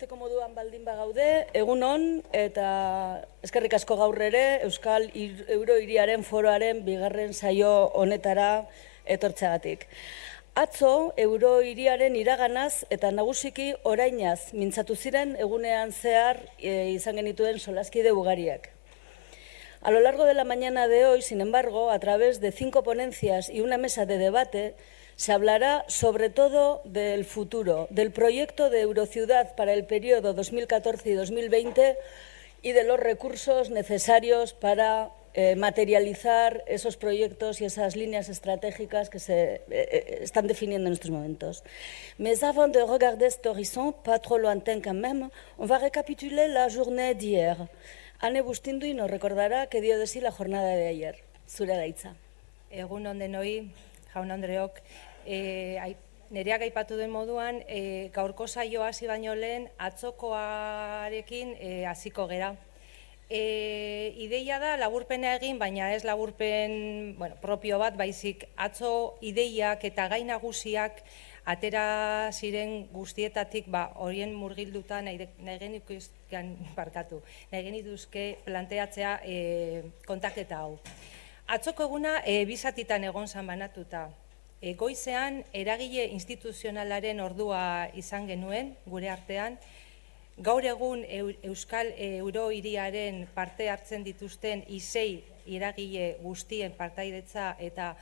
Azteko moduan baldin bagaude, egun on eta eskerrik asko gaur ere Euskal Eurohiriaren foroaren bigarren saio honetara etortzeagatik. Atzo, Eurohiriaren iraganaz eta nagusiki orainaz mintzatu ziren egunean zehar izan genituen solaskide ugariak. A lo largo de la mañana de hoy, sin embargo, a través de 5 ponencias y una mesa de debate, se hablará sobre todo del futuro, del proyecto de Eurociudad para el periodo 2014 y 2020 y de los recursos necesarios para materializar esos proyectos y esas líneas estratégicas que se están definiendo en estos momentos. Mais avant de regarder cet horizon, pas trop lointain quand même, on va récapituler la journée d'hier. Ane Bustinduy nos recordará qué dio de sí la jornada de ayer. Zure gaitza. Egun on denoi, jaun Andreok, nereak aipatu den moduan, gaurko saioa hasi baino lehen atzokoarekin hasiko gera. Ideia da laburpena egin, baina ez laburpen propio bat, baizik atzo ideiak eta gai nagusiak atera ziren guztietatik horien murgilduta nahi genituzke planteatzea kontaketa hau. Atzoko eguna bizatitan egon zan banatuta. Goizean eragile instituzionalaren ordua izan genuen gure artean. Gaur egun Euskal Eurohiriaren parte hartzen dituzten 6 eragile guztien partaidetza eta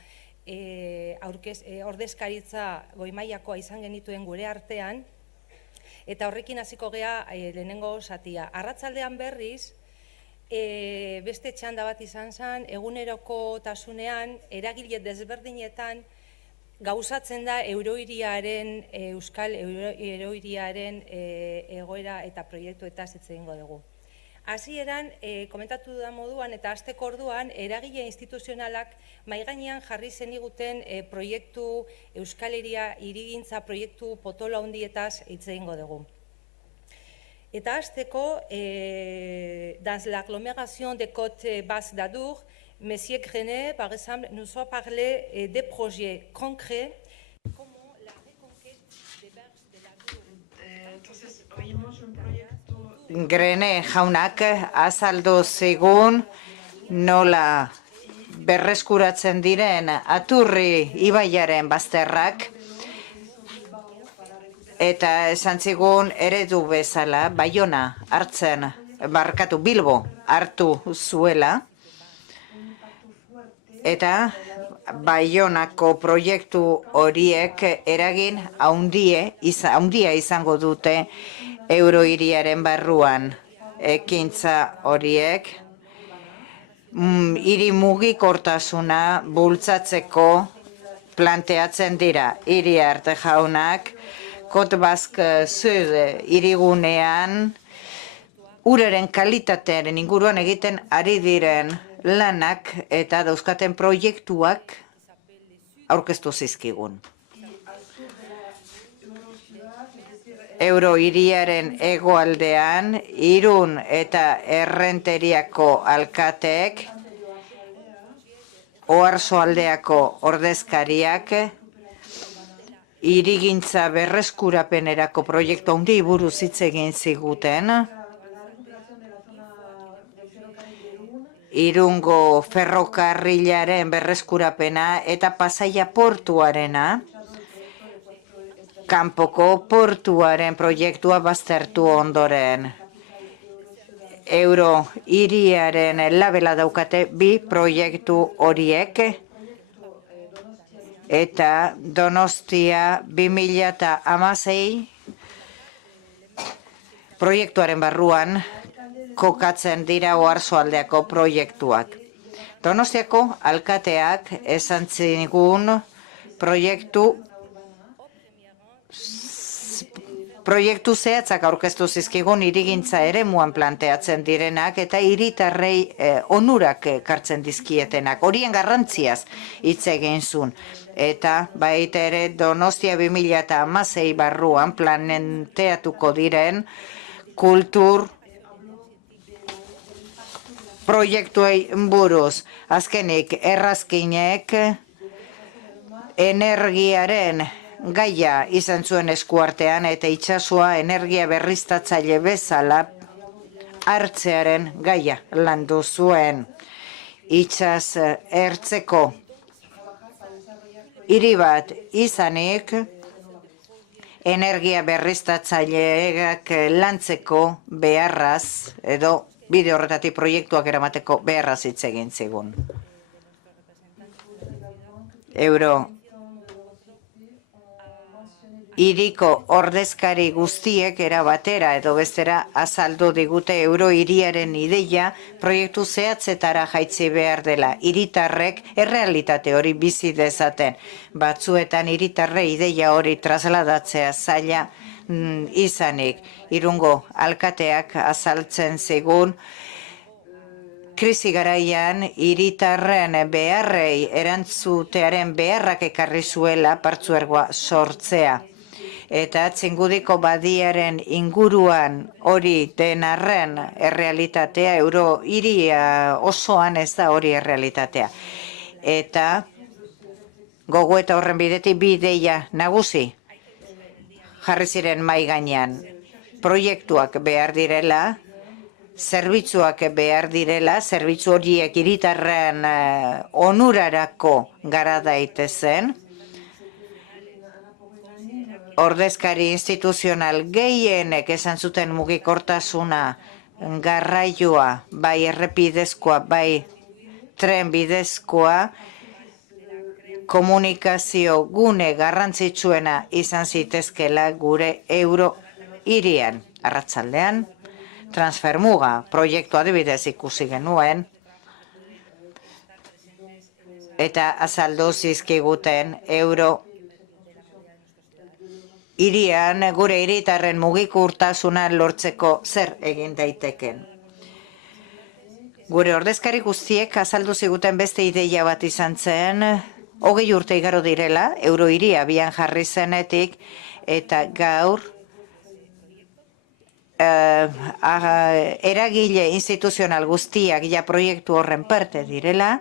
ordezkaritza goi-mailakoa izan genituen gure artean, eta horrekin hasiko gea lehenengo zatia. Arratsaldean berriz, beste txanda bat izan zen, eguneroko tasunean, eragile desberdinetan gauzatzen da Euskal Eurohiriaren egoera eta proiektuetaz hitz egingo dugu. Hasieran, komentatu dudan moduan eta hasteko orduan, eragile instituzionalak mahai gainean jarri zeniguten proiektu Euskal Hirigintza proiektu potolo handietaz hitz egingo dugu. Eta hasteko, dans l'agglomération de Côte Basque d'Adour, M. Grenet, par exemple, nous a parlé des projets concrets como la reconquête des berges de l'Adour. Entonces, oímos un proyecto... Grenet jaunak azaldu zigun nola berreskuratzen diren Aturri ibaiaren bazterrak, eta esan zigun eredu bezala Baiona hartzen, Bilbo hartu zuela, eta Baionako proiektu horiek eragin handia izango dute Eurohiriaren barruan. Ekintza horiek hiri mugikortasuna bultzatzeko planteatzen dira. Iriarte jaunak Côte Basque Sud hirigunean uraren kalitatearen inguruan egiten ari diren lanak eta dauzkaten proiektuak aurkeztu zizkigun. Eurohiriaren hegoaldean Irun eta Errenteriako alkateek, Oarsoaldeako ordezkariak, hirigintza berreskurapenerako proiektu handi buruz hitz egin ziguten, Irungo ferrokarrilaren berreskurapena eta Pasaia portuarena, kanpoko portuaren proiektua baztertu ondoren. Eurohiriaren labela daukate 2 proiektu horiek, eta Donostia 2016 proiektuaren barruan kokatzen dira Oarsoaldeako proiektuak. Donostiako alkateak esan zigun proiektu zehatzak aurkeztu zizkigun hirigintza eremuan planteatzen direnak eta hiritarrei onurak ekartzen dizkietenak. Horien garrantziaz hitz egin zuen. Eta baita ere Donostia 2016 barruan planteatuko diren kultur proiektuei buruz. Azkenik errazkinek energiaren gaia izan zuen eskuartean eta itsasoa energia berriztatzaile bezala hartzearen gaia landu zuen. Itsas ertzeko hiri bat izanik, energia berriztatzaileak lantzeko beharraz, edo bide horretatik proiektuak eramateko beharraz hitz egin zigun. Hiriko ordezkari guztiek era batera edo bestera azaldu digute euro hiriaren ideia proiektu zehatzetara jaitsi behar dela. Hiritarrek errealitate hori bizi dezaten. Batzuetan hiritarre ideia hori trasladatzea zaila izanik. Irungo alkateak azaltzen zigun krisi garaian hiritarren beharrei erantzutearen beharrak ekarri zuela partzuergoa sortzea. Eta Txingudiko badiaren inguruan hori den arren errealitatea, euro hiria osoan ez da hori errealitatea. Eta gogoeta horren bidetik bi ideia nagusi jarri ziren mahai gainean. Proiektuak behar direla, zerbitzuak behar direla, zerbitzu horiek hiritarren onurarako gara daitezen, ordezkari instituzional gehienek esan zuten mugikortasuna, garraioa, bai errepidezkoa, bai tren bidezkoa, komunikazio gune garrantzitsuena izan zitezkela gure euro hirian. Arratsaldean, transfermuga proiektu adibidez ikusi genuen, eta azaldu zizkiguten euro hirian gure hiritarren mugikortasuna lortzeko zer egin daiteken. Gure ordezkari guztiek azaldu ziguten beste ideia bat izan zen, 20 urte igaro direla, euro hiria abian jarri zenetik, eta gaur eragile instituzional guztiak ja proiektu horren parte direla.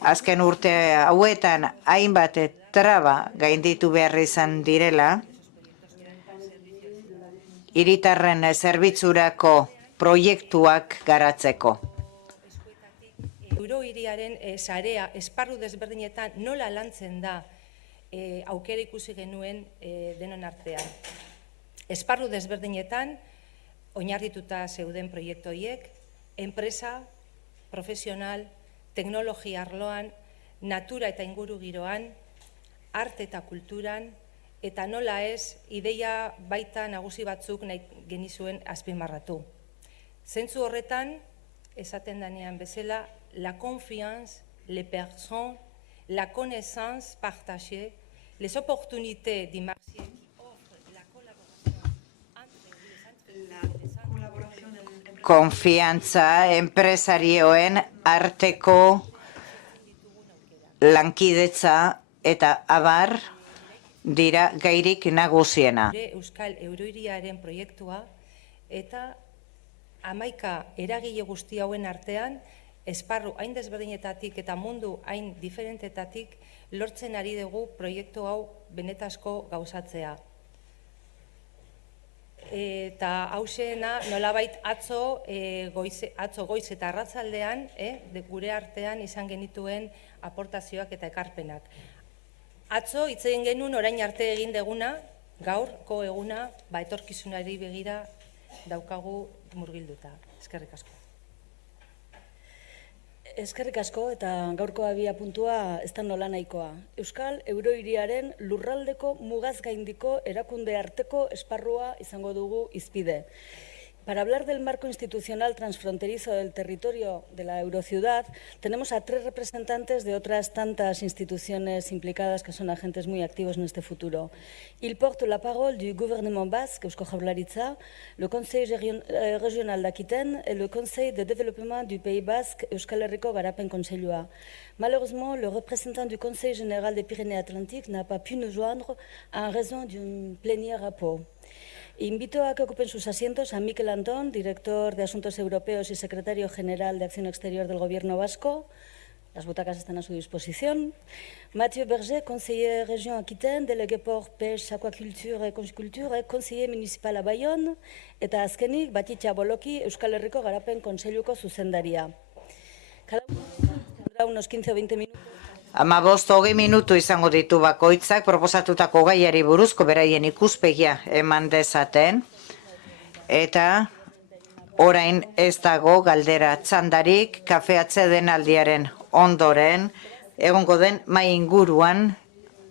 Azken urte hauetan hainbat traba gainditu behar izan direla, hiritarren zerbitzurako proiektuak garatzeko. Euro hiriaren sarea esparru desberdinetan nola lantzen da aukera ikusi genuen denon artean. Esparru desberdinetan oinarrituta zeuden proiektu horiek, enpresa, profesional, teknologia arloan, natura eta inguru giroan, arte eta kulturan, eta nola ez, ideia baita nagusi batzuk nahi genizuen azpimarratu. Zentzu horretan, esaten danean bezala, la confiance, les personnes, la connaissance partagée, les opportunités d'immersion qui offrent la collaboration entre Konfiantza enpresarioen arteko lankidetza eta abar dira gairik nagusiena. Euskal Eurohiriaren proiektua eta 11 eragile guzti hauen artean esparru hain desberdinetatik eta mundu hain diferentetatik lortzen ari dugu proiektu hau benetazko gauzatzea. Eta hausena nolabait atzo goiz eta arratsaldean gure artean izan genituen aportazioak eta ekarpenak. Atzo hitz egin genuen orain arte egin deguna, gaurko eguna etorkizunari begira daukagu murgilduta. Eskerrik asko. Eskerrik asko eta gaurko abia puntua ez da nola nahikoa. Euskal Eurohiriaren lurraldeko mugaz gaindiko erakunde arteko esparrua izango dugu hizpide. Para hablar del marco institucional transfronterizo del territorio de la Eurociudad, tenemos a 3 representantes de otras tantas instituciones implicadas que son agentes muy activos en este futuro. Il porte la parole du gouvernement basque, Eusko Jaurlaritza, le Conseil régional d'Aquitaine et le Conseil de développement du Pays Basque, Euskal Herriko Garapen Kontseilua. Malheureusement, le représentant du Conseil général des Pyrénées-Atlantiques n'a pas pu nous joindre en raison d'une plénière à Pau. Invito a que ocupen sus asientos a Miquel Antón, director de Asuntos Europeos y secretario general de Acción Exterior del Gobierno Vasco, Las butacas están a su disposición. Mathieu Berger, conseiller région Aquitaine, délégué pour pêche, aquaculture et conchiculture, conseiller municipal a Bayonne, eta azkenik Batitxa Boloki, Euskal Herriko Garapen Kontseiluko zuzendaria. Cada uno tendrá unos 15 o 20 minutos. 15-20 minutu izango ditu bakoitzak proposatutako gaiari buruzko beraien ikuspegia eman dezaten. Eta orain ez dago galdera txandarik, kafe atsedenaldiaren ondoren, egongo den mai inguruan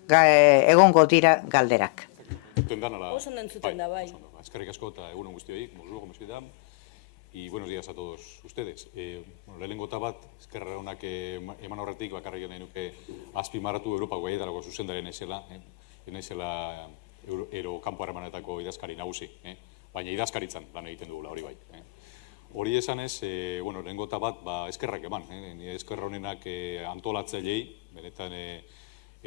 egongo dira galderak. Oso ondo entzuten da, bai. Eskerrik asko eta egunon guztioi, bonjour, como se llama, y buenos días a todos ustedes. Lehenengo eta bat, eskerra honak eman horretik, bakarrik nahi nuke azpimarratu Europako gaietarako zuzendaren ezela, kanpo harremanetako idazkari nagusi, baina idazkaritzan lan egiten dugula, hori bai. Hori esanez, lehenengo eta bat, eskerrak eman, eskerra honenak antolatzailei, benetan,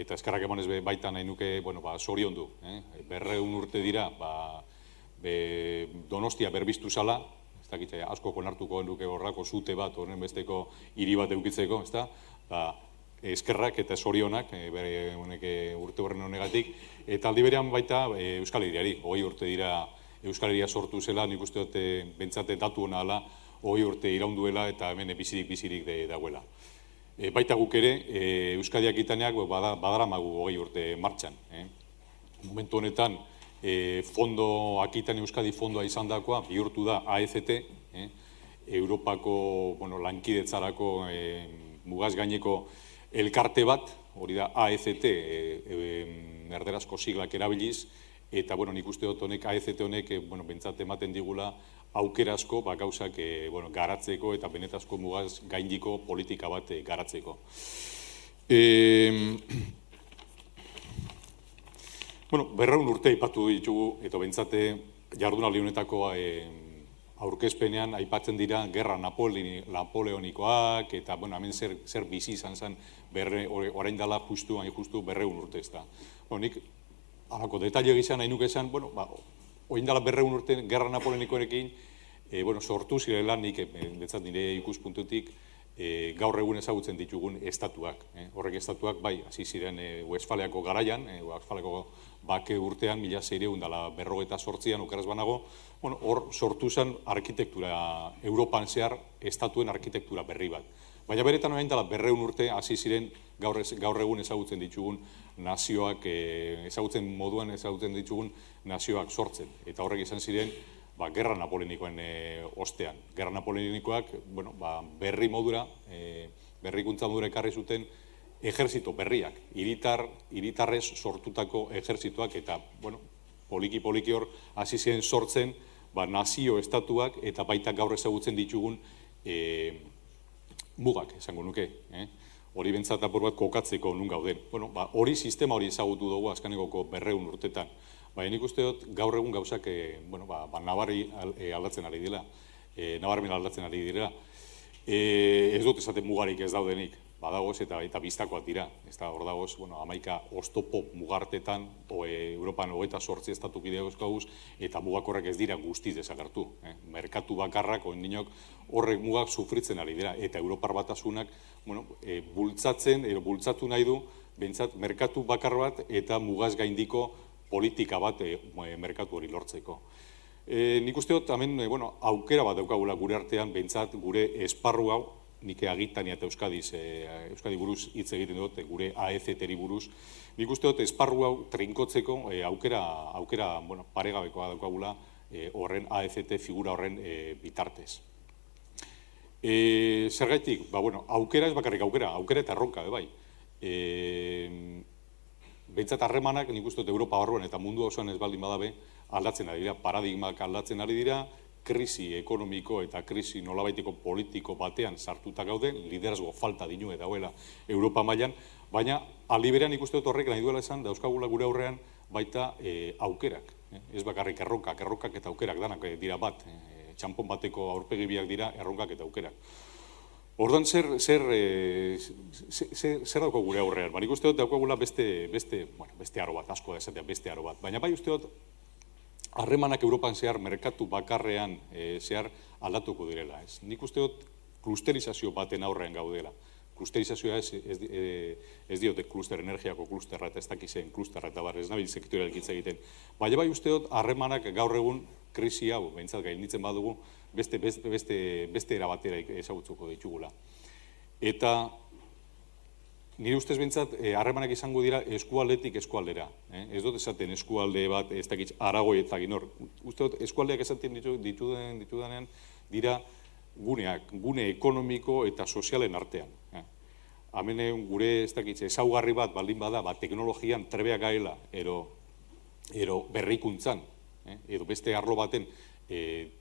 eta eskerrak eman ez baita nahi nuke, zorion du. 200 urte dira, Donostia berbiztu zala, ez dakit, asko konartuko nuke horrako zute bat, horren besteko hiri bat eukitzeko, ez da, eskerrak eta zorionak, urte horren honegatik, eta aldi berean baita Euskal Herriari, 20 urte dira Euskal Herria sortu zela, nik uste dut bentsate datu hona ala, 20 urte iraunduela eta hemen bizirik dagoela. Baita guk ere, Euskadi Akitaneak badaramagu 20 urte martxan. Momentu honetan, fondo Akitan Euskadi fondoa izan dakoa, bihurtu da AECT, Europako lankidetzarako mugaz gaineko elkarte bat, hori da AECT, erderazko siglak erabiliz, eta nik uste dut honek, AECT honek, bentsat ematen digula, aukerasko, gauzak garatzeko eta benetazko mugaz gaindiko politika bat garatzeko. Berraun urte aipatu ditugu, eta bentsate jardunaldi honetako aurkezpenean aipatzen dira gerra napoleonikoak, eta hemen zer bizi izan zen orain dela justu 200 urte ez da. Nik halako detaile gizan nahi nuke esan, orain dela 200 urte gerra napoleonikoarekin sortu zirela nik betzat nire ikuspuntutik gaur egun ezagutzen ditugun estatuak. Horrek estatuak bai, hasi ziren Westfaliako garaian, Westfaliako bake urtean, 1648an okeraz banago, hor sortu zen arkitektura, Europan zehar estatuen arkitektura berri bat. Baina beretan orain dela 200 urte hasi ziren gaur egun ezagutzen ditugun nazioak, ezagutzen moduan ezagutzen ditugun nazioak sortzen. Eta horrek izan ziren gerra napoleonikoen ostean. Gerra napoleonikoak berri modura, berrikuntza modura ekarri zuten ejerzito berriak, hiritarrez sortutako ejerzitoak eta poliki hor hasi ziren sortzen nazio estatuak eta baita gaur ezagutzen ditugun mugak, esango nuke. Hori bentsat apur bat kokatzeko nun gauden. Hori sistema hori ezagutu dugu azkanegoko 200 urtetan. Baina nik uste dut gaur egun gauzak nabarmen aldatzen ari dira. Ez dut esaten mugarik ez daudenik, badagoz eta biztakoak dira. Hor dagoz, 11 oztopo mugartetan, Europan 28 estatu kide dauzkaguz, eta mugakorrak ez dira guztiz desagertu. Merkatu bakarrak, horrek mugak sufritzen ari dira, eta Europar Batasunak bultzatu nahi du, bentsat, merkatu bakar bat eta mugaz gaindiko politika bat merkatu hori lortzeko. Nik uste dut, hemen aukera bat daukagula gure artean, bentsat gure esparru hau, nik Agitania eta Euskadi buruz hitz egiten dut, gure AECT-eri buruz, nik uste dut esparru hau trinkotzeko aukera paregabekoa daukagula horren AECT figura horren bitartez. Zergaitik, aukera ez bakarrik aukera eta erronka, bai. Bentsat harremanak, nik uste dut Europa barruan eta mundu osoan ez baldin badabe, aldatzen ari dira, paradigmak aldatzen ari dira, krisi ekonomiko eta krisi nolabaiteko politiko batean sartuta gaude, liderazgo falta dinue dauela Europa mailan, baina aliberean nik uste dut horrek nahi duela esan, dauzkagula gure aurrean baita aukerak. Ez bakarrik erronkak eta aukerak danak dira bat, txampon bateko aurpegi biak dira erronkak eta aukerak. Orduan, zer dauko gure aurrean? Nik uste dut daukagula beste aro bat, asko da esatea beste aro bat. Baina bai uste dut, harremanak Europan zehar, merkatu bakarrean zehar aldatuko direla. Nik uste dut klusterizazio baten aurrean gaudela. klusterizazioa ez diote kluster energiako klusterra eta ez dakizen klusterra eta bar ez nabil sektorial hitz egiten. Baina bai uste dut harremanak gaur egun krisi hau, behintzat gainditzen badugu, beste erabatera ezagutzuko ditugula. Eta nire ustez behintzat harremanak izango dira eskualdetik eskualdera. Ez dut esaten eskualde bat ez dakitz Aragoi eta Ginor. Uste dut eskualdeak esaten ditudanean dira guneak, gune ekonomiko eta sozialen artean. Hemen gure ez dakitz ezaugarri bat baldin bada, teknologian trebeak gaela, ero berrikuntzan, edo beste arlo baten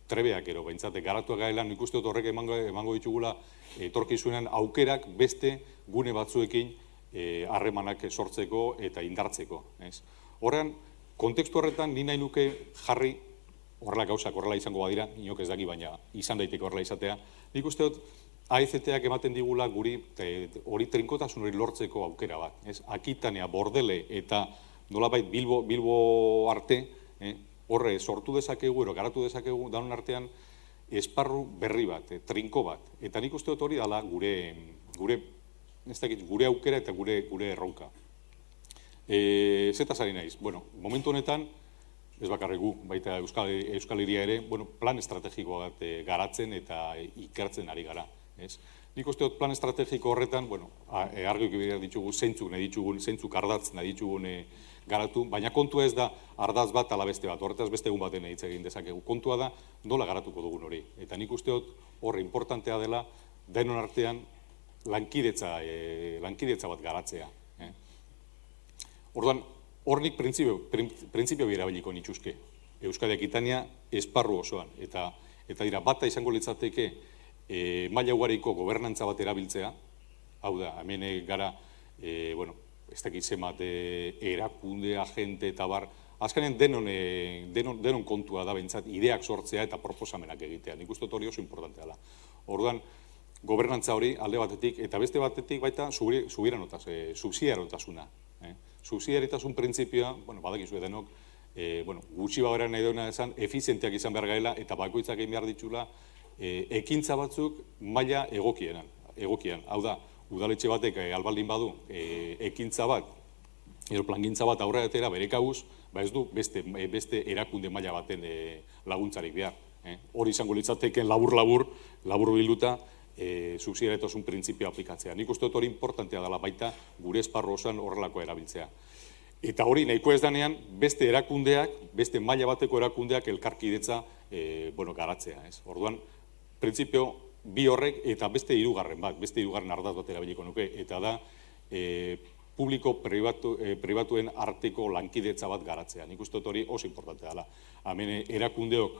trebeak ero behintzate garatuak gaela, nik uste dut horrek emango ditugula etorkizunean aukerak beste gune batzuekin harremanak sortzeko eta indartzeko. Horrean, kontekstu horretan, ni nahi nuke jarri, horrela gauzak horrela izango badira, inok ez daki, baina izan daiteke horrela izatea, nik uste dut AECT-ak ematen digula guri hori trinkotasun hori lortzeko aukera bat. Akitania, Bordele eta nolabait Bilbo arte, horre sortu dezakegu, ero garatu dezakegu, danon artean esparru berri bat, trinko bat. Eta nik uste dut hori dala gure aukera eta gure erronka. Zetaz ari naiz? Bueno, momentu honetan, ez bakarrik gu, baita Euskal Hiria ere, plan estrategiko bat garatzen eta ikertzen ari gara. Nik uste dut plan estrategiko horretan, argik behar ditugu zeintzuk nahi ditugun, zeintzuk ardatz nahi ditugun garatu, baina kontua ez da ardaz bat ala beste bat, horretaz beste egun baten hitz egin dezakegu. Kontua da nola garatuko dugun hori. Eta nik uste dut horre importantea dela denon artean lankidetza bat garatzea. Orduan, hornik printzipio bera biliko nituzke. Euskadi Akitania esparru osoan. Eta dira, bata izango litzateke maila ugariko gobernantza bat erabiltzea, hau da, hemen gara, ez dakit zemat erakunde, agente eta bar, azkenean denon kontua da bentsat ideak sortzea eta proposamenak egitea. Nik uste hori oso importantea da. Orduan, gobernantza hori alde batetik, eta beste batetik baita subsidiariotasuna. Subsidiariotasun printzipioa, badakizu denok, gutxi bagara nahi duena esan, efizienteak izan behar gaela eta bakoitzak egin behar ditula ekintza batzuk maila egokian. Hau da, udaletxe batek albaldin badu ekintza bat, edo plangintza bat aurrera etera bere kabuz, ez du beste erakunde maila baten laguntzarik behar. Hori izango litzateken labur bilduta subsidiariotasun printzipioa aplikatzea. Nik uste dut hori importantea dela baita gure esparru osoan horrelako erabiltzea. Eta hori nahiko ez danean beste erakundeak, beste maila bateko erakundeak elkarkidetza garatzea. Orduan, printzipio bi horrek eta beste hirugarren ardaz bat erabiliko nuke, eta da publiko pribatuen arteko lankidetza bat garatzea. Nik uste dut hori oso importantea dela. Hemen erakundeok,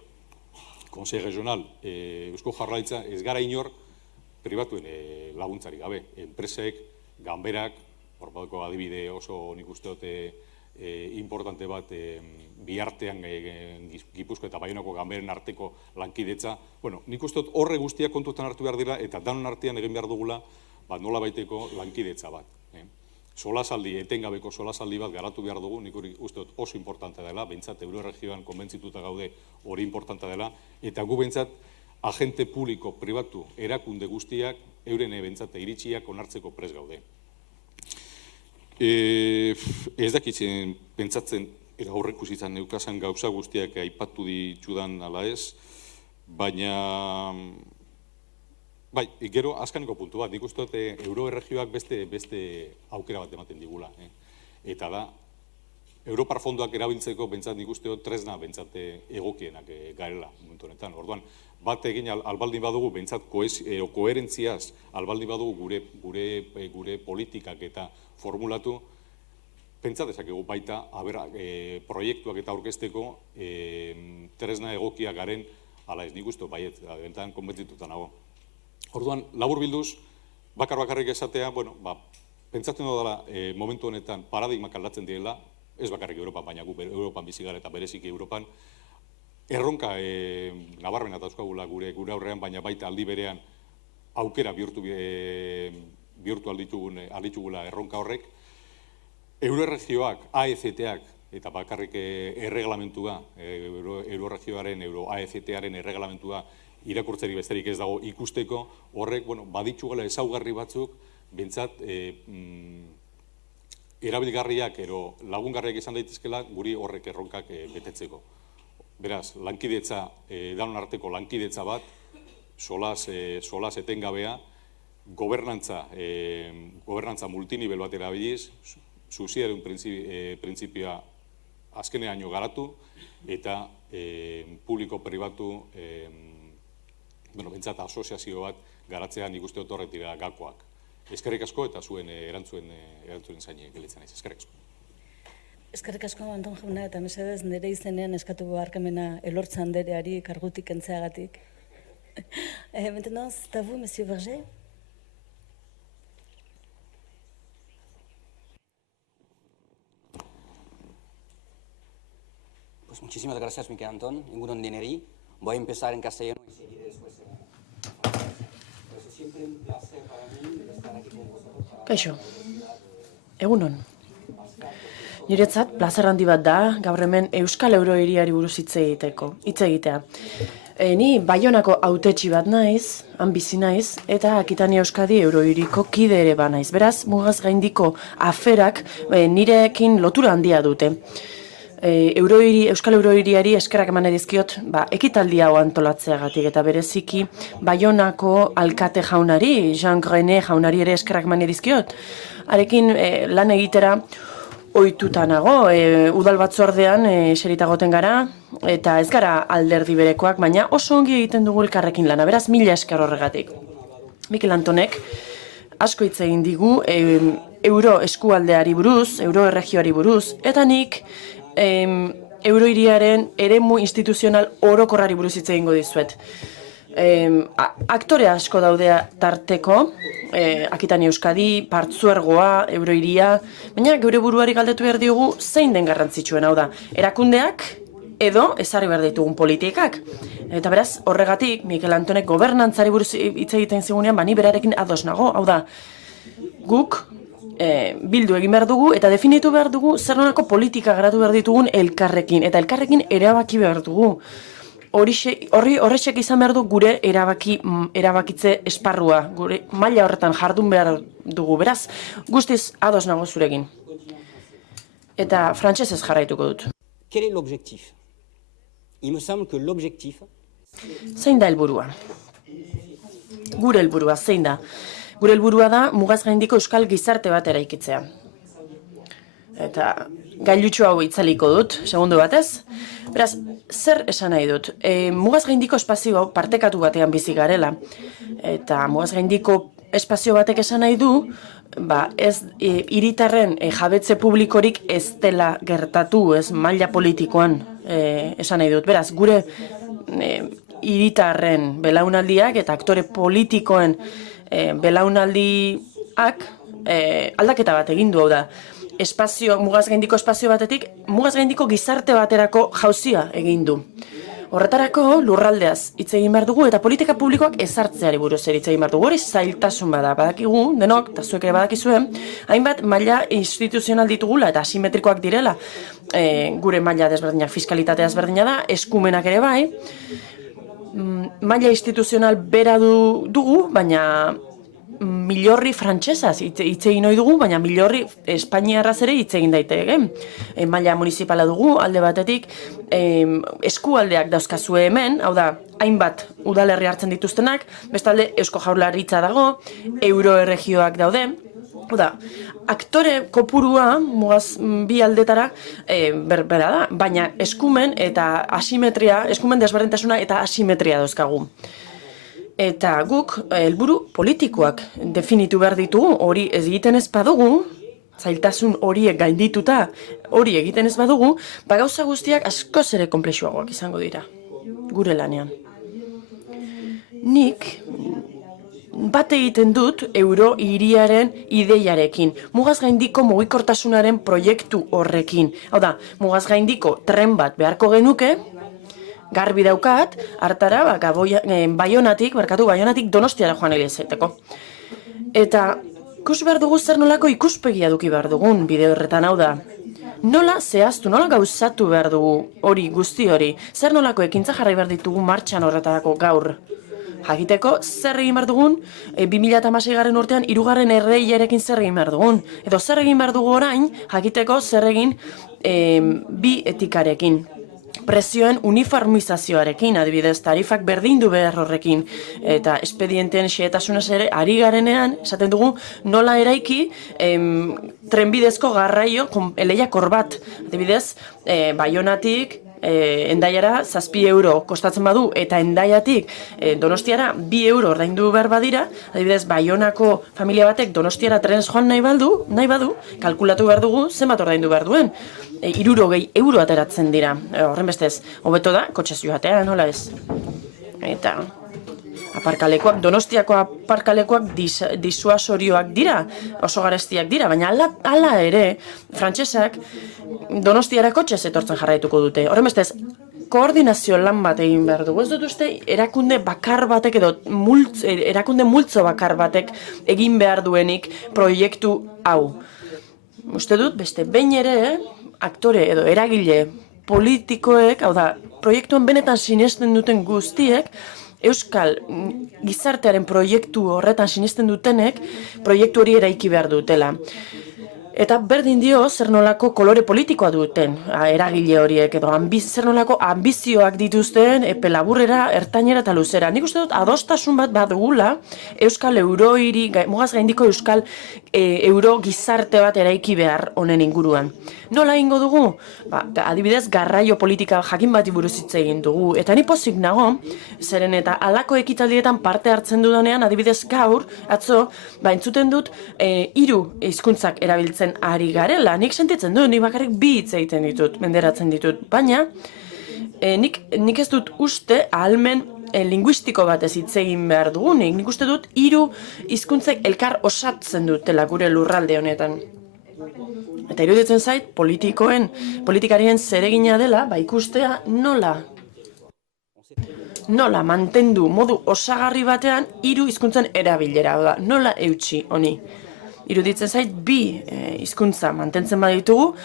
Konsei Regional, Eusko Jaurlaritza, ez gara inor pribatuen laguntzarik gabe. Enpresek, ganberak, hor badeko adibide oso nik uste dut importante bat biartean Gipuzko eta Baionako ganberen arteko lankidetza. Nik uste dut horre guztiak kontutan hartu behar dira eta danon artean egin behar dugula nola baiteko lankidetza bat. Solasaldi, etengabeko solasaldi bat garatu behar dugu, nik uste dut oso importantea dela, behintzat Euroregioan konbentzituta gaude hori importantea dela, eta gu behintzat agente publiko, pribatu, erakunde guztiak, euren behintzat iritsiak onartzeko prest gaude. Ez dakitzen pentsatzen, eta horrek usitzen neukasan gauza guztiak aipatu ditudan ala ez, baina, bai, gero azkaneko puntu bat, nik uste dut Euroregioak beste aukera bat ematen digula. Eta da, Europar fondoak erabiltzeko bentsat nik uste dut tresna bentsat egokienak garela momentu honetan. Orduan, bat egin albaldin badugu bentsat koherentziaz albaldin badugu gure politikak eta formulatu, pentsa dezakegu baita proiektuak eta aurkezteko tresna egokia garen ala ez nik uste baiet, bentan konbentzituta nago. Orduan, labur bilduz, bakarrik esatea, pentsatzen dudala momentu honetan paradigmak aldatzen direla, ez bakarrik Europan, baina gu Europan bizi gara eta bereziki Europan, erronka nabarmena dauzkagula gure aurrean, baina baita aldi berean aukera bihurtu alditugula erronka horrek. Euroregioak, AECT-ak, eta bakarrik erreglamentua, Euroregioaren, AECT-aren erreglamentua irakurtzeri besterik ez dago ikusteko, horrek baditugela ezaugarri batzuk, bintzat, erabilgarriak ero lagungarriak izan daitezkela guri horrek erronkak betetzeko. Beraz, lankidetza, danon arteko lankidetza bat, solas etengabea, gobernantza multinivel bat erabiliz, subsidiarioen printzipioa azkenean garatu, eta publiko-pribatu, bintzat asoziazio bat garatzea nik uste dut horrek dira gakoak. Eskerrik asko eta zuen erantzuen zaine gelitzen naiz. Eskerrik asko. Eskerrik asko, Anton jauna, eta mesedez nire izenean eskatu barkamena Elortza andereari kargutik kentzeagatik. Maintenant, c'est à vous, Monsieur Berger. Pues muchísimas gracias, Miquel Antón. Egun on deneri. Voy a empezar en castellano y seguiré después. Pues es siempre un placer para mí estar aquí con vosotros. Kaixo, egunon. Niretzat, plazer handi bat da, gaur hemen Euskal Eurohiriari buruz hitz egitea. Ni Baionako hautetsi bat naiz, han bizi naiz, eta Akitania Euskadi Eurohiriko kide ere ba naiz. Beraz, mugaz gaindiko aferak nirekin lotura handia dute. Euskal Eurohiriari eskerrak eman dizkiot, ekitaldi hau antolatzeagatik eta bereziki Baionako alkate jaunari, Jean Grenet jaunari ere eskerrak eman dizkiot. Harekin lan egitera ohituta nago, udal batzordean eseritagoten gara, eta ez gara alderdi berekoak, baina oso ongi egiten dugu elkarrekin lana, beraz mila esker horregatik. Mikel Antonek asko hitz egin digu euro eskualdeari buruz, euro erregioari buruz, eta nik eurohiriaren eremu instituzional orokorrari buruz hitz egingo dizuet. Aktore asko daudea tarteko, Akitania Euskadi, Partzuergoa, Eurohiria, baina geure buruari galdetu behar diogu zein den garrantzitsuen, hau da, erakundeak edo ezarri behar ditugun politikak. Eta beraz, horregatik, Mikel Antonek gobernantzari buruz hitz egiten zigunean, ni berarekin ados nago, hau da, guk bildu egin behar dugu eta definitu behar dugu zer nolako politika garatu behar ditugun elkarrekin, eta elkarrekin erabaki behar dugu. Horrexek izan behar du gure erabakitze esparrua, gure maila horretan jardun behar dugu, beraz, guztiz ados nago zurekin. Eta frantsesez jarraituko dut. Quel est l'objectif? Il me semble que l'objectif... Zein da helburua? Gure helburua, zein da? Gure helburua da mugaz gaindiko euskal gizarte bat eraikitzea. Eta gailutxo hau itzaliko dut, segundu batez. Beraz, zer esan nahi dut? Mugaz gaindiko espazio hau partekatu batean bizi garela. Eta mugaz gaindiko espazio batek esan nahi du, ez hiritarren jabetze publikorik ez dela gertatu, ez maila politikoan esan nahi dut. Beraz, gure hiritarren belaunaldiak eta aktore politikoen belaunaldiak aldaketa bat egin du, hau da. Mugaz gaindiko espazio batetik, mugaz gaindiko gizarte baterako jauzia egin du. Horretarako lurraldeaz hitz egin behar dugu eta politika publikoak ezartzeari buruz hitz egin behar dugu. Hori zailtasun bada, badakigu, denok, eta zuek ere badakizuen, hainbat maila instituzional ditugula eta asimetrikoak direla. Gure maila desberdinak, fiskalitatea desberdina da, eskumenak ere bai. Maila instituzional bera dugu, baina milorri frantsesaz hitz egin ohi dugu, baina milorri espainiarraz ere hitz egin daiteke. Maila municipala dugu, alde batetik, eskualdeak dauzkazue hemen, hau da, hainbat udalerri hartzen dituztenak, bestalde Eusko Jaurlaritza dago, euroerregioak daude, hau da, aktore kopurua, mugaz bi aldetara, berbera da, baina eskumen eta asimetria, eskumen desberdintasuna eta asimetria dauzkagu. Eta guk helburu politikoak definitu behar ditugu, hori ez egiten ez badugu, zailtasun horiek gaindituta hori egiten ez badugu, gauza guztiak askoz ere konplexuagoak izango dira, gure lanean. Nik bat egiten dut eurohiriaren ideiarekin, mugaz gaindiko mugikortasunaren proiektu horrekin. Hau da, mugaz gaindiko tren bat beharko genuke, garbi daukat, hartara, Baionatik Donostiara joan egiteko. Eta ikus behar dugu zer nolako ikuspegia duki behar dugun bide horretan, hau da. Nola zehaztu, nola gauzatu behar dugu hori, guzti hori, zer nolako ekintza jarri behar ditugu martxan horretarako gaur. jakiteko zer egin behar dugun, 2016 urtean 3. erreiarekin zer egin behar dugun. Edo zer egin behar dugu orain, jakiteko zer egin bi etikarekin. Prezioen uniformizazioarekin, adibidez, tarifak berdindu behar horrekin, eta espedienteen xehetasunaz ere ari garenean, esaten dugu, nola eraiki trenbidezko garraio lehiakor bat, adibidez, Baionatik, Hendaiara 7 euro kostatzen badu, eta Hendaiatik Donostiara 2 euro ordaindu behar badira, adibidez, Baionako familia batek Donostiara trenez joan nahi badu, kalkulatu behar dugu zenbat ordaindu behar duen. 60 euro ateratzen dira. Horren bestez, hobeto da, kotxez joatea, nola ez? Eta aparkalekuak, Donostiako aparkalekuak disuasorioak dira, oso garestiak dira, baina hala ere, frantsesak Donostiara kotxez etortzen jarraituko dute. Horren bestez, koordinazio lan bat egin behar dugu. Ez dut uste, erakunde bakar batek edo erakunde multzo bakar batek egin behar duenik proiektu hau. Uste dut, beste behin ere, aktore edo eragile politikoek, hau da, proiektuan benetan sinesten duten guztiek, Euskal gizartearen proiektu horretan sinesten dutenek, proiektu hori eraiki behar dutela. Eta berdin dio zer nolako kolore politikoa duten eragile horiek, edo zer nolako ambizioak dituzten epe laburrera, ertainera eta luzera. Nik uste dut adostasun bat badugula Euskal Eurohiri, mugaz gaindiko Euskal Euro gizarte bat eraiki behar honen inguruan. Nola egingo dugu? Adibidez, garraio politika jakin bati buruz hitz egin dugu. Eta ni pozik nago, zeren eta halako ekitaldietan parte hartzen dudanean, adibidez gaur, atzo, entzuten dut 3 hizkuntzak erabiltzen ari garela. Nik sentitzen dut, nik bakarrik 2 hitz egiten ditut, menderatzen ditut. Baina, nik ez dut uste ahalmen linguistiko batez hitz egin behar dugunik. Nik uste dut 3 hizkuntzek elkar osatzen dutela gure lurralde honetan. Eta iruditzen zait, politikarien zeregina dela, ikustea nola mantendu modu osagarri batean 3 hizkuntzen erabilera, nola eutsi honi. Iruditzen zait, 2 hizkuntza mantentzen baditugu,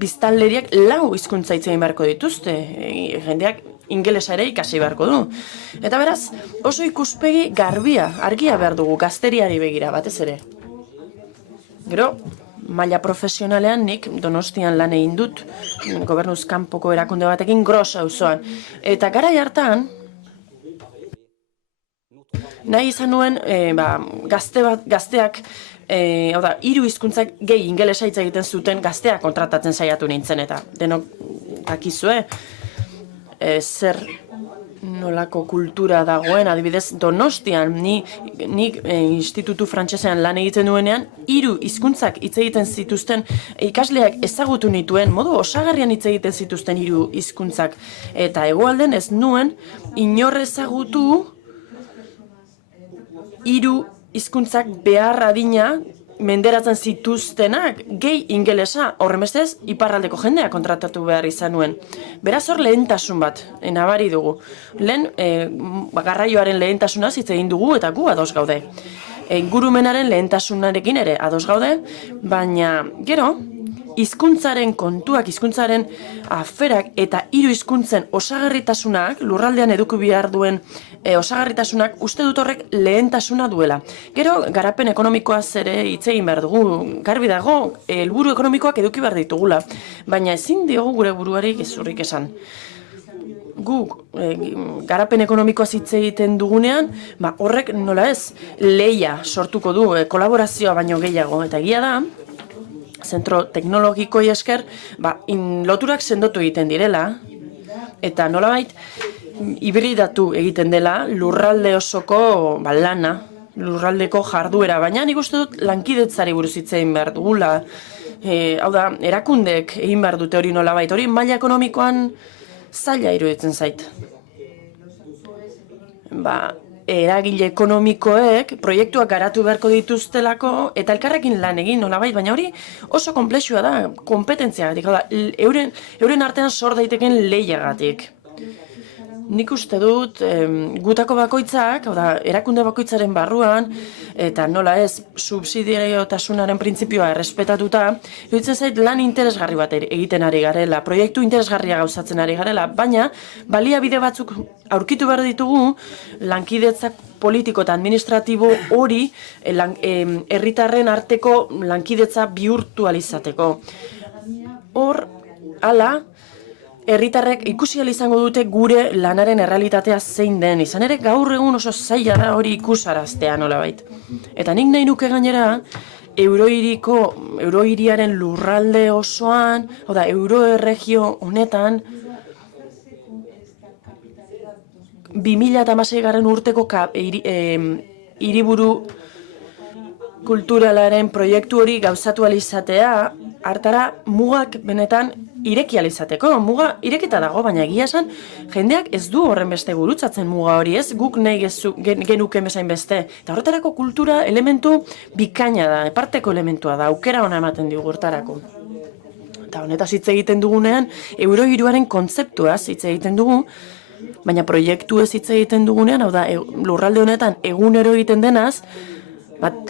biztanleriak 4 hizkuntza hitz egin beharko dituzte, jendeak ingelesa ere ikasi beharko du. Eta beraz, oso ikuspegi argia behar dugu, gazteriari begira, batez ere. Gero, maila profesionalean nik Donostian lan egin dut, gobernuz kanpoko erakunde batekin Gros auzoan. Eta garai hartan, nahi izan nuen gazteak, 3 hizkuntzak gehi ingelesa hitz egiten zuten gazteak kontratatzen saiatu nintzen, eta denok dakizue zer nolako kultura dagoen, adibidez Donostian, nik institutu frantsesean lan egiten duenean, 3 hizkuntzak hitz egiten zituzten ikasleak ezagutu nituen, modu osagarrian hitz egiten zituzten 3 hizkuntzak, eta hegoalden ez nuen inor ezagutu 3 hizkuntzak behar adina menderatzen zituztenak, gehi ingelesa, horren bestez, iparraldeko jendea kontratatu behar izan nuen. Beraz hor lehentasun bat, nabari dugu. Lehen, garraioaren lehentasunaz hitz egin dugu eta gu ados gaude. Ingurumenaren lehentasunarekin ere ados gaude, baina gero, hizkuntzaren kontuak, hizkuntzaren aferak eta 3 hizkuntzen osagarritasunak, lurraldean eduki behar duen osagarritasunak, uste dut horrek lehentasuna duela. Gero, garapen ekonomikoaz ere hitz egin behar dugu, garbi dago, helburu ekonomikoak eduki behar ditugula, baina ezin diogu gure buruari gezurrik esan. Guk garapen ekonomikoaz hitz egiten dugunean, horrek nola ez, lehia sortuko du, kolaborazioa baino gehiago, eta egia da, zentro teknologikoi esker, loturak sendotu egiten direla, eta nolabait hibridatu egiten dela lurralde osoko lana, lurraldeko jarduera, baina nik uste dut lankidetzari buruz hitz egin behar dugula, hau da, erakundeek egin behar dute hori nolabait, hori maila ekonomikoan zaila iruditzen zait. Eragile ekonomikoek proiektuak garatu beharko dituztelako eta elkarrekin lan egin nolabait, baina hori oso konplexua da, kompetentziagatik, euren artean sor daiteken lehiagatik. nik uste dut gutako bakoitzak, hau da, erakunde bakoitzaren barruan, eta nola ez, subsidiariotasunaren printzipioa errespetatuta, iruditzen zait lan interesgarri bat egiten ari garela, proiektu interesgarria gauzatzen ari garela, baina baliabide batzuk aurkitu behar ditugu lankidetzak politiko eta administratibo hori herritarren arteko lankidetza bihurtu alizateko. Hor, hala, herritarrek ikusi ahal izango dute gure lanaren errealitatea zein den. Izan ere, gaur egun oso zaila da hori ikusaraztea nolabait. Eta nik nahi nuke gainera, eurohiriaren lurralde osoan, oda, euroerregio honetan, 2016 urteko hiriburu kulturalaren proiektu hori gauzatu alizatea, hartara mugak benetan ireki alizateko. Muga irekita dago, baina egia esan, jendeak ez du horren beste gurutzatzen muga hori, ez? Guk nahi genuken bezain beste. Eta horretarako kultura elementu bikaina da, eparteko elementua da, aukera ona ematen digu horretarako. Eta honetaz hitz egiten dugunean, eurohiruaren kontzeptuaz hitz egiten dugu, baina proiektu ez hitz egiten dugunean, hau da, lurralde honetan egunero egiten denaz,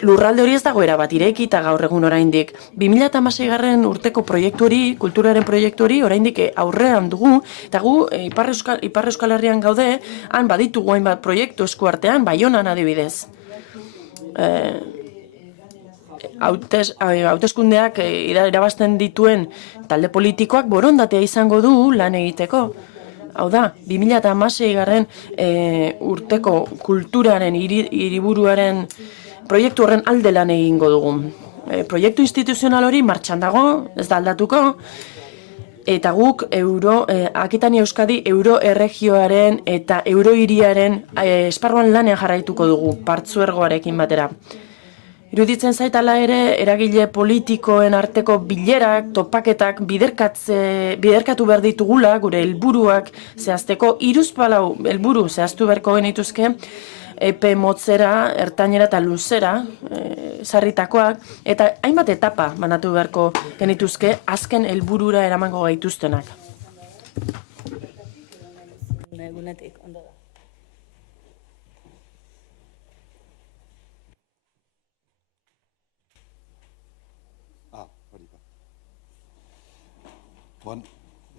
lurralde hori ez dago erabat irekita gaur egun oraindik. 2016 urteko proiektu hori, kulturaren proiektu hori, oraindik aurrean dugu, eta gu Ipar Euskal Herrian gaude, han baditugu hainbat proiektu eskuartean, Baionan adibidez. Hauteskundeak irabazten dituen talde politikoak borondatea izango du lan egiteko. Hau da, 2016 urteko kulturaren hiriburuaren proiektu horren alde lan egingo dugu. Proiektu instituzional hori martxan dago, ez da aldatuko, eta guk Akitania Euskadi euroerregioaren eta eurohiriaren esparruan lanean jarraituko dugu, partzuergoarekin batera. Iruditzen zait hala ere, eragile politikoen arteko bilerak, topaketak biderkatu behar ditugula, gure helburuak zehazteko, hiruzpalau helburu zehaztu beharko genituzke, epe motzera, ertainera eta luzera sarritakoak, eta hainbat etapa banatu beharko genituzke azken helburura eramango gaituztenak. Egunetik, ondo da.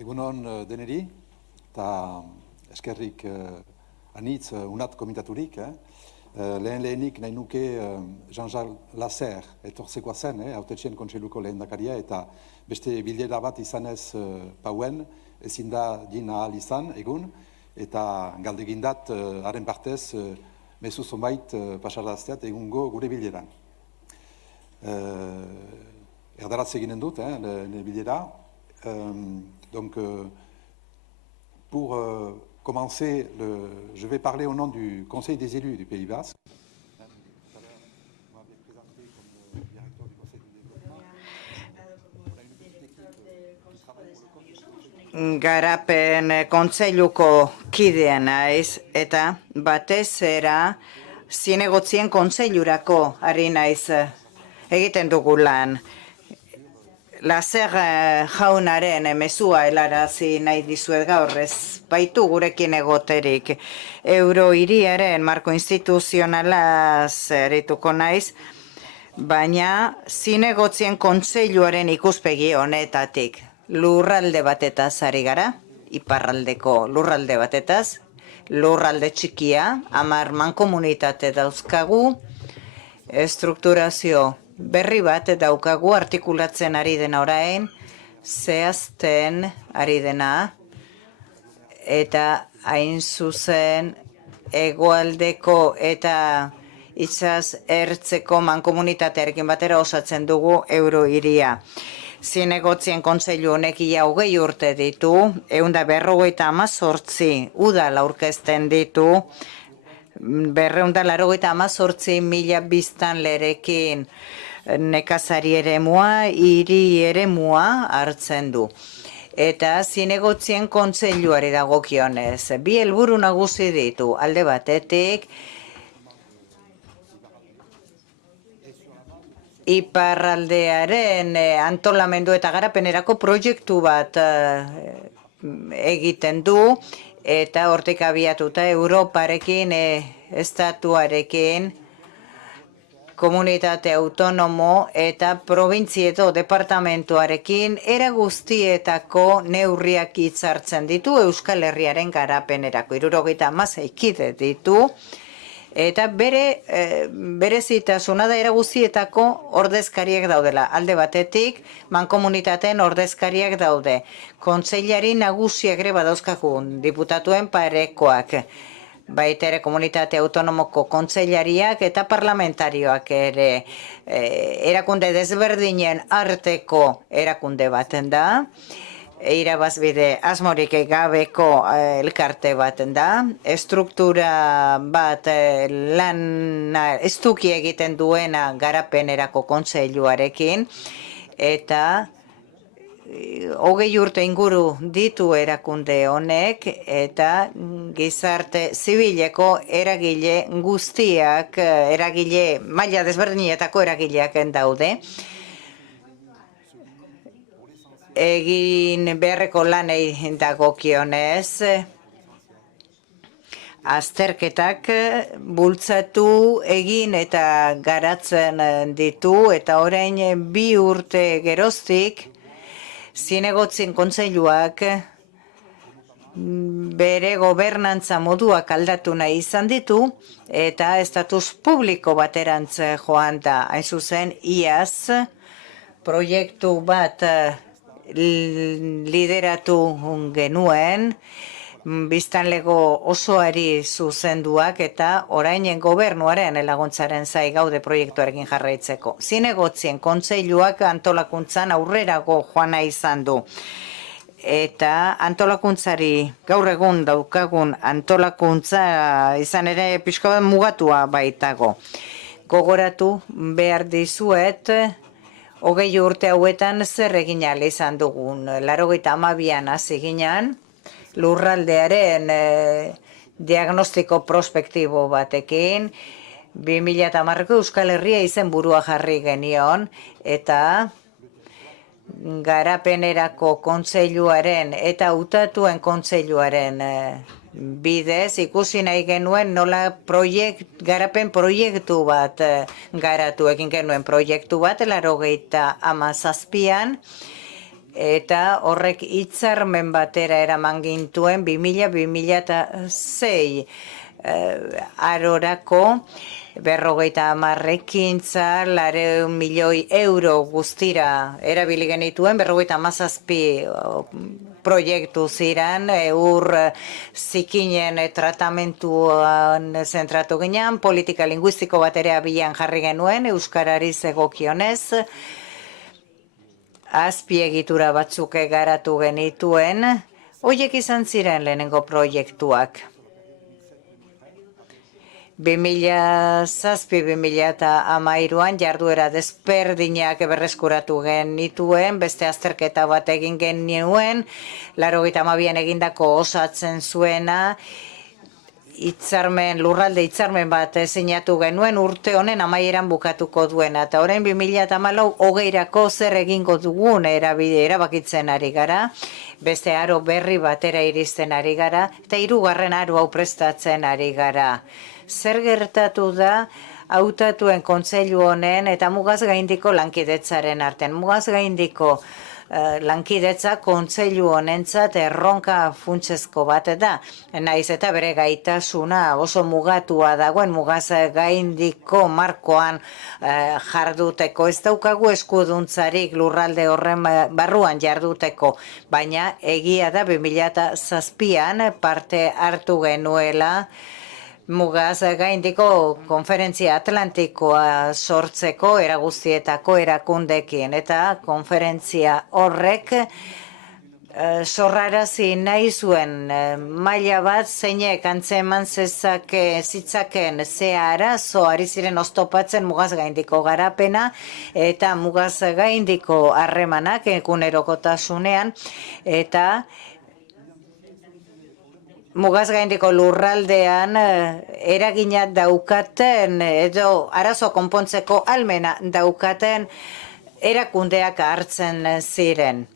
Egunon deneri, eta eskerrik anitz unat komitaturik. Lehenik nahi nuke Jean-Jacques Lasser etortzekoa zen, hautetxeen kontseiluko lehendakaria, eta beste bilera bat izanez pauen, ezin da dina ahal izan egun, eta galdegindat haren partez mezu zonbait pasarazteat egungo gure bileran. Erdaratze eginen dut, bilera. Donc, pour commencer, je vais parler au nom du Conseil des élus du Pays Basque. Garapen kontseiluko kidea naiz, eta batez era zinegotzien kontseilurako ari naiz egiten dugu lan. Lasser jaunaren mezua helarazi nahi dizuet gaur, ez baitu gurekin egoterik. Eurohiriaren marko instituzionalaz arituko naiz, baina zinegotzien kontseiluaren ikuspegi honetatik. Lurralde batetaz ari gara, iparraldeko lurralde batetaz, lurralde txikia, 10 mankomunitate dauzkagu, strukturazio berri bat daukagu artikulatzen ari dena orain, zehazten ari dena, eta hain zuzen hegoaldeko eta itsas ertzeko mankomunitatearekin batera osatzen dugu eurohiria. Zinegotzien kontseilu honek ia 20 urte ditu, 158 udal aurkezten ditu, 288.000 biztanlerekin nekazari eremua, hiri eremua hartzen du. Eta zinegotzien kontseiluari dagokionez, bi helburu nagusi ditu, alde batetik, iparraldearen antolamendu eta garapenerako proiektu bat egiten du, eta hortik abiatuta Europarekin, estatuarekin, komunitate autonomo eta probintzieto departamentuarekin era guztietako neurriak hitzartzen ditu Euskal Herriaren garapenerako. 76 kide ditu eta berezitasuna da era guztietako ordezkariak daudela. Alde batetik, mankomunitateen ordezkariak daude. Kontseilari nagusiak ere badauzkagu, diputatuen parekoak. Baita ere komunitate autonomoko kontseilariak eta parlamentarioak ere erakunde desberdinen arteko erakunde baten da. Irabazbide asmorik gabeko elkarte baten da. Estruktura bat lana estuki egiten duena garapenerako kontseiluarekin eta 20 urte inguru ditu erakunde honek eta gizarte zibileko eragile guztiak, eragile maila desberdinetako eragileak daude. Egin beharreko lanei dagokionez, azterketak bultzatu egin eta garatzen ditu eta orain 2 urte geroztik Zinegotzien kontseiluak bere gobernantza moduak aldatu nahi izan ditu eta estatus publiko baterantz joan da. Hain zuzen, iaz proiektu bat lideratu genuen, biztanlego osoari zuzenduak eta orainen gobernuaren laguntzaren zai gaude proiektuarekin jarraitzeko. Zinegotzien kontseiluak antolakuntzan aurrerago joana izan du. Eta antolakuntzari gaur egun daukagun antolakuntza izan ere pixka bat mugatua baitago. Gogoratu behar dizuet, 20 urte hauetan zer egin ahal izan dugun. 82an hasi ginen, lurraldearen diagnostiko prospektibo batekin, 2010ko Euskal Herria izenburua jarri genion, eta garapenerako kontseiluaren eta hautatuen kontseiluaren bidez ikusi nahi genuen nola garapen proiektu bat garatu egin genuen proiektu bat 87an, eta horrek hitzarmen batera eraman gintuen 2000-2006 arorako 50 ekintza, 200 milioi euro guztira erabili genituen, 57 proiektu ziren, ur zikinen tratamentuan zentratu ginen, politika linguistiko bat ere abian jarri genuen, euskarari zegokionez, azpiegitura batzuk garatu genituen, horiek izan ziren lehenengo proiektuak. 2007-2013an jarduera desberdinak berreskuratu genituen, beste azterketa bat egin genuen, 82an egindako osatzen zuena, lurralde hitzarmen bat sinatu genuen urte honen amaieran bukatuko duena. Eta orain 2014 hogeirako zer egingo dugun erabakitzen ari gara, beste aro berri batera iristen ari gara, eta 3. aro hau prestatzen ari gara. Zer gertatu da hautatuen kontseilu honen eta mugaz gaindiko lankidetzaren artean. Mugaz gaindiko lankidetza kontseilu honentzat erronka funtsezko bat da. Naiz eta bere gaitasuna oso mugatua dagoen mugaz gaindiko markoan jarduteko. Ez daukagu eskuduntzarik lurralde horren barruan jarduteko, baina egia da 2007an parte hartu genuela mugaz gaindiko konferentzia atlantikoa sortzeko eraguztietako erakundekin, eta konferentzia horrek sorrarazi nahi zuen maila bat zeinek antzeman zitzaken ze arazo ari ziren oztopatzen mugaz gaindiko garapena eta mugaz gaindiko harremanak egunerokotasunean, eta mugaz gaindiko lurraldean eragina daukaten edo arazo konpontzeko almena daukaten erakundeak hartzen ziren.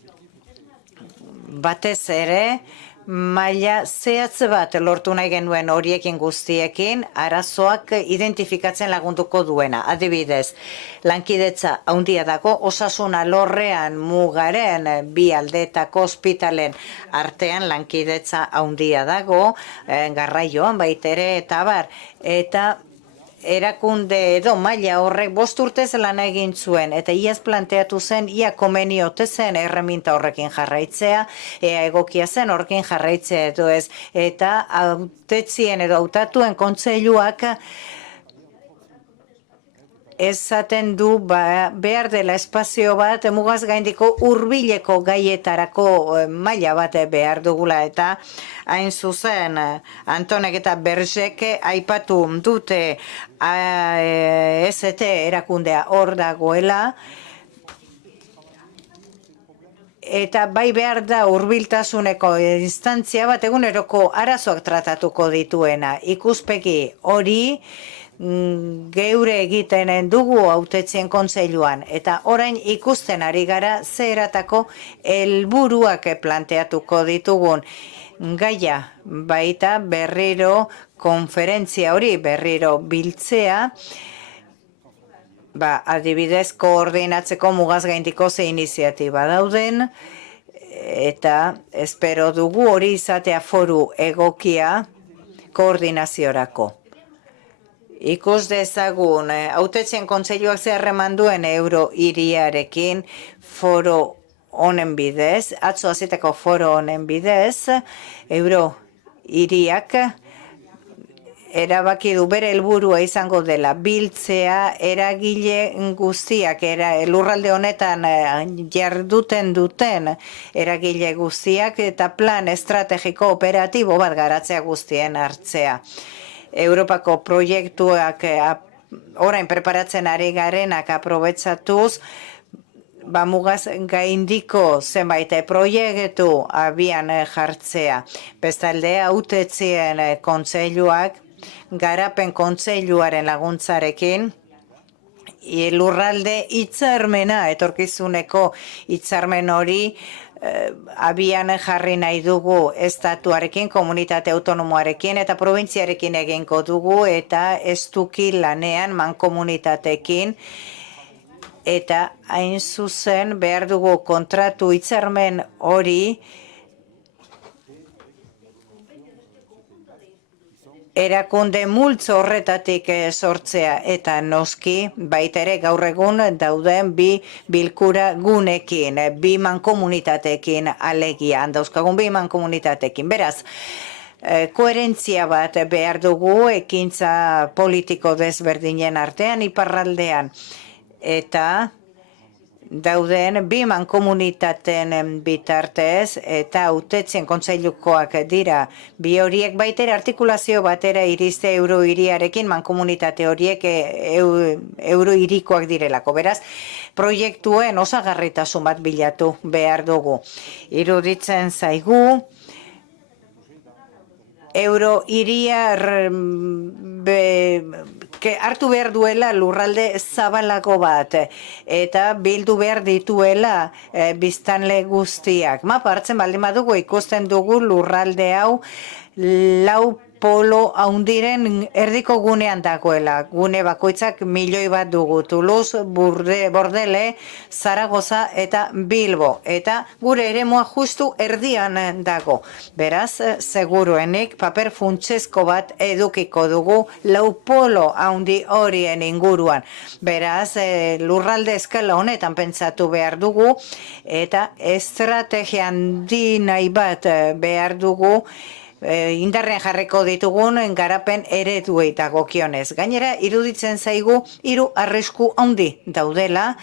Batez ere, maila zehatz bat lortu nahi genuen horiekin guztiekin, arazoak identifikatzen lagunduko duena. Adibidez, lankidetza handia dago, osasun alorrean mugaren bi aldetako ospitalen artean lankidetza handia dago, garraioan baitere eta bar, eta erakunde edo maila horrek 5 urtez lan egin zuen, eta iaz planteatu zen, ia komeniote zen erreminta horrekin jarraitzea, ea egokia zen horrekin jarraitzea edo ez, eta hautetzien edo hautatuen kontseiluak esaten du behar dela espazio bat mugaz gaindiko hurbileko gaietarako maila bat behar dugula, eta hain zuzen Antonek eta Berzek aipatu dute AST erakundea hor dagoela, eta bai behar da hurbiltasuneko instantzia bat eguneroko arazoak tratatuko dituena. Ikuspegi hori geure egiten dugu hautetzien kontseiluan, eta orain ikusten ari gara zeratako helburuak planteatuko ditugun. Gaia baita berriro konferentzia hori berriro biltzea, adibidez koordinatzeko mugaz gaindiko ze iniziatiba dauden, eta espero dugu hori izatea foru egokia koordinaziorako. Ikus dezagun, hautetzien kontseiluak zeharreman duen euro hiriarekin foro honen bidez, atzo aziteko foro honen bidez, euro hiriak erabaki du bere helburua izango dela biltzea eragile guztiak, lurralde honetan jarduten duten eragile guztiak eta plan estrategiko operatibo bat garatzea guztien hartzea. Europako proiektuak orain preparatzen ari garenak aprobetsatuz, mugaz gaindiko zenbait proiektu abian jartzea. Bestalde hautetzien kontseiluak garapen kontseiluaren laguntzarekin lurralde hitzarmena, etorkizuneko hitzarmen hori abian jarri nahi dugu estatuarekin, komunitate autonomoarekin eta probintziarekin egingo dugu, eta estuki lanean mankomunitatekin, eta hain zuzen behar dugu kontratu hitzarmen hori erakunde multzo horretatik sortzea, eta noski baita ere gaur egun dauden bi bilkura gunekin, bi mankomunitatekin alegia, dauzkagun bi mankomunitatekin. Beraz, koherentzia bat behar dugu ekintza politiko desberdinen artean iparraldean, eta dauden bi mankomunitateen bitartez eta hautetzien kontseilukoak dira. Bi horiek baitera artikulazio batera irizte euro hiriarekin mankomunitate horiek euro hirikoak direlako. Beraz, proiektuen osagarritasun bat bilatu behar dugu. Iruditzen zaigu, euro hiria hartu behar duela lurralde zabalako bat, eta bildu behar dituela biztanle guztiak. Mapa hartzen baldin badugu ikusten dugu lurralde hau lau polo haundiren erdiko gunean dagoela. Gune bakoitzak milioi bat dugu. Toulouse, Bordele, Zaragoza eta Bilbo. Eta gure eremua justu erdian dago. Beraz, seguruenik paper funtsezko bat edukiko dugu lau polo haundi horien inguruan. Beraz, lurralde eskala honetan pentsatu behar dugu, eta estrategia handi nahi bat behar dugu, indarrean jarriko ditugun garapen ereduei dagokionez. Gainera, iruditzen zaigu 3 arrisku handi daudela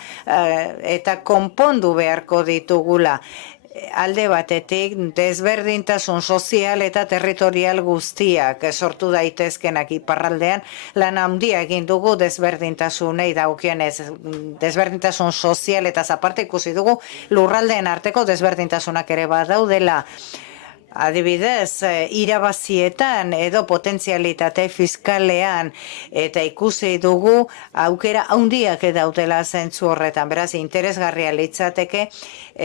eta konpondu beharko ditugula. Alde batetik, desberdintasun sozial eta territorial guztiak sortu daitezkenak iparraldean, lan handia egin dugu desberdintasunei dagokionez. Desberdintasun sozial eta aparte ikusi dugu lurraldeen arteko desberdintasunak ere badaudela. Adibidez, irabazietan edo potentzialitate fiskalean eta ikusi dugu aukera handiak daudela zentzu horretan. Beraz, interesgarria litzateke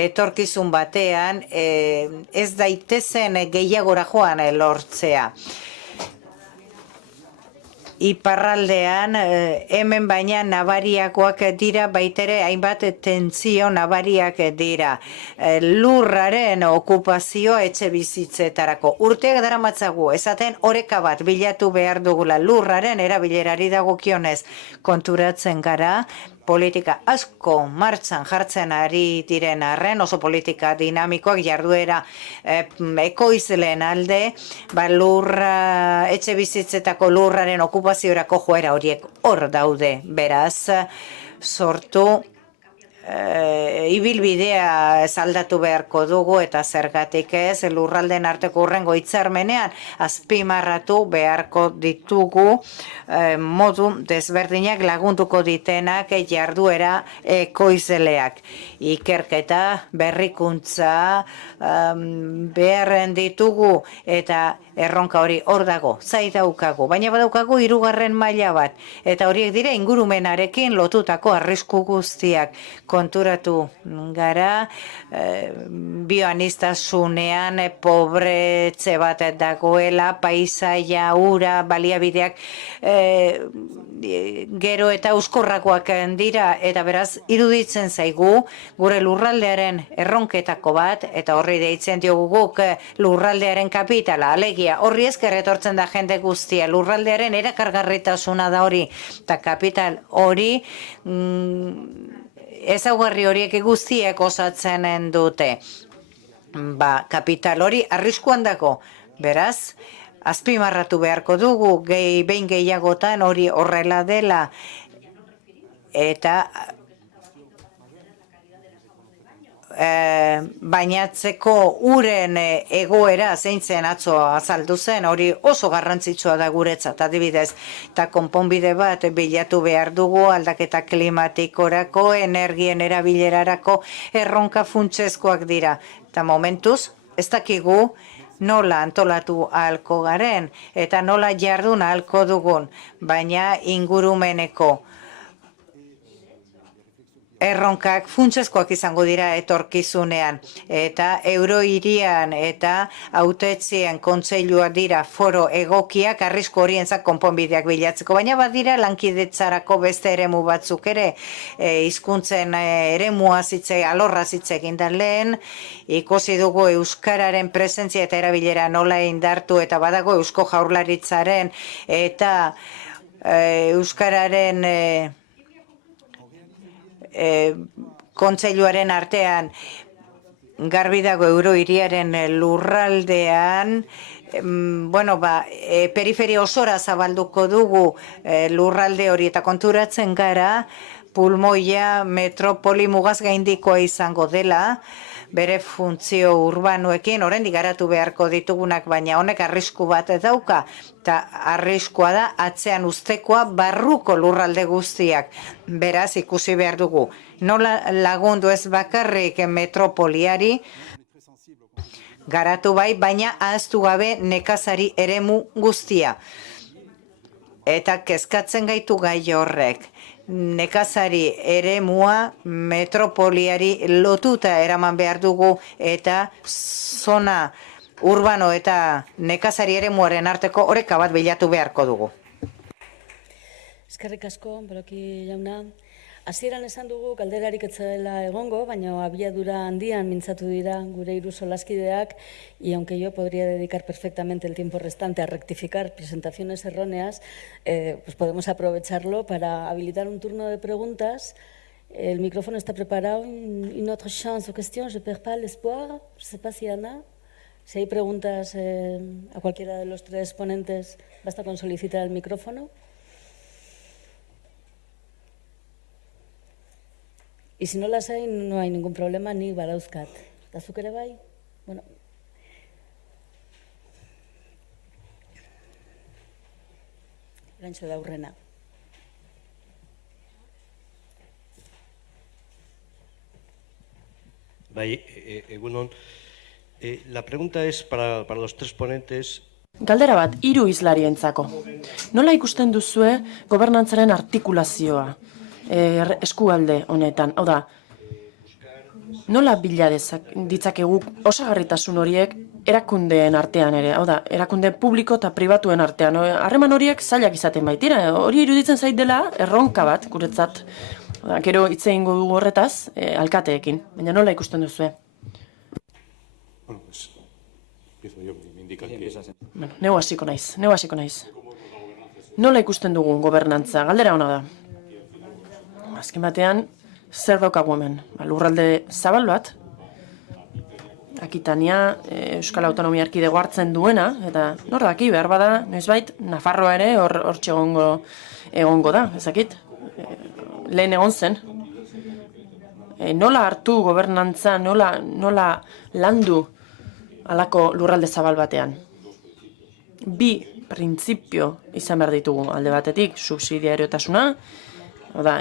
etorkizun batean ez daitezen gehiagora joan lortzea. Iparraldean hemen baina nabariakoak dira, baitere hainbat tentsio nabariak dira. Lurraren okupazioa etxe bizitzetarako. Urteak daramatzagu, esaten oreka bat bilatu behar dugula lurraren erabilerari dagokionez konturatzen gara, politika asko martxan jartzen ari diren arren, oso politika dinamikoak jarduera ekoizleen alde, lurra, etxe bizitzetako lurraren okupaziorako joera horiek hor daude, beraz, sortu ibilbidea aldatu beharko dugu eta zergatik ez lurralden arteko hurrengo hitzarmenean azpimarratu beharko ditugu modu desberdinak lagunduko ditenak jarduera ekoizleak. Ikerketa, berrikuntza beharren ditugu eta erronka hori hor dago, zai daukagu, baina badaukagu hirugarren maila bat, eta horiek dira ingurumenarekin lotutako arrisku guztiak. Konturatu gara, bioaniztasunean pobretze bat dagoela, paisaia, ura, baliabideak gero eta euskorrakoak dira, eta beraz iruditzen zaigu gure lurraldearen erronketako bat, eta horri deitzen diogu guk lurraldearen kapitala, alegia, horri esker etortzen da jende guztia, lurraldearen erakargarritasuna da hori, eta kapital hori ezaugarri horiek guztiek osatzen dute. Kapital hori arriskuan dago, beraz, azpimarratu beharko dugu behin gehiagotan hori horrela dela, eta bainatzeko uren egoera zeintzen atzo azaldu zen, hori oso garrantzitsua da guretzat, adibidez, eta konponbide bat bilatu behar dugu aldaketa klimatikorako, energien erabilerarako erronka funtsezkoak dira. Eta momentuz, ez dakigu nola antolatu ahalko garen eta nola jardun ahalko dugun, baina ingurumeneko erronkak funtsezkoak izango dira etorkizunean, eta eurohirian eta hautetzien kontseilua dira foro egokiak arrisku horientzat konponbideak bilatzeko, baina badira lankidetzarako beste eremu batzuk ere, hizkuntzen eremua alorra egin da lehen, ikusi dugu euskararen presentzia eta erabilera nola indartu, eta badago Eusko Jaurlaritzaren eta euskararen kontseiluaren artean garbi dago eurohiriaren lurraldean, periferia osora zabalduko dugu lurralde hori, eta konturatzen gara pulmoia metropoli mugaz gaindikoa izango dela, bere funtzio urbanoekin, oraindik garatu beharko ditugunak, baina honek arrisku bat dauka, eta arriskua da atzean uztekoa barruko lurralde guztiak. Beraz, ikusi behar dugu. Nola lagundu ez bakarrik metropoliari, garatu bai, baina ahaztu gabe nekazari eremu guztia. Eta kezkatzen gaitu gai horrek. Nekazari eremua metropoliari lotuta eraman behar dugu, eta zona urbano eta nekazari eremuaren arteko oreka bat bilatu beharko dugu. Eskerrik asko, Beloki jauna. Hasieran esan dugu galderarik ez zela egongo, baina abiadura handian mintzatu dira gure hiru solaskideak, y aunque yo podría dedicar perfectamente el tiempo restante a rectificar presentaciones erróneas, pues podemos aprovecharlo para habilitar un turno de preguntas. El micrófono está preparado. Une autre chance aux questions, je perds pas l'espoir. Je sais pas si Ana, si hay preguntas a cualquiera de los tres ponentes, basta con solicitar el micrófono. Y si no las hay, no hay ningún problema, ni badauzkat. Eta zuk ere bai? Bueno. Erantxo da aurrena. Bai, egunon, La pregunta es para los tres ponentes. Galdera bat, 3 hizlarientzako. Nola ikusten duzue gobernantzaren artikulazioa eskualde honetan? Hau da, nola bila ditzakegu osagarritasun horiek erakundeen artean ere? Hau da, erakunde publiko eta pribatuen artean. Harreman horiek zailak izaten baitira. Hori iruditzen zait dela erronka bat, guretzat. Hau da, gero hitz egingo dugu horretaz, alkateekin. Baina nola ikusten duzue? Bueno, pues, empiezo yo, me indica el pie. Bueno, neu hasiko naiz. Nola ikusten dugu gobernantza? Galdera ona da. Azken batean, zer daukagu hemen? Lurralde zabal bat, Akitania, Euskal Autonomia Erkidego hartzen duena, eta nor daki, behar bada, noizbait, Nafarroa ere hortxe egongo da, ezakit. Lehen egon zen. Nola hartu gobernantza, nola landu halako lurralde zabal batean? 2 printzipio izan behar ditugu, alde batetik subsidiariotasuna,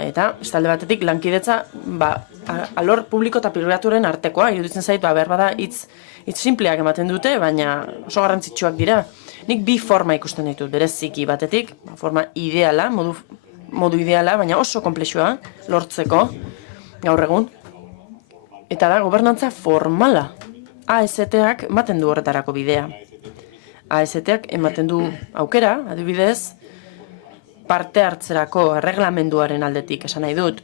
eta beste alde batetik lankidetza alor publiko eta pribaturen artekoa, iruditzen zait, behar bada hitz simpleak ematen dute, baina oso garrantzitsuak dira. Nik 2 forma ikusten ditut, bereziki batetik, forma ideala, modu ideala, baina oso komplexua lortzeko, gaur egun. Eta da, gobernantza formala. AST-ak ematen du horretarako bidea. AST-ak ematen du aukera, adibidez, parte hartzerako erreglamenduaren aldetik, esan nahi dut.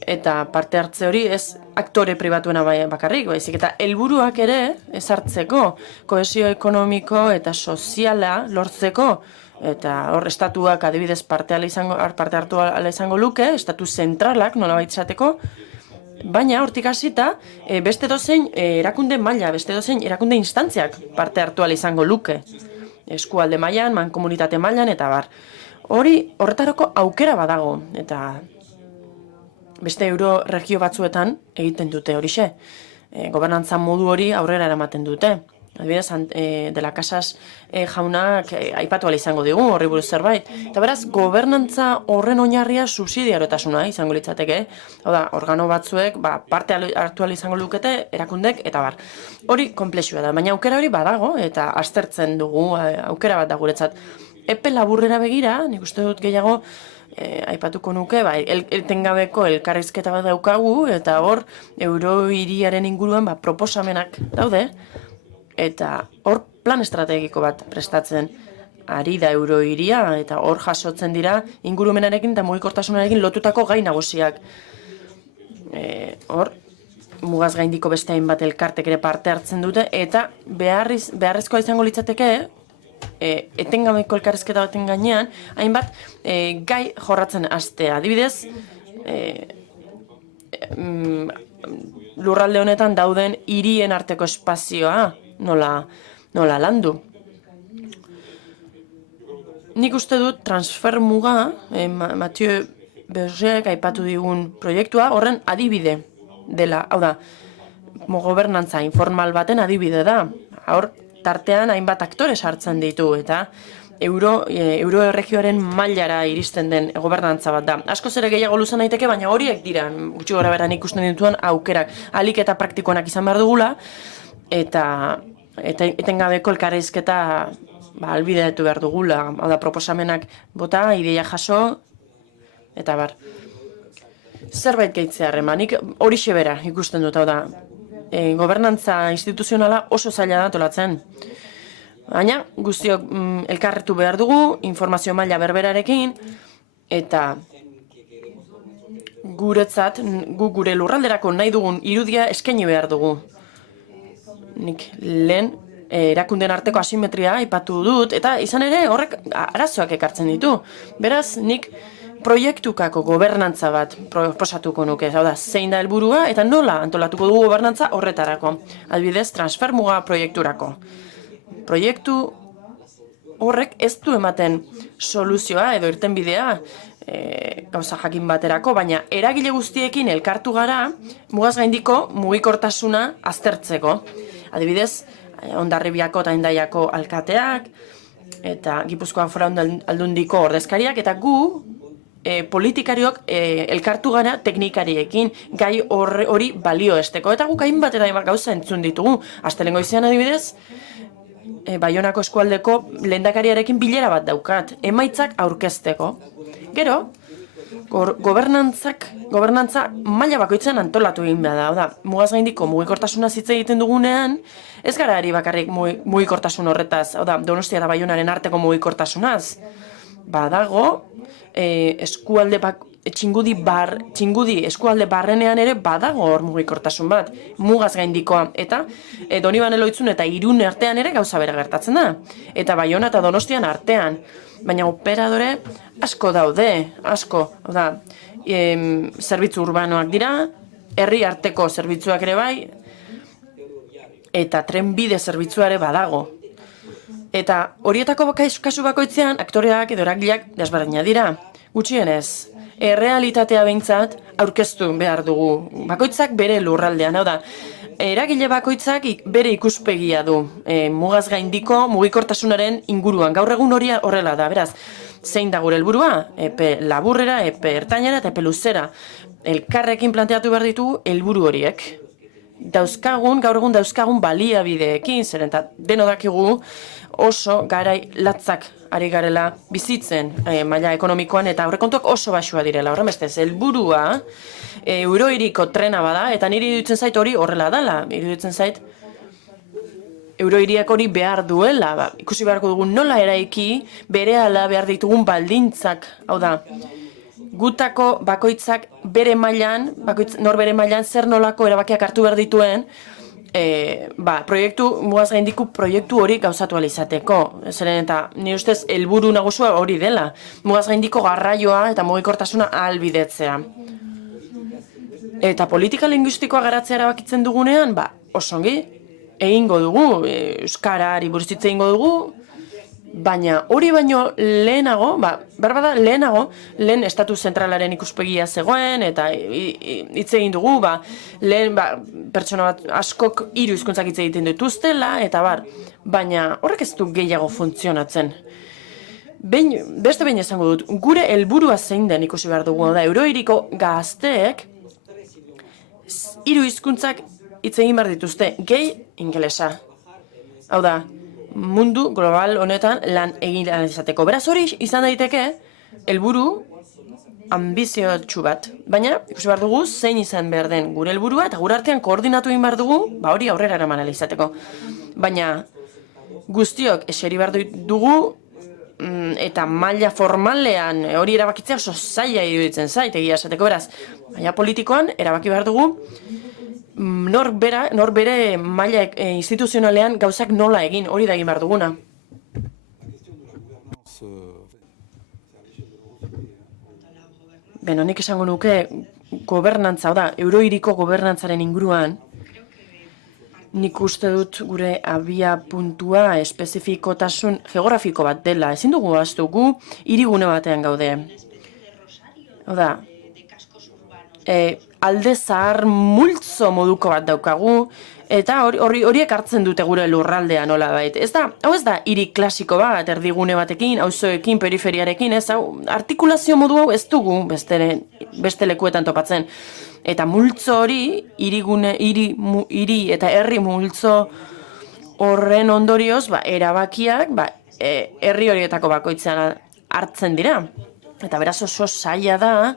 Eta parte hartze hori ez aktore pribatuena bakarrik, baizik eta helburuak ere ezartzeko, kohesio ekonomiko eta soziala lortzeko, eta hor estatuak adibidez parte hartu ala izango luke, estatu zentralak nolabait izateko, baina hortik hasita beste dozein erakunde maila, beste dozein erakunde instantziak parte hartu ala izango luke. Eskualde mailan, mankomunitate mailan eta bar. Hori horretarako aukera badago, eta beste euroregio batzuetan egiten dute horixe. Gobernantza modu hori aurrera eramaten dute. Adibidez, de la Casas jaunak aipatu ala izango digu, horri buruz zerbait. Eta beraz, gobernantza horren oinarria subsidiariotasuna izango litzateke. Hau da, organo batzuek parte hartu ala izango lukete, erakundek, eta bar. Hori konplexua da, baina aukera hori badago, eta aztertzen dugu aukera bat da guretzat. Epe laburrera begira, nik uste dut gehiago, aipatuko nuke, eltengabeko elkarrizketa bat daukagu, eta hor, eurohiriaren inguruan proposamenak daude, eta hor plan estrategiko bat prestatzen ari da eurohiria, eta hor jasotzen dira ingurumenarekin eta mugikortasunarekin lotutako gai nagusiak. Hor, mugaz gaindiko beste hainbat elkartek ere parte hartzen dute, eta beharrezkoa izango litzateke, etengabeko elkarrizketa baten gainean, hainbat gai jorratzen hastea. Adibidez, lurralde honetan dauden hirien arteko espazioa nola landu. Nik uste dut transfer muga, Mathieu Bergek aipatu digun proiektua, horren adibide dela. Hau da, gobernantza informal baten adibide da. Hor, tartean hainbat aktore sartzen ditu, eta euroregioaren mailara iristen den gobernantza bat da. Askoz ere gehiago luzan daiteke, baina horiek dira, gutxi gora beran ikusten dituen aukerak, ahalik eta praktikoanak izan behar dugula, eta etengabeko elkarrizketa albidetu behar dugula, hau da, proposamenak bota, ideia jaso, eta bar. Zerbait gehitzea harremanik, horixe bera ikusten dut, hau da, gobernantza instituzionala oso zaila da tolatzen. Baina, guztiok elkarretu behar dugu, informazio maila berberarekin, eta guretzat, gure lurralderako nahi dugun irudia eskaini behar dugu. Nik lehen erakunden arteko asimetria aipatu dut, eta izan ere horrek arazoak ekartzen ditu. Beraz, nik proiektukako gobernantza bat proposatuko nuke, hau da, zein da helburua eta nola antolatuko dugu gobernantza horretarako. Adibidez, transfermuga proiekturako. Proiektu horrek ez du ematen soluzioa edo irtenbidea gauza jakin baterako, baina eragile guztiekin elkartu gara mugaz gaindiko mugikortasuna aztertzeko. Adibidez, Hondarribiako eta Hendaiako alkateak, eta Gipuzkoa Foru Aldundiko ordezkariak, eta gu politikariok elkartu gara teknikariekin, gai hori balio esteko. Eta guk hainbat eta hainbat gauza entzun ditugu. Astelehen goizean adibidez, Baionako eskualdeko lehendakariarekin bilera bat daukat, emaitzak aurkezteko. Gero, gobernantza maila bakoitzen antolatu egin behar da. Mugaz gaindiko mugikortasuna hitz egiten dugunean, ez gara ari bakarrik mugikortasun horretaz, Donostia eta Baionaren arteko mugikortasunaz. Badago, eskualde txingudi eskualde barrenean ere badago hor mugikortasun bat, mugaz gaindikoa. Eta Donibane Loitzun eta Irun artean ere gauza bera gertatzen da. Eta Baiona eta Donostian artean. Baina operadore asko daude, asko. Zerbitzu urbanoak dira, herri arteko zerbitzuak ere bai, eta trenbide zerbitzua ere badago. Eta horietako kasu bakoitzean, aktoreak edo eragileak desberdina dira. Gutxienez, errealitatea behintzat aurkeztu behar dugu. Bakoitzak bere lurraldean, eragile bakoitzak bere ikuspegia du. Mugaz gaindiko mugikortasunaren inguruan. Gaur egun hori horrela da, beraz. Zein da gure helburua? Epe laburrera, epe ertainera eta epe luzera. Elkarrekin planteatu behar ditugu helburu horiek. Gaur egun dauzkagun baliabideekin, zeren eta deno dakigu oso garai latzak ari garela bizitzen maila ekonomikoan eta aurrekontuak oso baxua direla. Horren bestez, helburua euroiriko trena bada, eta niri iruditzen zait hori horrela dela. Iruditzen zait euroiriak hori behar duela. Ikusi beharko dugu nola eraiki berehala behar ditugun baldintzak. Hau da, gutako bakoitzak bere mailan, nor bere mailan zer nolako erabakiak hartu behar dituen, mugaz gaindiko proiektu hori gauzatu alizateko. Zeren eta nire ustez helburu nagusua hori dela. Mugaz gaindiko garraioa eta mugikortasuna ahalbidetzea. Eta politika linguistikoa garatzea erabakitzen dugunean, osongi, egingo dugu, euskarari buruz hitz egingo dugu, baina hori baino lehenago, lehen estatu zentralaren ikuspegia zegoen, eta hitz egin dugu, lehen pertsona bat askok 3 hizkuntzak hitz egiten dituztela, eta baina horrek ez du gehiago funtzionatzen. Beste behin esango dut, gure helburua zein den ikusi behar dugu, euroiriko gazteek 3 hizkuntzak hitz egin behar dituzte, gehi ingelesa. Hau da, mundu global honetan lan egin izateko. Beraz hori izan daiteke helburu ambiziotsu bat. Baina ikusi behar dugu zein izan behar den gure helburua eta gure artean koordinatu egin behar dugu, hori aurrera eraman ahal izateko. Baina guztiok eseri behar dugu eta maila formalean hori erabakitzea oso zaila iruditzen zait egia esateko. Beraz, maila politikoan erabaki behar dugu nor bere maila instituzionalean gauzak nola egin, hori da egin behar duguna. Nik esango nuke gobernantza, euroiriko gobernantzaren inguruan, nik uste dut gure abia puntua espezifikotasun geografiko bat dela. Ezin dugu ahaztu gu hirigune batean gaude. Alde zahar multzo moduko bat daukagu, eta horiek hartzen dute gure lurraldea nola bait. Hau ez da hiri klasiko bat, erdigune batekin, auzoekin, periferiarekin, artikulazio modu hau ez dugu beste lekuetan topatzen. Eta multzo hori, hiri eta herri multzo horren ondorioz, erabakiak herri horietako bakoitzean hartzen dira. Eta beraz oso zaila da,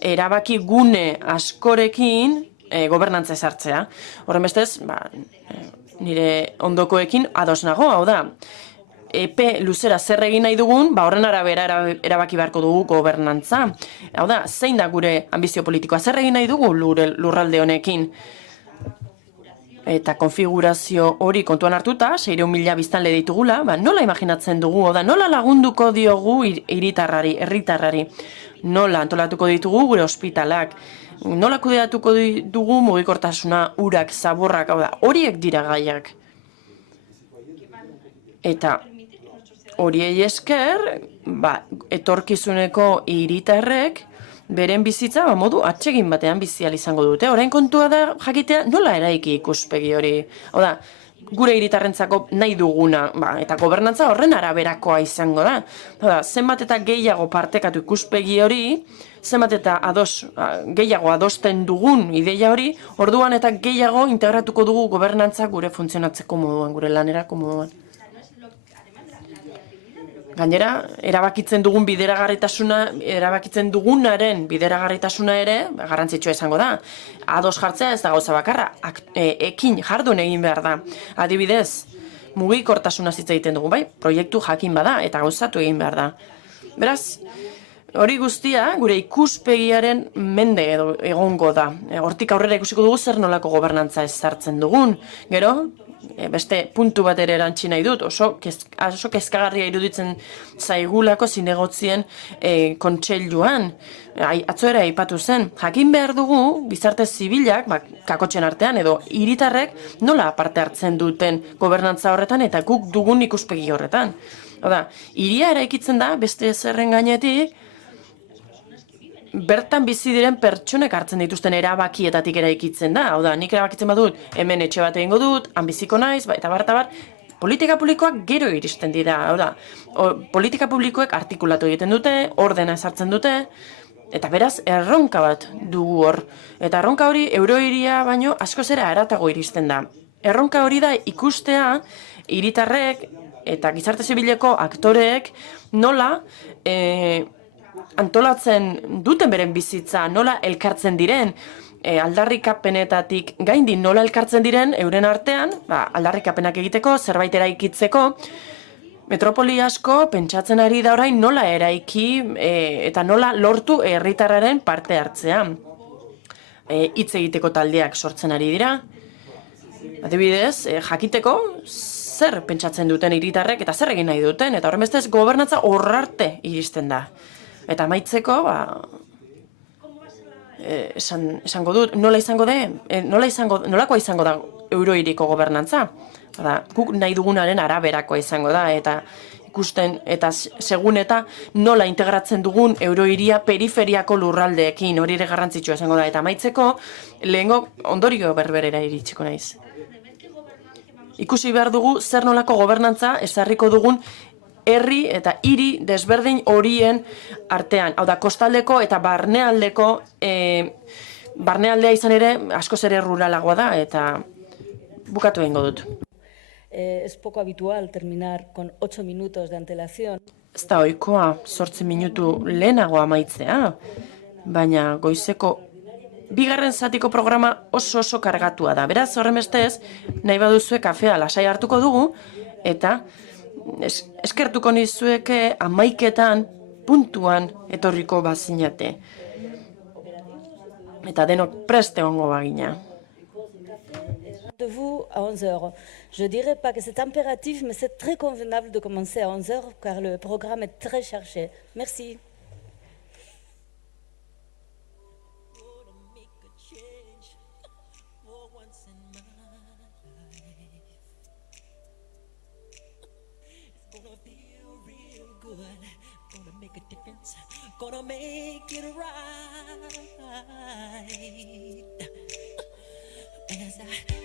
erabaki gune askorekin gobernantza ezartzea. Horren bestez, nire ondokoekin ados nago, hau da, epe luzera zer egin nahi dugun, horren arabera erabaki beharko dugu gobernantza. Hau da, zein da gure ambizio politikoa, zer egin nahi dugu lurralde honekin. Eta konfigurazio hori kontuan hartuta, 600.000 biztanle ditugula, nola imaginatzen dugu, nola lagunduko diogu herritarrari, nola antolatuko ditugu gure ospitalak, nola kudeatuko dugu mugikortasuna, urak, zaborrak, horiek dira gaiak. Eta horiei esker, etorkizuneko hiritarrek, beren bizitza modu atsegin batean bizial izango dute. Orain kontua da jakitea nola eraiki ikuspegi hori. Hau da, gure hiritarrentzako nahi duguna, eta gobernantza horren araberakoa izango da. Zenbat eta gehiago partekatu ikuspegi hori, zenbat eta gehiago adosten dugun ideia hori, orduan eta gehiago integratuko dugu gobernantza gure funtzionatzeko moduan, gure lanerako moduan. Gainera, erabakitzen dugunaren bideragarritasuna ere, garrantzitsua izango da. Ados jartzea ez da gauza bakarra, ekin jardun egin behar da. Adibidez, mugikortasuna hitz egiten dugu, bai? Proiektu jakin bada eta gauzatu egin behar da. Beraz, hori guztia gure ikuspegiaren mende edo egongo da. Hortik aurrera ikusiko dugu zer nolako gobernantza ezartzen dugun. Gero, beste puntu bat ere erantzi nahi dut, oso kezkagarria iruditzen zaigulako zinegotzien kontseiluan. Atzo ere aipatu zen, jakin behar dugu gizarte zibilak, kakotxen artean edo hiritarrek nola parte hartzen duten gobernantza horretan eta guk dugun ikuspegi horretan. Oda, hiria eraikitzen da beste zerren gainetik, bertan bizi diren pertsonek hartzen dituzten erabakietatik eraikitzen da. Hau da, nik erabakitzen badut, hemen etxe bat egingo dut, han biziko naiz, eta bar, politika publikoak gero iristen dira. Hau da, politika publikoek artikulatu egiten dute, ordena ezartzen dute, eta beraz, erronka bat dugu hor. Eta erronka hori, eurohiria baino, askoz ere haratago iristen da. Erronka hori da ikustea, hiritarrek eta gizarte zibileko aktoreek nola antolatzen duten beren bizitza, nola elkartzen diren, aldarrikapenetatik gaindi nola elkartzen diren euren artean, aldarrikapenak egiteko, zerbait eraikitzeko, metropoli asko pentsatzen ari da orain nola eraiki eta nola lortu herritarraren parte hartzea. Hitz egiteko taldeak sortzen ari dira, adibidez, jakiteko zer pentsatzen duten hiritarrek eta zer egin nahi duten, eta horren bestez gobernantza horrarte iristen da. Eta amaitzeko, esango dut, nolakoa izango da eurohiriko gobernantza? Guk nahi dugunaren araberakoa izango da, eta ikusten, eta segun eta nola integratzen dugun eurohiria periferiako lurraldeekin, hori ere garrantzitsua izango da. Eta amaitzeko, lehengo ondorio berberera iritsiko naiz. Ikusi behar dugu zer nolako gobernantza ezarriko dugun herri eta hiri desberdin horien artean. Hau da, kostaldeko eta barnealdea izan ere askoz ere ruralagoa da eta bukatu egingo dut. Es poco habitual terminar con 8 minutos de antelación. Ez da ohikoa 8 minutu lehenago amaitzea, baina goizeko bigarren zatiko programa oso kargatua da. Beraz, horren bestez, nahi baduzue kafea lasai hartuko dugu, eta eskertuko nizueke 11 puntuan etorriko bazinate. Eta denok preste egongo bagina. De vous à 11h. Je dirais pas que c'est impératif, mais c'est très convenable de commencer à 11h car le programme est très cherché. Merci. Gonna make it right as I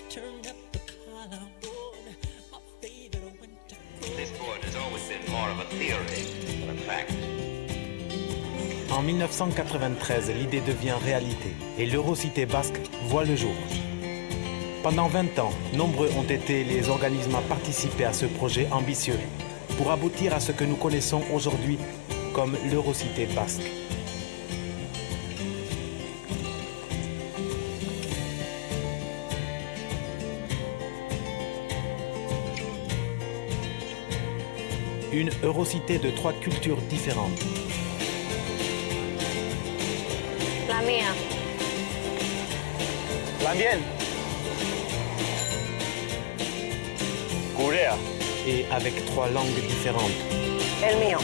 turn up the collarbone, my favorite winter. This sport has always been more of a theory than a fact. En 1993, l'idée devient réalité et l'Eurocité basque voit le jour. Pendant 20 ans, nombreux ont été les organismes à participer à ce projet ambitieux pour aboutir à ce que nous connaissons aujourd'hui comme l'Eurocité basque. Une Eurocité de 3 cultures différentes. La mía. La mienne. Gurea. Et avec 3 langues différentes. El mío.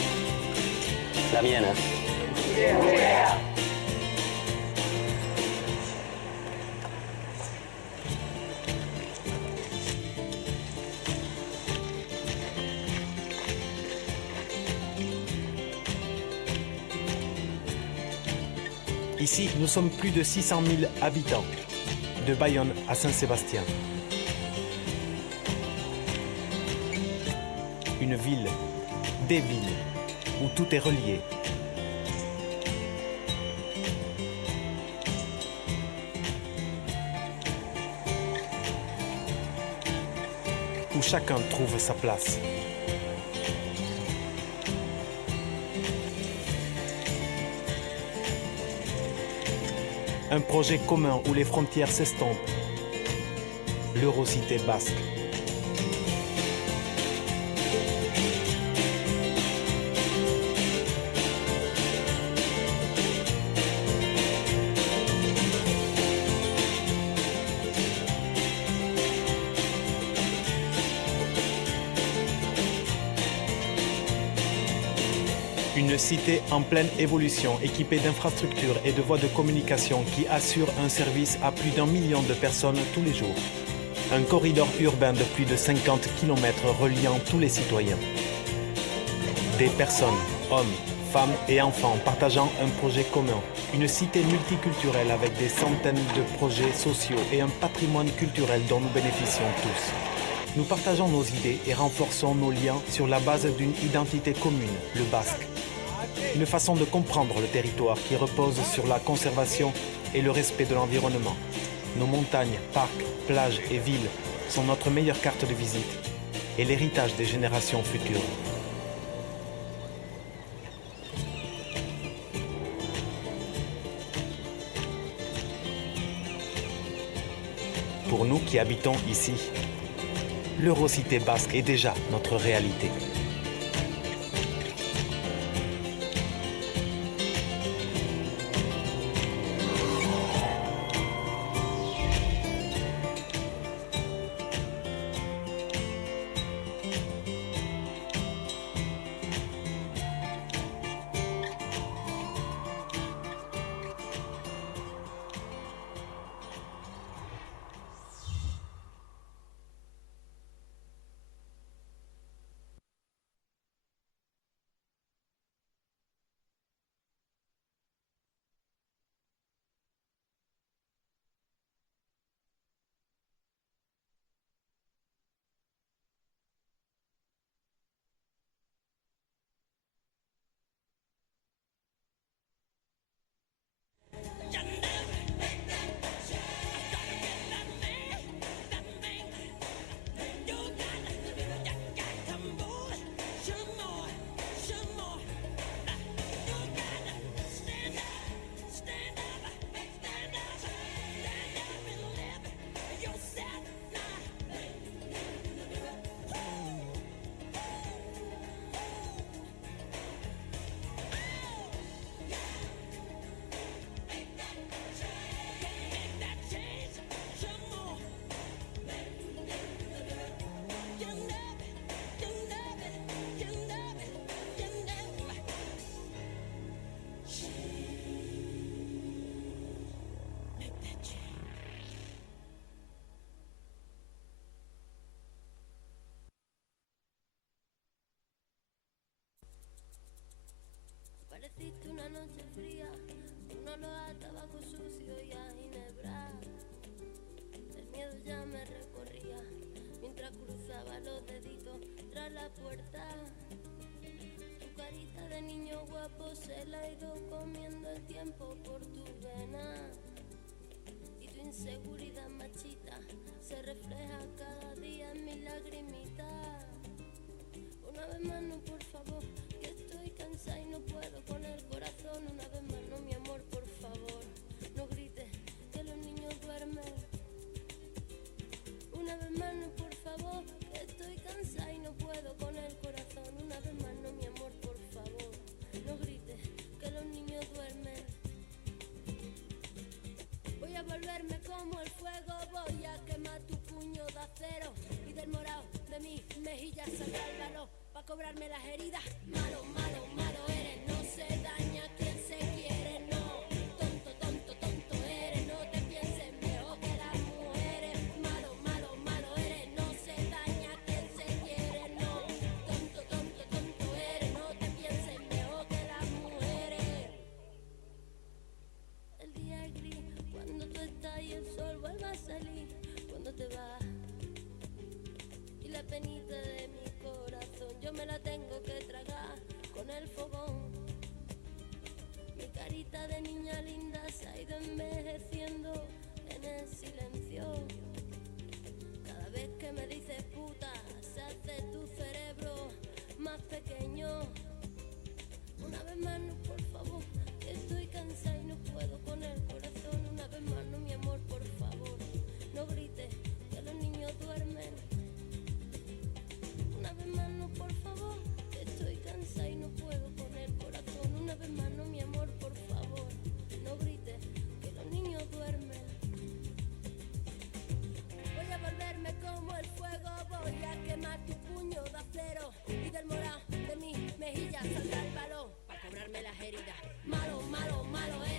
La mienne. Ici, nous sommes plus de 600 000 habitants, de Bayonne à Saint-Sébastien. une ville, des villes, où tout est relié. Où chacun trouve sa place. Un projet commun où les frontières s'estompent. L'Eurocité basque. Une cité en pleine évolution, équipée d'infrastructures et de voies de communication qui assurent un service à plus d'1 million de personnes tous les jours. Un corridor urbain de plus de 50 km reliant tous les citoyens. Des personnes, hommes, femmes et enfants partageant un projet commun. Une cité multiculturelle avec des centaines de projets sociaux et un patrimoine culturel dont nous bénéficions tous. Nous partageons nos idées et renforçons nos liens sur la base d'une identité commune, le basque. Une façon de comprendre le territoire qui repose sur la conservation et le respect de l'environnement. Nos montagnes, parcs, plages et villes sont notre meilleure carte de visite et l'héritage des générations futures. Pour nous qui habitons ici, l'Eurocité basque est déjà notre réalité. Pareciste una noche fría, un olor a tabaco sucio y a ginebra. El miedo ya me recorría mientras cruzaba los deditos tras la puerta. Tu carita de niño guapo se la ha ido comiendo el tiempo por tu vena. Y tu inseguridad machita se refleja cada día en mi lagrimita. Una vez más no, por favor, que estoy cansada y no puedo con el corazón. Una vez más no, mi amor, por favor, no grites que los niños duermen. Una vez más no, por favor, que estoy cansada y no puedo con el corazón. Una vez más no, mi amor, por favor, no grites que los niños duermen. Voy a volverme como el fuego, voy a quemar tu puño de acero y del morado de mis mejillas saldrá el valor pa' cobrarme las heridas. Malo, malo, malo eres, no se daña quien se quiere, no. Tonto, tonto, tonto eres, no te pienses mejor que las mujeres. Malo, malo, malo eres, no se daña quien se quiere, no. Tonto, tonto, tonto eres, no te pienses mejor que las mujeres. El día es gris cuando tú estás y el sol vuelve a salir. Cuando te vas y la penita de mi corazón yo me la tengo que tragar con el fogón. Mi carita de niña linda se ha ido envejeciendo en el silencio. Cada vez que me dices puta, se hace tu cerebro más pequeño. Una vez más, no, por favor, que estoy cansada y no puedo con el corazón. Una vez más, no, mi amor, por favor, no grites, que los niños duermen. Una vez más, no, por favor, que estoy cansada y no puedo con el corazón. Una vez más, no, mi amor, por favor, no grites, que los niños duermen. Voy a volverme como el fuego, voy a quemar tu puño de acero y del morado de mi mejilla saldrá el balón para cobrarme las heridas. Malo, malo, malo es.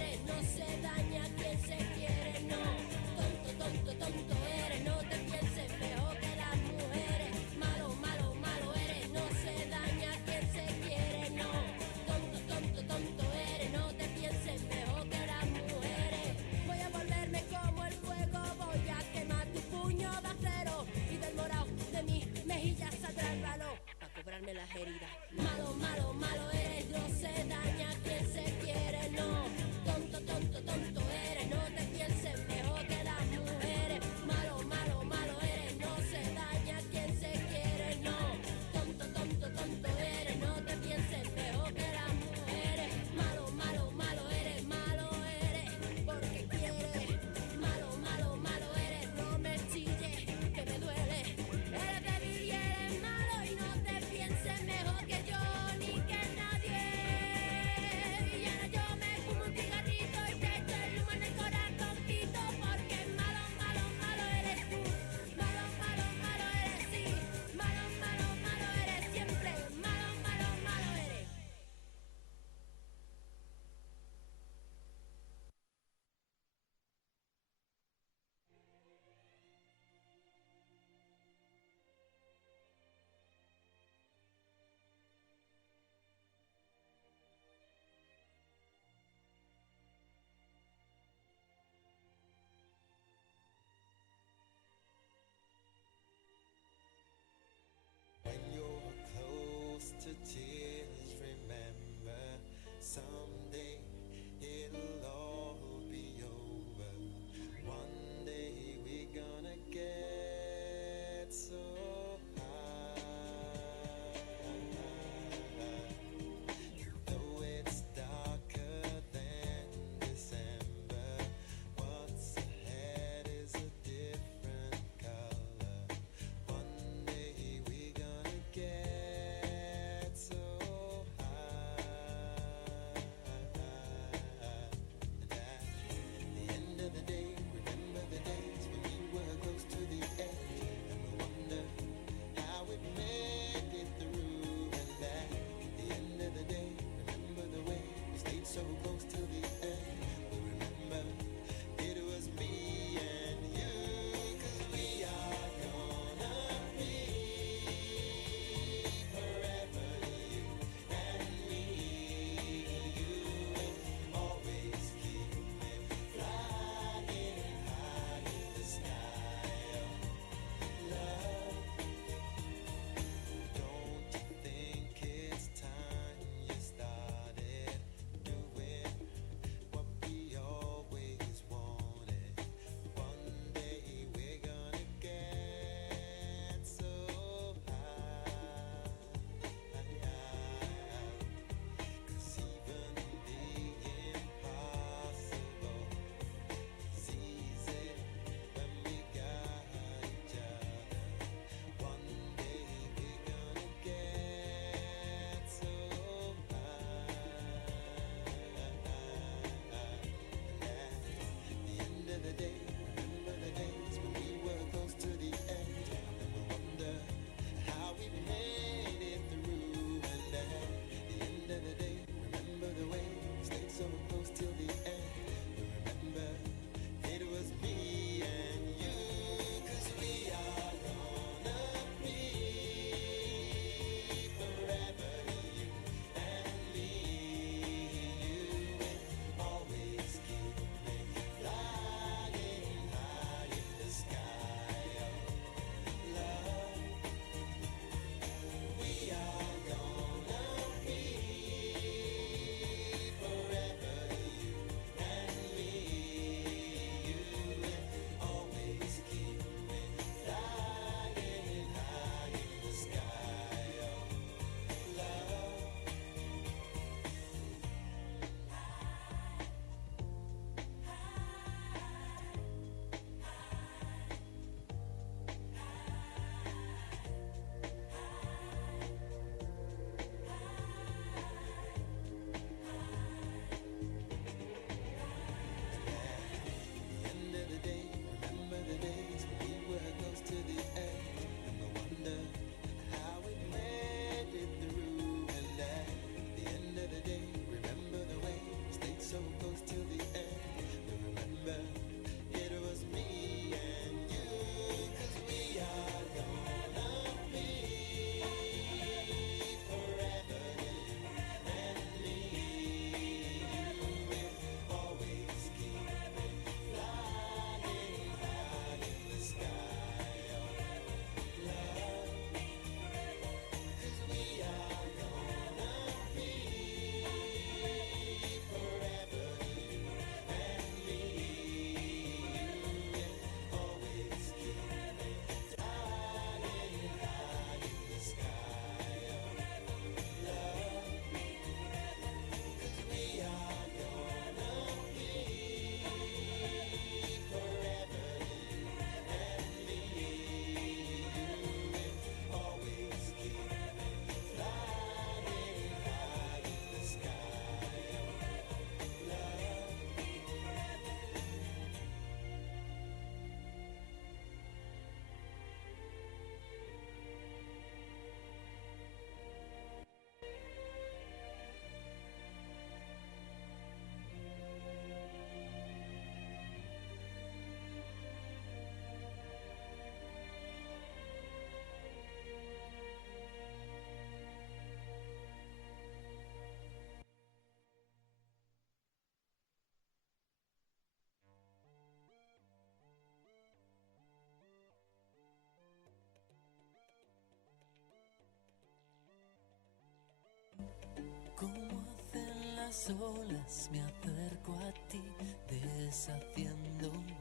las olas me acerco a ti, deshaciéndome.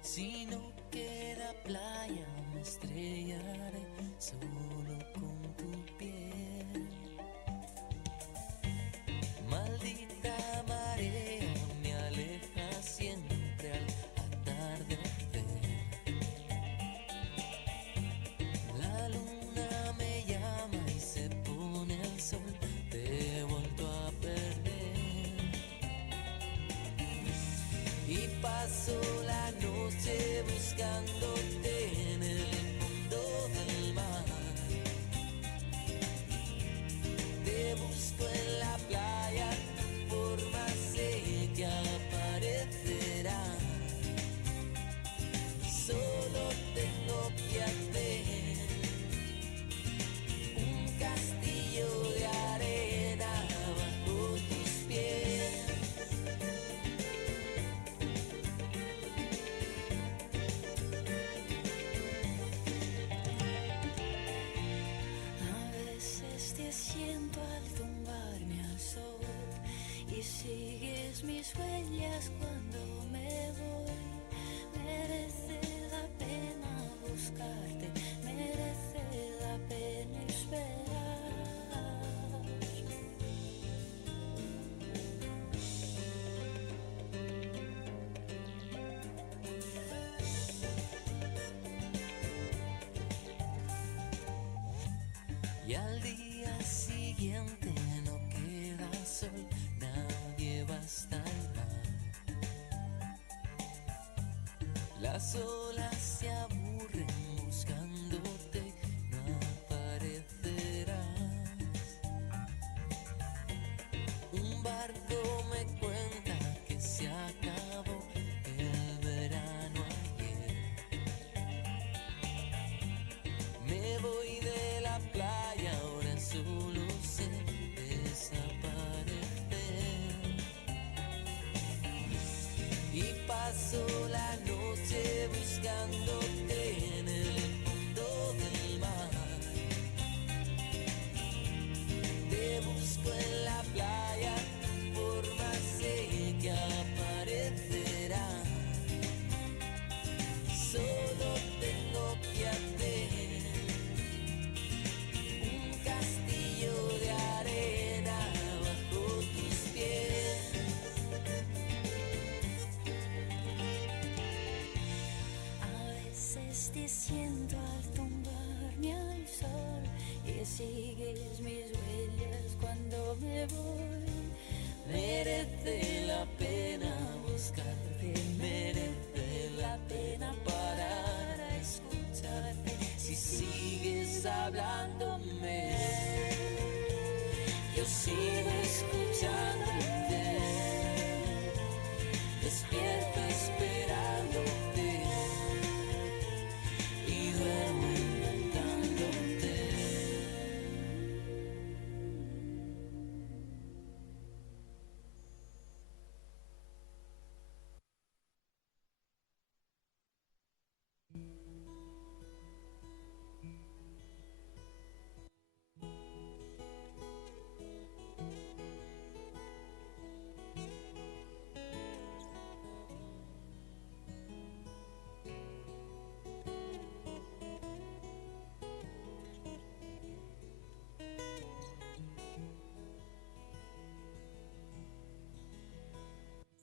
Si no queda playa, me estrellaré solo con tu piel. Maldita marea me aleja siempre al atardecer. La luna me llama y se pone el sol, te he vuelto a perder. Y paso la noche buscándote en el fondo del mar. Te busco en la playa, tu forma sé que aparecerá. Solo tengo que hacer un castillo de arena bajo tus pies. A veces te siento al tumbarme al sol y sigues mis huellas cuando me voy. Merece la pena buscarte, merece la pena esperar. Y al día siguiente no queda sol, nadie va hasta el mar. Las olas se aburren buscándote, no aparecerás. Un barco me cuenta que se acabó el verano ayer. Me voy de la playa, ahora solo sé desaparecer. Y paso la noche buscándote en el fondo del mar. Te busco en la playa, tu forma sé que aparecerá. Solo tengo que hacer un castillo de arena bajo tus pies. A veces te siento al tumbarme al sol y sigues mis huellas cuando me voy. Merece la pena buscarte, merece la pena parar a escucharte. Si sigues hablándome, yo sigo escuchándote. Despierto esperándote y duermo inventándote.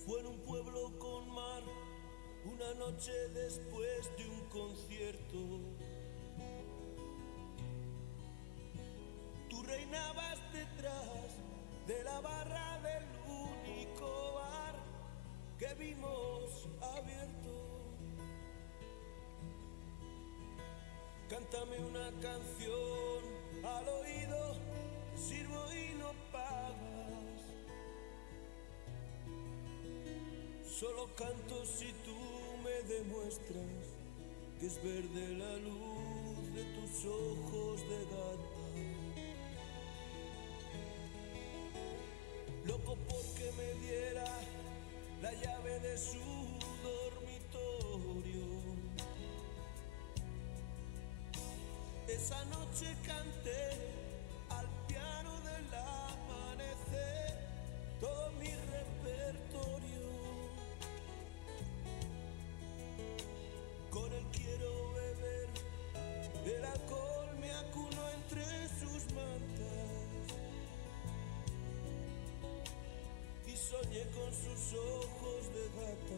Fue en un pueblo con mar, una noche después de un concierto. Tú reinabas detrás de la barra del único bar que vimos abierto. Cántame una canción al oído, te sirvo y no pagas. Solo canto si tú me demuestras que es verde la luz de tus ojos de gata. Loco porque me diera la llave de su dormitorio. Esa noche canté al piano de sus ojos de gata,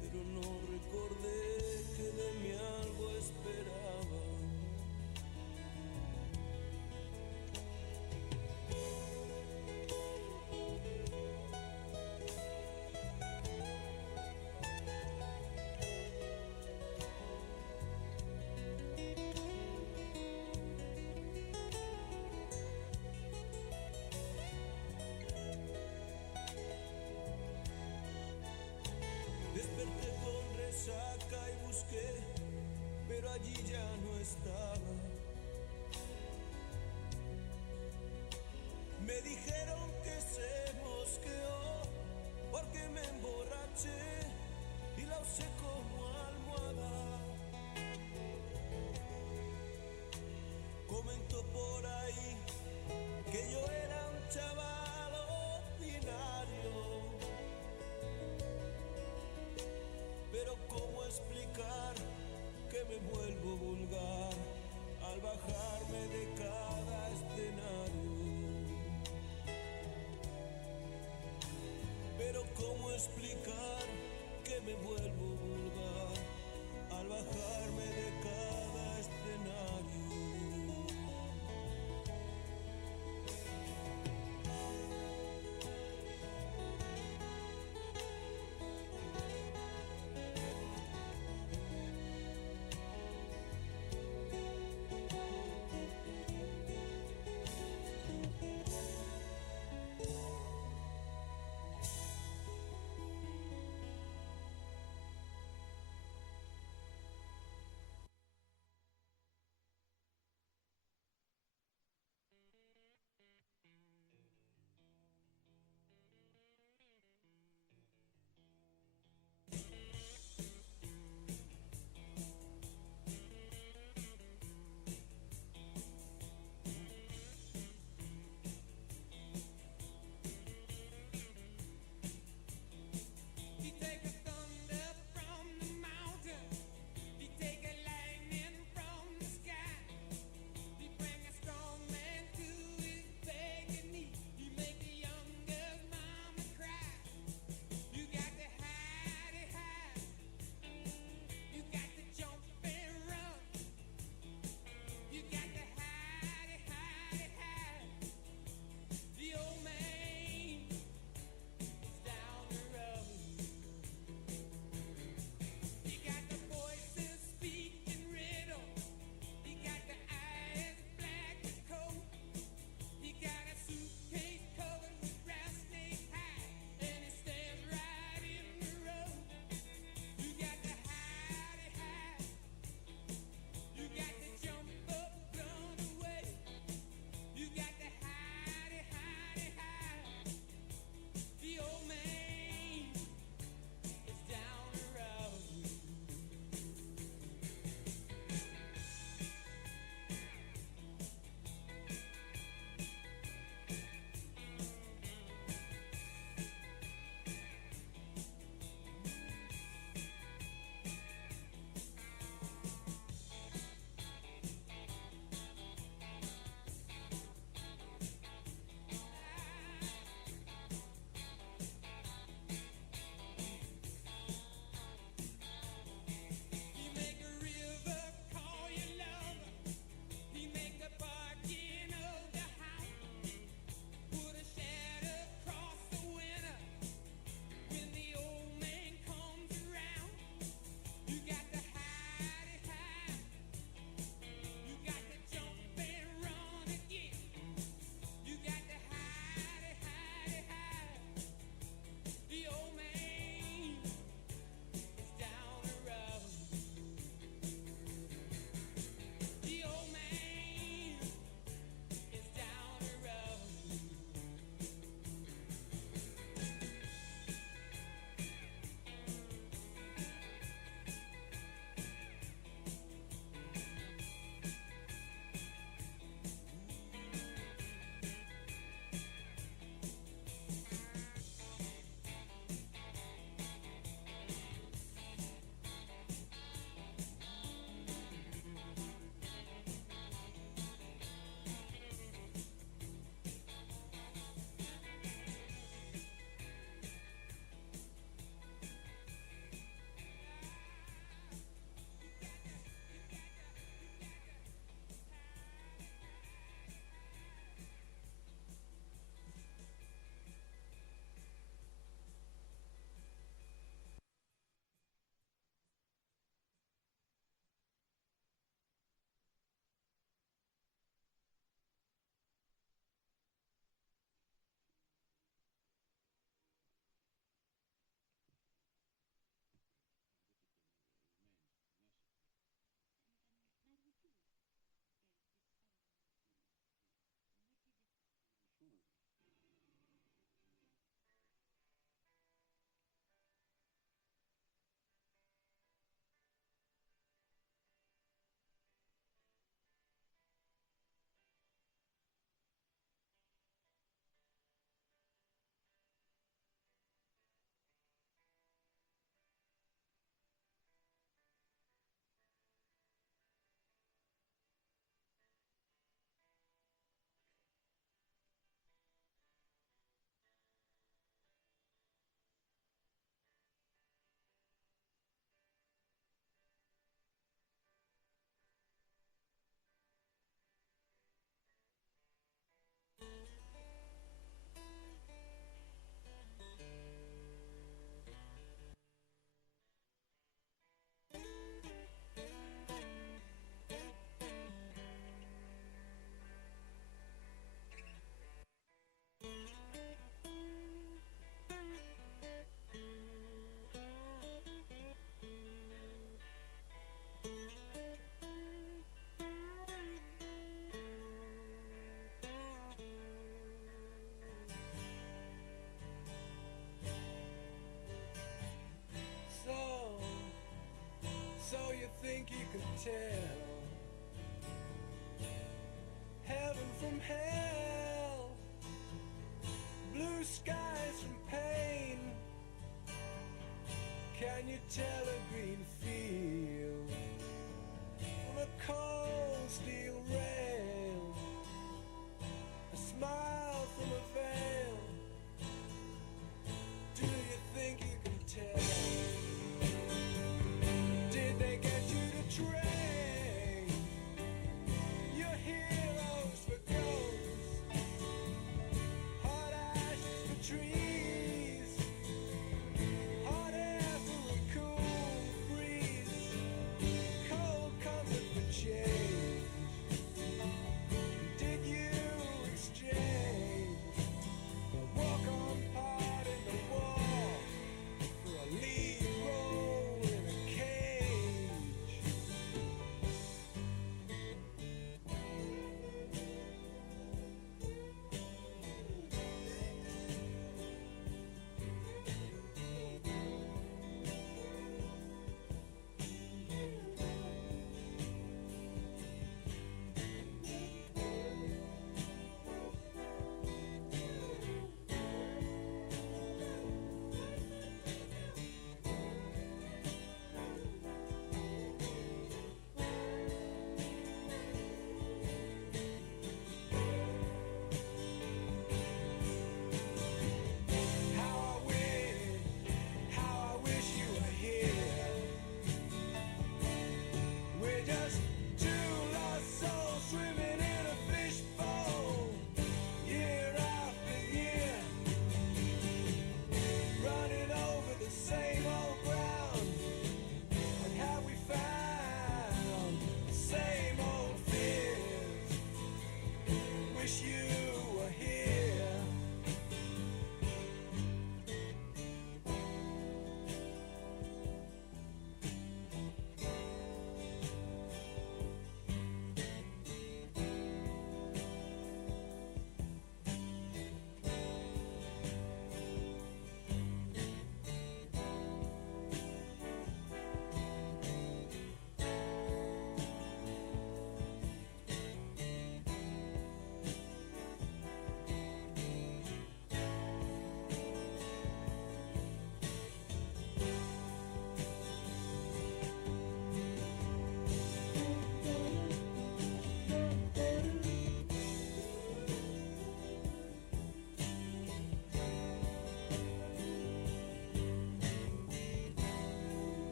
pero no recordé que de mí algo esperaba. Desperté con resaca Can you tell a green field from a cold steel rail? A smile from a veil. Do you think you can tell? Did they get you to train your heroes for ghosts? Hot ashes for trees, hot air for a cool breeze.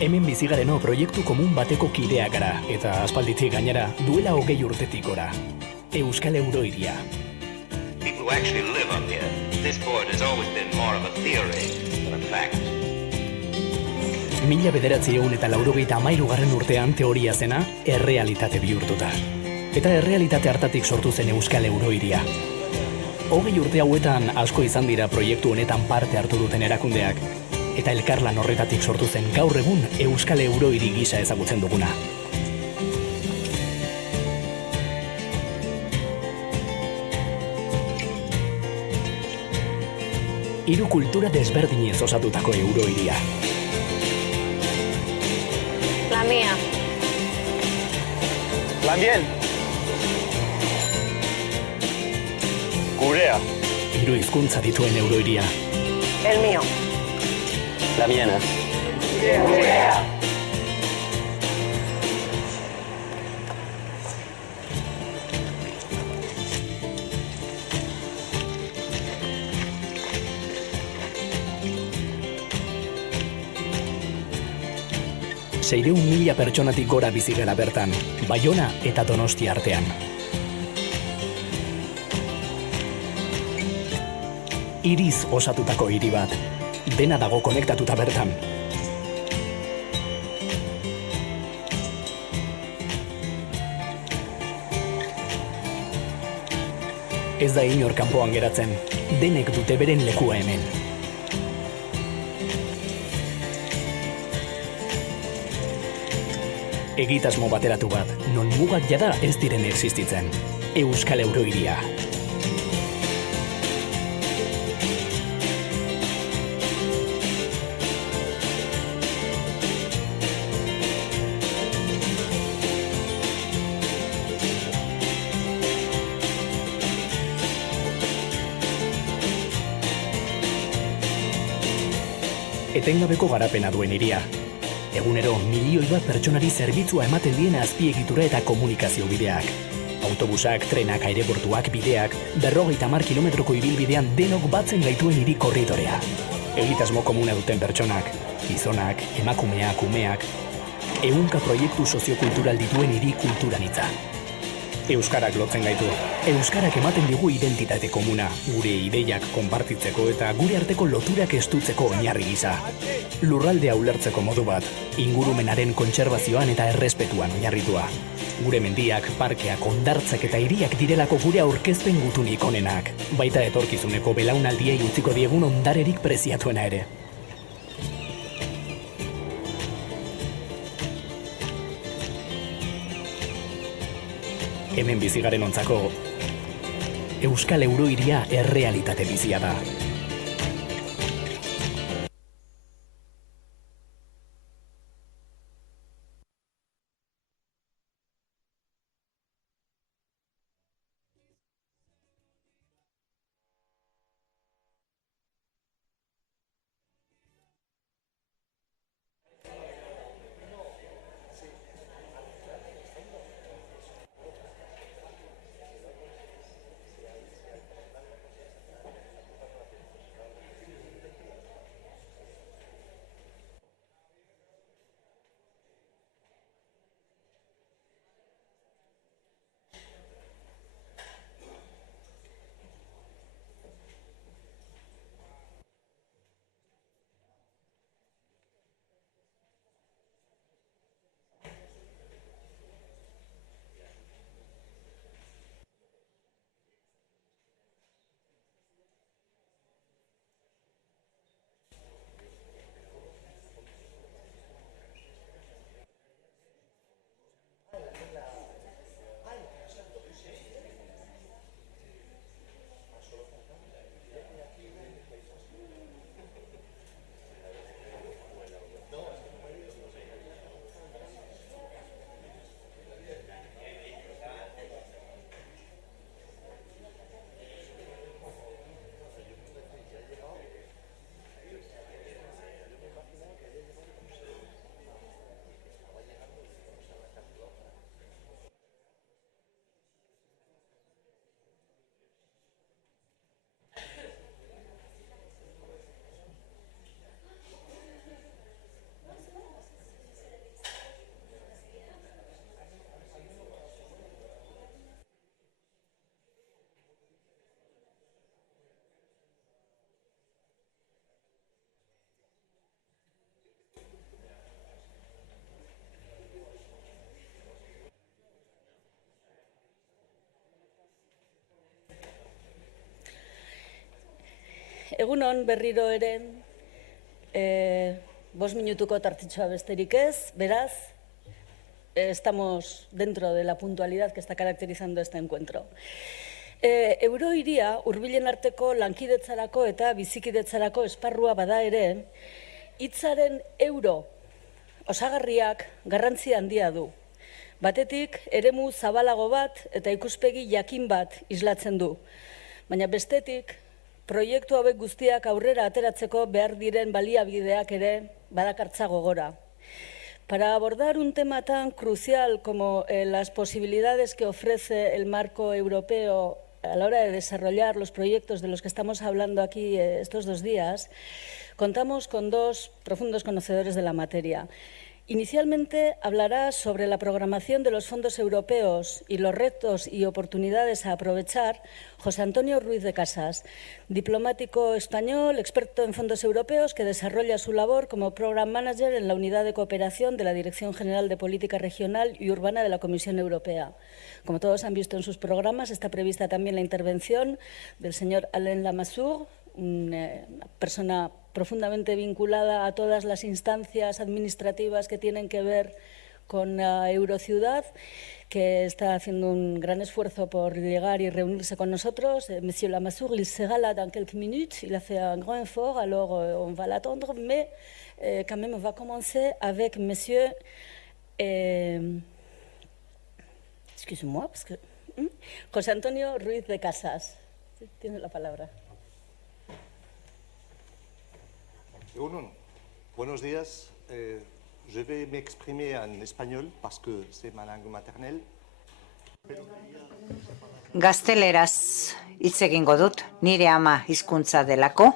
Hemen bizigareno proiektu komun bateko kideak gara, eta aspalditik gainera duela 20 urtetik gora. Euskal Eurohiria. People who actually live up here, this port has always been more of a theory than a fact. 1993 urtean teoria zena errealitate bihurtuta. Eta errealitate hartatik sortu zen Euskal Eurohiria. 20 urte hauetan asko izan dira proiektu honetan parte hartu duten erakundeak, eta elkarlan horretatik sortu zen gaur egun Euskal Eurohiri gisa ezagutzen duguna. Hiru kultura desberdinez osatutako Eurohiria. La mía. La miel. Gurea. Hiru hizkuntza dituen Eurohiria. El mío. La miena. Gurea. Seireun mila pertsonatik gora bizi gara bertan, Baiona eta Donostia artean. Hiriz osatutako hiri bat, dena dago konektatuta bertan. Ez da inor kanpoan geratzen, denek dute beren lekua hemen. Egitasmo bateratu bat, non mugak jada ez diren existitzen. Euskal Eurohiria. Etengabeko garapena duen hiria. Egunero, milioi bat pertsonari zerbitzua ematen diena azpiegitura eta komunikazio bideak. Autobusak, trenak, aireportuak, bideak, 50 kilometroko ibilbidean denok batzen gaituen hiri korridorea. Egitasmo komuna duten pertsonak, gizonak, emakumeak, umeak, 100 proiektu soziokultural dituen hiri kulturanitza. Euskarak lotzen gaitu. Euskarak ematen digu identitate komuna, gure ideiak konpartitzeko eta gure arteko loturak estutzeko oinarri gisa. Lurraldea ulertzeko modu bat, ingurumenaren kontserbazioan eta errespetuan oinarritua. Gure mendiak, parkeak, hondartzak eta hiriak direlako gure aurkezpen gutunik onenak. Baita etorkizuneko belaunaldiei utziko diegun ondarerik preziatuena ere. Hemen bizigaren ontzako, Euskal Eurohiria errealitate bizia da. Egunon berriro ere, 5 minutuko tartitxoa besterik ez, beraz, estamos dentro de la puntualidad que está caracterizando este encuentro. Eurohiria hurbilen arteko lankidetzarako eta bizikidetzarako esparrua bada ere, hitzaren euro osagarriak garrantzi handia du. Batetik, eremu zabalago bat eta ikuspegi jakin bat islatzen du. Baina bestetik, proiektu hauek guztiak aurrera ateratzeko behar diren baliabideak ere badakartza gogora. Para abordar un tema tan crucial como las posibilidades que ofrece el marco europeo a la hora de desarrollar los proyectos de los que estamos hablando aquí estos 2 días, contamos con 2 profundos conocedores de la materia. Inicialmente hablará sobre la programación de los fondos europeos y los retos y oportunidades a aprovechar José Antonio Ruiz de Casas, diplomático español, experto en fondos europeos que desarrolla su labor como Program Manager en la Unidad de Cooperación de la Dirección General de Política Regional y Urbana de la Comisión Europea. Como todos han visto en sus programas, está prevista también la intervención del señor Alain Lamassoure, una persona profundamente vinculada a todas las instancias administrativas que tienen que ver con la Eurociudad, que está haciendo un gran esfuerzo por llegar y reunirse con nosotros. Monsieur Lamassoure, il sera là dans quelques minutes, il a fait un grand effort, alors on va l'attendre, mais quand même on va commencer avec monsieur, excusez-moi, parce que José Antonio Ruiz de Casas. Tiene la palabra. Buenos días. Je vais m'exprimer en espagnol parce que c'est ma langue maternelle. Gazteleraz hitz egingo dut, nire ama hizkuntza delako.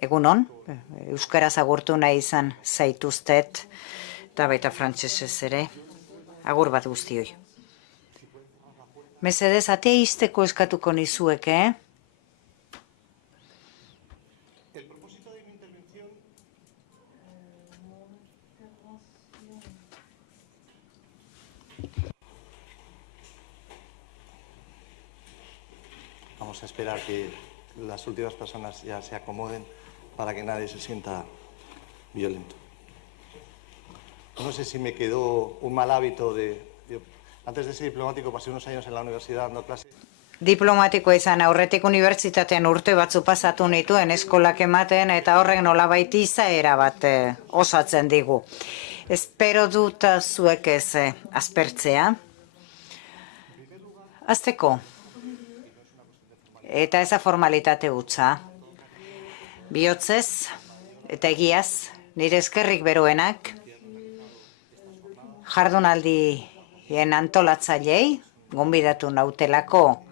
Egunon, euskaraz agurtu nahi izan zaituztet, eta baita frantsesez ere. Agur bat guztioi. Mesedez, atea izteko eskatuko nizuek, Vamos a esperar que las últimas personas ya se acomoden para que nadie se sienta violento. No sé si me quedó un mal hábito antes de ser diplomático pasé unos años en la universidad dando clases. Diplomatikoa izan aurretik unibertsitatean urte batzu pasatu nituen eskolak ematen eta horrek nolabait izaera bat osatzen digu. Espero dut zuek ez aspertzea. Hasteko. Eta eza formalitate hutsa. Bihotzez eta egiaz, nire eskerrik beroenak, jardunaldien antolatzailei, gonbidatu nautelako,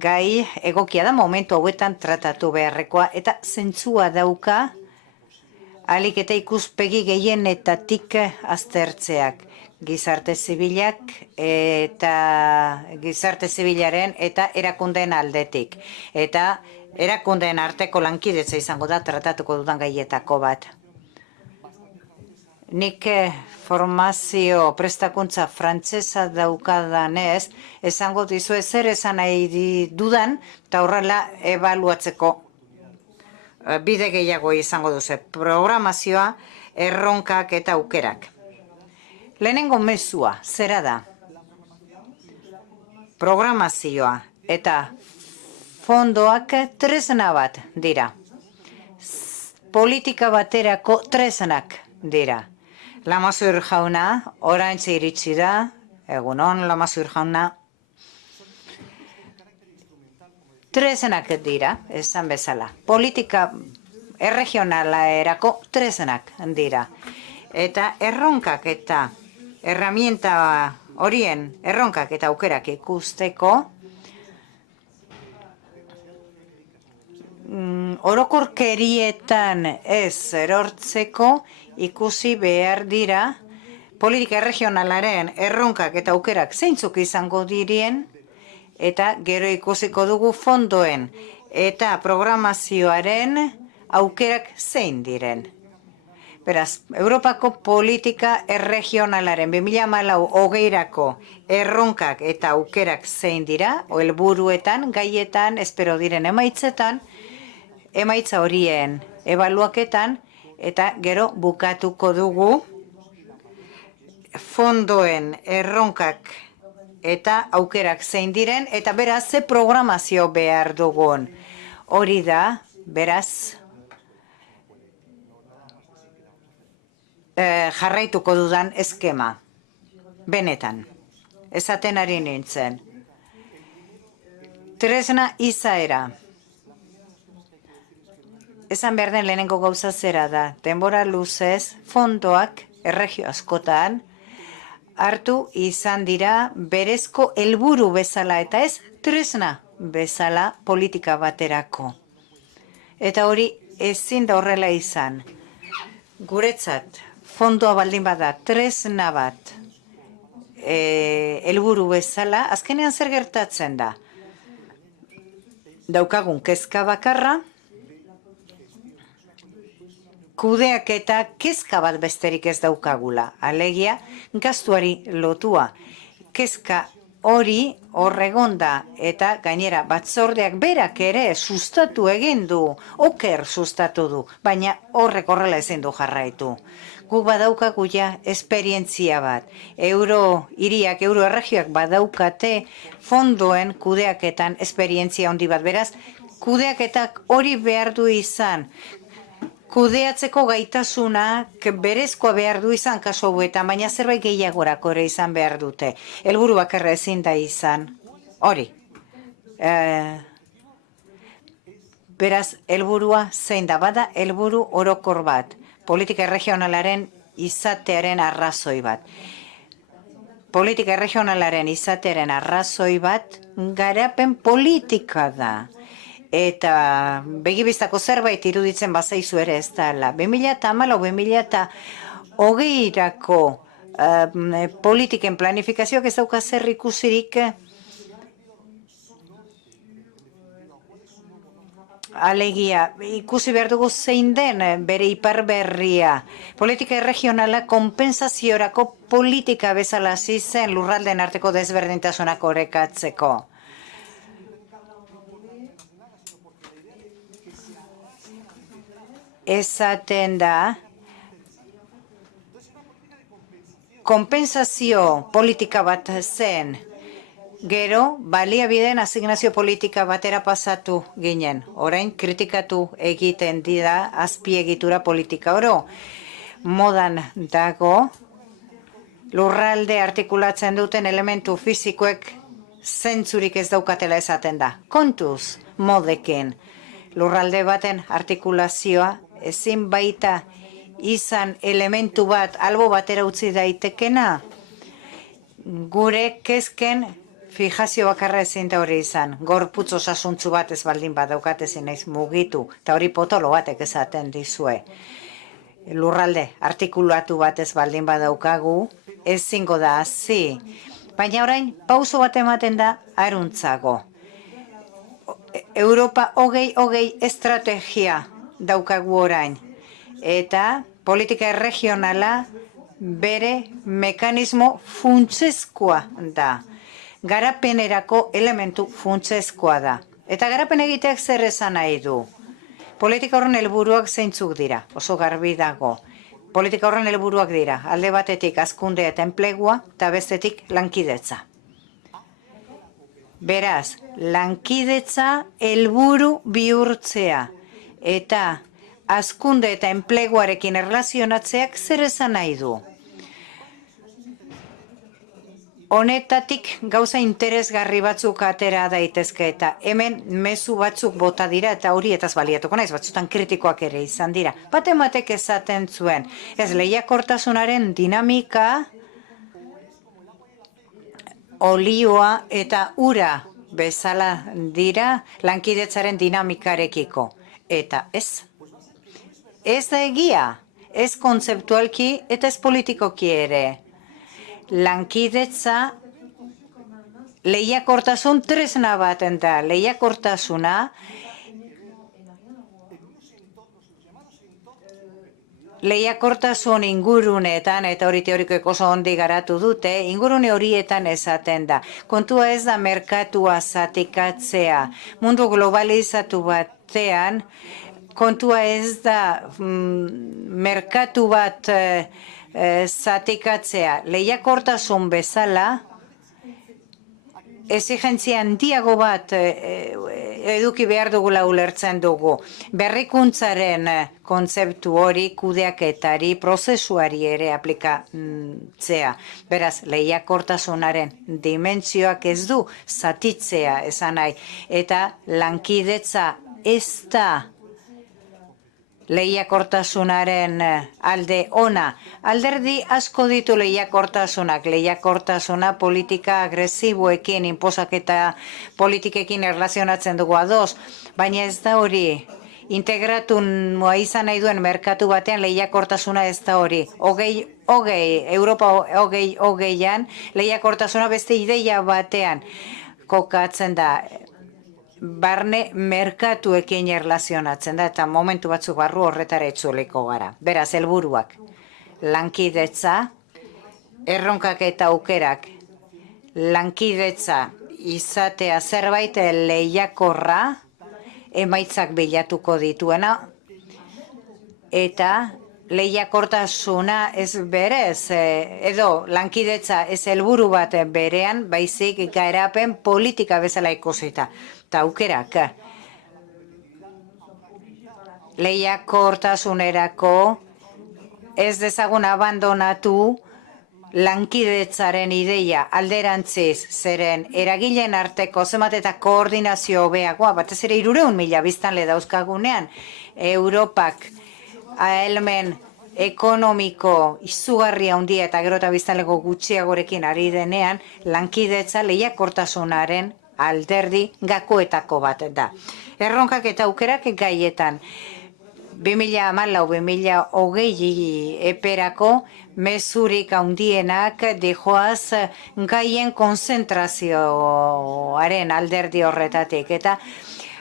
gai egokia da momentu hauetan tratatu beharrekoa, eta zentzua dauka, alik eta ikuspegi gehienetatik aztertzeak. Gizarte zibilak eta gizarte zibilaren eta erakundeen aldetik. Eta erakundeen arteko lankidetza izango da tratatuko dudan gaietako bat. Nik formazio prestakuntza frantsesa daukadanez, esango dizu zer esan nahi dudan, eta horrela ebaluatzeko bide gehiago izango duzu. Programazioa, erronkak eta aukerak. Lehenengo mezua, zera da? Programazioa eta fondoak tresna bat dira. Politika baterako tresnak dira. Lamassoure jauna, oraintxe iritsi da, egunon Lamassoure jauna. Tresnak dira, esan bezala. Politika erregionalerako tresnak dira. Eta erronkak eta herramienta horien erronkak eta aukerak ikusteko orokorkerietan ez erortzeko ikusi behar dira politika regionalaren erronkak eta aukerak zeintzuk izango dirien eta gero ikusiko dugu fondoen eta programazioaren aukerak zein diren. Beraz, Europako politika erregionalaren 2014-2020 erronkak eta aukerak zein dira, helburuetan, gaietan, espero diren emaitzetan, emaitza horien ebaluaketan, eta gero bukatuko dugu fondoen erronkak eta aukerak zein diren, eta beraz, ze programazio behar dugun. Hori da, beraz, jarraituko dudan eskema. Benetan. Esaten ari nintzen. Tresna izaera. Esan behar den lehenengo gauza zera da. Denbora luzez, fondoak erregio askotan hartu izan dira berezko helburu bezala eta ez tresna bezala politika baterako. Eta hori ezin da horrela izan. Guretzat, fondoa baldin bada tresna bat helburu bezala, azkenean zer gertatzen da? Daukagun kezka bakarra, kudeak eta kezka bat besterik ez daukagula. Alegia, gastuari lotua. Kezka hori horregonda eta gainera batzordeak berak ere sustatu egin du, oker sustatu du, baina horrek horrela ezin du jarraitu. Guk badaukagu ja esperientzia bat. Hiriak, euroerregioak badaukate fondoen kudeaketan esperientzia handi bat. Beraz, kudeaketak hori behar du izan. Kudeatzeko gaitasunak berezkoa behar du izan kasu hauetan, baina zerbait gehiagorako ere izan behar dute. Helburu bakarra ezin da izan. Hori. Beraz, helburua zein da bada, helburu orokor bat. Politika regionalaren izatearen arrazoi bat. Politika regionalaren izatearen arrazoi bat garapen politika da. Eta begibiztako zerbait iruditzen bazaizu ere ez dala. 2014-2020 politiken planifikazioak ez dauka zer ikusirik alegia, ikusi behar dugu zein den bere iparberria. Politika regionala konpensaziorako politika bezala zen lurraldeen arteko desberdintasunak orekatzeko. Esaten da, konpensazio politika bat zen, gero baliabideen asignazio politika batera pasatu ginen. Orain kritikatu egiten dira azpiegitura politika oro. Modan dago, lurralde artikulatzen duten elementu fizikoek zentzurik ez daukatela esaten da. Kontuz, modekin, lurralde baten artikulazioa ezin baita izan elementu bat albo batera utzi daitekena, gure kezken fijazio bakarra ezin da hori izan. Gorputz osasuntzu bat ez baldin badaukat ezin naiz mugitu, eta hori potolo batek esaten dizue. Lurralde artikulatu bat ez baldin badaukagu, ezingo da hasi. Baina orain pauso bat ematen da aruntzago. Europa 2020 estrategia daukagu orain. Eta politika regionala bere mekanismo funtsezkoa da. Garapenerako elementu funtsezkoa da. Eta garapen egiteak zer esan nahi du? Politika horren helburuak zeintzuk dira, oso garbi dago. Politika horren helburuak dira, alde batetik hazkundea eta enplegua, eta bestetik lankidetza. Beraz, lankidetza helburu bihurtzea eta hazkunde eta enpleguarekin erlazionatzeak zer esan nahi du? Honetatik gauza interesgarri batzuk atera daitezke eta hemen mezu batzuk bota dira eta horietaz baliatuko naiz, batzutan kritikoak ere izan dira. Batematek esaten zuen, ez lehiakortasunaren dinamika olioa eta ura bezala dira lankidetzaren dinamikarekiko. Eta ez. Ez da egia, ez kontzeptualki eta ez politikoki ere. Lankidetza lehiakortasun tresna baten da. Lehiakortasuna lehiakortasun inguruneetan, eta hori teorikoek oso ondi garatu dute, ingurune horietan esaten da. Kontua ez da merkatua zatikatzea. Mundu globalizatu batean, kontua ez da merkatu bat zatikatzea. Lehiakortasun bezala, exigentzia handiago bat eduki behar dugula ulertzen dugu. Berrikuntzaren kontzeptu hori kudeaketari, prozesuari ere aplikatzea. Beraz, lehiakortasunaren dimentsioak ez du zatitzea esan nahi. Eta lankidetza ez da lehiakortasunaren alde ona. Alderdi asko ditu lehiakortasunak. Lehiakortasuna politika agresiboekin, inposaketa politikekin erlazionatzen dugu ados, baina ez da hori. Integratu mua izan nahi duen merkatu batean lehiakortasuna ez da hori. Europa hogeian lehiakortasuna beste ideia batean kokatzen da. Barne merkatuekin erlazionatzen da, eta momentu batzuk barru horretara itzuliko gara. Beraz, helburuak, lankidetza, erronkak eta aukerak, lankidetza izatea zerbait lehiakorra, emaitzak bilatuko dituena, eta lehiakortasuna ez berez, edo lankidetza ez helburu bat berean, baizik garapen politika bezala ikusita. Eta aukerak, lehiakortasunerako ez dezagun abandonatu lankidetzaren ideia alderantziz, zeren eragileen arteko zenbat eta koordinazio hobeagoa, batez ere 300.000 biztanle dauzkagunean, Europak ahalmen ekonomiko izugarria handia eta gero eta biztanleko gutxiagorekin ari denean, lankidetza lehiakortasunaren alderdi gakoetako bat da. Erronkak eta aukerak gaietan 2014-2020 eperako mezurik handienak dijoaz gaien konzentrazioaren alderdi horretatik. Eta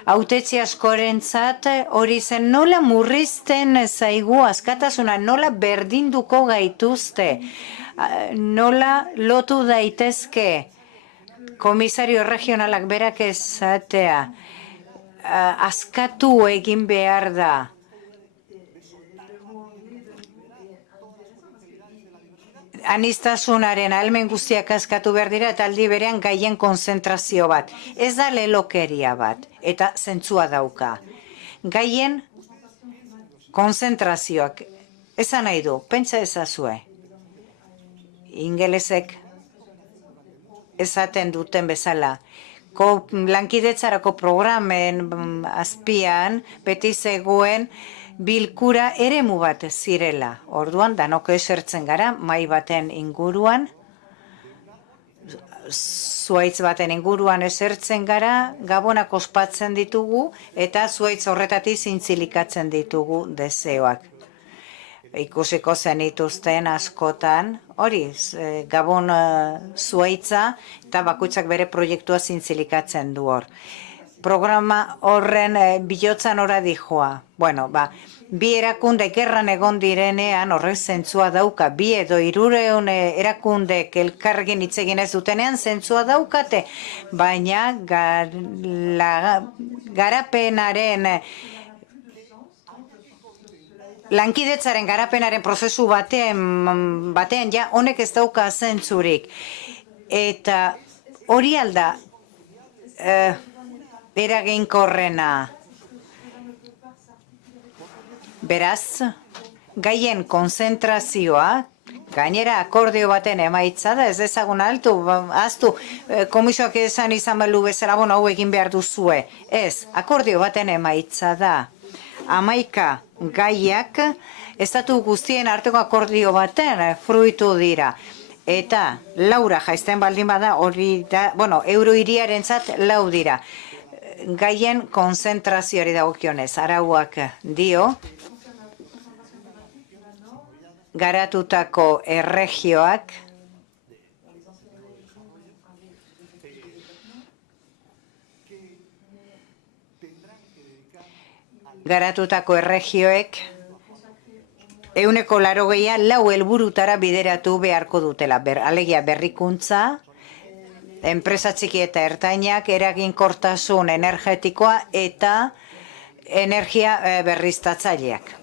hautetxe askorentzat hori zen nola murrizten zaigu askatasuna, nola berdinduko gaituzte, nola lotu daitezke komisario regionalak berak esatea, askatu egin behar da. Anistasunaren ahalmen guztiak askatu behar dira eta aldi berean gaien konzentrazio bat. Ez da lelokeria bat eta zentzua dauka. Gaien konzentrazioak, esan nahi du, pentsa ezazue. Ingelesek esaten duten bezala. Lankidetzarako programen azpian beti zegoen bilkura eremu bat zirela. Orduan, danok esertzen gara, mai baten inguruan, zuaitz baten inguruan esertzen gara, gabonak ospatzen ditugu, eta zuaitz horretatik zintzilikatzen ditugu deseoak. Ikusiko zenituzten askotan, hori, gabon zuaitza, eta bakoitzak bere proiektua zintzilikatzen du hor. Programa horren bilotzan ora dijoa. Bueno, bi erakunde gerran egon direnean horrek zentzua dauka. Bi edo 300 erakundek elkarrekin hitz egin ez dutenean zentzua daukate. Baina garapenaren lankidetzaren garapenaren prozesu batean ja honek ez dauka zentzurik. Eta hori alda eraginkorrena. Beraz, gaien konzentrazioa, gainera akordio baten emaitza da, ez dezagun ahaztu, komisioak izan balu bezala, hau egin behar duzue. Ez, akordio baten emaitza da. 11 gaiak estatu guztien arteko akordio baten fruitu dira. Eta laura jaisten baldin bada hori da, euro hiriarentzat 4 dira. Gaien konzentrazioari dagokionez, arauak dio, garatutako erregioak €80 lau helburutara bideratu beharko dutela. Alegia berrikuntza, enpresa txiki eta ertainak, eraginkortasun energetikoa eta energia berriztatzaileak.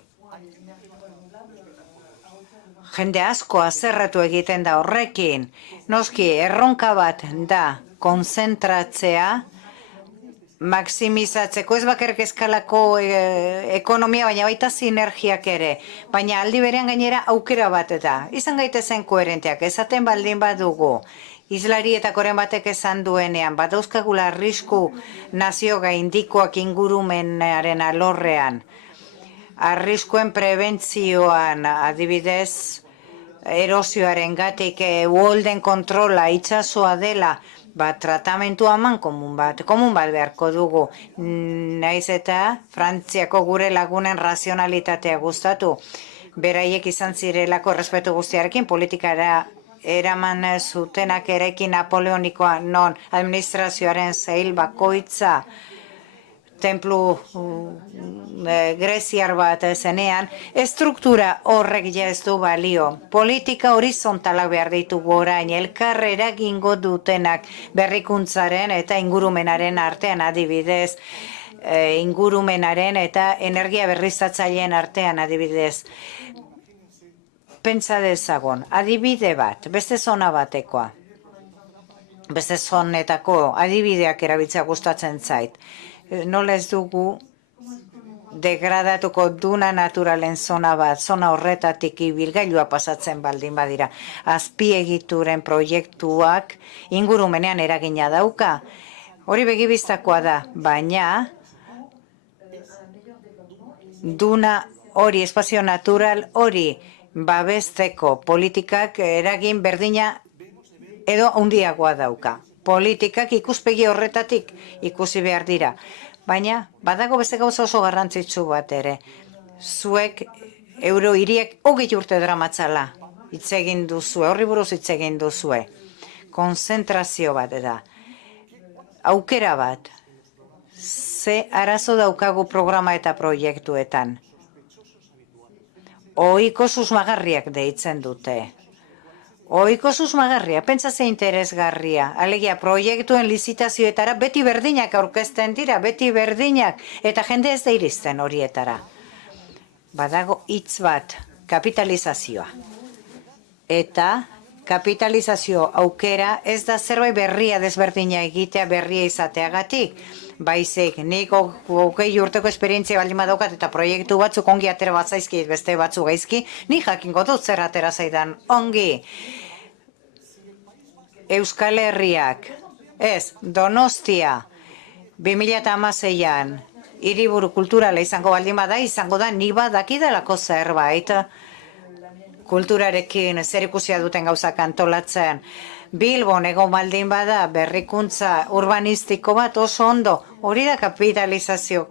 Jende asko azerratu egiten da horrekin. Noski, erronka bat da konzentratzea, maximizatzeko, ez bakarrik eskalako ekonomia, baina baita sinergiak ere. Baina aldi berean gainera aukera bat da. Izan gaitezen koherenteak, esaten baldin badugu. Islari eta koren batek esan duenean, badauzkagula arrisku nazio gaindikoak ingurumenaren alorrean. Arriskuen prebentzioan, adibidez, erosioaren gatik, uholden kontrola, itxasoa dela, tratamentu haman komun bat beharko dugu. Naiz eta Frantziako gure lagunen razionalitatea gustatu. Beraiek izan zirelako errespetu guztiarekin politikara eraman zutenak erekin napoleonikoa non administrazioaren zeil bakoitza templu greziar bat zenean, estruktura horrek ja ez du balio. Politika horizontalak behar ditugu orain, elkar eragingo dutenak berrikuntzaren eta ingurumenaren artean adibidez, ingurumenaren eta energia berriztatzaileen artean adibidez. Pentsa dezagon, adibide bat, beste zona batekoa, beste zonetako adibideak erabiltzea gustatzen zait. Nola ez dugu degradatuko duna naturalen zona bat, zona horretatik ibilgailua pasatzen baldin badira. Azpiegituren proiektuak ingurumenean eragina dauka. Hori begibistakoa da, baina duna hori, espazio natural hori babesteko politikak eragin berdina edo handiagoa dauka. Politikak ikuspegi horretatik ikusi behar dira. Baina, badago beste gauza oso garrantzitsu bat ere. Zuek, euro hiriek 20 urte dramatzala. Hitz egin duzue, horri buruz hitz egin duzue. Konzentrazio bat da. Aukera bat. Ze arazo daukagu programa eta proiektuetan. Ohiko susmagarriak deitzen dute. Ohiko susmagarria, pentsa ze interesgarria. Alegia, proiektuen lizitazioetara beti berdinak aurkezten dira, beti berdinak, eta jende ez da iristen horietara. Badago hitz bat, kapitalizazioa. Eta kapitalizazio aukera ez da zerbait berria desberdina egitea berria izateagatik. Baizik, nik 20 urteko esperientzia baldin badaukat eta proiektu batzuk ongi atera bat zaizki, beste batzu gaizki, ni jakingo dut zer atera zaidan ongi. Euskal Herriak, ez, Donostia, 2016an, hiriburu kulturala izango baldin bada, izango da ni badakidalako zerbait kulturarekin zerikusia duten gauzak antolatzen. Bilbon egon baldin bada berrikuntza urbanistiko bat oso ondo, hori da kapitalizazio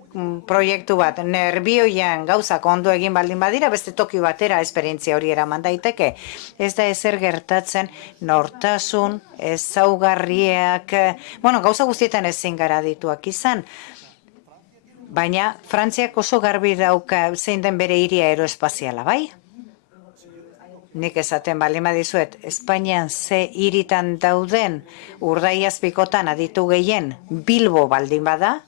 proiektu bat, nerbioian gauzak ondo egin baldin badira, beste toki batera esperientzia hori eraman daiteke. Ez da ezer gertatzen nortasun, ezaugarriak, gauza guztietan ezin gara dituak izan. Baina Frantziak oso garbi dauka zein den bere hiria aeroespaziala, bai? Nik esaten baldin badizuet, Espainian ze hiritan dauden urdaiazpikotan aditu gehien Bilbo baldin bada,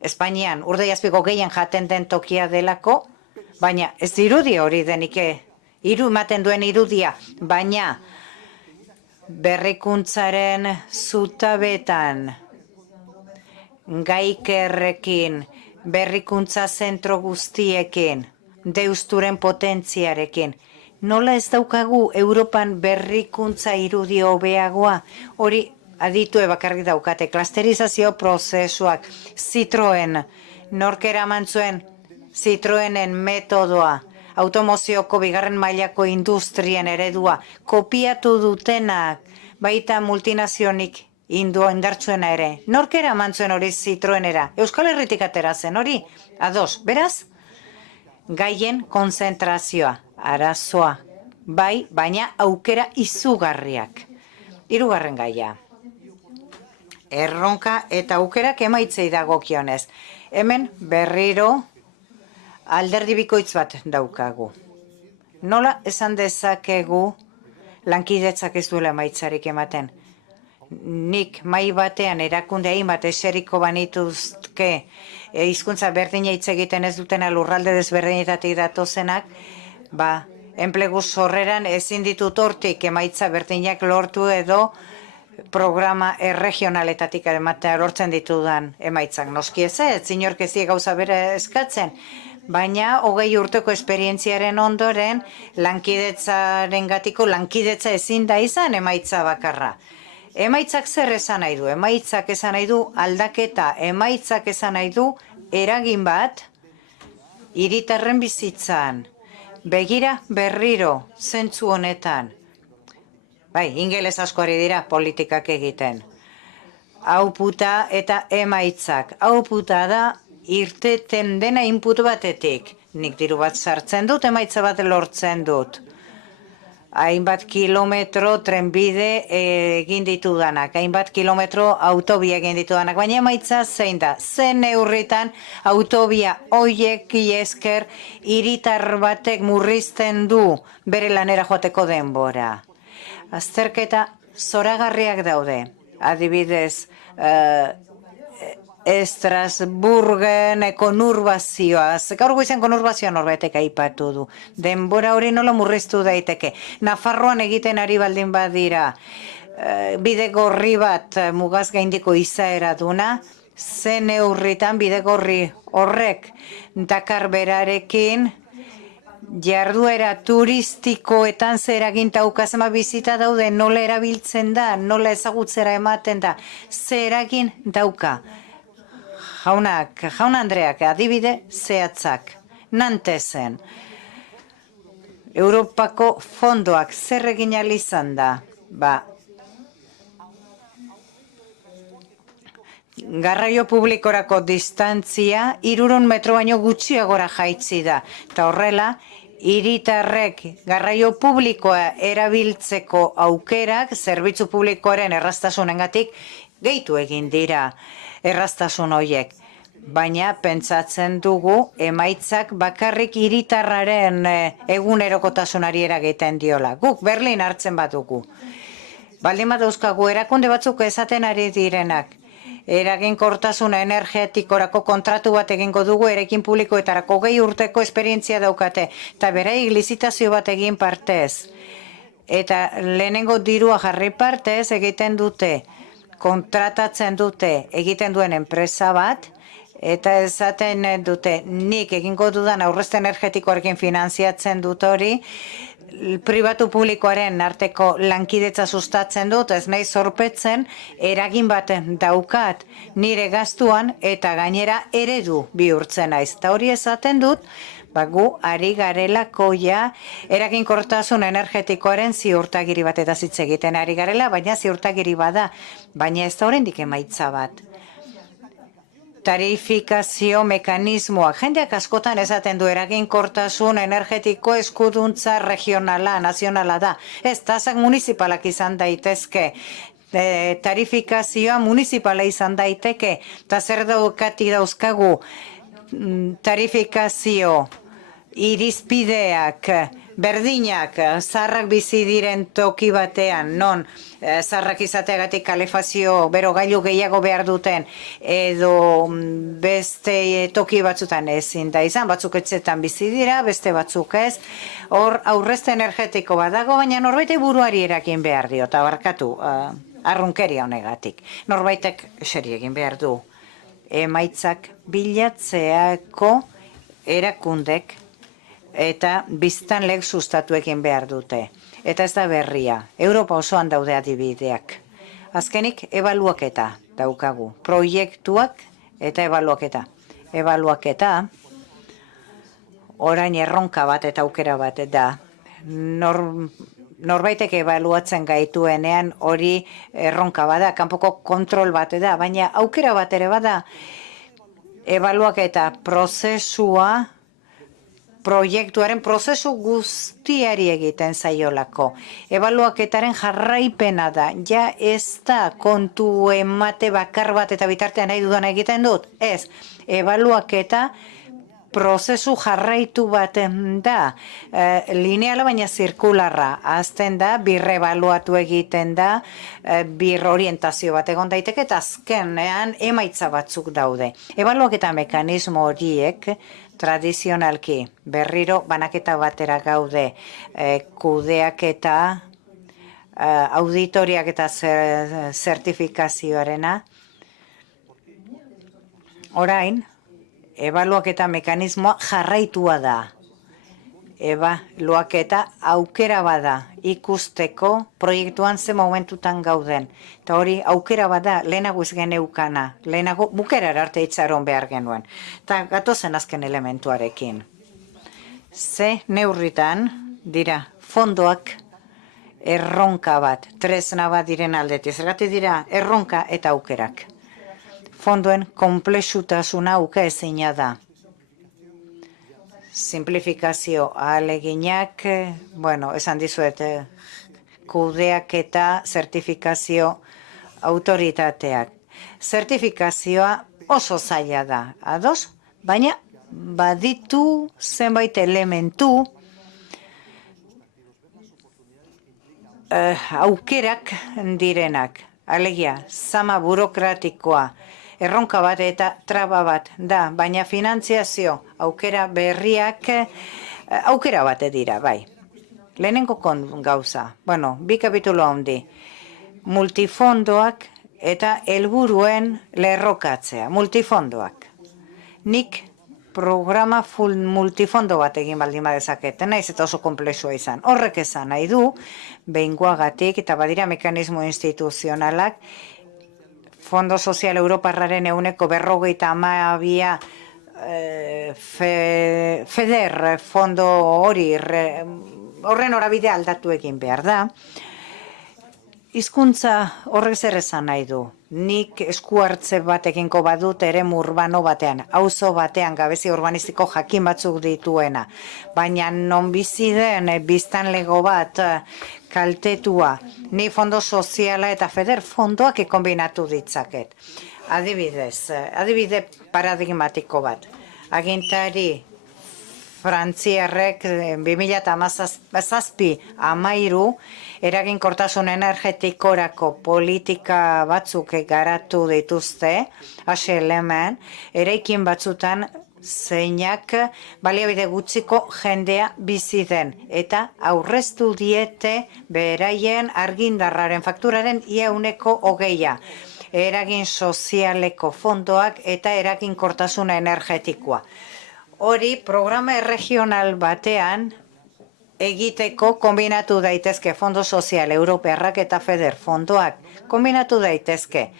Espainian urdaiazpiko gehien jaten den tokia delako, baina ez dirudi hori denik ematen duen irudia, baina berrikuntzaren zutabetan, gaikerrekin, berrikuntza zentro guztiekin, deusturen potentziarekin, nola ez daukagu Europan berrikuntza irudio hobeagoa, hori aditue bakarrik daukate, klasterizazio prozesuak, Citroen, nork eraman zuen Citroenen metodoa, automozioko bigarren mailako industrien eredua, kopiatu dutenak, baita multinazionik indartsuena ere. Nork eraman zuen hori Citroenera? Euskal Herritik atera zen hori? Ados, beraz? Gaien konzentrazioa. Arazoa, bai, baina aukera izugarriak. 3. gaia. Erronka eta aukerak emaitzei dagokionez. Hemen berriro alderdi bikoitz bat daukagu. Nola esan dezakegu lankidetzak ez duela emaitzarik ematen? Nik mai batean erakunde hainbat eseriko banituzke hizkuntza berdina hitz egiten ez dutena lurralde desberdinetatik datozenak, enplegu sorreran ezin ditut hortik emaitza berdinak lortu edo programa erregionaletatik ematea lortzen ditudan emaitzak. Noski ez, zinork ez gauza bera eskatzen, baina 20 urteko esperientziaren ondoren lankidetza ezin da izan emaitza bakarra. Emaitzak zer esan nahi du? Emaitzak esan nahi du aldaketa, emaitzak esan nahi du eragin bat hiritarren bizitzan. Begira berriro, zentzu honetan. Ingeles asko ari dira politikak egiten. Outputa eta emaitzak. Outputa da irteten dena input batetik. Nik diru bat sartzen dut, emaitza bat lortzen dut. Hainbat kilometro trenbide egin ditudanak, hainbat kilometro autobia egin ditudanak, baina emaitza zein da? Zen neurritan autobia hoiek esker hiritar batek murrizten du bere lanera joateko denbora. Azterketa zoragarriak daude. Adibidez, Estrasburgen konurbazioa. Gaur goizen konurbazioa norbaitek aipatu du. Denbora hori nola murriztu daiteke. Nafarroan egiten ari baldin badira bide gorri bat mugaz gaindiko izaera duna, zen neurritan bide gorri horrek Dakar berarekin jarduera turistikoetan zeragin taukazema bizita daude, nola erabiltzen da, nola ezagutzera ematen da, zeragin dauka. Jaun Andreak, adibide zehatzak, Nantesen, Europako fondoak zer egin ahal izan da? Garraio publikorako distantzia 300 metro baino gutxiagora jaitsi da. Eta horrela, hiritarrek garraio publikoa erabiltzeko aukerak zerbitzu publikoaren erraztasunengatik gehitu egin dira erraztasun horiek. Baina pentsatzen dugu emaitzak bakarrik hiritarraren egunerokotasunari eragiten diola. Guk Berlin hartzen badugu. Baldin badauzkagu erakunde batzuk esaten ari direnak. Eraginkortasuna energetikorako kontratu bat egingo dugu erekin publikoetarako 20 urteko esperientzia daukate. Eta beraik lizitazio bat egin partez. Eta lehenengo dirua jarri partez egiten dute, kontratatzen dute egiten duen enpresa bat, eta esaten dute nik egingo dudan aurrezte energetikoarekin finanziatzen dut hori, pribatu publikoaren arteko lankidetza sustatzen dut, ez nahi zorpetzen, eragin baten daukat nire gastuan eta gainera eredu bihurtzen naiz. Eta hori esaten dut, gu ari garelako eraginkortasun energetikoaren ziurtagiri bat eta hitz egiten ari garela, baina ziurtagiri bada, baina ez da oraindik emaitza bat. Tarifikazio mekanismoak. Jendeak askotan esaten du eraginkortasun energetiko eskuduntza regionala, nazionala da. Ez, tasak municipalak izan daitezke. Tarifikazioa municipala izan daiteke. Eta zer daukati dauzkagu tarifikazio irizpideak, berdinak, zaharrak bizi diren toki batean, non zaharrak izateagatik kalefazio berogailu gehiago behar duten, edo beste toki batzutan ezin da izan, batzuk etxetan bizi dira, beste batzuk ez, hor aurrezte energetiko badago, baina norbaitek buruari erakin behar dio, eta barkatu, arrunkeria honegatik. Norbaitek eseri egin behar du. Emaitzak bilatzeako erakundek eta biztanleek sustatu egin behar dute. Eta ez da berria. Europa osoan daude adibideak. Azkenik, ebaluaketa daukagu. Proiektuak eta ebaluaketa. Ebaluaketa, orain erronka bat eta aukera bat da. Norbaitek ebaluatzen gaituenean hori erronka bada, kanpoko kontrol bat da, baina aukera bat ere bada. Ebaluaketa prozesua, proiektuaren prozesu guztiari egiten zaiolako. Ebaluaketaren jarraipena da, ja ez da kontu emate bakar bat eta bitartean nahi dudan egiten dut. Ez, ebaluaketa prozesu jarraitu baten da, lineala baina zirkularra, azten da, birrebaluatu egiten da, birorientazio bat egon daiteke, eta azkenean emaitza batzuk daude. Ebaluaketa mekanismo horiek, tradizionalki, berriro banaketa batera gaude, kudeaketa, auditoriak eta zertifikazioarena. Orain, ebaluaketa mekanismoa jarraitua da. Ebaluaketa aukera bada ikusteko proiektuan ze momentutan gauden. Eta hori aukera bada lehenago ez geneukana, lehenago bukerara arte itxaron behar genuen. Eta gatozen azken elementuarekin. Ze neurritan dira fondoak erronka bat, tresna bat diren aldetik. Zergatik dira erronka eta aukerak. Fondoen konplexutasuna ukaezina da. Simplifikazio ahaleginak, esan dizuet, kudeak eta zertifikazio autoritateak. Zertifikazioa oso zaila da, ados, baina baditu zenbait elementu aukerak direnak. Alegia, zama burokratikoa, erronka bat eta traba bat da, baina finantziazio aukera berriak aukera bat dira, bai. Lehenengo gauza, bi kapitulo handi, multifondoak eta helburuen lerrokatzea, multifondoak. Nik programa full multifondo bat egin baldin badezaket, naiz eta oso konplexua izan. Horrek esan nahi du, behingoagatik eta badira mekanismo instituzionalak, Fondo Sozial Europarraren 42% FEDER fondo hori horren orabide aldatu egin behar da. Hizkuntza horrek zer esan nahi du. Nik esku hartze bat eginko badut ere urbano batean, auzo batean gabezi urbanistiko jakin batzuk dituena. Baina non bizi den biztanlego bat kaltetua, ni fondo soziala eta FEDER fondoak kombinatu ditzaket. Adibide paradigmatiko bat. Agintari Frantziarrek 2017 eraginkortasun energetikorako politika batzuk garatu dituzte, HLM-en, eraikin batzutan zeinak baliabide gutxiko jendea bizi den eta aurreztu diete beraien argindarraren fakturaren ia 20%. Eragin sozialeko fondoak eta eraginkortasuna energetikoa. Hori programa regional batean egiteko kombinatu daitezke Fondo Sozial Europearrak eta FEDER fondoak. Kombinatu daitezke.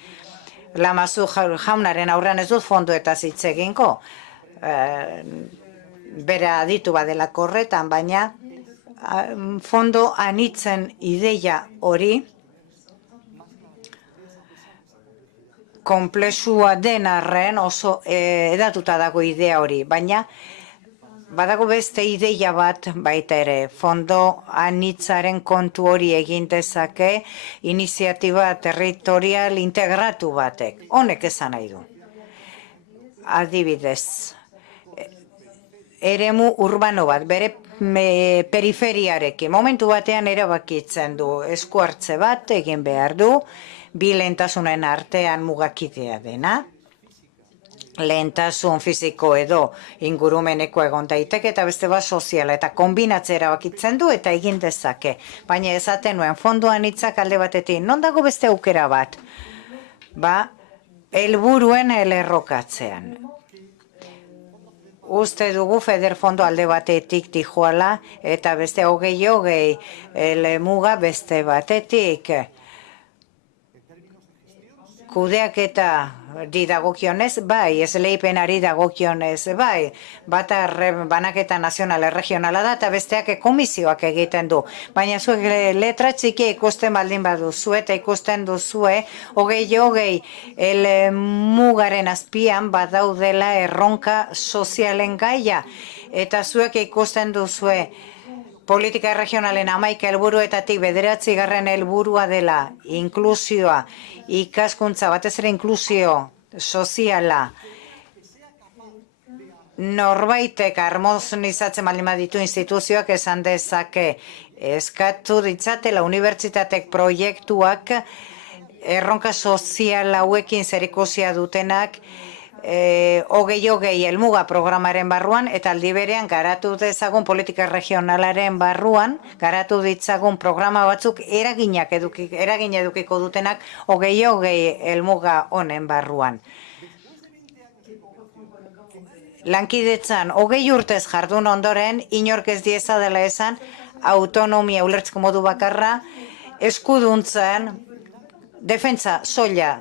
Lamazu jaunaren aurrean ez dut fondoetaz hitz egingo. Bera aditu badelako horretan, baina fondo anitzen ideia hori konplexua den arren oso edatuta dago idea hori, baina badago beste ideia bat baita ere, fondo anitzaren kontu hori egin dezake iniziatiba territorial integratu batek. Honek esan nahi du. Adibidez, eremu urbano bat, bere periferiarekin, momentu batean erabakitzen du, esku hartze bat egin behar du, bi lehentasunen artean mugakidea dena, lehentasun fisiko edo ingurumeneko egon daiteke eta beste bat soziala eta kombinatzea erabakitzen du eta egin dezake. Baina esaten nuen fondoan hitzak alde batetik, non dago beste aukera bat? Helburuen lerrokatzean. Uste dugu FEDER fondo alde batetik dijoala eta beste 20 muga beste batetik. Kudeak eta dagokionez, bai, esleipenari dagokionez, bai, bata banaketa nazional regionala da eta besteak komisioak egiten du. Baina zuek letra txiki ikusten baldin baduzue eta ikusten duzue 20 mugaren azpian badaudela erronka sozialen gaia. Eta zuek ikusten duzue politika regionalen 11 helburuetatik 9. helburua dela inklusioa, ikaskuntza batez ere inklusio soziala norbaitek armonizatzen baldin baditu instituzioak esan dezake eskatu ditzatela unibertsitatek proiektuak erronka sozial hauekin zerikusia dutenak hogei helmuga programaren barruan eta aldi berean garatu dezagun politika regionalaren barruan garatu ditzagun programa batzuk eragin edukiko dutenak hogei helmuga honen barruan. Lankidetzan, hogei urtez jardun ondoren, inork ez dieza dela esan, autonomia ulertzeko modu bakarra, eskuduntzen, defentsa soila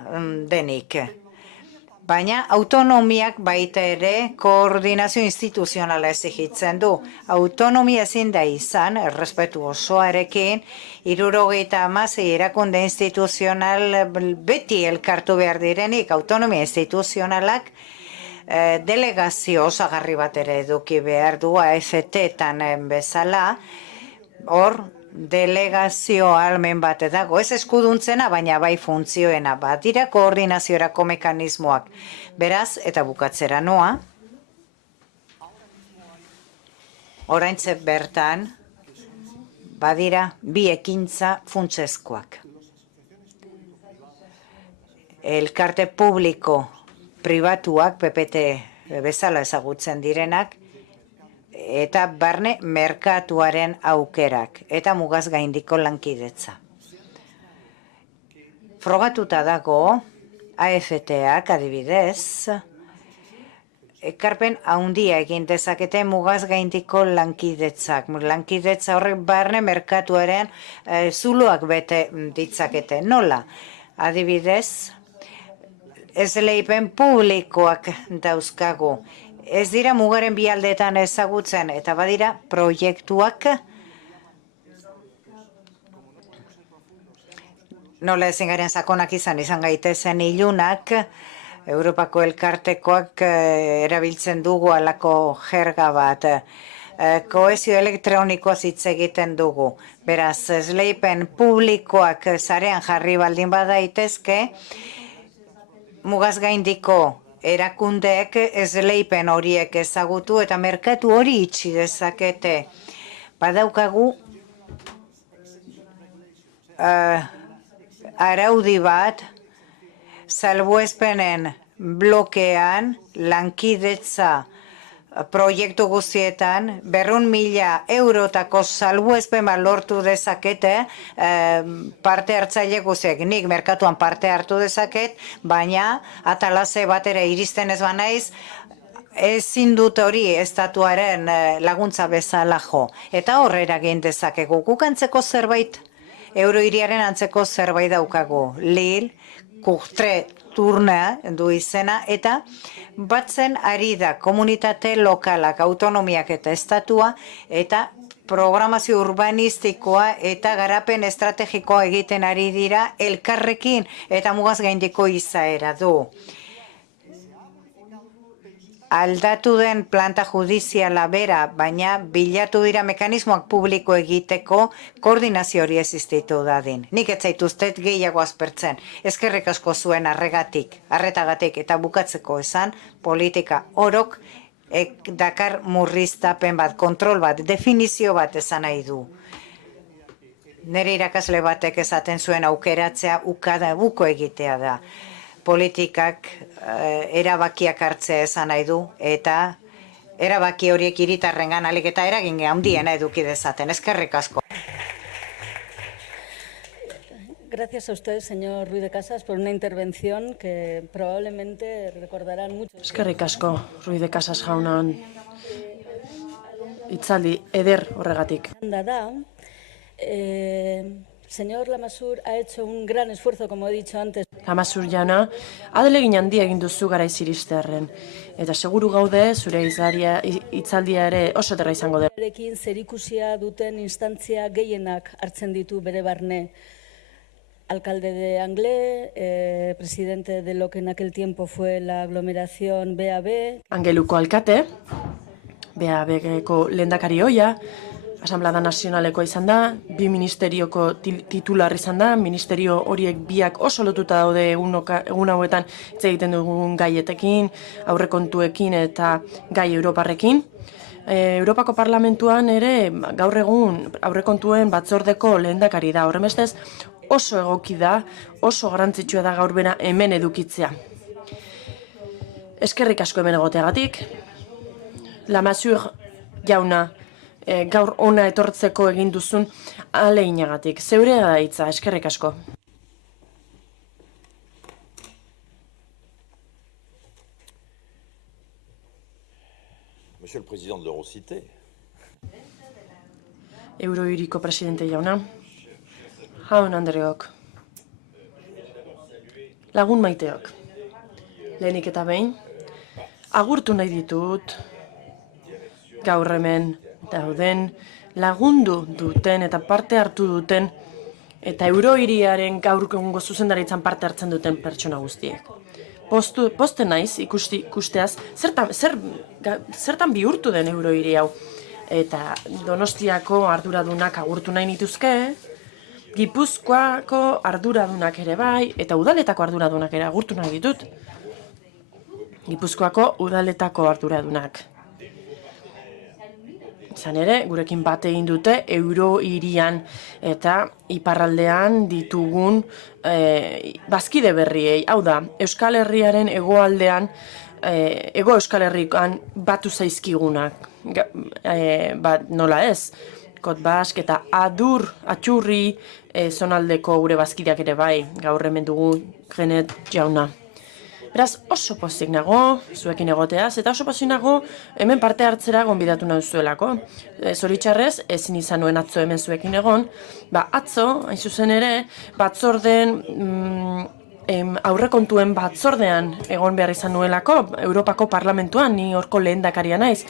denik. Baina autonomiak baita ere koordinazio instituzionala exigitzen du. Autonomia ezin da izan, errespetu osoarekin, 76 erakunde instituzional beti elkartu behar direnik, autonomia instituzionalak delegazio osagarri bat ere eduki behar du AFT-tan bezala, hor delegazio almen bat dago, ez eskuduntzena, baina bai funtzioena bat, dira koordinaziorako mekanismoak. Beraz, eta bukatzera noa, oraintze bertan, badira bi ekintza funtsezkoak. Elkarte publiko pribatuak, PPT bezala ezagutzen direnak, eta barne merkatuaren aukerak, eta mugaz gaindiko lankidetza. Frogatuta dago, AFT-ak adibidez, ekarpen handia egin dezakete mugaz gaindiko lankidetzak. Lankidetza horrek barne merkatuaren zuloak bete ditzakete. Nola? Adibidez, esleipen publikoak dauzkagu. Ez dira mugaren bi aldeetan ezagutzen eta badira proiektuak nola ezin garen sakonak izan gaitezen ilunak, Europako elkartekoak erabiltzen dugu alako jerga bat. Kohesio elektronikoaz hitz egiten dugu. Beraz, esleipen publikoak sarean jarri baldin badaitezke, mugaz gaindiko erakundeek esleipen horiek ezagutu eta merkatu hori itxi dezakete. Badaukagu araudi bat salbuespenen blokean lankidetza proiektu guztietan 200.000 eurotako salbuespen lortu dezakete parte hartzaile guztiek. Nik merkatuan parte hartu dezaket, baina atalaze batera iristen ez banaiz, ezin dut hori estatuaren laguntza bezala jo. Eta horrera egin dezakegu. Guk antzeko zerbait, Eurohiriaren antzeko zerbait daukagu. Lille, Courtrai turna du izena, eta batzen ari da komunitate lokalak, autonomiak eta estatua, eta programazio urbanistikoa eta garapen estrategikoa egiten ari dira elkarrekin eta mugaz gaindiko izaera du. Aldatu den planta judiziala bera, baina bilatu dira mekanismoak publiko egiteko koordinazio hori existitu dadin. Nik ez zaituztet gehiago aspertzen. Eskerrik asko zuen arretagatik eta bukatzeko esan politika orok dakar murriztapen bat, kontrol bat, definizio bat esan nahi du. Nire irakasle batek esaten zuen aukeratzea buko egitea da. Politikak erabakiak hartzea esan nahi du, eta erabaki horiek hiritarrengan alik eta eragin handiena eduki dezaten. Eskerrik asko. Gracias a usted, señor Ruiz de Casas, por una intervención que probablemente recordarán muchos. Eskerrik asko, Ruiz de Casas jaunan hitzaldi eder horregatik. Señor Lamassoure ha hecho un gran esfuerzo, como he dicho antes. Lamassoure jana, adelegin handia egin duzu garaiz iristearren. Eta seguru gaude, zure hitzaldia ere oso ederra izango dela. Erekin zerikusia duten instantzia gehienak hartzen ditu bere barne. Alcalde de Anglés, presidente de lo que en aquel tiempo fue la aglomeración BAB. Angeluko alkate, BAB-ko lehendakari ohia, Asamblada Nazionalekoa izan da, 2 ministerioko titular izan da, ministerio horiek biak oso lotuta daude egun hauetan hitz egiten dugun gaietekin, aurrekontuekin eta gai europarrekin. Europako Parlamentuan ere gaur egun aurrekontuen batzordeko lehendakari da, horrenbestez oso egoki da, oso garrantzitsua da gaur bera hemen edukitzea. Eskerrik asko hemen egoteagatik, Lamassoure jauna, gaur ona etortzeko egin duzun ahaleginagatik. Zeure da hitza, eskerrik asko. Monsieur le Président de l'Eurocité. Eurohiriko presidente jauna, jaun Andreok, lagun maiteok, lehenik eta behin, agurtu nahi ditut, gaur hemen dauden, lagundu duten eta parte hartu duten, eta Eurohiriaren gaur egungo zuzendaritzan parte hartzen duten pertsona guztiek. Posten naiz ikusteaz, zertan bihurtu den Eurohiri hau. Eta Donostiako arduradunak agurtu nahi nituzke, Gipuzkoako arduradunak ere bai, eta udaletako arduradunak ere agurtu nahi ditut. Gipuzkoako udaletako arduradunak. Izan ere, gurekin bat egin dute Eurohirian eta iparraldean ditugun bazkide berriei. Hau da, Euskal Herriaren hegoaldean, Hego Euskal Herrian batu zaizkigunak. Nola ez, Kot Bask eta Adur, Atxurri, zonaldeko gure bazkideak ere bai, gaur hemen dugu Genet jauna. Beraz, oso pozik nago, zuekin egoteaz, eta oso pozik nago hemen parte hartzera gonbidatu nauzuelako. Zoritxarrez, ezin izan nuen atzo hemen zuekin egon, atzo, hain zuzen ere, batzorden, aurrekontuen batzordean egon behar izan nuelako, Europako Parlamentuan, ni horko lehendakaria naiz.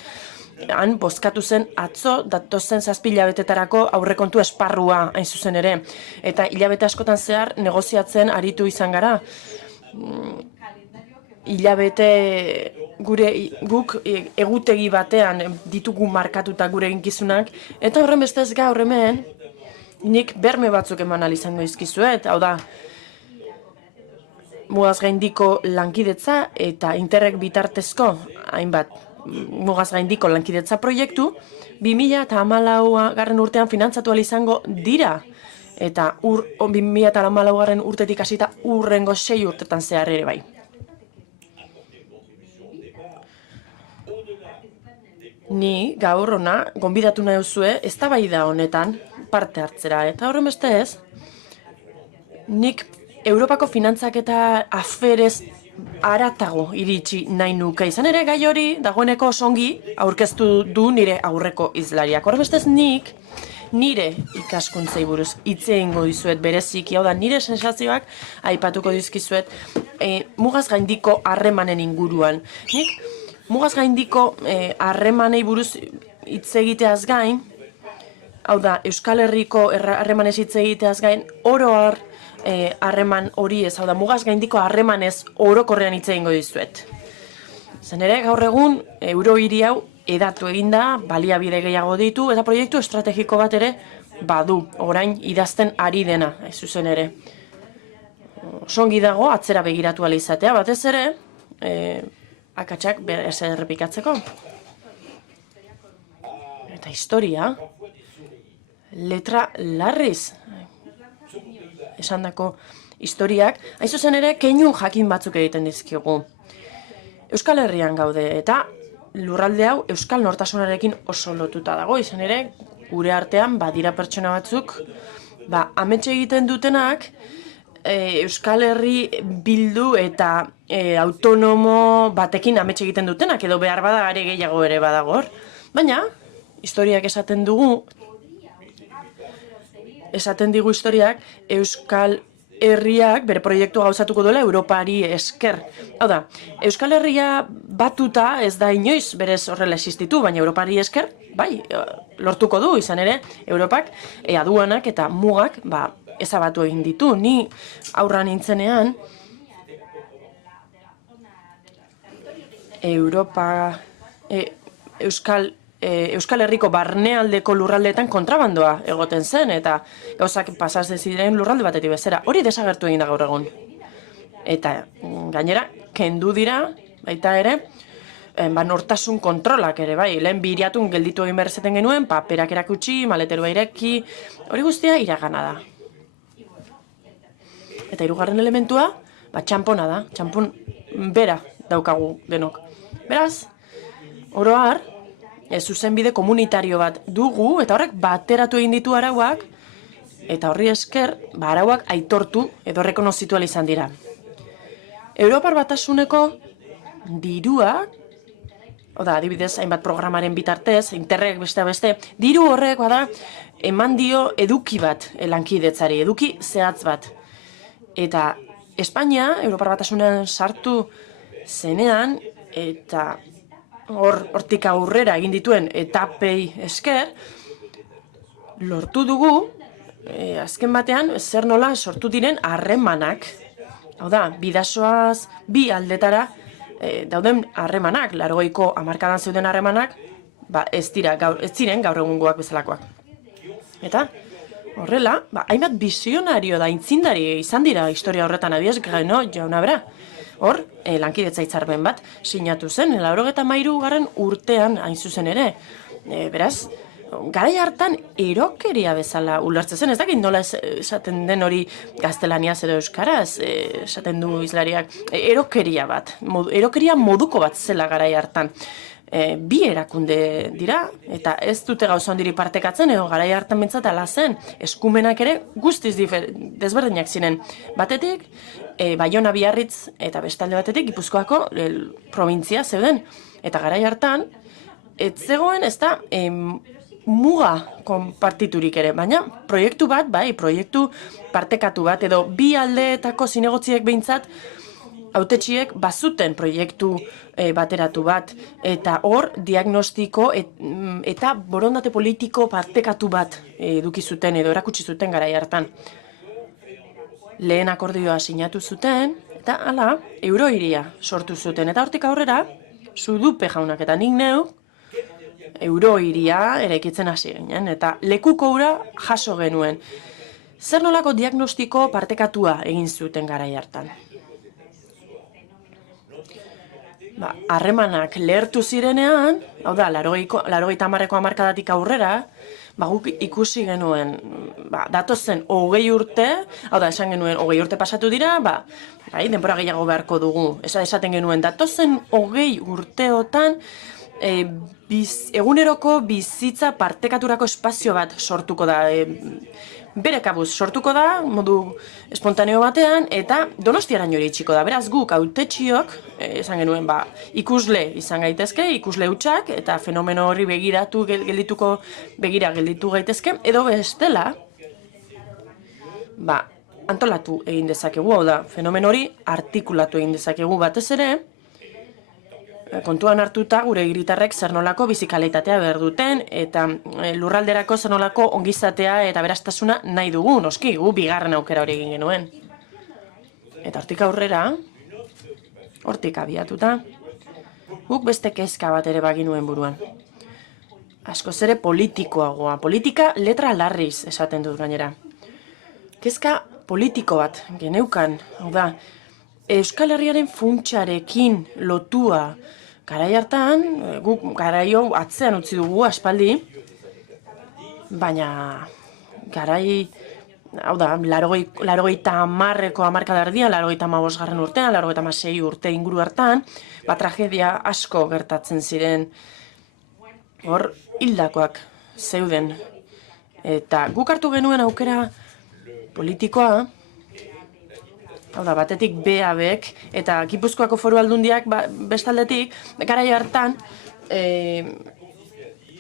Han bozkatu zen atzo datozen 7 hilabetetarako aurrekontu esparrua hain zuzen ere. Eta hilabete askotan zehar negoziatzen aritu izan gara. Hilabete guk egutegi batean ditugu markatuta gure eginkizunak, eta horren bestez gaur hemen nik berme batzuk eman ahal izango dizkizuet, hau da, mugaz gaindiko lankidetza eta Interreg bitartezko hainbat mugaz gaindiko lankidetza proiektu 2014 urtean finantzatu ahal izango dira, eta 2014 urtetik hasita urrengo 6 urtetan zehar ere bai. Ni gaur ona gonbidatu nahi duzue eztabaida honetan parte hartzera, eta horren bestez, nik Europako finantzak eta aferez haratago iritsi nahi nuke. Izan ere gai hori dagoeneko osongi aurkeztu du nire aurreko hizlariak. Horren bestez nik nire ikaskuntzei buruz hitz egingo dizuet bereziki, hau da nire sensazioak aipatuko dizkizuet mugaz gaindiko harremanen inguruan. Nik mugaz gaindiko harremanei buruz hitz egiteaz gain, hau da, Euskal Herriko harremanez hitz egiteaz gain, oro har harreman hori ez, hau da, mugaz gaindiko harremanez orokorrean hitz egingo dizuet. Zen ere, gaur egun, Eurohiri hau edatu eginda, baliabide gehiago ditu, eta proiektu estrategiko bat ere badu, orain idazten ari dena, ez zuzen ere. Songi dago, atzera begiratu ala izatea, batez ere, akatsak ez errepikatzeko. Eta historia, letra larriz, esandako historiak, hain zuzen ere, keinu jakin batzuk egiten dizkigu. Euskal Herrian gaude, eta lurralde hau Euskal Nortasunarekin oso lotuta dago, izan ere, gure artean badira pertsona batzuk, amets egiten dutenak, Euskal Herri bildu eta autonomo batekin amets egiten dutenak, edo behar bada are gehiago ere badagor. Baina, historiak esaten digu historiak, Euskal Herriak bere proiektu gauzatuko duela Europari esker. Hau da, Euskal Herria batuta ez da inoiz berez horrela existitu, baina Europari esker, bai, lortuko du izan ere, Europak aduanak eta mugak ezabatu egin ditu. Ni aurra nintzenean, Euskal Euskal Herriko barnealdeko lurraldeetan kontrabandoa egoten zen, eta gauzak pasaz ziren lurralde batetik bezera. Hori desagertu egin da gaur egun. Eta gainera, kendu dira, baita ere, nortasun kontrolak ere, bai, lehen biriatun gelditu egin behar zeten genuen, paperak erakutsi, maleterua ireki, hori guztia iragana da. Eta hirugarren elementua, txanpona da, txanpon bera daukagu denok. Beraz, oro har, zuzenbide komunitario bat dugu, eta horrek bateratu egin ditu arauak, eta horri esker, arauak aitortu edo rekonozitu izan dira. Europar Batasuneko diruak, adibidez, hainbat programaren bitartez, Interreg beste, diru horrek bada eman dio eduki bat lankidetzari, eduki zehatz bat. Eta Espainia, Europar Batasunean sartu zenean, eta hortik aurrera egin dituen etapei esker, lortu dugu, azken batean, zer nola sortu diren harremanak. Hau da, bidasoaz bi aldetara dauden harremanak, 80ko hamarkadan zeuden harremanak, ez ziren gaur egungoak bezalakoak. Eta horrela, hainbat bizionario da intzindari izan dira historia horretan adibidez, Gano jauna bera. Hor, lankidetza hitzarmen bat sinatu zen, 93. urtean hain zuzen ere. Beraz, garai hartan erokeria bezala ulertzen zen, ez dakit nola esaten den hori gaztelaniaz edo euskaraz, esaten du hizlariak, erokeria bat, erokeria moduko bat zela garai hartan. Bi erakunde dira, eta ez dute gauza ondiri partekatzen, edo garai hartan bentsat ala zen, eskumenak ere guztiz desberdinak ziren. Batetik, Baiona Biarritz eta bestalde batetik Gipuzkoako provintzia zeuden. Eta garai hartan, ez zegoen ez da muga konpartiturik ere, baina proiektu bat, proiektu partekatu bat, edo bi aldeetako zinegotziek behintzat, hautetxiek bazuten proiektu bateratu bat, eta hor diagnostiko eta borondate politiko partekatu bat eduki zuten edo erakutsi zuten garai hartan. Lehen akordioa sinatu zuten, eta hala, eurohiria sortu zuten, eta hortik aurrera, Zudupe jaunak eta nik neu, eurohiria eraikitzen hasi ginen, eta lekuko ura jaso genuen. Zer nolako diagnostiko partekatua egin zuten garai hartan. Harremanak lehertu zirenean, hau da, 80ko hamarkadatik aurrera, guk ikusi genuen, datozen 20 urte, hau da, esan genuen 20 urte pasatu dira, denbora gehiago beharko dugu. Esaten genuen, datozen 20 urteotan, eguneroko bizitza partekaturako espazio bat sortuko da, bere kabuz sortuko da, modu espontaneo batean, eta Donostiaraino iritsiko da. Beraz, guk hautetxiok, esan genuen, ikusle izan gaitezke, ikusle hutsak, eta fenomeno horri gelditu gaitezke, edo bestela, antolatu egin dezakegu, hau da, fenomeno hori artikulatu egin dezakegu batez ere, kontuan hartuta gure hiritarrek zer nolako bizikalitatea behar duten, eta lurralderako zer nolako ongizatea eta beraztasuna nahi dugu, noski, gu bigarren aukera hori egin genuen. Eta hortik aurrera, hortik abiatuta, guk beste kezka bat ere baginuen buruan. Askoz ere politikoagoa, politika letra larriz esaten dut gainera. Kezka politiko bat geneukan, hau da, Euskal Herriaren funtsarekin lotua garai hartan, guk garaio atzean utzi dugu aspaldi, baina garai, hau da, 80ko hamarkadardian, 85. urtean, 86 urte inguru hartan, tragedia asko gertatzen ziren, hor hildakoak zeuden. Eta guk hartu genuen aukera politikoa, hau da, batetik BABek eta Gipuzkoako Foru Aldundiak bestaldetik, garai hartan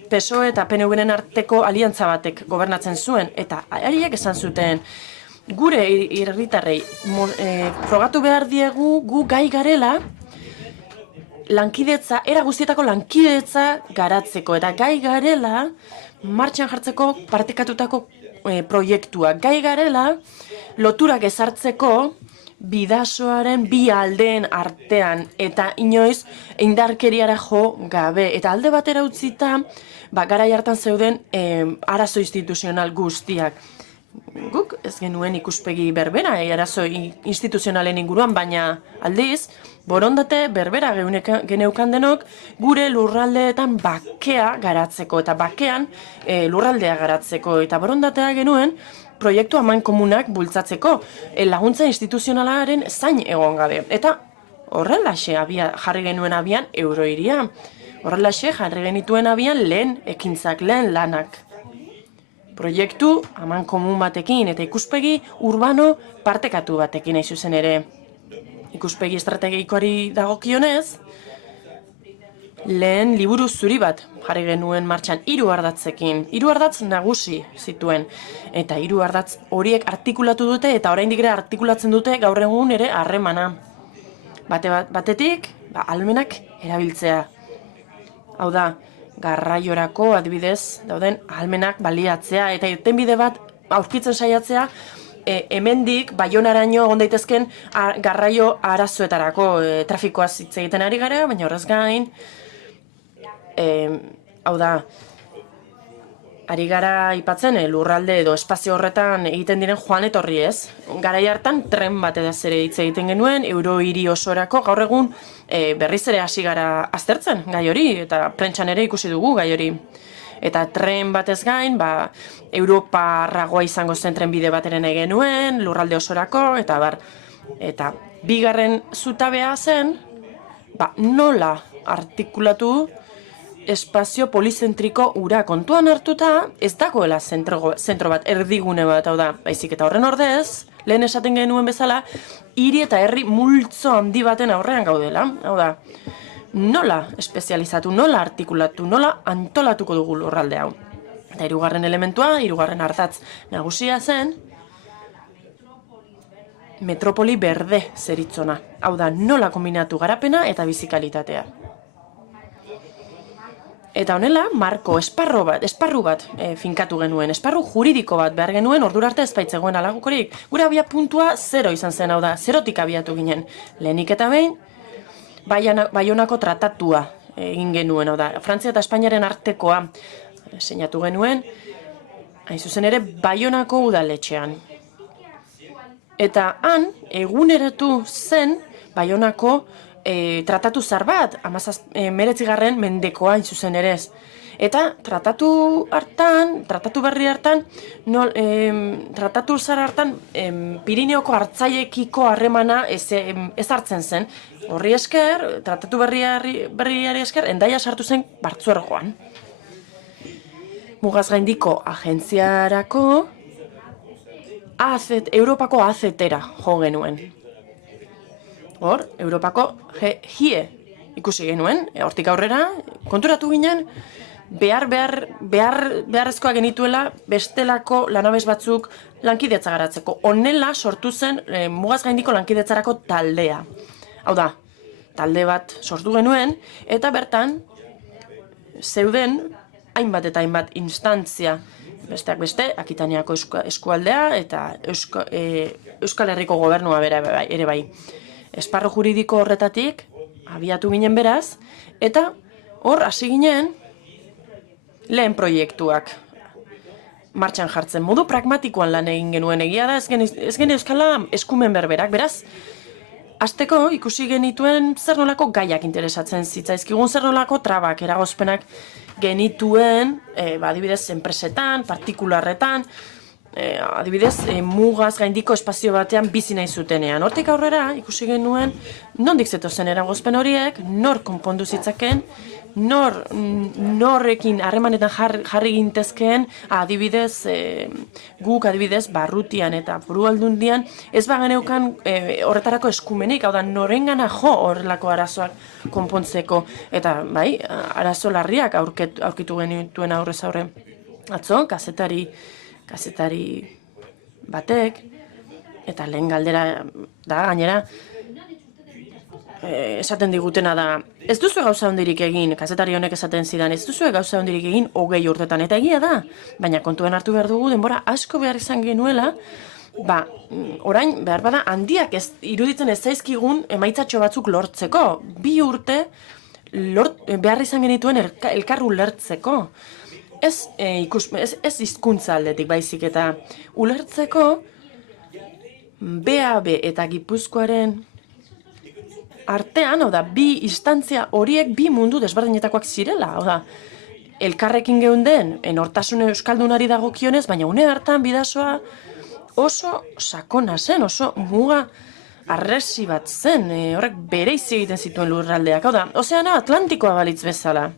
PSOE eta PNV-ren arteko aliantza batek gobernatzen zuen, eta hariek esan zuten, gure herritarrei frogatu behar diegu gu gai garela lankidetza, era guztietako lankidetza garatzeko, eta gai garela martxan jartzeko partekatutako proiektuak, gai garela loturak ezartzeko bidasoaren bi aldeen artean, eta inoiz indarkeriara jo gabe. Eta alde batera utzita, garai hartan zeuden arazo instituzional guztiak. Guk ez genuen ikuspegi berbera arazo instituzionalen inguruan, baina aldiz, borondate berbera geneukan denok gure lurraldeetan bakea garatzeko, eta bakean lurraldea garatzeko, eta borondatea genuen proiektu amankomunak bultzatzeko, laguntza instituzionalaren zain egon gabe. Eta horrelaxe jarri genuen abian Eurohiria. Horrelaxe jarri genituen abian lehen ekintzak, lehen lanak. Proiektu amankomun batekin eta ikuspegi urbano partekatu batekin nahi zuzen ere. Ikuspegi estrategikoari dagokionez, lehen liburu zuri bat jarri genuen martxan 3 ardatzekin. 3 ardatz nagusi zituen. Eta 3 ardatz horiek artikulatu dute eta oraindik ere artikulatzen dute gaur egun ere harremana. Batetik, ahalmenak erabiltzea. Hau da, garraiorako adibidez dauden ahalmenak baliatzea eta irtenbide bat aurkitzen saiatzea hemendik Baionaraino egon daitezken garraio arazoetarako trafikoaz hitz egiten ari gara, baina horrez gain hau da, ari gara aipatzen lurralde edo espazio horretan egiten diren joan etorri ez. Garai hartan tren bat edaz ere hitz egiten genuen, Eurohiri osorako, gaur egun berriz ere hasi gara aztertzen gai hori, eta prentsan ere ikusi dugu gai hori. Eta tren batez gain, Europarragoa izango zen trenbide bat ere nahi genuen, lurralde osorako, eta bar. Eta bigarren zutabea zen, nola artikulatu espazio polizentriko ura kontuan hartuta, ez dagoela zentro bat, erdigune bat, hau da, baizik eta horren ordez, lehen esaten genuen bezala, hiri eta herri multzo handi baten aurrean gaudela, hau da, nola espezializatu, nola artikulatu, nola antolatuko dugu lurralde hau. Eta hirugarren elementua, hirugarren ardatz nagusia zen, metropoli berde zeritzona, hau da, nola kombinatu garapena eta bizikalitatea. Eta honela, marko, esparru bat finkatu genuen, esparru juridiko bat behar genuen, ordura arte ez baitzegoen alagukorik. Gure abia puntua 0 izan zen, hau da, 0tik abiatu ginen. Lehenik eta behin, Baionako tratatua egin genuen, hau da, Frantzia eta Espainiaren artekoa sinatu genuen, hain zuzen ere, Baionako udaletxean. Eta han, eguneratu zen Baionako tratatu zar bat, 19. mendekoa hain zuzen ere ez. Eta tratatu berri hartan, tratatu zar hartan, Pirineoko hartzaiekiko harremana ez hartzen zen. Horri esker, tratatu berriari esker, Hendaia sartu zen Partzuergoan. Mugaz gaindiko agentziarako, Europako AZT-era jo genuen. Hor, Europako GIE ikusi genuen, hortik aurrera, konturatu ginen, beharrezkoa genituela bestelako lanabes batzuk lankidetza garatzeko. Honela sortu zen mugaz gaindiko lankidetzarako taldea. Hau da, talde bat sortu genuen, eta bertan zeuden hainbat eta hainbat instantzia, besteak beste, Akitaniako eskualdea eta Euskal Herriko gobernua ere bai. Esparru juridiko horretatik, abiatu ginen beraz, eta hor hasi ginen lehen proiektuak martxan jartzen. Modu pragmatikoan lan egin genuen, egia da, ez gen euskala eskumen berberak, beraz, hasteko ikusi genituen zer nolako gaiak interesatzen zitzaizkigun, zer nolako trabak, eragozpenak genituen, adibidez, enpresetan, partikularretan, adibidez, mugaz gaindiko espazio batean bizi nahi zutenean. Hortik aurrera, ikusi genuen, nondik zetozen eragozpen horiek, nor konpondu zitzaken, norrekin harremanetan jarri gintezkeen, adibidez, guk adibidez, Barrutian eta Foru Aldundian, ez bageneukan horretarako eskumenik, hau da, norengana jo horrelako arazoak konpontzeko, eta bai, arazo larriak aurkitu genituen aurrez aurre. Atzo, kazetari batek, eta lehen galdera da, gainera, esaten digutena da, ez duzu gauza hondirik egin, kazetari honek esaten zidan, ez duzu gauza hondirik egin 20 urtetan, eta egia da, baina kontuen hartu behar dugu denbora asko behar izan genuela, orain, behar bada, handiak iruditzen ez zaizkigun emaitzatxo batzuk lortzeko. 2 urte behar izan genituen elkar ulertzeko. Ez hizkuntza aldetik baizik eta ulertzeko BAB eta Gipuzkoaren artean, 2 instantzia horiek 2 mundu desberdinetakoak zirela. Elkarrekin geunden, nortasun euskaldunari dagokionez, baina une hartan Bidasoa oso sakona zen, oso muga arresi bat zen, horrek bereizi egiten zituen lurraldeak. Ozeana Atlantikoa balitz bezala.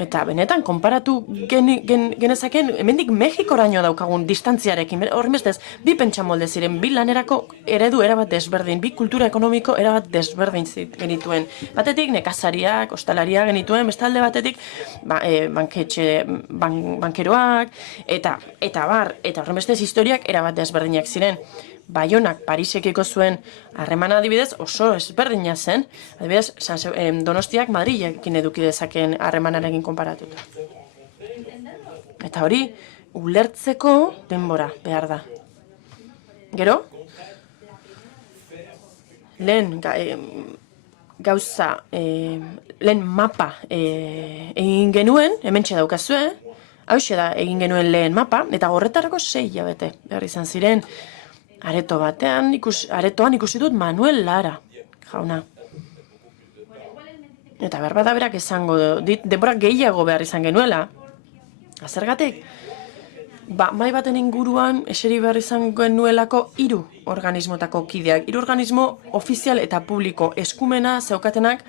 Eta benetan, konparatu genezaken, hemendik Mexikoraino daukagun distantziarekin, horren bestez, 2 pentsamolde ziren, 2 lanerako eredu erabat desberdin, 2 kultura ekonomiko erabat desberdin genituen. Batetik, nekazariak, ostalariak genituen, bestalde batetik, bankeroak, eta horren bestez historiak erabat desberdinak ziren. Baionak Parisekiko zuen harremana adibidez oso ezberdina zen, adibidez Donostiak Madrilekin eduki dezaken harremanarekin konparatuta. Eta hori, ulertzeko denbora behar da. Gero, lehen lehen mapa egin genuen, hementxe daukazue, hauxe da egin genuen lehen mapa, eta horretarako 6 hilabete behar izan ziren. Aretoan ikusi dut Manuel Lara, jauna. Eta behar bada berak esango dit, denbora gehiago behar izan genuela. Zergatik? Mahai baten inguruan eseri behar izan genuelako 3 organismotako kideak. 3 organismo ofizial eta publiko eskumena zeukatenak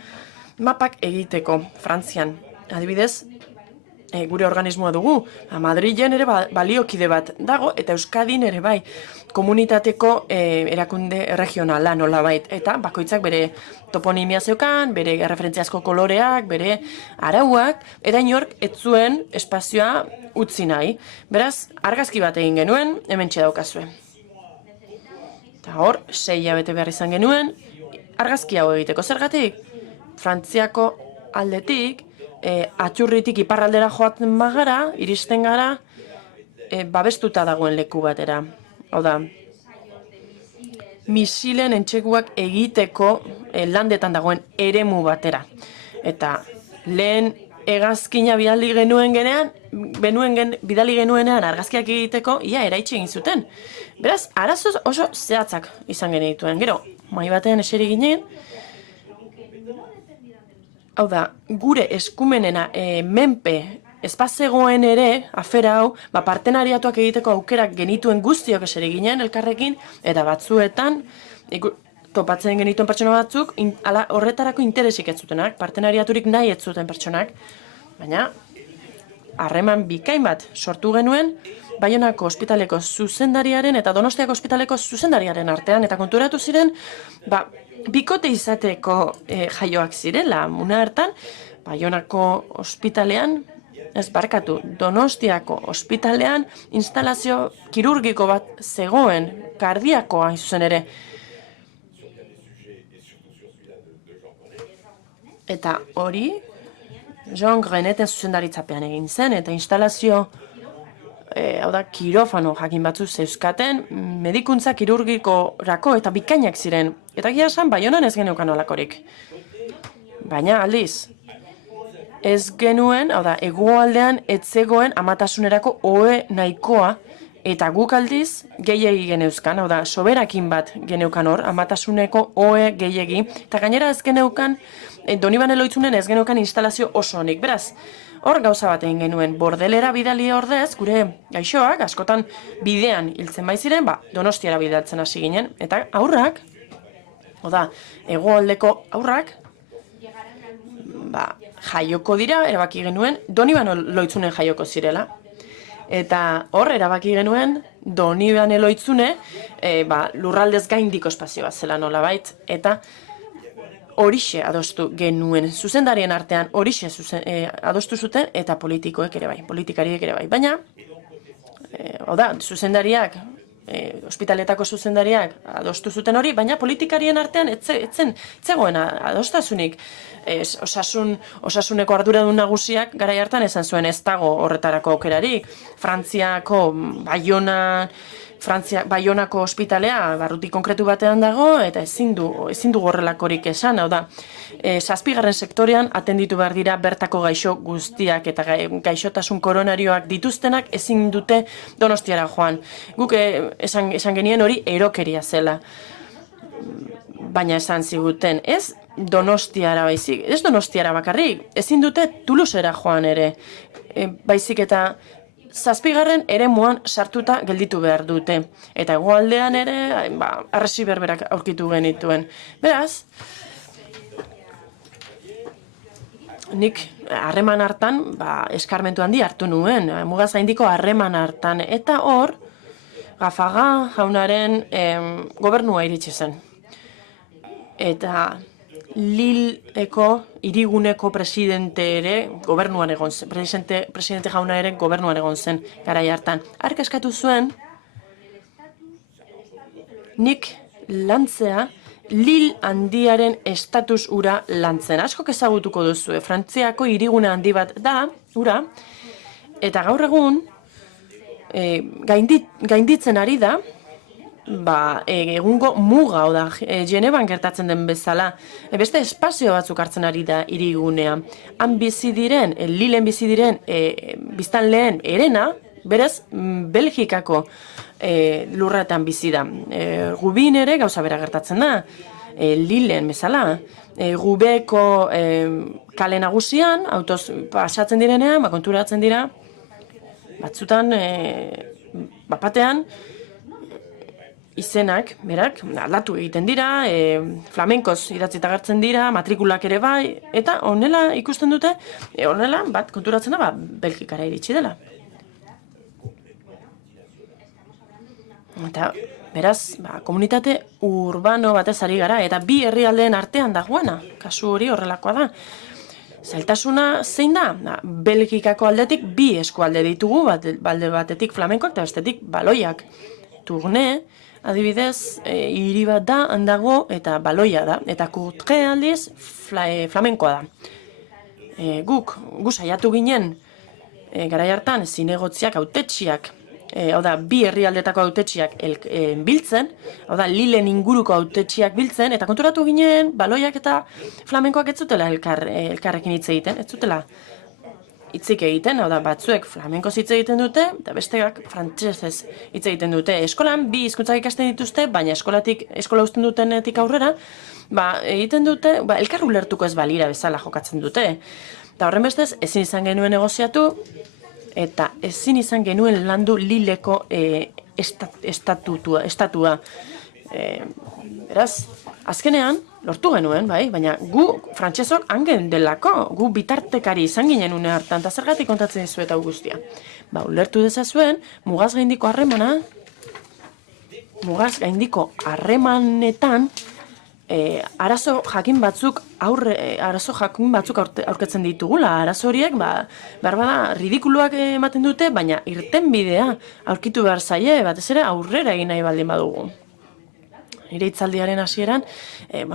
mapak egiteko, Frantzian. Adibidez, gure organismoa dugu, Madrilen ere baliokide bat dago, eta Euskadin ere bai, komunitateko erakunde regionala nolabait, eta bakoitzak bere toponimia zeukan, bere referentziazko koloreak, bere arauak, eta inork ez zuen espazioa utzi nahi. Beraz, argazki bat egin genuen, hementxe daukazue. Eta hor, 6 hilabete behar izan genuen, argazki hau egiteko. Zergatik? Frantziako aldetik, atxurritik iparraldera joaten bagara, iristen gara, babestuta dagoen leku batera. Hau da, misilen entxeguak egiteko landetan dagoen eremu batera. Eta lehen hegazkina bidali genuenean argazkiak egiteko, ia eraitsi egin zuten. Beraz, arazo oso zehatzak izan genituen. Gero, mahai batean eseri ginen, hau da, gure eskumenena menpe espazegoen ere, afera hau, partenariatuak egiteko aukerak genituen guztiok eseri ginen elkarrekin, eta batzuetan, topatzen genituen pertsona batzuk, horretarako interesik ez zutenak, partenariaturik nahi ez zuten pertsonak, baina, harreman bikain bat sortu genuen, Baionako ospitaleko zuzendariaren eta Donostiako ospitaleko zuzendariaren artean, eta konturatu ziren, bikote izateko jaioak zirela, muna hartan, Baionako ospitalean, Donostiako ospitalean instalazio kirurgiko bat zegoen, kardiakoa zuzen ere. Eta hori, Jean Greneten zuzendaritzapean egin zen, eta instalazio, hau da, kirofano jakin batzu zeuzkaten, medikuntza kirurgikorako eta bikainak ziren. Eta gira esan, Baionan ez geneukan olakorik. Baina aldiz, ez genuen, hau da, hegoaldean ez zegoen amatasunerako ohe nahikoa, eta guk aldiz gehiegi geneuzkan, hau da, soberakin bat geneukan hor, amatasuneko ohe gehiegi, eta gainera ez geneukan, Donibane Loitzunen ez geneukan instalazio oso honik. Beraz, hor gauza bat egin genuen, Bordelera bidali ordez, gure gaixoak, askotan bidean hiltzen baiziren, Donostiara bidaltzen hasi ginen, eta aurrak, oda, hegoaldeko aurrak, jaioko dira, erabaki genuen, Donibane Loitzunen jaioko zirela. Eta hor, erabaki genuen, Donibane Loitzune, lurraldez gaindiko espazioa zela nolabait, eta horixe adostu genuen, zuzendarien artean horixe adostu zuten, eta politikariek ere bai. Baina, zuzendariak ospitaletako zuzendariak adostu zuten hori, baina politikarien artean etzegoen adostasunik. Osasuneko arduradun nagusiak garai hartan esan zuen ez dago horretarako aukerarik. Baionako ospitalea barruti konkretu batean dago eta ezin du horrelakorik esan, hau da. 7. sektorean atenditu behar dira bertako gaixo guztiak eta gaixotasun koronarioak dituztenak ezin dute Donostiara joan. Guk esan genien hori erokeria zela. Baina esan ziguten, ez Donostiara baizik, ez Donostiara bakarrik, ezin dute Toulousera joan ere, baizik eta 7. eremuan sartuta gelditu behar dute. Eta hegoaldean ere, harresi berberak aurkitu genituen. Beraz, nik harreman hartan, eskarmentu handi hartu nuen, Mugazaindiko harreman hartan, eta hor, Gafaga jaunaren gobernua iritsi zen. Eta Lileko hiriguneko presidente ere gobernuan egon zen, presidente jauna ere gobernuan egon zen garai hartan. Hark eskatu zuen, nik lantzea Lil handiaren estatus ura lantzen. Askok ezagutuko duzu, Frantziako hirigune handi bat da, ura, eta gaur egun gainditzen ari da, egungo muga, da, Genevan gertatzen den bezala, beste espazio batzuk hartzen ari da hirigunea. Han bizi diren, Lilen bizi diren biztanleen erena, berez, Belgikako lurretan bizi da. Gubin ere gauza bera gertatzen da, Lilen bezala. Gubeko kale nagusian, autoz pasatzen direnean, konturatzen dira, batzutan, bapatean, izenak, berak, aldatu egiten dira, flamenkoz idatzita gertzen dira, matrikulak ere bai, eta honela ikusten dute, honela bat konturatzen da, Belgikara iritsi dela. Eta, beraz, komunitate urbano batez ari gara, eta bi herrialdeen artean dagoena, kasu hori horrelakoa da. Zailtasuna zein da? Belgikako aldetik bi eskualde ditugu, balde batetik flamenkoak eta bestetik baloiak. Tourne, adibidez, hiri bat da, handago eta baloia da, eta Courtrai aldiz flamenkoa da. Gu saiatu ginen, garai hartan, zinegotziak, hautetsiak, hau da, bi herrialdetako hautetsiak biltzen, hau da, Lilen inguruko hautetsiak biltzen, eta konturatu ginen, baloiak eta flamenkoak ez zutela elkarrekin hitz egiten, ez zutela hitzik egiten, hau da, batzuek flamenkoz hitz egiten dute, eta besteak frantsesez hitz egiten dute. Eskolan bi hizkuntzak ikasten dituzte, baina eskola uzten dutenetik aurrera, egiten dute, elkar ulertuko ez balira bezala jokatzen dute. Eta horren bestez, ezin izan genuen negoziatu, eta ezin izan genuen landu Lileko estatua. Beraz, azkenean, lortu genuen, baina gu frantsesok hangen delako, gu bitartekari izan ginen une hartan, eta zergatik kontatzen dizuet hau guztia. Ulertu dezazuen, Mugaz gaindiko harremanetan, arazo jakin batzuk aurketzen ditugula. Arazo horiek, behar bada, ridikuluak ematen dute, baina irtenbidea aurkitu behar zaie, batez ere aurrera egin nahi baldin badugu. Nire hitzaldiaren hasieran,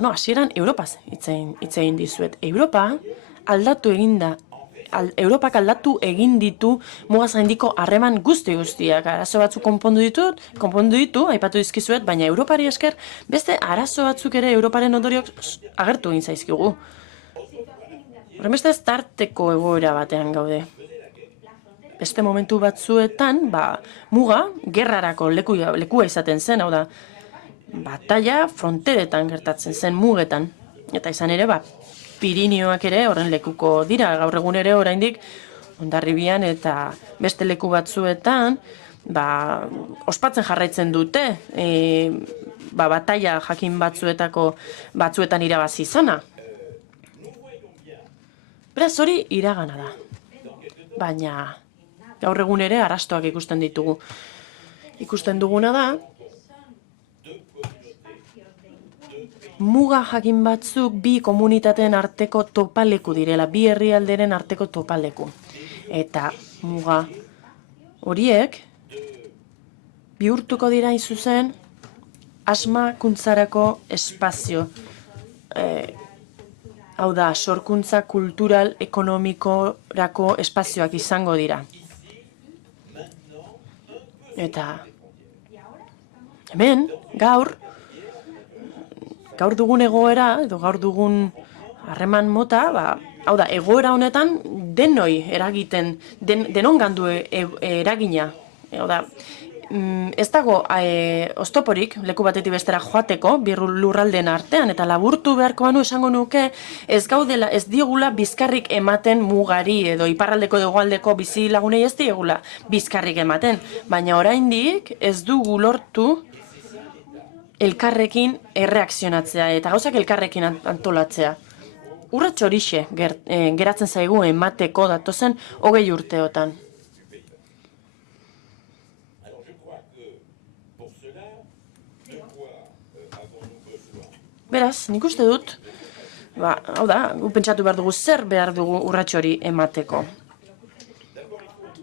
hasieran Europaz hitz egin dizuet. Europak aldatu egin ditu Mugaz gaindiko harreman guztiak. Arazo batzuk konpondu ditu, aipatu dizkizuet, baina Europari esker beste arazo batzuk ere Europaren ondorioak agertu egin zaizkigu. Horren beste ez tarteko egoera batean gaude. Beste momentu batzuetan, muga, gerrarako lekua izaten zen, hau da, bataila fronteretan gertatzen zen mugetan. Eta izan ere, Pirinioak ere horren lekuko dira, gaur egun ere oraindik Hondarribian eta beste leku batzuetan, ospatzen jarraitzen dute, bataila jakin batzuetan irabazi izana. Beraz hori iragana da. Baina gaur egun ere arrastoak ikusten ditugu. Ikusten duguna da, muga jakin batzuk bi komunitateen arteko topaleku direla, bi herrialderen arteko topaleku. Eta muga horiek bihurtuko dira hain zuzen asmakuntzarako espazio. Hau da, sorkuntza kultural ekonomikorako espazioak izango dira. Eta hemen, gaur dugun egoera, edo gaur dugun harreman mota, hau da, egoera honetan denoi eragiten, denongan du eragina. Hau da, ez dago oztoporik leku batetik bestera joateko, bi lurraldeen artean, eta laburtu beharko banu esango nuke, ez gaudela, ez diegula bizkarrik ematen mugari, edo iparraldeko edo hegoaldeko bizi lagunei ez diegula bizkarrik ematen, baina oraindik ez dugu lortu elkarrekin erreakzionatzea, eta gauzak elkarrekin antolatzea. Urrats horixe geratzen zaigu emateko datozen 20 urteotan. Beraz, nik uste dut, hau da, gu pentsatu behar dugu zer behar dugu urrats hori emateko.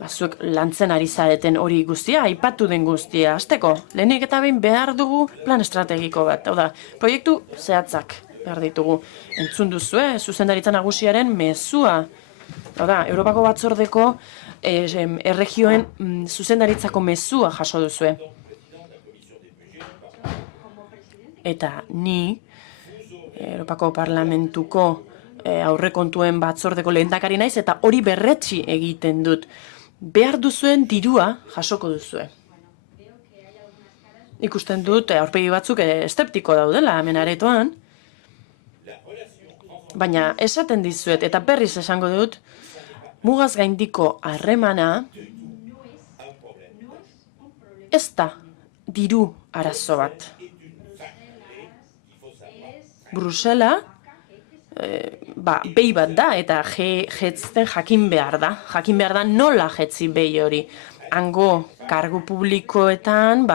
Zuek lantzen ari zareten hori guztia, aipatu den guztia, hasteko, lehenik eta behin behar dugu plan estrategiko bat. Hau da, proiektu zehatzak behar ditugu. Entzun duzue, zuzendaritza nagusiaren mezua. Hau da, Europako Batzordeko erregioen zuzendaritzako mezua jaso duzue. Eta ni, Europako Parlamentuko aurrekontuen batzordeko lehendakari naiz, eta hori berretsi egiten dut. Behar duzuen dirua jasoko duzue. Ikusten dut, aurpegi batzuk eszeptiko daudela hemen aretoan, baina esaten dizuet, eta berriz esango dut, mugaz gaindiko harremana ez da diru arazo bat. Brusela, behi bat da, eta jetzten jakin behar da. Jakin behar da nola jetzi behi hori. Hango kargu publikoetan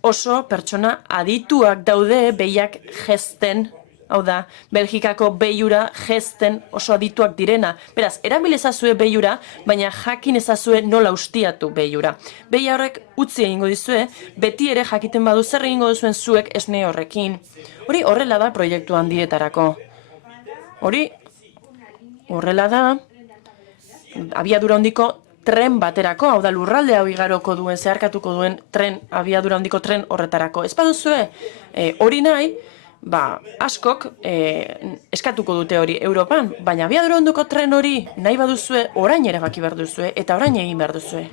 oso pertsona adituak daude behiak jezten, hau da, Belgikako behiura jezten oso adituak direna. Beraz, erabil ezazue behiura, baina jakin ezazue nola ustiatu behiura. Behi horrek utzi egingo dizue, beti ere jakiten badu zer egingo duzuen zuek esne horrekin. Hori horrela da proiektu handietarako. Hori horrela da abiadura handiko tren baterako, hau da lurralde hau igaroko duen, zeharkatuko duen abiadura handiko tren horretarako. Ez baduzue hori nahi, askok eskatuko dute hori Europan, baina abiadura handiko tren hori nahi baduzue, orain erabaki behar duzue, eta orain egin behar duzue.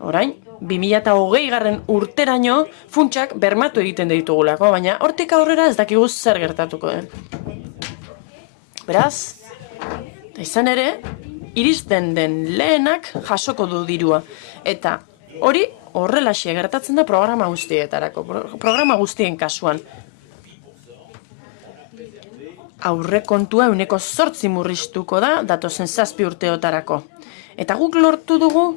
Orain, 2020 urteraino funtsak bermatu egiten ditugulako, baina hortik aurrera ez dakigu zer gertatuko den. Beraz, izan ere, iristen den lehenak jasoko du dirua. Eta hori horrelaxe gertatzen da programa guztietarako, programa guztien kasuan. Aurrekontua 8% murriztuko da datozen 7 urteotarako. Eta guk lortu dugu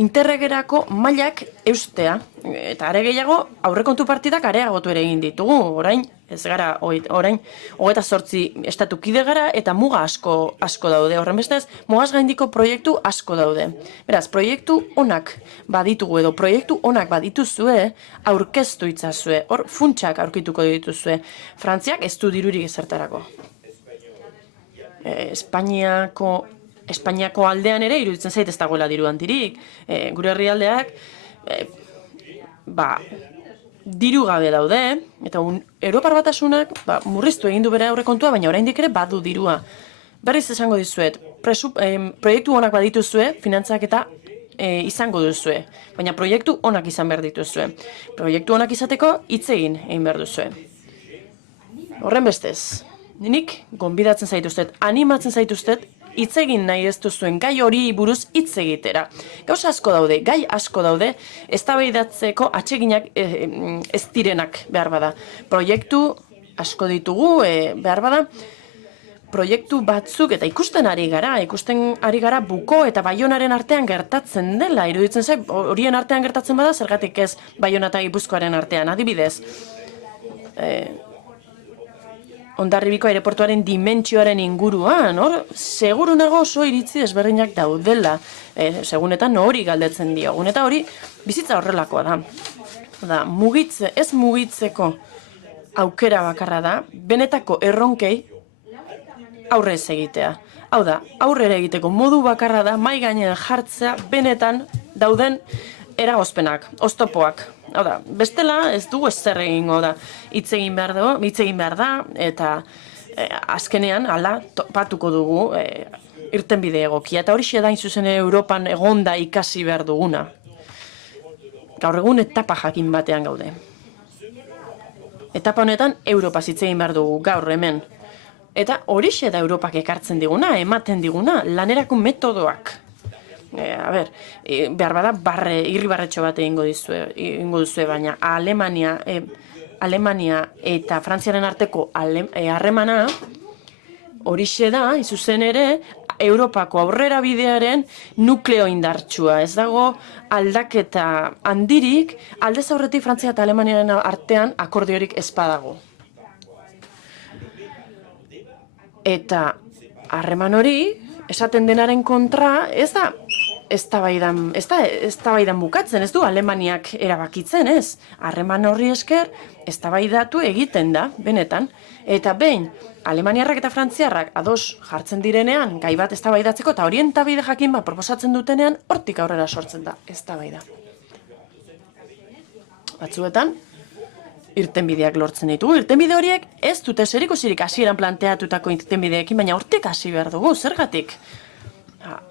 interregerako mailak eustea, eta are gehiago aurrekontu partidak areagotu ere egin ditugu, orain, ez gara, orain, 28 estatu kide gara, eta muga asko daude, horren bestez, mugaz gaindiko proiektu asko daude. Beraz, proiektu onak baditugu edo proiektu onak badituzue, aurkeztu itzazue, hor funtsak aurkituko dituzue. Frantziak ez du dirurik ezertarako. Espainiako aldean ere iruditzen zait ez dagoela diru handirik. Gure herrialdeak diru gabe daude, eta Europar Batasunak murriztu egin du bere aurrekontua, baina oraindik ere badu dirua. Berriz esango dizuet, proiektu onak badituzue, finantzak eta izango duzue, baina proiektu onak izan behar dituzue. Proiektu onak izateko hitz egin behar duzue. Horren bestez, nik gonbidatzen zaituztet, animatzen zaituztet, hitz egin nahi ez duzuen gai hori buruz hitz egitera. Gauza asko daude, gai asko daude, eztabaidatzeko atseginak ez direnak behar bada. Proiektu asko ditugu behar bada, proiektu batzuk eta ikusten ari gara Buko eta Baionaren artean gertatzen dela, iruditzen zait, horien artean gertatzen bada, zergatik ez Baiona eta Gipuzkoaren artean, adibidez. Hondarribiko aireportuaren dimentsioaren inguruan, hor, seguru nago oso iritzi desberdinak daudela, segunetan hori galdetzen diogun, eta hori bizitza horrelakoa da. Da, ez mugitzeko aukera bakarra da, benetako erronkei aurre ez egitea. Hau da, aurrera egiteko modu bakarra da, mai gainean jartzea benetan dauden eragozpenak, oztopoak. Hau da, bestela ez dugu ezer egingo da, hitz egin behar da, eta azkenean, topatuko dugu irtenbide egokia. Eta hori da, zuzen Europan egonda ikasi behar duguna. Gaur egun etapa jakin batean gaude. Etapa honetan, Europaz hitz egin behar dugu, gaur hemen. Eta horixe da Europak ekartzen diguna, ematen diguna, lanerako metodoak. Behar bada, irribarretxo bat egingo duzue, baina Alemania eta Frantziaren arteko harremana horixe da, izuzen ere, Europako aurrera bidearen nukleo indartsua. Ez dago aldaketa handirik, aldez aurretik Frantzia eta Alemaniaren artean akordiorik ez badago. Eta harreman hori, esaten denaren kontra, ez da eztabaidan bukatzen, ez du Alemaniak erabakitzen, ez? Harreman horri esker, eztabaidatu egiten da, benetan. Eta behin, Alemaniarrak eta Frantziarrak ados jartzen direnean, gai bat eztabaidatzeko, eta orientabide jakin bat proposatzen dutenean, hortik aurrera sortzen da, eztabaida. Batzuetan, irtenbideak lortzen ditugu. Irtenbide horiek ez dute zerikusirik hasieran planteatutako irtenbideekin, baina hortik hasi behar dugu, zergatik?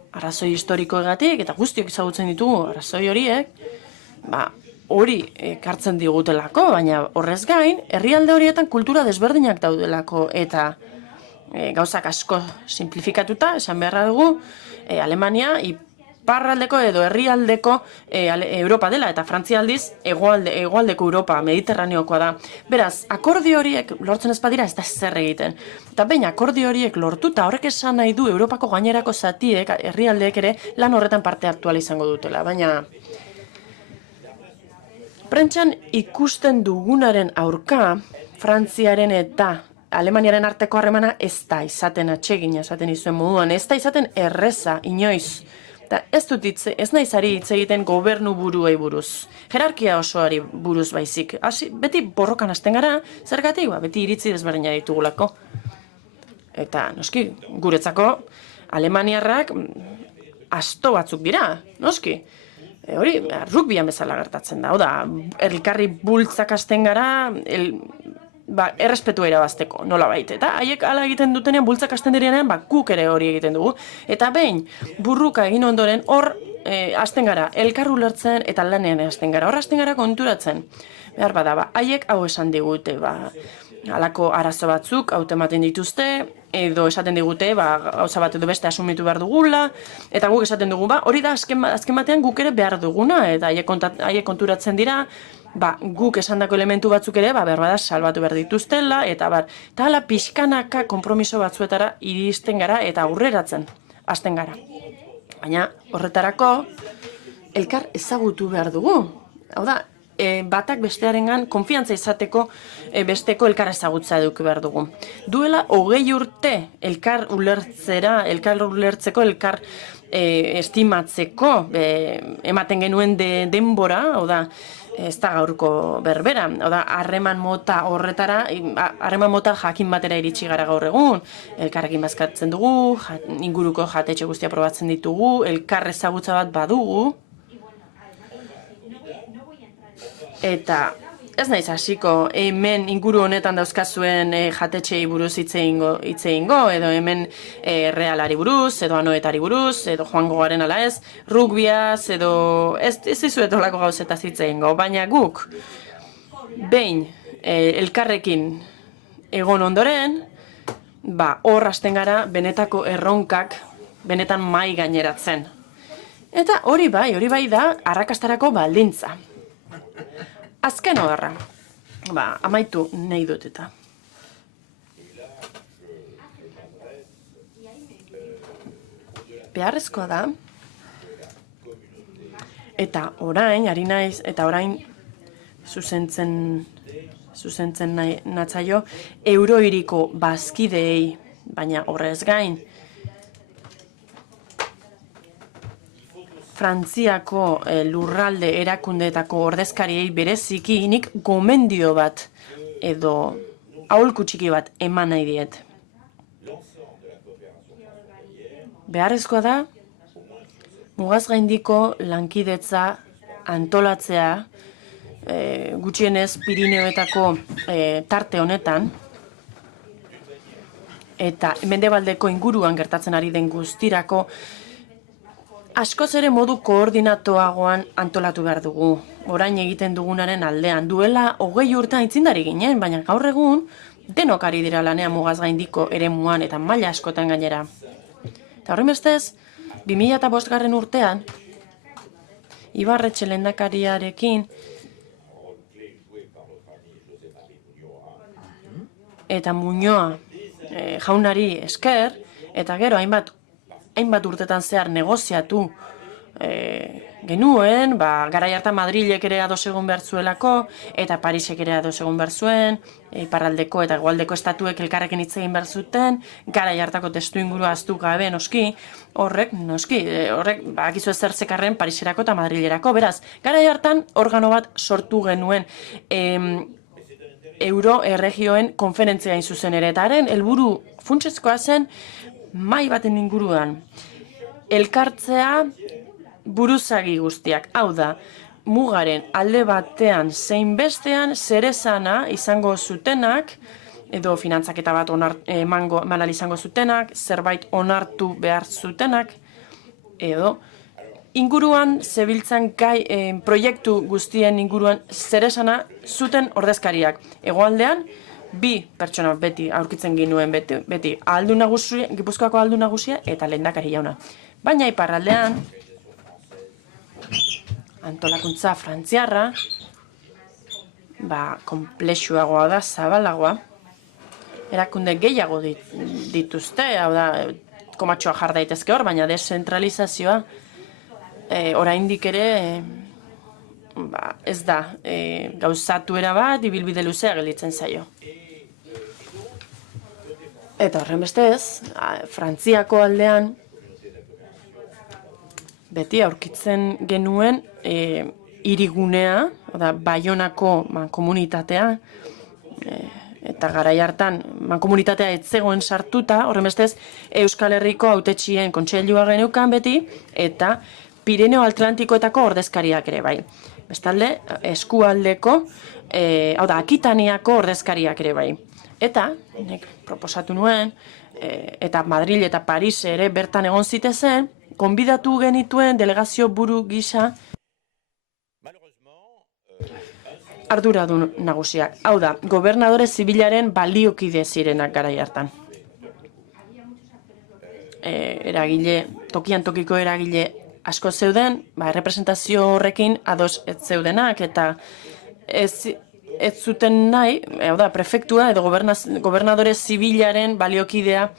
Arrazoi historikoegatik, eta guztiok ezagutzen ditugu arrazoi horiek, hori ekartzen digutelako, baina horrez gain, herrialde horietan kultura desberdinak daudelako, eta gauzak asko simplifikatuta, esan beharra dugu, Alemania iparraldeko edo herrialdeko Europa dela, eta Frantzia aldiz hegoaldeko Europa, Mediterraneokoa da. Beraz, akordio horiek lortzen ez badira ez da zer egiten. Eta behin akordio horiek lortuta, horrek esan nahi du Europako gainerako zatiek, herrialdeek ere, lan horretan parte hartu ahal izango dutela. Baina, prentsan ikusten dugunaren aurka, Frantziaren eta Alemaniaren arteko harremana ez da izaten atsegina, esaten izuen moduan, ez da izaten erreza, inoiz. Eta ez naizari hitz egiten gobernu buruei buruz. Jerarkia osoari buruz baizik. Beti borrokan hasten gara, zergatik, beti iritzi desberdina ditugulako. Eta, noski, guretzako, Alemaniarrak asto batzuk dira, noski. Hori, rugbian bezala gertatzen da. Oda, elkarri bultzak hasten gara, errespetua irabazteko, nola baita. Eta haiek ala egiten dutenean, bultzak hasten direnean, guk ere hori egiten dugu. Eta behin, burruka egin ondoren, hor hasten gara, elkar ulertzen eta lanean hasten gara. Hor hasten gara konturatzen. Behar bada, haiek hau esan digute, halako arazo batzuk, hautematen dituzte, edo esaten digute, gauza bat edo beste asumitu behar dugula, eta guk esaten dugu, hori da azken batean guk ere behar duguna, eta haiek konturatzen dira, guk esandako elementu batzuk ere, behar bada salbatu behar dituztela, eta hala pixkanaka konpromiso batzuetara iristen gara eta aurreratzen hasten gara. Baina horretarako elkar ezagutu behar dugu. Hau da, batak bestearengan konfiantza izateko besteko elkar ezagutza eduki behar dugu. Duela 20 urte elkar ulertzeko, elkar estimatzeko ematen genuen denbora, hau da, ez da gaurko berbera, hau da, harreman mota horretara, harreman mota jakin batera iritsi gara gaur egun, elkarrekin bazkatzen dugu, inguruko jatetxe guztia probatzen ditugu, elkar ezagutza bat badugu, eta ez naiz hasiko hemen inguru honetan dauzkazuen jatetxei buruz hitz egingo, edo hemen realari buruz, edo anoetari buruz, edo joango garen ala ez, rugbiaz, edo ez dizuet olako gauzetaz hitz egingo, baina guk behin elkarrekin egon ondoren, hor hasten gara benetako erronkak benetan mai gaineratzen. Eta hori bai da arrakastarako baldintza. Azken horra, amaitu nahi dut eta. Beharrezkoa da, eta orain, ari naiz, eta orain zuzentzen natzaio eurohiriko bazkideei, baina horrez gain Frantziako lurralde erakundeetako ordezkariei bereziki nik gomendio bat edo aholku txiki bat eman nahi diet. Beharrezkoa da mugaz gaindiko lankidetza antolatzea gutxienez Pirineoetako tarte honetan eta mendebaldeko inguruan gertatzen ari den guztirako askoz ere modu koordinatuagoan antolatu behar dugu. Orain egiten dugunaren aldean. Duela 20 urte aitzindari ginen, baina gaur egun denok ari dira lanean mugaz gaindiko eremuan eta maila askotan gainera. Eta horren bestez, 2005 urtean, Ibarretxe lehendakariarekin eta Muñoa jaunari esker, eta gero hainbat urtetan zehar negoziatu genuen, garai hartan Madrilek ere ados egon behar zuelako, eta Parisek ere ados egon behar zuen, iparraldeko eta hegoaldeko estatuek elkarrekin hitz egin behar zuten, garai hartako testu ingurua ahaztu gabe horrek bakizu ezer zekarren Pariserako eta Madrilerako, beraz, garai hartan organo bat sortu genuen euro erregioen konferentzia hain zuzen ere, eta haren helburu funtsezkoa zen mai baten inguruan elkartzea buruzagi guztiak. Hau da, mugaren alde batean zein bestean zerezana izango zutenak, edo finantzaketa bat eman izango zutenak, zerbait onartu behar zutenak, edo inguruan zebiltzan proiektu guztien inguruan zerezana zuten ordezkariak. Hegoaldean, 2 pertsona beti aurkitzen ginuen beti Gipuzkoako ahaldun nagusia eta lehendakari jauna. Baina iparraldean, antolakuntza frantziarra, konplexuagoa da, zabalagoa, erakunde gehiago dituzte, hau da, komatxoa jar daitezke hor, baina deszentralizazioa oraindik ere ez da gauzatu erabat, ibilbide luzea gelditzen zaio. Eta horren bestez, Frantziako aldean beti aurkitzen genuen hirigunea, Baionako komunitatea, eta garai hartan komunitatea ez zegoen sartuta, horren bestez Euskal Herriko hautetxien kontseilua geneukan beti, eta Pirineo Atlantikoetako ordezkariak ere bai. Bestalde, eskualdeko, Akitaniako ordezkariak ere bai. Eta, nek proposatu nuen, eta Madrid eta Paris ere bertan egon zitezen, konbidatu genituen delegazio buru gisa arduradun nagusiak. Hau da, gobernadore zibilaren baliokide zirenak garai hartan. Tokian tokiko eragile asko zeuden, representazio horrekin ados ez zeudenak, eta ez zuten nahi, prefektua edo gobernadore zibilaren baliokidea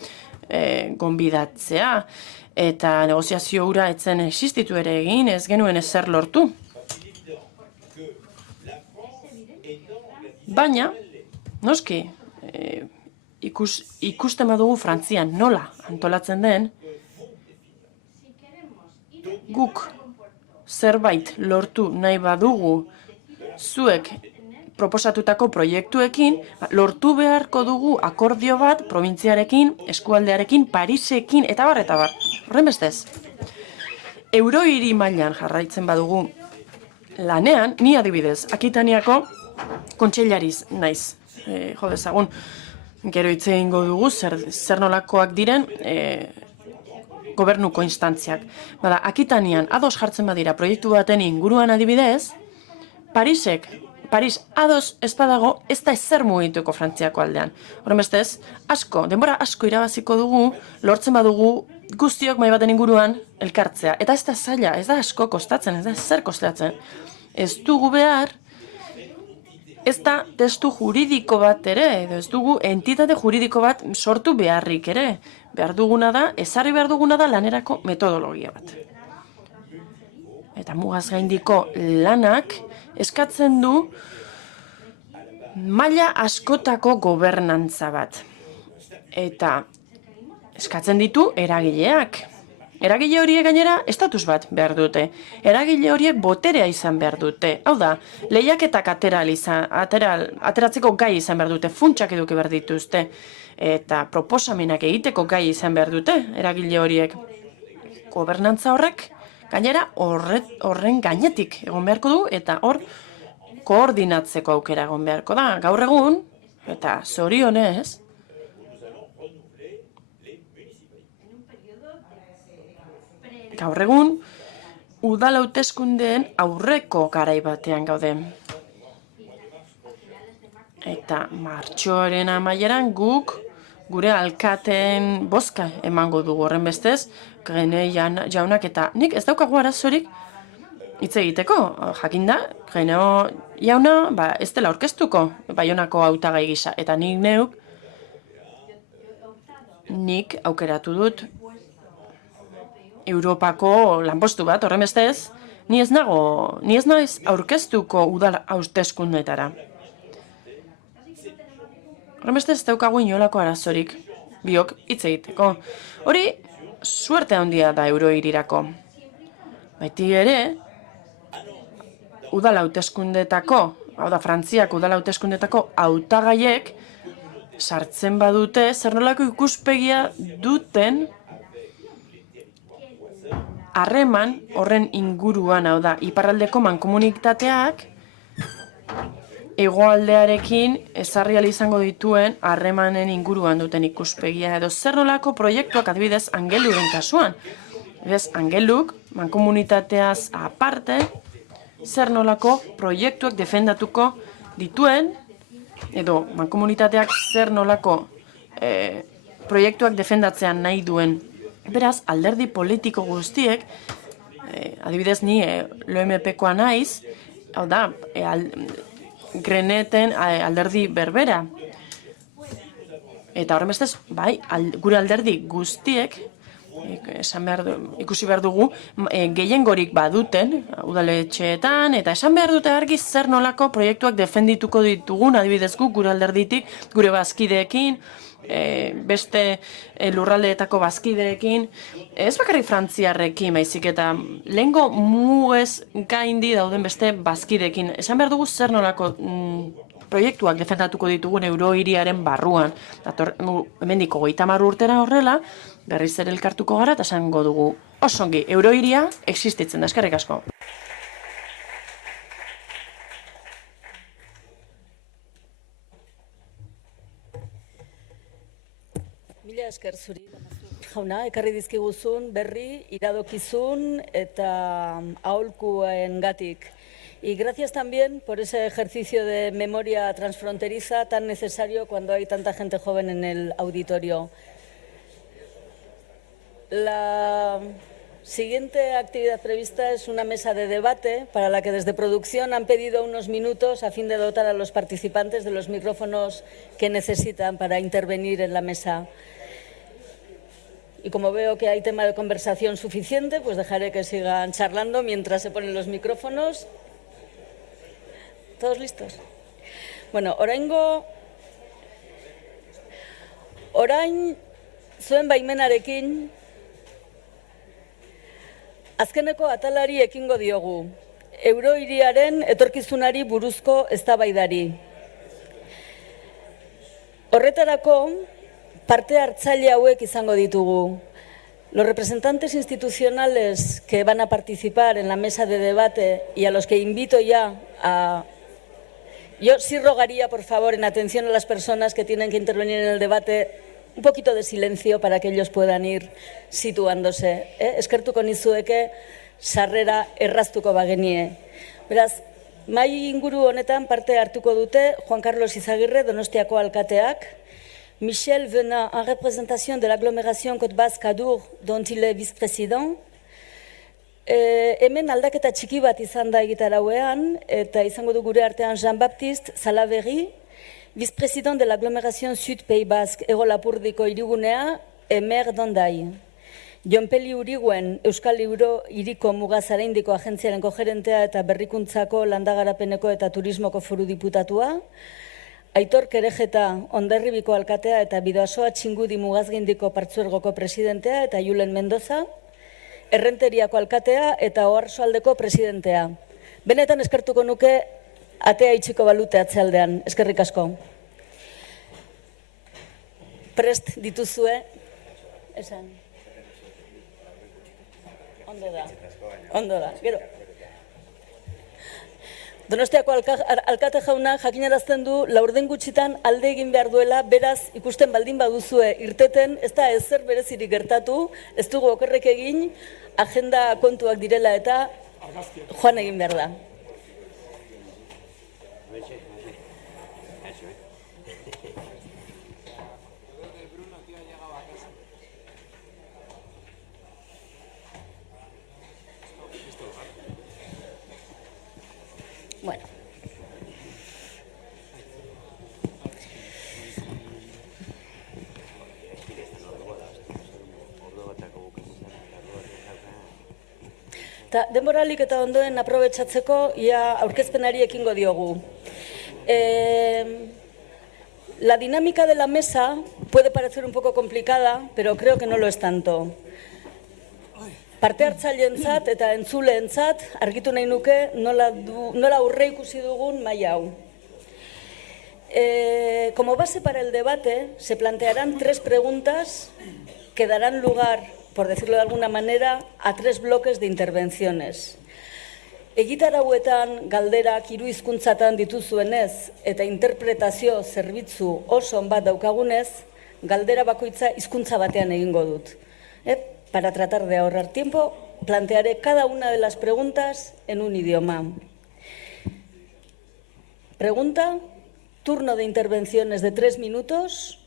gonbidatzea, eta negoziazio hura etzen existitu ere egin, ez genuen ezer lortu. Baina, noski, ikusten badugu Frantzian nola antolatzen den, guk zerbait lortu nahi badugu zuek proposatutako proiektuekin, lortu beharko dugu akordio bat probintziarekin, eskualdearekin, Parisekin, eta bar, eta bar. Horren bestez, eurohiri mailan jarraitzen badugu lanean, ni adibidez, Akitaniako kontseilariz naiz, jo dezagun, gero hitz egingo dugu, zer nolakoak diren gobernuko instantziak. Akitanian ados jartzen badira proiektu baten inguruan adibidez, Paris ados ez badago ez da ezer mugituko Frantziako aldean. Horren bestez, denbora asko irabaziko dugu, lortzen badugu guztiok mai baten inguruan elkartzea. Eta ez da zaila, ez da asko kostatzen, ez da ezer kostatzen. Ez dugu behar, ez da testu juridiko bat ere, edo ez dugu entitate juridiko bat sortu beharrik ere. Ezarri behar duguna da lanerako metodologia bat. Eta mugaz gaindiko lanak eskatzen du maila askotako gobernantza bat. Eta eskatzen ditu eragileak. Eragile horiek gainera estatus bat behar dute. Eragile horiek boterea izan behar dute. Hau da, lehiaketak ateratzeko gai izan behar dute, funtsak eduki behar dituzte. Eta proposamenak egiteko gai izan behar dute eragile horiek. Gobernantza horrek, gainera horren gainetik egon beharko du, eta hor koordinatzeko aukera egon beharko da. Gaur egun, eta zorionez, gaur egun, udal hauteskundeen aurreko garai batean gaude. Eta martxoaren amaieran guk gure alkateen bozka emango dugu horren bestez, Grene jaunak eta nik ez daukagu arazorik hitz egiteko. Jakinda, Grene jauna ez dela aurkeztuko Baionako hautagai gisa. Eta nik aukeratu dut Europako lanpostu bat, horren bestez, ni ez naiz aurkeztuko udal hauteskundetara. Horren bestez, daukagu inolako arazorik, biok hitz egiteko. Hori, suerte handia da euroirirako. Baiti ere, udal hauteskundetako, hau da, Frantziak udal hauteskundetako hautagaiek sartzen badute, zer nolako ikuspegia duten harreman horren inguruan, hau da, iparraldeko mankomunitateak hegoaldearekin ezarri ahal izango dituen harremanen inguruan duten ikuspegia, edo zer nolako proiektuak adibidez Angeluren kasuan. Angeluk, mankomunitateaz aparte, zer nolako proiektuak defendatuko dituen, edo mankomunitateak zer nolako proiektuak defendatzean nahi duen. Beraz, alderdi politiko guztiek, adibidez ni LOMP-koa naiz, hau da, Greneten alderdi berbera. Eta horren bestez, bai, gure alderdi guztiek, ikusi behar dugu, gehiengorik baduten, udaletxeetan, eta esan behar dute argi zer nolako proiektuak defendituko ditugun, adibidez gure alderditik, gure bazkideekin, beste lurraldeetako bazkideekin, ez bakarrik frantziarrekin, baizik eta lehengo mugez gaindi dauden beste bazkideekin. Esan behar dugu zer nolako proiektuak defendatuko ditugun eurohiriaren barruan. Hemendiko 30 urtera horrela, berriz ere elkartuko gara eta esango dugu osongi, eurohiria existitzen da, eskerrik asko. Mila esker zuri, jauna, ekarri dizkiguzun, berri, iradokizun eta aholkuengatik. Y gracias también por ese ejercicio de memoria transfronteriza tan necesario cuando hay tanta gente joven en el auditorio. La siguiente actividad prevista es una mesa de debate para la que desde producción han pedido unos minutos a fin de dotar a los participantes de los micrófonos que necesitan para intervenir en la mesa. Y como veo que hay tema de conversación suficiente, pues dejaré que sigan charlando mientras se ponen los micrófonos. ¿Todos listos? Bueno, orain zuen baimenarekin azkeneko atalari ekingo diogu, eurohiriaren etorkizunari buruzko eztabaidari. Horretarako parte hartzaile hauek izango ditugu. Los representantes institucionales que van a participar en la mesa de debate y a los que invito ya a... Yo sí rogaría, por favor, en atención a las personas que tienen que intervenir en el debate, un poquito de silencio para que ellos puedan ir situándose. Eskertuko nizueke sarrera erraztuko bagenie. Beraz, mahai inguru honetan parte hartuko dute Juan Carlos Izagirre, Donostiako alkateak, Michel Venat, en représentation de l'agglomération Côte Basque Adour, dont il est vice-président. Hemen aldaketa txiki bat izan da egitarauean, eta izango du gure artean Jean-Baptiste Salaverri, vice-président de l'agglomération Sud Pays Basque, Ego Lapurdiko hirigunea, Emer Dondai. Jonpeli Uriguen, Euskal Hiriko Mugazareindiko agentziaren kogerentea eta berrikuntzako landagarapeneko eta turismoko foru diputatua, Aitor Kerejeta Hondarribiko alkatea eta Bidasoa Txingudi Mugazgindiko partzuergoko presidentea eta Julen Mendoza, Errenteriako alkatea eta Oarsoaldeko presidentea. Benetan eskertuko nuke atea itxiko balute atzealdean. Eskerrik asko. Prest dituzue? Esan. Ondo da. Ondo da. Gero. Donostiako alkate jauna jakinarazten du laurden gutxitan alde egin behar duela, beraz ikusten baldin baduzue irteten, ez da ezer berezirik gertatu, ez dugu okerrek egin, agenda kontuak direla eta joan egin behar da. Bueno. Ta denboralik eta ondoen aprobetxatzeko ia aurkezpenari ekingo diogu. La dinámica de la mesa puede parecer un poco complicada, pero creo que no lo es tanto. Parte hartzaileentzat eta entzuleentzat argitu nahi nuke nola aurre ikusi dugun maila hau. Como base para el debate se plantearán 3 preguntas que darán lugar, por decirlo de alguna manera, a 3 bloques de intervenciones. Egitarauetan galderak 3 hizkuntzatan dituzuenez eta interpretazio zerbitzu oso on bat daukagunez, galdera bakoitza hizkuntza batean egingo dut. Para tratar de ahorrar tiempo, plantearé cada una de las preguntas en un idioma. Pregunta, turno de intervenciones de 3 minutos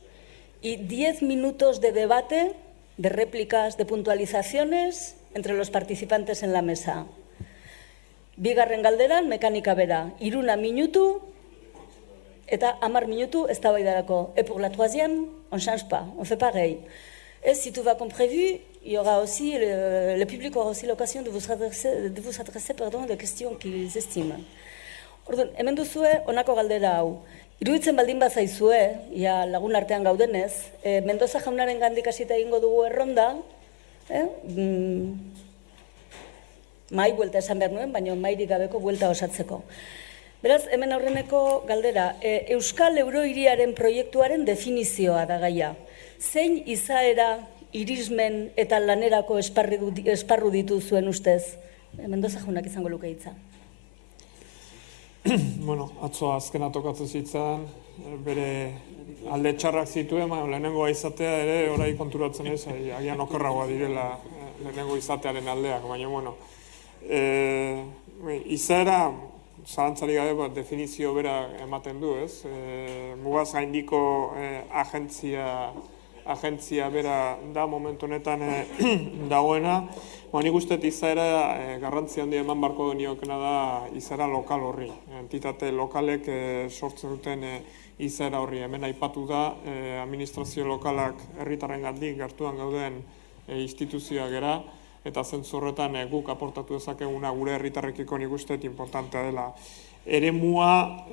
y 10 minutos de debate, de réplicas, de puntualizaciones entre los participantes en la mesa. Bigarren galderan, mekanika bera, 3 minutu eta 10 minutu eztabaidarako. Et pour la troisième, on change pas, on fait pareil. Et si tout va comme prévu, il y aura aussi, le public aura aussi l'occasion de vous adresser des questions qu'ils estiment. Orduan, hemen duzue, honako galdera hau. Iruditzen baldin bazaizue, ia lagun artean gaudenez, Mendoza jaunaren gandik hasita egingo dugu erronda, mai buelta esan behar nuen, baina mairik gabeko buelta osatzeko. Beraz, hemen aurreneko galdera, Euskal Eurohiriaren proiektuaren definizioa da gaia. Zein izaera, irismen eta lanerako esparru dituzuen ustez? Mendoza jaunak izango luke hitza. Bueno, atzo azkena tokatzen zitzan, bere alde txarrak zituen, lehenengoa izatea ere orai konturatzen ez, agian okerragoa direla lehenengo izatearen aldeak, baina, bueno, izaera, zalantzari gabe, definizio bera ematen du, ez? Mugaz gaindiko agentzia bera da momentu honetan dagoena. Nik uste izaera garrantzi handia eman barko geniokena da izaera lokal horri. Entitate lokalek sortzen duten izaera horri. Hemen aipatu da, administrazio lokalak herritarren gandik gertuan gauden instituzioa gera, eta zentzu horretan guk aportatu dezakeguna gure herritarrekiko nik uste importantea dela. Eremua,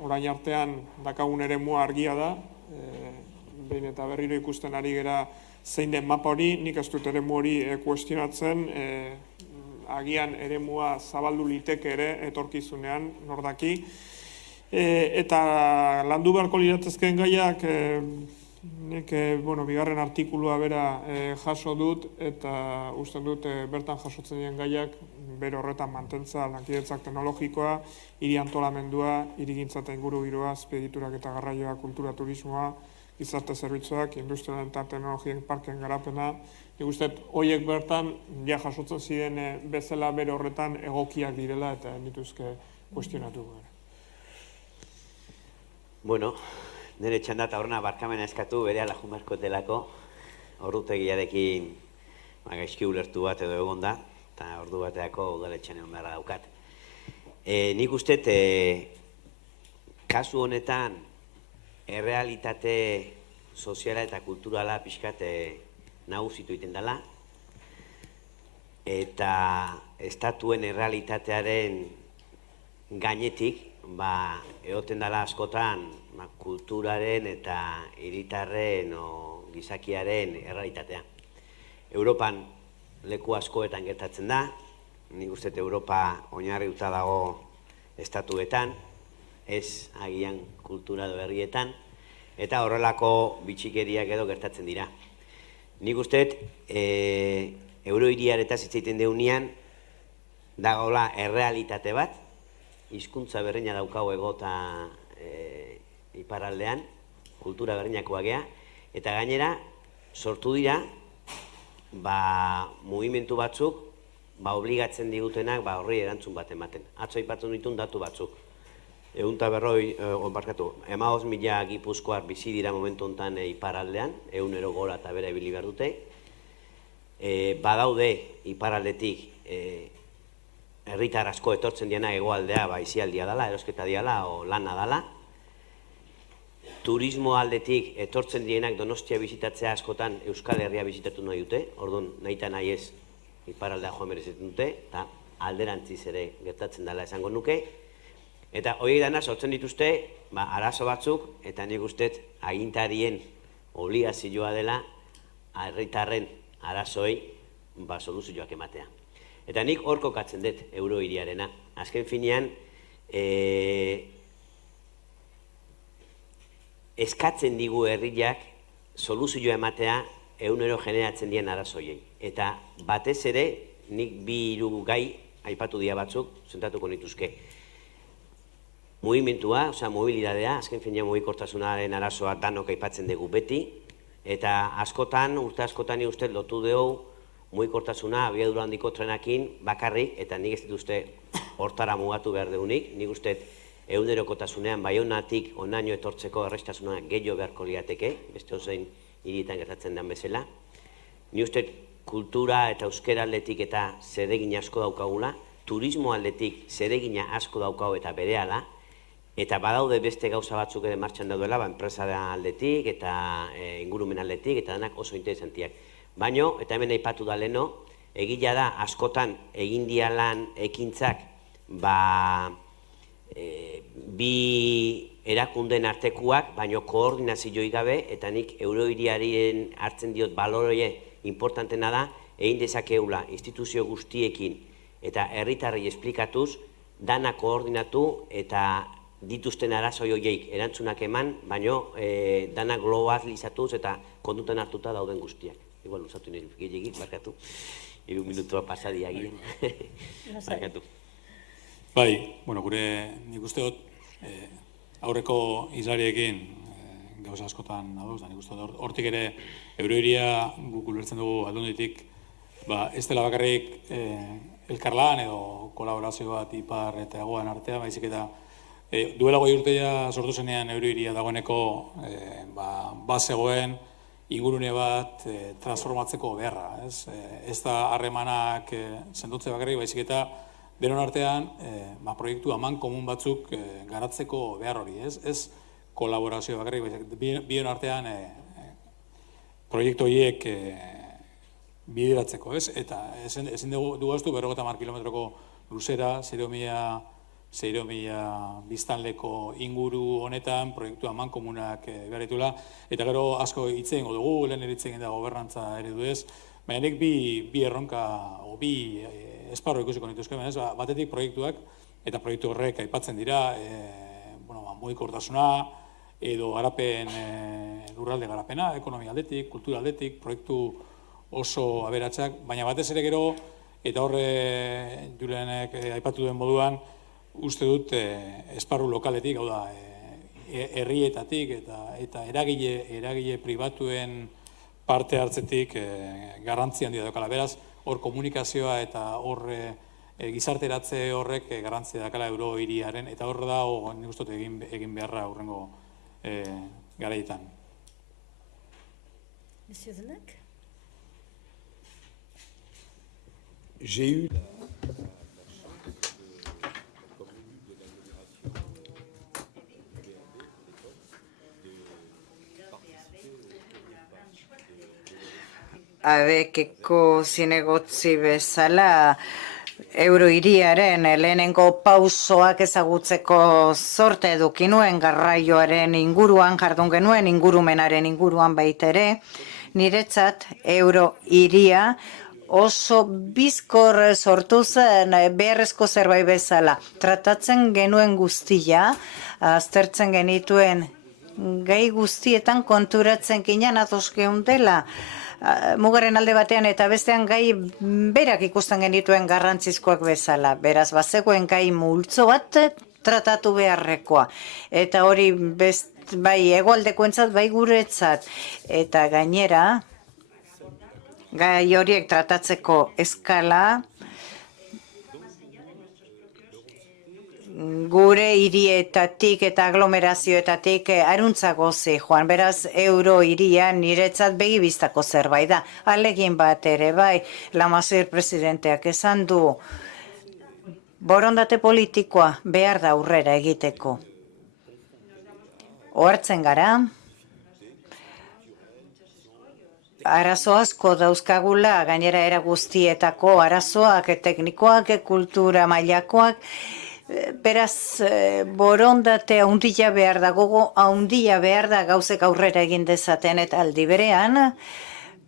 orain artean dakagun eremua argia da, behin eta berriro ikusten ari gera zein den mapa hori, nik ez dut eremu hori kuestionatzen, agian eremua zabaldu liteke ere etorkizunean, nordaki. Eta landu beharko liratezkeen gaiak, nik bigarren artikulua bera jaso dut, eta usten dut bertan jasotzen diren gaiak, bere horretan mantentza, lankidetzak teknologikoa, hiri antolamendua, hirigintza eta ingurugiroa, azpiegiturak eta garraioa, kultura, turismoa, gizarte zerbitzuak, industrialen eta teknologien parken garapena. Nik uste, horiek bertan, ja jasotzen ziren bezala bere horretan egokiak direla eta nituzke kuestionatu gara. Bueno, nire txanda eta horrena barkamena eskatu bere ala jumarko delako, ordutegiarekin gaizki ulertu bat edo egon da, eta ordu bateako udaletxan egon behar daukat. Nik uste, kasu honetan, errealitate soziala eta kulturala pixkat nagusitu egiten dela, eta estatuen errealitatearen gainetik egoten dela askotan kulturaren eta hiritarren o gizakiaren errealitatea. Europan leku askoetan gertatzen da, nik uste Europa oinarrituta dago estatuetan, ez agian kultura berrietan, eta horrelako bitxikeriak edo gertatzen dira. Nik uste eurohiriaretaz hitz egiten deunean dagoela errealitate bat, hizkuntza berrina daukau ego eta iparraldean, kultura berrinakoa gea, eta gainera sortu dira mugimendu batzuk obligatzen digutenak horri erantzun bat ematen. Atzo aipatu ditun datu batzuk. 15.000 gipuzkoar bizi dira momentu honetan iparraldean, 100 gora eta bera ibili behar dute. Badaude iparraldetik herritar asko etortzen diena hegoaldea isialdia dela, erosketa diala o lana dela. Turismo aldetik etortzen dienak Donostia bizitatzea askotan Euskal Herria bizitatu nahi dute, orduan nahi eta nahi ez iparraldea joan merezetzen dute, eta alderantziz ere gertatzen dela esango nuke. Eta horiek dana sortzen dituzte arazo batzuk, eta nik uste agintarien obligazioa dela herritarren arazoei soluzioak ematea. Eta nik hor kokatzen dut eurohiriarena. Azken finean, eskatzen digu herriak soluzioa ematea egunero generatzen dien arazoiei. Eta batez ere, nik 2-3 gai aipatu dira batzuk, zentratuko nituzke. Mugimentua, mobilidadea, azken finean mugikortasunaren arazoa danok aipatzen dugu beti, eta askotan, urte askotan nik uste lotu dugu mugikortasuna abiadura handiko trenakin bakarrik, eta nik ez dituzte hortara mugatu behar dugunik, nik uste egunerokotasunean Baionatik onaino etortzeko errestasuna gehiago beharko liateke, beste ozein hirietan gertatzen den bezala. Ni uste kultura eta euskera aldetik eta zeregin asko daukagula, turismo aldetik zeregina asko daukau eta berehala, eta badaude beste gauza batzuk ere martxan daudela, enpresa aldetik eta ingurumen aldetik, eta denak oso interesantiak. Baina, eta hemen aipatu da leno, egila da askotan egin dialan ekintzak bi erakunden artekuak, baino koordinazioi gabe, eta nik eurohiriarien hartzen diot baloroie importantena da, egin dezakeula instituzio guztiekin eta herritarrei esplikatuz, dana koordinatu eta dituzten arazoi horiek erantzunak eman, baino dana globalizatuz eta kontutan hartuta dauden guztiak. Igual, usatu nire gehiagik, barkatu. 3 minutua pasadiagien. Barkatu. Bai, gure nik uste dut, aurreko izlariekin gauza askotan adoz, nik uste dut, hortik ere eurohiria guk ulertzen dugu aldunditik, ez dela bakarrik elkarlan edo kolaborazio bat ipar eta hegoan artean, baizik eta duela 5 urtea sortu zenean eurohiria dagoeneko bazegoen ingurune bat transformatzeko beharra. Ez da harremanak sendotze bakarrik, baizik eta denon artean proiektu aman komun batzuk garatzeko behar hori. Ez kolaborazio bakarrik, bion artean proiektu horiek bideratzeko, ez? Eta ezin dugu aztu 50 kilometroko luzera, 6.000 biztanleko inguru honetan proiektu aman komunak behar ditula. Eta gero asko hitz egingo dugu, lehen hitz egin da gobernantza eredu ez, baina nik bi erronka, o bi esparro ikusiko nituzke, batetik proiektuak, eta proiektu horrek aipatzen dira, mugikortasuna, edo garapen lurralde garapena, ekonomia aldetik, kultura aldetik, proiektu oso aberatsak, baina batez ere gero, eta horre Julenek aipatu duen moduan, uste dut esparru lokaletik, hau da, herrietatik eta eragile pribatuen parte hartzetik garrantzi handia daukala. Beraz, hor komunikazioa eta hor gizarteratze horrek garrantzia dakala eurohiriaren, eta hor da, nik uste dut egin beharra hurrengo garaietan. Monsieur Denek? J'ai eu abekeko zinegotzi bezala Eurohiriaren lehenengo pausoak ezagutzeko zorte eduki nuen garraioaren inguruan, jardun genuen ingurumenaren inguruan baita ere, niretzat Eurohiria oso bizkor sortu zen beharrezko zerbait bezala. Tratatzen genuen guztia, aztertzen genituen gai guztietan konturatzen ginen ados geundela, mugaren alde batean eta bestean gai berak ikusten genituen garrantzizkoak bezala. Beraz, bazegoen gai multzo bat tratatu beharrekoa. Eta hori bai hegoaldekoentzat, bai guretzat. Eta gainera, gai horiek tratatzeko eskala, gure hirietatik eta aglomerazioetatik aruntzago joan. Beraz, Eurohiria niretzat begibistako zerbait da. Alegin bat ere, bai, Lamassoure presidenteak esan du, borondate politikoa behar da aurrera egiteko. Ohartzen gara, arazo asko dauzkagula, gainera era guztietako arazoak, teknikoak, kultura mailakoak, beraz, borondate haundia behar da, gogo haundia behar da gauzek aurrera egin dezaten, eta aldi berean,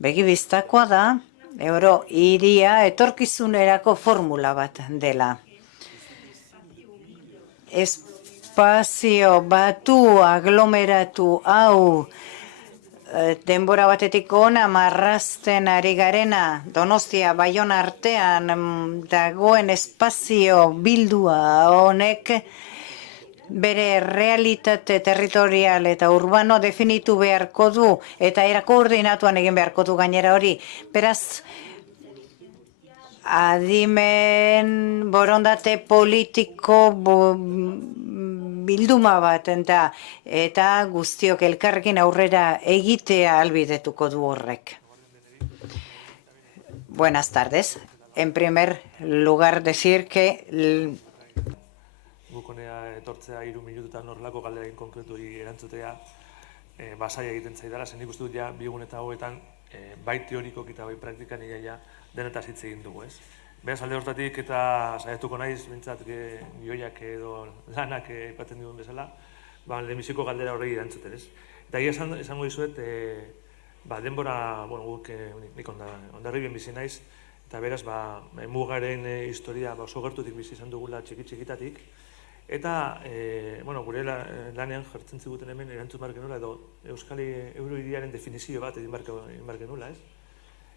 begibistakoa da, Eurohiria etorkizunerako formula bat dela. Espazio batu, aglomeratu hau, denbora batetik ona marrazten ari garena, Donostia Baiona artean dagoen espazio bildua honek bere realitate territorial eta urbano definitu beharko du eta era koordinatuan egin beharko du gainera hori. Beraz, adimen borondate politiko bilduma bat eta guztiok elkarrekin aurrera egitea albidetuko du horrek. Buenas tardes. En primer lugar decir que Gukonea etortzea 3 minututan horrelako galderain konkreturi erantzutea basaia egiten zaidala, zen ikustu dut ja biguneta hauetan bai teorikoak eta bai praktikan iaia denetaz hitz egin dugu, ez? Beraz, alde hortatik eta saiatuko naiz, bintzat gioiak edo lanak aipatzen digun bezala, lehenbiziko galdera horregi erantzuten, ez? Eta esango dizuet, denbora, guk nik Hondarribian bizi naiz, eta beraz, mugaren historia oso gertutik bizi izan dugula txikitatik, eta, gure lanean jartzen ziguten hemen erantzun behar genuela, edo Euskal Eurohiriaren definizio bat egin behar genuela, ez?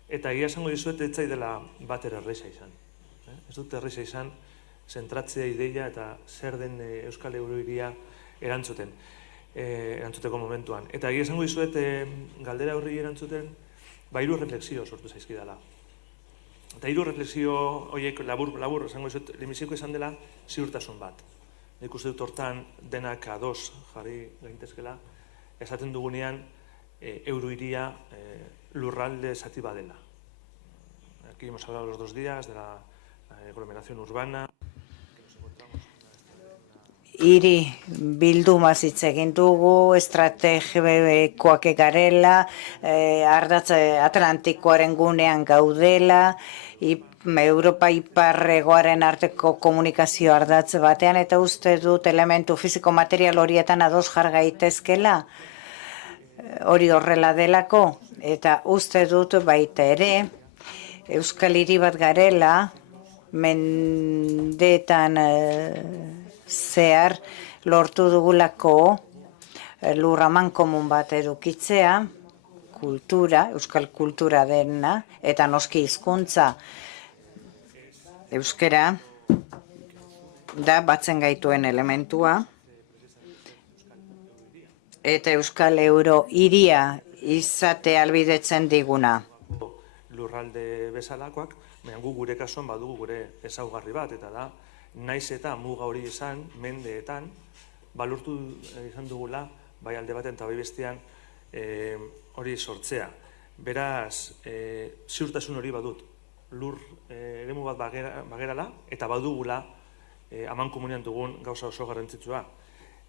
Eta esango dizuet ez zaidela batera erresa izan. Ez dut erresa izan zentratzea ideia eta zer den Euskal Eurohiria erantzuteko momentuan. Eta esango dizuet galdera horri erantzuten 3 reflexio sortu zaizkidala. Eta 3 reflexio horiek labur esango dizuet lehenbiziko izan dela ziurtasun bat. Nik uste dut hortan denak ados jarri gaintezkela esaten dugunean Eurohiria lurralde zati badela. Aquí hemos hablado los 2 días de la aglomeración urbana. Hiri bildumaz hitz egin dugu, estrategikoak garela, ardatz Atlantikoaren gunean gaudela, Europa Iparregoaren arteko komunikazio ardatz batean, eta uste dut elementu fisiko material horietan ados jar gaitezkela, hori horrela delako, eta uste dut baita ere, Euskal Hiri bat garela, mendeetan zehar lortu dugulako lurraman komun bat edukitzea, kultura, euskal kultura dena, eta noski hizkuntza euskera da batzen gaituen elementua, eta Euskal Eurohiria izate albidetzen diguna. Lurralde bezalakoak, baina gu gure kasuan badugu gure ezaugarri bat, eta da, naiz eta muga hori izan, mendeetan, balurtu izan dugula, bai alde baten eta bai bestean hori sortzea. Beraz, ziurtasun hori badut, lur eremu bat bagerala, eta badugula aman komunian dugun gauza oso garrantzitsua.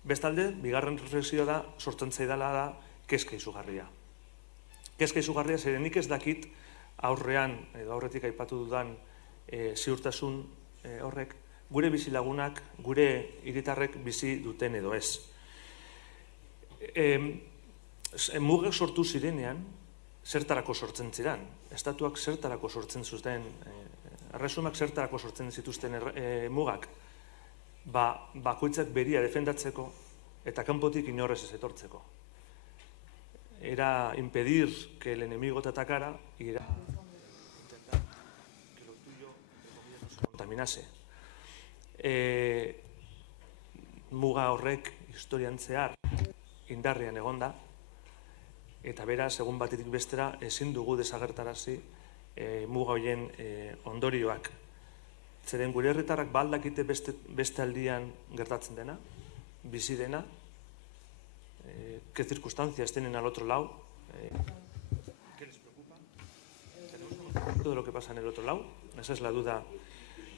Bestalde, bigarren reflexioa da, sortzen zaidala da, kezka izugarria. Kezka izugarria, zeren nik ez dakit aurrean, edo aurretik aipatu dudan ziurtasun horrek gure bizilagunak, gure hiritarrek bizi duten edo ez. Mugak sortu zirenean, zertarako sortzen ziren, estatuak zertarako sortzen zuten, erresumak zertarako sortzen zituzten mugak, bakoitzak beria defendatzeko eta kanpotik inorrez ez etortzeko. Era impedir que el enemigo te atacara y era intentar que lo tuyo no se contaminase. Muga horrek historian zehar indarrean egonda, eta beraz, egun batetik bestera, ezin dugu desagertarazi muga horien ondorioak. Zeren gure herritarrak baldakite beste aldian gertatzen dena, bizi dena, qué circunstancias tienen al otro lado, qué les preocupa. Tenemos conocimiento de lo que pasa en el otro lado. Esa es la duda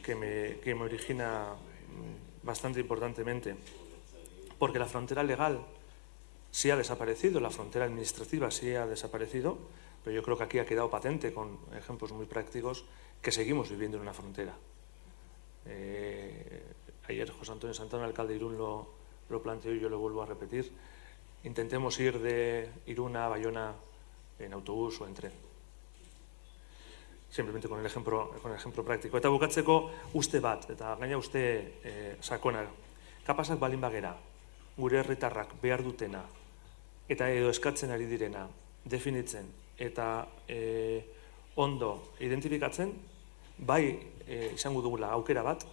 que me origina bastante importantemente. Porque la frontera legal sí ha desaparecido, la frontera administrativa sí ha desaparecido, pero yo creo que aquí ha quedado patente, con ejemplos muy prácticos, que seguimos viviendo en una frontera. Ayer José Antonio Santana, alcalde de Irún, lo planteó y yo lo vuelvo a repetir. Intentemos ir de Irún a Bayona en autobús o en tren. Simplemente con el ejemplo práctico. Eta bukatzeko uste bat, eta gaina uste sakona. Kapasak balin bagera, gure herritarrak behar dutena, eta edo eskatzen ari direna, definitzen, eta ondo identifikatzen, bai izango dugula aukera bat,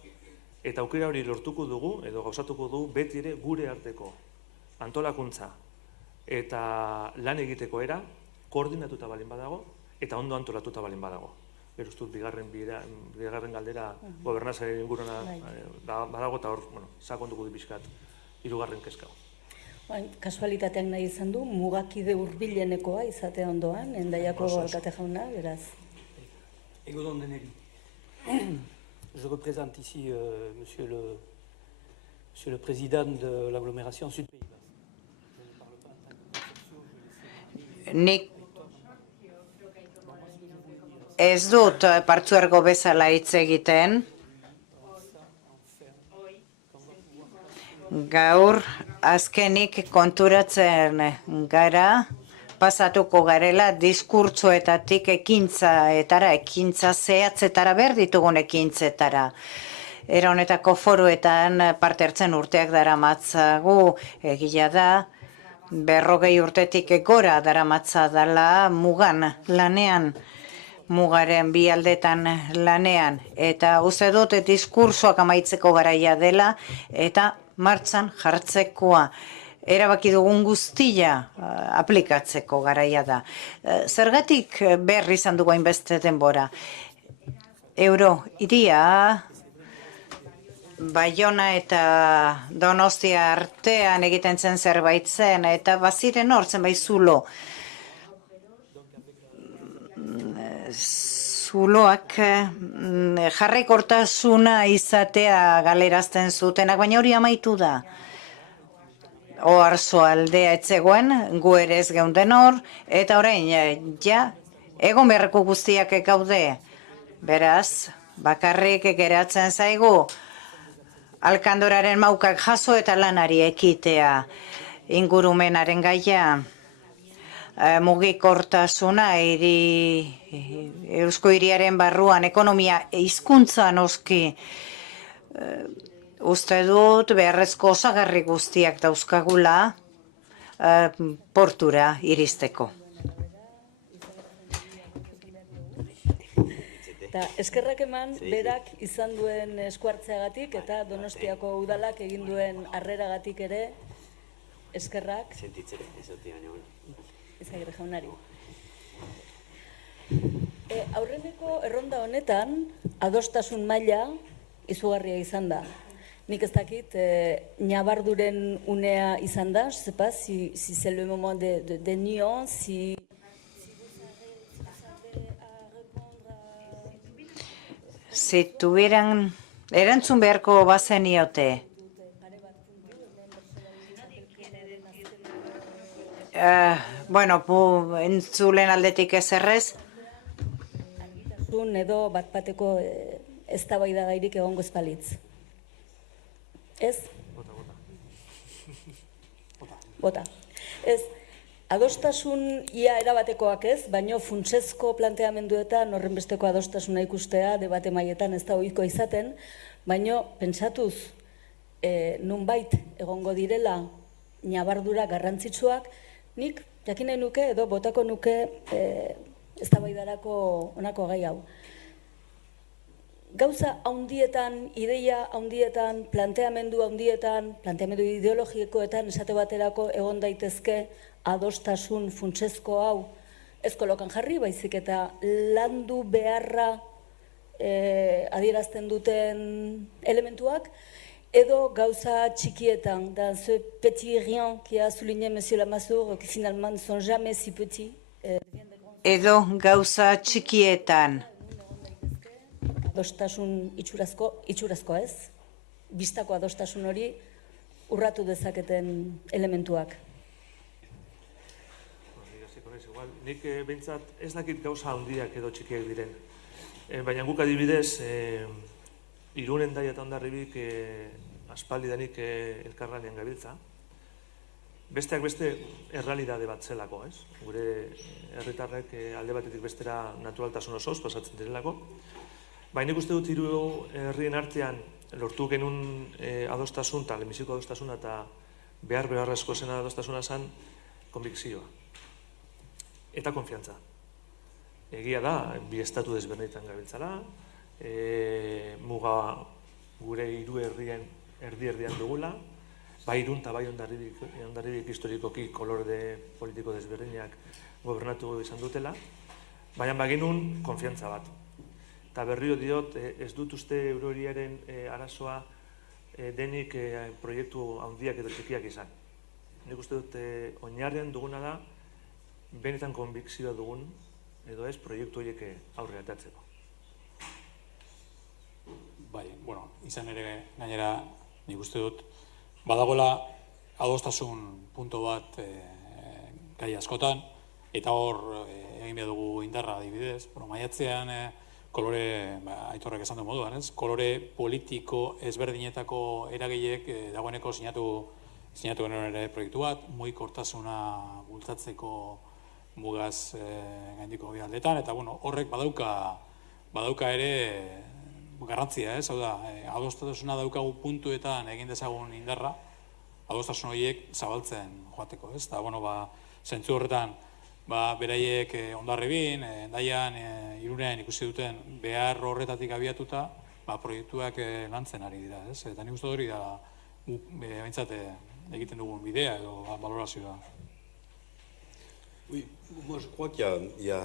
eta aukera hori lortuko dugu, edo gauzatuko dugu, beti ere gure arteko antolakuntza eta lan egiteko era, koordinatuta balin badago, eta ondo antolatuta balin badago. Gero ustut, bigarren galdera gobernazaren inguruna badago, eta hor, sakonduko du pixkat, hirugarren kezka. Kasualitateak nahi izan du, mugakide hurbilenekoa izate ondoan, Hendaiako alkate jauna, beraz. Egunon deneri. Je représente ici monsieur le président de l'agglomération Sud-Pays Basque. Nik ez dut partzuergo bezala hitz egiten. Gaur azkenik konturatzen gara, pasatuko garela diskurtsoetatik ekintza zehatzetara, behar ditugun ekintzetara. Era honetako foruetan parte hartzen urteak daramatzagu, egia da, 40 urtetik gora daramatza dela mugan lanean, mugaren bi aldetan lanean, eta uste dut diskursoak amaitzeko garaia dela, eta martxan jartzekoa. Erabaki dugun guztia aplikatzeko garaia da. Zergatik berri izan dugu hainbeste denbora? Euro hiria Baiona eta Donostia artean egiten zen zerbait zen, eta baziren hor zenbait zulo. Zuloak jarraikortasuna izatea galerazten zutenak, baina hori amaitu da. Oarzo aldea etzegoen, gu ere ez geunden hor, eta orain, egon beharreko guztiak gaude. Beraz, bakarrik geratzen zaigu, alkandoraren maukak jaso eta lanari ekitea, ingurumenaren gaia, mugikortasuna, Eusko Hiriaren barruan, ekonomia, hizkuntza noski, uste dut beharrezko osagarri guztiak dauzkagula portura iristeko. Eta eskerrak eman berak izan duen eskuartzeagatik eta Donostiako udalak egin duen harreragatik ere eskerrak. Izagirre jaunari. Aurreneko erronda honetan adostasun maila izugarria izan da. Nik ez dakit, nabarduren unea izan da, je sais pas si c'est le moment de nuance, si... Si tuvieran, erantzun beharko bazeniote. Bueno, entzulen aldetik ez errez. Edo bat-bateko eztabaidagairik egongo ez balitz. Ez? Bota. Ez, adostasun ia erabatekoak ez, baino funtsezko planteamenduetan horrenbesteko adostasuna ikustea debate mailetan ez da ohikoa izaten, baino pentsatuz nunbait egongo direla ñabardura garrantzitsuak, nik jakin nahi nuke edo botako nuke eztabaidarako honako gai hau. Gauza haundietan, ideia haundietan, planteamendu haundietan, planteamendu ideologikoetan esate baterako egon daitezke adostasun funtsezko hau ez kolokan jarri, baizik eta landu beharra adierazten duten elementuak, edo gauza txikietan, dans ce petit rien qui a souligné Monsieur Lamassoure, qui finalement ne sont jamais si petits. Edo gauza txikietan. Adostasun itxurazkoa ez, bistako adostasun hori urratu dezaketen elementuak. Nik behintzat ez dakit gauza handiak edo txikiak diren. Baina guk adibidez, Irunen Daia eta Hondarribik aspaldidanik elkarlanean gabiltza. Besteak beste errealitate bat zelako, ez? Gure herritarrek alde batetik bestera naturaltasun osoz pasatzen direlako. Baina nik uste dut hiru herrien artean lortu genuen adostasun eta lehenbiziko adostasuna eta beharrezko zena adostasuna zen konbikzioa. Eta konfiantza. Egia da, bi estatu desberdinetan gabiltzala, muga gure hiru herrien erdi-erdian dugula, bai Irun eta bai Hondarribik historikoki kolore politiko desberdinak gobernatu izan dutela, baina bagenun konfiantza bat. Eta berrio diot, ez dut uste Eurohiriaren arazoa denik proiektu handiak edo txikiak izan. Nik uste dut oinarrian duguna da, benetan konbikzioa dugun, edo ez, proiektu horiek aurre atatzeko. Bai, bueno, izan ere gainera nik uste dut, badagoela adostasun punto bat gai askotan, eta hor egin behar dugu indarra adibidez. Maiatzean kolore, Aitorrek esan du moduan, ez? Kolore politiko ezberdinetako eragileek dagoeneko sinatu genuen ere proiektu bat, mugikortasuna bultzatzeko mugaz gaindiko bi aldetan, eta horrek badauka ere garrantzia, ez? Hau da, adostasuna daukagu puntuetan egin dezagun indarra, adostasun horiek zabaltzen joateko, ez? Eta, zentzu horretan, beraiek Hondarribin, Daian, Irunen ikusi duten behar horretatik abiatuta, proiektuak lantzen ari dira, ez? Eta nik uste hori da, behintzat egiten dugun bidea edo valorazioa. Oui, moi je crois qu'il y a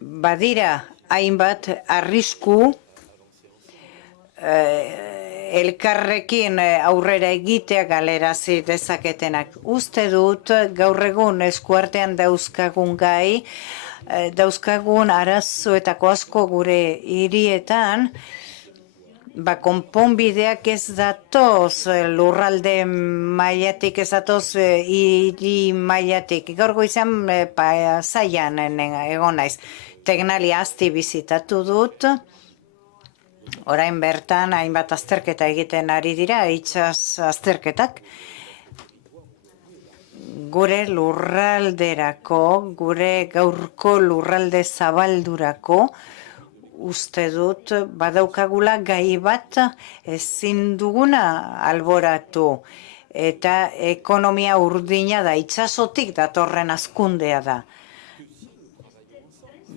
Badira, hainbat arrisku elkarrekin aurrera egitea galerazi dezaketenak. Uste dut gaur egun eskuartean dauzkagun gai, dauzkagun arazoetako asko gure hirietan, konponbideak ez datoz lurralde mailatik, ez datoz hiri mailatik. Gaur goizean Pasaian egon naiz. Tecnalia asti bizitatu dut. Orain bertan hainbat azterketa egiten ari dira, itsas azterketak. Gure lurralderako, gure gaurko lurralde zabaldurako, uste dut badaukagula gai bat ezin duguna alboratu. Eta ekonomia urdina da, itsasotik datorren hazkundea da.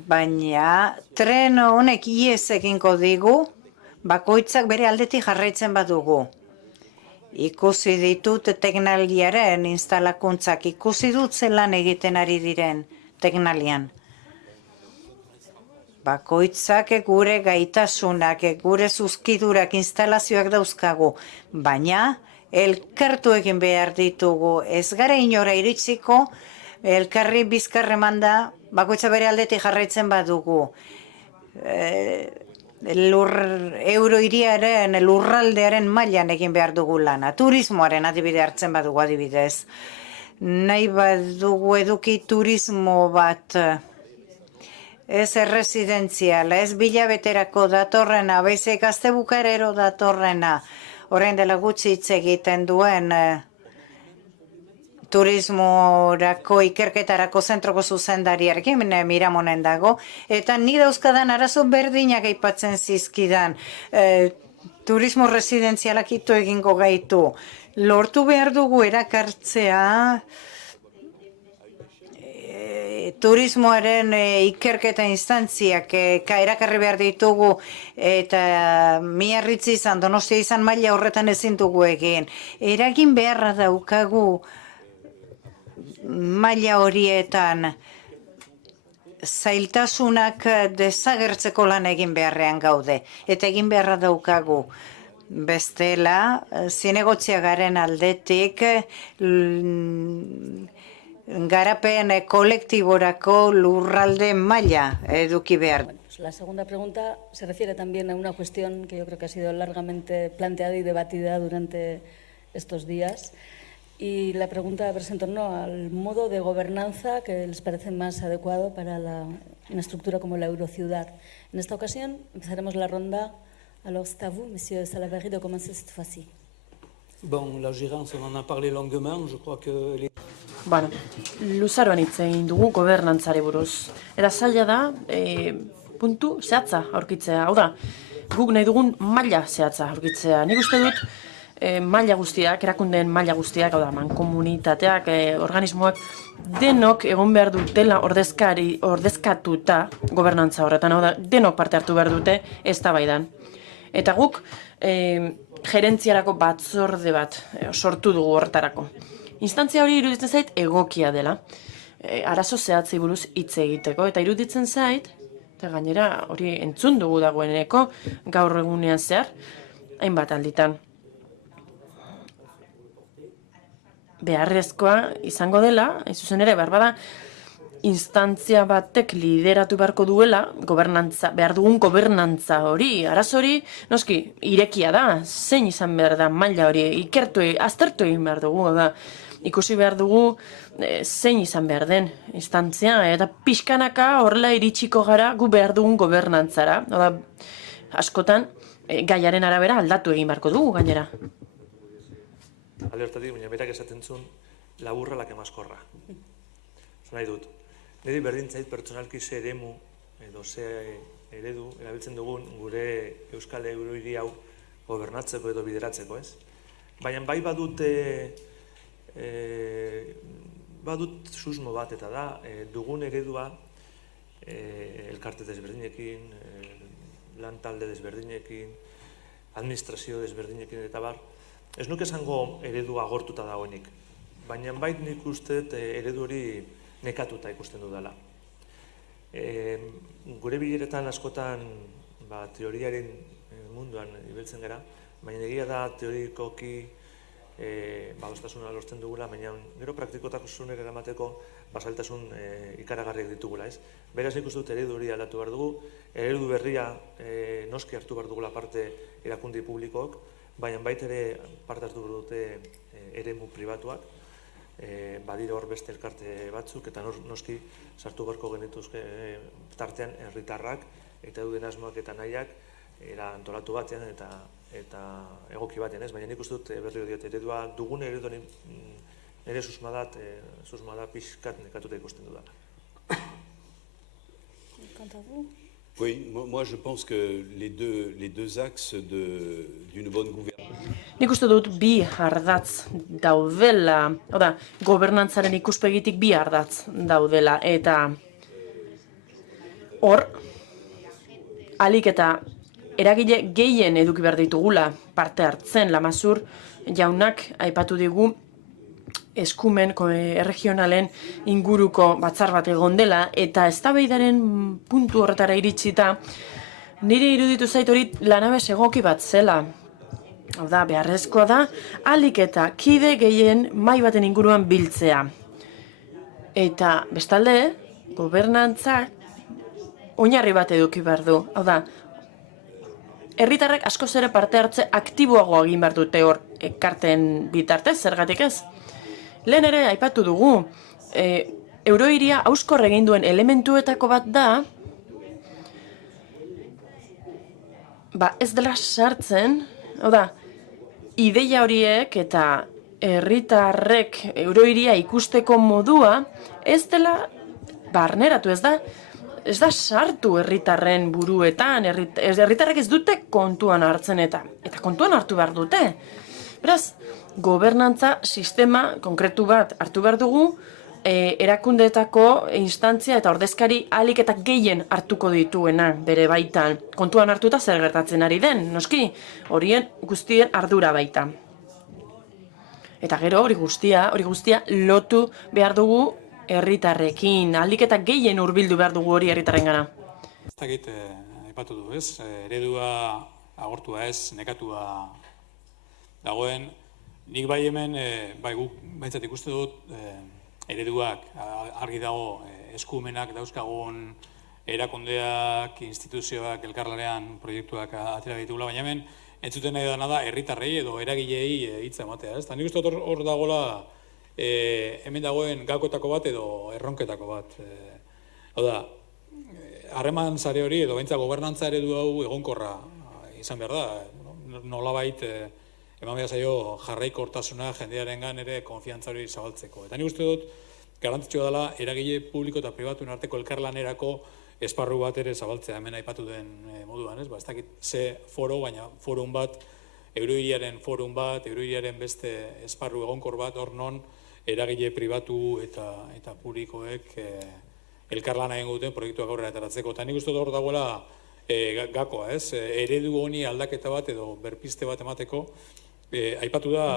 Baina tren honek ihes egingo digu, bakoitzak bere aldetik jarraitzen badugu. Ikusi ditut Tecnaliaren instalakuntzak, ikusi dut zelan egiten ari diren Tecnalian. Bakoitzak gure gaitasunak, gure zuzkidurak, instalazioak dauzkagu, baina elkartu egin behar ditugu. Ez gara inora iritsiko, elkarri bizkarreman da, bakoitza bere aldetik jarraitzen badugu. Eurohiriaren, lurraldearen mailan egin behar dugu lana. Turismoaren adibide hartzen badugu adibidez. Nahi badugu eduki turismo bat ez erresidentziala, ez bilabeterako datorrena, baizik gazte bukaerero datorrena, orain dela gutxi hitz egiten duen turismorako ikerketarako zentroko zuzendariarekin Miramonen dago, eta ni dauzkadan arazo berdinak aipatzen zizkidan. Turismo residenzialak ito egingo gaitu. Lortu behar dugu erakartzea turismoaren ikerketa instantziak erakarri behar ditugu eta Miarritzi izan, Donostia izan maila horretan ezin dugu egin. Eragin beharra daukagu maila horietan zailtasunak desagertzeko lan egin beharrean gaude. Eta egin beharra daukagu. Bestela, zinegotziagaren aldetik garapen kolektiborako lurralde maila eduki behar. La segunda pregunta se refiere también a una cuestión que yo creo que ha sido largamente planteada y debatida durante estos días. Y la pregunta versa en torno al modo de gobernanza que les parece más adecuado para una estructura como la Eurociudad. En esta ocasión empezaremos la ronda. Alors c'est à vous, Monsieur Salaverry, de commencer cette fois-ci. Bon, la gérance, on en a parlé longuement, je crois que... Bueno, luzaroan hitz egin dugu gobernantzari buruz. Eta zaila da, puntu zehatza aurkitzea. Hau da, guk nahi dugun maila zehatza aurkitzea. Nik uste dut, maila guztiak, erakundeen maila guztiak, hau da, mankomunitateak, organismoak, denok egon behar dutela ordezkatuta gobernantza horretan, hau da, denok parte hartu behar dute eztabaidan. Eta guk, gerentziarako batzorde bat sortu dugu horretarako. Instantzia hori iruditzen zait egokia dela. Arazo zehatzei buruz hitz egiteko, eta iruditzen zait, eta gainera hori entzun dugu dagoeneko gaur egunean zehar, hainbat alditan. Beharrezkoa izango dela, hain zuzen ere, behar bada, instantzia batek lideratu beharko duela, behar dugun gobernantza hori, arazo hori, noski, irekia da, zein izan behar da maila hori, aztertu egin behar dugu, da, ikusi behar dugu zein izan behar den instantzia, eta pixkanaka horrela iritsiko gara gu behar dugun gobernantzara, da, askotan, gaiaren arabera aldatu egin beharko dugu gainera. Alertatik, baina berak esaten zuen, laburra la que maskorra. Nahi dut. Niri berdintzait pertsonalki ze eremu edo ze eredu erabiltzen dugun gure Euskal Eurohiri hau gobernatzeko edo bideratzeko, ez? Baina bai badut susmo bat eta da, dugun eredua elkarte desberdinekin, lan talde desberdinekin, administrazio desberdinekin eta bar, ez nuke esango eredua agortuta dagoenik, baina bait nik uste eredu hori nekatuta ikusten dudala. Gure bileretan askotan teoriaren munduan ibiltzen gara, baina egia da teorikoki badostasuna lortzen dugula, baina gero praktikotasunera eramateko zailtasun ikaragarriak ditugula, ez? Beraz nik uste dut eredu hori aldatu behar dugu, eredu berria noski hartu behar dugula parte erakundi publikook, baina baita ere parte hartu behar dute eremu pribatuak, badira hor beste elkarte batzuk, eta noski sartu beharko genituzke tartean herritarrak eta duden asmoak eta nahiak antolatu batean eta egoki batean, ez? Baina nik uste dut berriro diot eredua dugun eredu nire susmada pixkat nekatuta ikusten dudala. Oui, moi je pense que les deux axes d'une bonne gouvernance. Nik uste dut bi ardatz daudela, gobernantzaren ikuspegitik bi ardatz daudela, eta hor, alik eta eragile gehien eduki behar ditugula parte hartzen, Lamazur jaunak aipatu digu eskumen erregionalen inguruko batzar bat egon dela, eta eztabaidaren puntu horretara iritsita, nire iruditu zait hori lanabes egoki bat zela. Hau da, beharrezkoa da, alik eta kide gehien mahai baten inguruan biltzea. Eta bestalde, gobernantzak oinarri bat eduki behar du. Hau da, herritarrek askoz ere parte hartze aktiboagoa egin behar dute hor ekarten bitartez, zergatik ez? Lehen ere, aipatu dugu, eurohiria hauskor egin duen elementuetako bat da, ez dela sartzen, hau da, ideia horiek eta herritarrek eurohiria ikusteko modua ez dela barneratu, ez da sartu herritarren buruetan, herritarrek ez dute kontuan hartzen eta kontuan hartu behar dute. Beraz, gobernantza sistema konkretu bat hartu behar dugu, erakundeetako instantzia eta ordezkari ahalik eta gehien hartuko dituena bere baitan. Kontuan hartuta zer gertatzen ari den, noski, horien guztien ardura baita. Eta gero hori guztia lotu behar dugu herritarrekin, ahalik eta gehien hurbildu behar dugu hori herritarrengana. Ez dakit, aipatu du, ez? Eredua agortua ez, nekatua dagoen. Nik bai hemen, bai guk baitzat ikuste dut, ereduak argi dago eskumenak dauzkagun erakundeak, instituzioak, elkarlanean proiektuak atera ditugula, baina hemen entzuten nahi dana da herritarrei edo eragilei hitza ematea, ez? Nik uste dut hor dagoela hemen dagoen gakoetako bat edo erronketako bat. Hau da, harreman sare hori edo behintzat gobernantza eredu hau egonkorra izan behar da, nolabait eman behar zaio jarraikortasuna jendearengan ere konfiantza hori zabaltzeko. Eta nik uste dut, garrantzitsua dela eragile publiko eta pribatuen arteko elkarlanerako esparru bat ere zabaltzea hemen aipatu den moduan, ez? Ez dakit ze foro, baina forum bat, eurohiriaren forum bat, eurohiriaren beste esparru egonkor bat, hor non eragile pribatu eta publikoek elkarlana egin duten proiektuak aurrera ateratzeko. Eta nik uste dut hor dagoela gakoa, ez? Eredu honi aldaketa bat edo berpiste bat emateko, aipatu da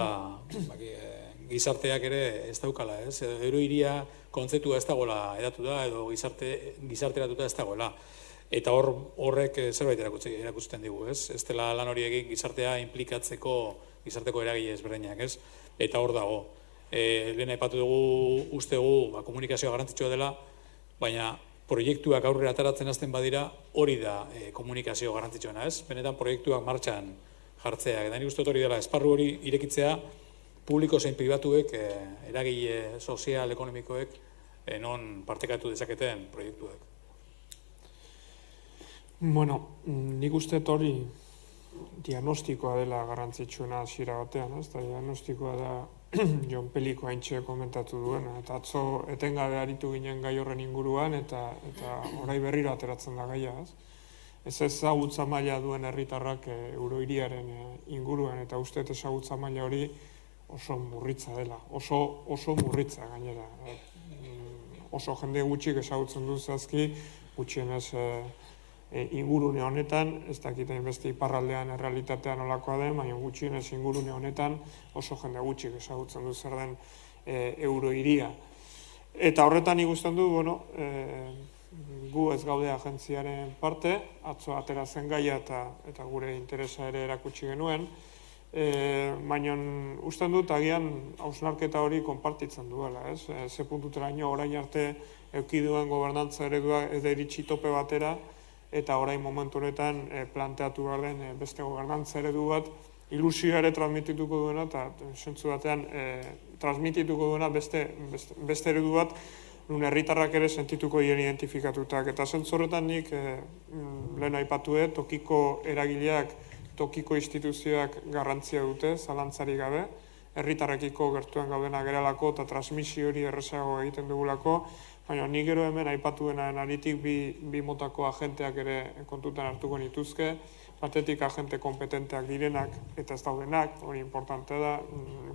gizarteak ere ez daukala, ez? Eurohiria kontzeptua ez dagoela edatu da edo gizarteratuta ez dagoela. Eta horrek zerbait erakusten digu, ez? Ez dela lan hori egin gizartea implikatzeko gizarteko eragile ezberdinak, ez? Eta hor dago. Lehen aipatu dugu, uste dugu, komunikazioa garrantzitsua dela, baina proiektuak aurrera ateratzen hasten badira, hori da komunikazio garrantzitsuena, ez? Benetan proiektuak martxan jartzea. Eta nik uste hori dela, esparru hori irekitzea, publiko zein pribatuek, eragile sozial, ekonomikoek, non partekatu dezaketen proiektuak. Bueno, nik uste hori diagnostikoa dela garrantzitsuena hasiera batean, ez? Eta diagnostikoa da Jon Peliko haintxe komentatu duena, eta atzo etengabe aritu ginen gai horren inguruan, eta orai berriro ateratzen da gaia, ez? Ez ezagutza maila duen herritarrak eurohiriaren inguruan, eta uste ezagutza maila hori oso murritza dela, oso murritza gainera. Oso jende gutxik ezagutzen du zehazki, gutxienez ingurune honetan, ez dakit hainbeste iparraldean errealitatea nolakoa den, baina gutxienez ingurune honetan oso jende gutxik ezagutzen du zer den eurohiria. Eta horretan ikusten du, gu ez gaude agentziaren parte, atzo atera zen gaia eta gure interesa ere erakutsi genuen, baina usten dut agian hausnarketa hori konpartitzen duela, ez? Ze puntuteraino orain arte eduki duen gobernantza eredua ez da iritsi tope batera, eta orain momentu honetan planteatu behar den beste gobernantza eredu bat, ilusioa ere transmitituko duena, eta zentzu batean transmitituko duena beste eredu bat, nun herritarrak ere sentituko diren identifikatutak. Eta zentzu horretan nik lehen aipatu tokiko eragileak, tokiko instituzioak garrantzia dute, zalantzarik gabe, herritarrekiko gertuen gaudena geralako eta transmisio hori errezago egiten dugulako, baina nik gero hemen aipatu denaren aritik bi motako agenteak ere kontutan hartuko nituzke, batetik agente kompetenteak direnak eta ez daudenak, hori importante da,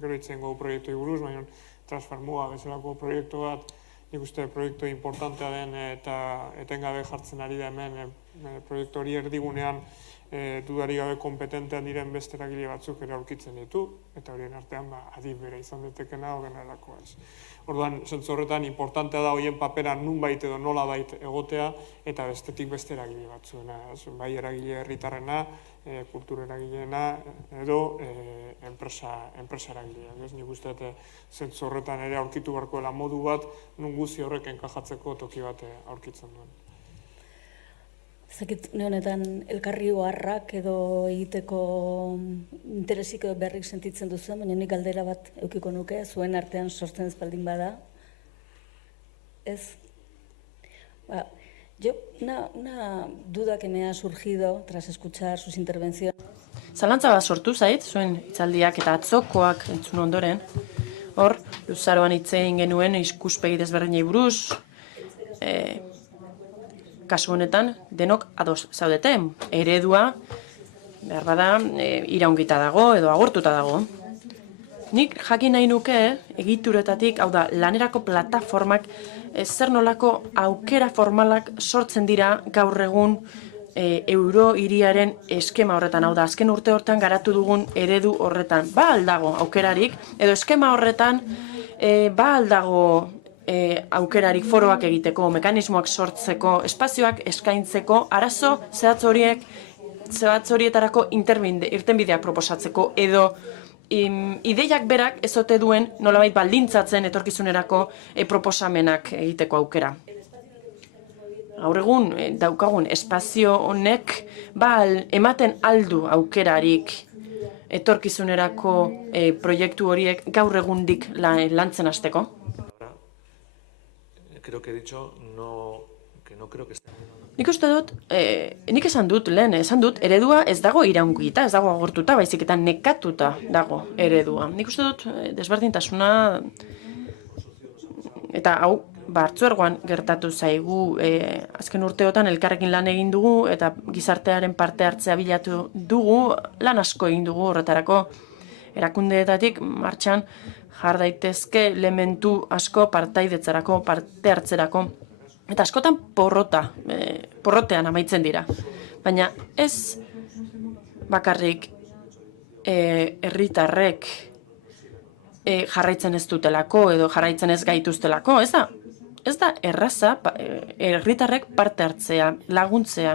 gero itzen gogu proiektu buruz, baina Transfermuga bezalako proiektu bat, nik uste proiektu importantea den eta etengabe jartzen ari da hemen proiektu hori erdigunean dudari gabe kompetentean diren beste eragile batzuk ere aurkitzen ditu, eta horien artean adib bera izan detekena ordenarako ez. Orduan, zentzu horretan, importantea da horien papera nunbait edo nolabait egotea, eta bestetik beste eragile batzuena. Bai eragile herritarrena, kultur eragileena, edo enpresa eragileak. Nik uste zentzu horretan ere aurkitu beharko dela modu bat, nun guzi horrek enkajatzeko toki bat aurkitzen duen. Zakit, honetan elkarri oharrak edo egiteko interesik edo berrik sentitzen duzu, baina nik galdera bat eukiko nuke, zuen artean sortzen ez baldin bada. Ez? Una duda que me ha surgido tras escuchar sus intervenciones. Zalantza bat sortu zait, zuen hitzaldiak eta atzokoak entzun ondoren. Hor, luzaroan hitz egin genuen ikuspegi desberdinei buruz, kasu honetan denok ados zaudeten. Eredua, behar bada, iraungita dago edo agortuta dago. Nik jakin nahi nuke, egituretatik, hau da, lanerako plataformak zer nolako aukera formalak sortzen dira gaur egun euro hiriaren eskema horretan, hau da, azken urte hortan garatu dugun eredu horretan. Ba aldago aukerarik, edo eskema horretan ba aldago aukerarik foroak egiteko, mekanismoak sortzeko, espazioak eskaintzeko, arazo zehatz horietarako irtenbideak proposatzeko, edo ideiak berak ez ote duen nolabait baldintzatzen etorkizunerako proposamenak egiteko aukera. Gaur egun daukagun espazio honek ematen aldu aukerarik etorkizunerako proiektu horiek gaur egundik lantzen hasteko. Creo que he dicho que no creo que esté. Nik uste dut, nik esan dut, eredua ez dago iraungita, ez dago agortuta, baizik eta nekatuta dago eredua. Nik uste dut, desberdintasuna, eta hau, hartzuergoan gertatu zaigu, azken urteotan elkarrekin lan egin dugu, eta gizartearen parte hartzea bilatu dugu, lan asko egin dugu horretarako erakundeetatik martxan jar daitezke elementu asko partaidetzarako, parte hartzerako. Eta askotan porrotean amaitzen dira. Baina ez bakarrik herritarrek jarraitzen ez dutelako edo jarraitzen ez gaituztelako. Ez da erraza herritarrek parte hartzea, laguntzea.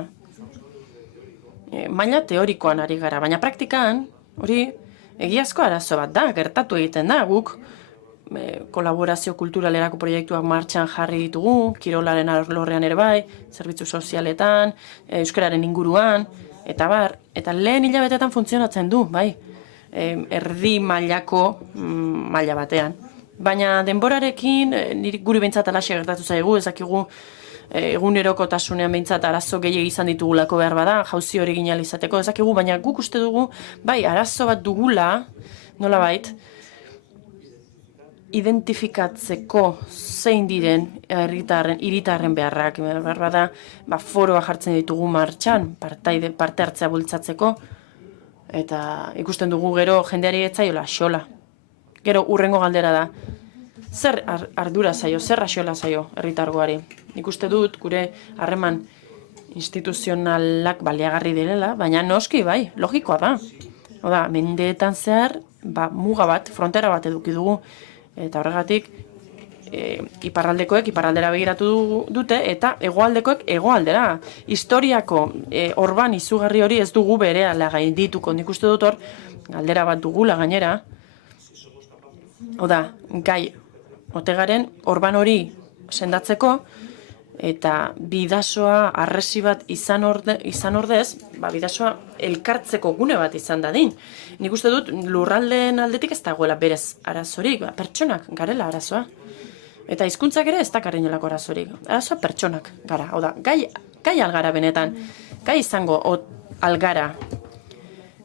Maila teorikoan ari gara, baina praktikan hori egiazko arazo bat da, gertatu egiten da, guk kolaborazio kulturalerako proiektuak martxan jarri ditugu, kirolaren alorrean ere bai, zerbitzu sozialetan, euskararen inguruan, eta lehen hilabetetan funtzionatzen du, bai, erdi mailako maila batean. Baina denborarekin, guri behintzat alaxe gertatu zaigu, ezakigu egunerokotasunean behintzat arazo gehiago izan ditugulako behar bada, jauzi hori gine izateko, ezakigu, baina guk uste dugu, bai, arazo bat dugula, nolabait, identifikatzeko zein diren hiritarren beharrak, behar bada, foroa jartzen ditugu martxan, parte hartzea bultzatzeko, eta ikusten dugu gero jendeari etzaiola xola. Gero urrengo galdera da, zer ardura zaio, zer axola zaio herritargoari. Ikuste dut gure harreman instituzionalak baliagarri direla, baina noski bai, logikoa da. Oda, mendeetan zehar, muga bat, frontera bat eduki dugu, eta horregatik iparraldekoek iparraldera begiratu dute eta hegoaldekoek hegoaldera. Historiako orban izugarri hori ez dugu berehala gaindituko. Nik uste dut hor galdera bat dugula gainera. Oda, gai otegaren orban hori sendatzeko eta bidasoa arresi bat izan ordez, bidasoa elkartzeko gune bat izan dadin. Nik uste dut lurraldeen aldetik ez dagoela berez arazorik, pertsonak garela arazoa. Eta hizkuntzak ere ez dakarrenelako arazorik. Arazoa pertsonak gara. Hau da, gai algara benetan, gai izango algara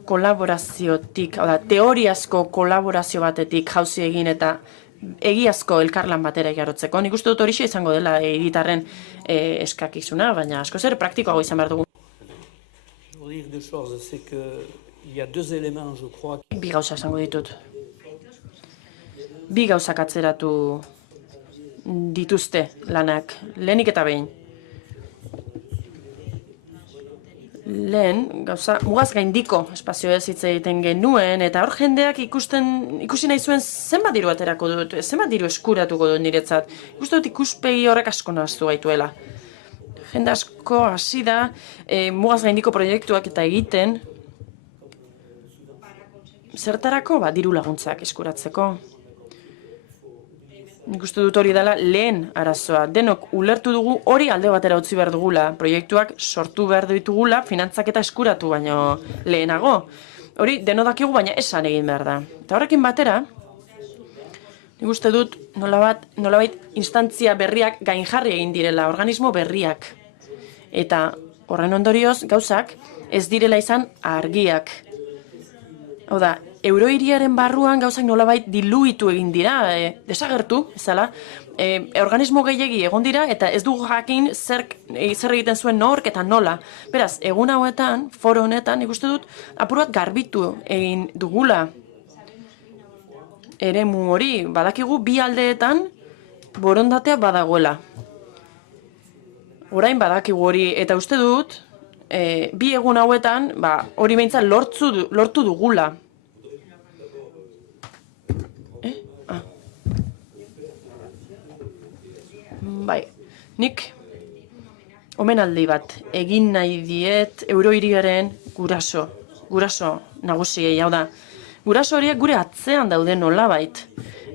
kolaboraziotik, hau da, teoriazko kolaborazio batetik jauzi egin eta egiazko elkarlan batera igarotzeko. Nik uste dut horixe izango dela hiritarren eskakizuna, baina asko zer praktikoago izan behar dugu. Bi gauza esango ditut. Bi gauzak atzeratu dituzte lanak, lehenik eta behin. Lehen, gauza, mugaz gaindiko espazio ez hitz egiten genuen, eta hor jendeak ikusi nahi zuen zenbat diru aterako dut, zenbat diru eskuratuko dut niretzat. Ikuste dut ikuspegi horrek asko nahaztu gaituela. Jende asko hasi da, mugaz gaindiko proiektuak eta egiten, zertarako diru laguntzak eskuratzeko. Nik uste dut hori dela lehen arazoa. Denok ulertu dugu hori alde batera utzi behar dugula. Proiektuak sortu behar ditugula, finantzaketa eskuratu baino lehenago. Hori denodakigu baina esan egin behar da. Eta horrekin batera, nik uste dut nolabait instantzia berriak gainjarri egin direla, organismo berriak. Eta horren ondorioz gauzak ez direla izan argiak. Hau da, eurohiriaren barruan gauzak nolabait diluitu egin dira, desagertu, ezala, organismo gehiegi egon dira eta ez dugu jakin zer egiten zuen nork eta nola. Beraz, egun hauetan, foro honetan, ikuste dut, apur bat garbitu egin dugula eremu hori, badakigu bi aldeetan borondatea badagoela. Orain badakigu hori, eta uste dut, bi egun hauetan, hori behintzat lortu dugula. Bai, nik omenaldi bat egin nahi diet eurohiriaren guraso nagusiei, hau da. Guraso horiek gure atzean daude nolabait.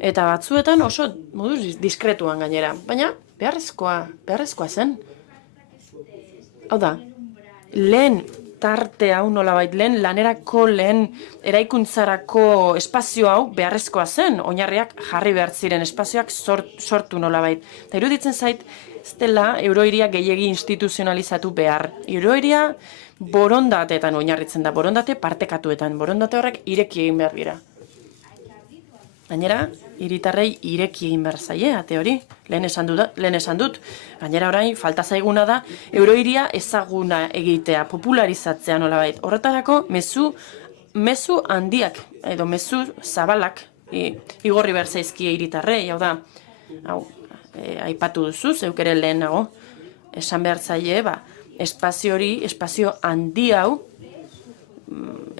Eta batzuetan oso modu diskretuan gainera. Baina beharrezkoa zen. Hau da, lehen tarte hau nolabait, lehen lanerako, lehen eraikuntzarako espazio hau beharrezkoa zen. Oinarriak jarri behar ziren espazioak sortu nolabait. Eta iruditzen zait, ez dela eurohiria gehiegi instituzionalizatu behar. Eurohiria borondateetan oinarritzen da, borondate partekatuetan, borondate horrek ireki egin behar dira. Gainera, hiritarrei ireki egin behar zaie, ate hori, lehen esan dut. Gainera orain, falta zaiguna da, eurohiria ezaguna egitea, popularizatzea nolabait. Horretarako, mezu handiak, edo mezu zabalak, igorri behar zaizkie hiritarrei, hau da, aipatu duzu, zeuk ere lehenago, esan behar zaie, espazio hori, espazio handi hau,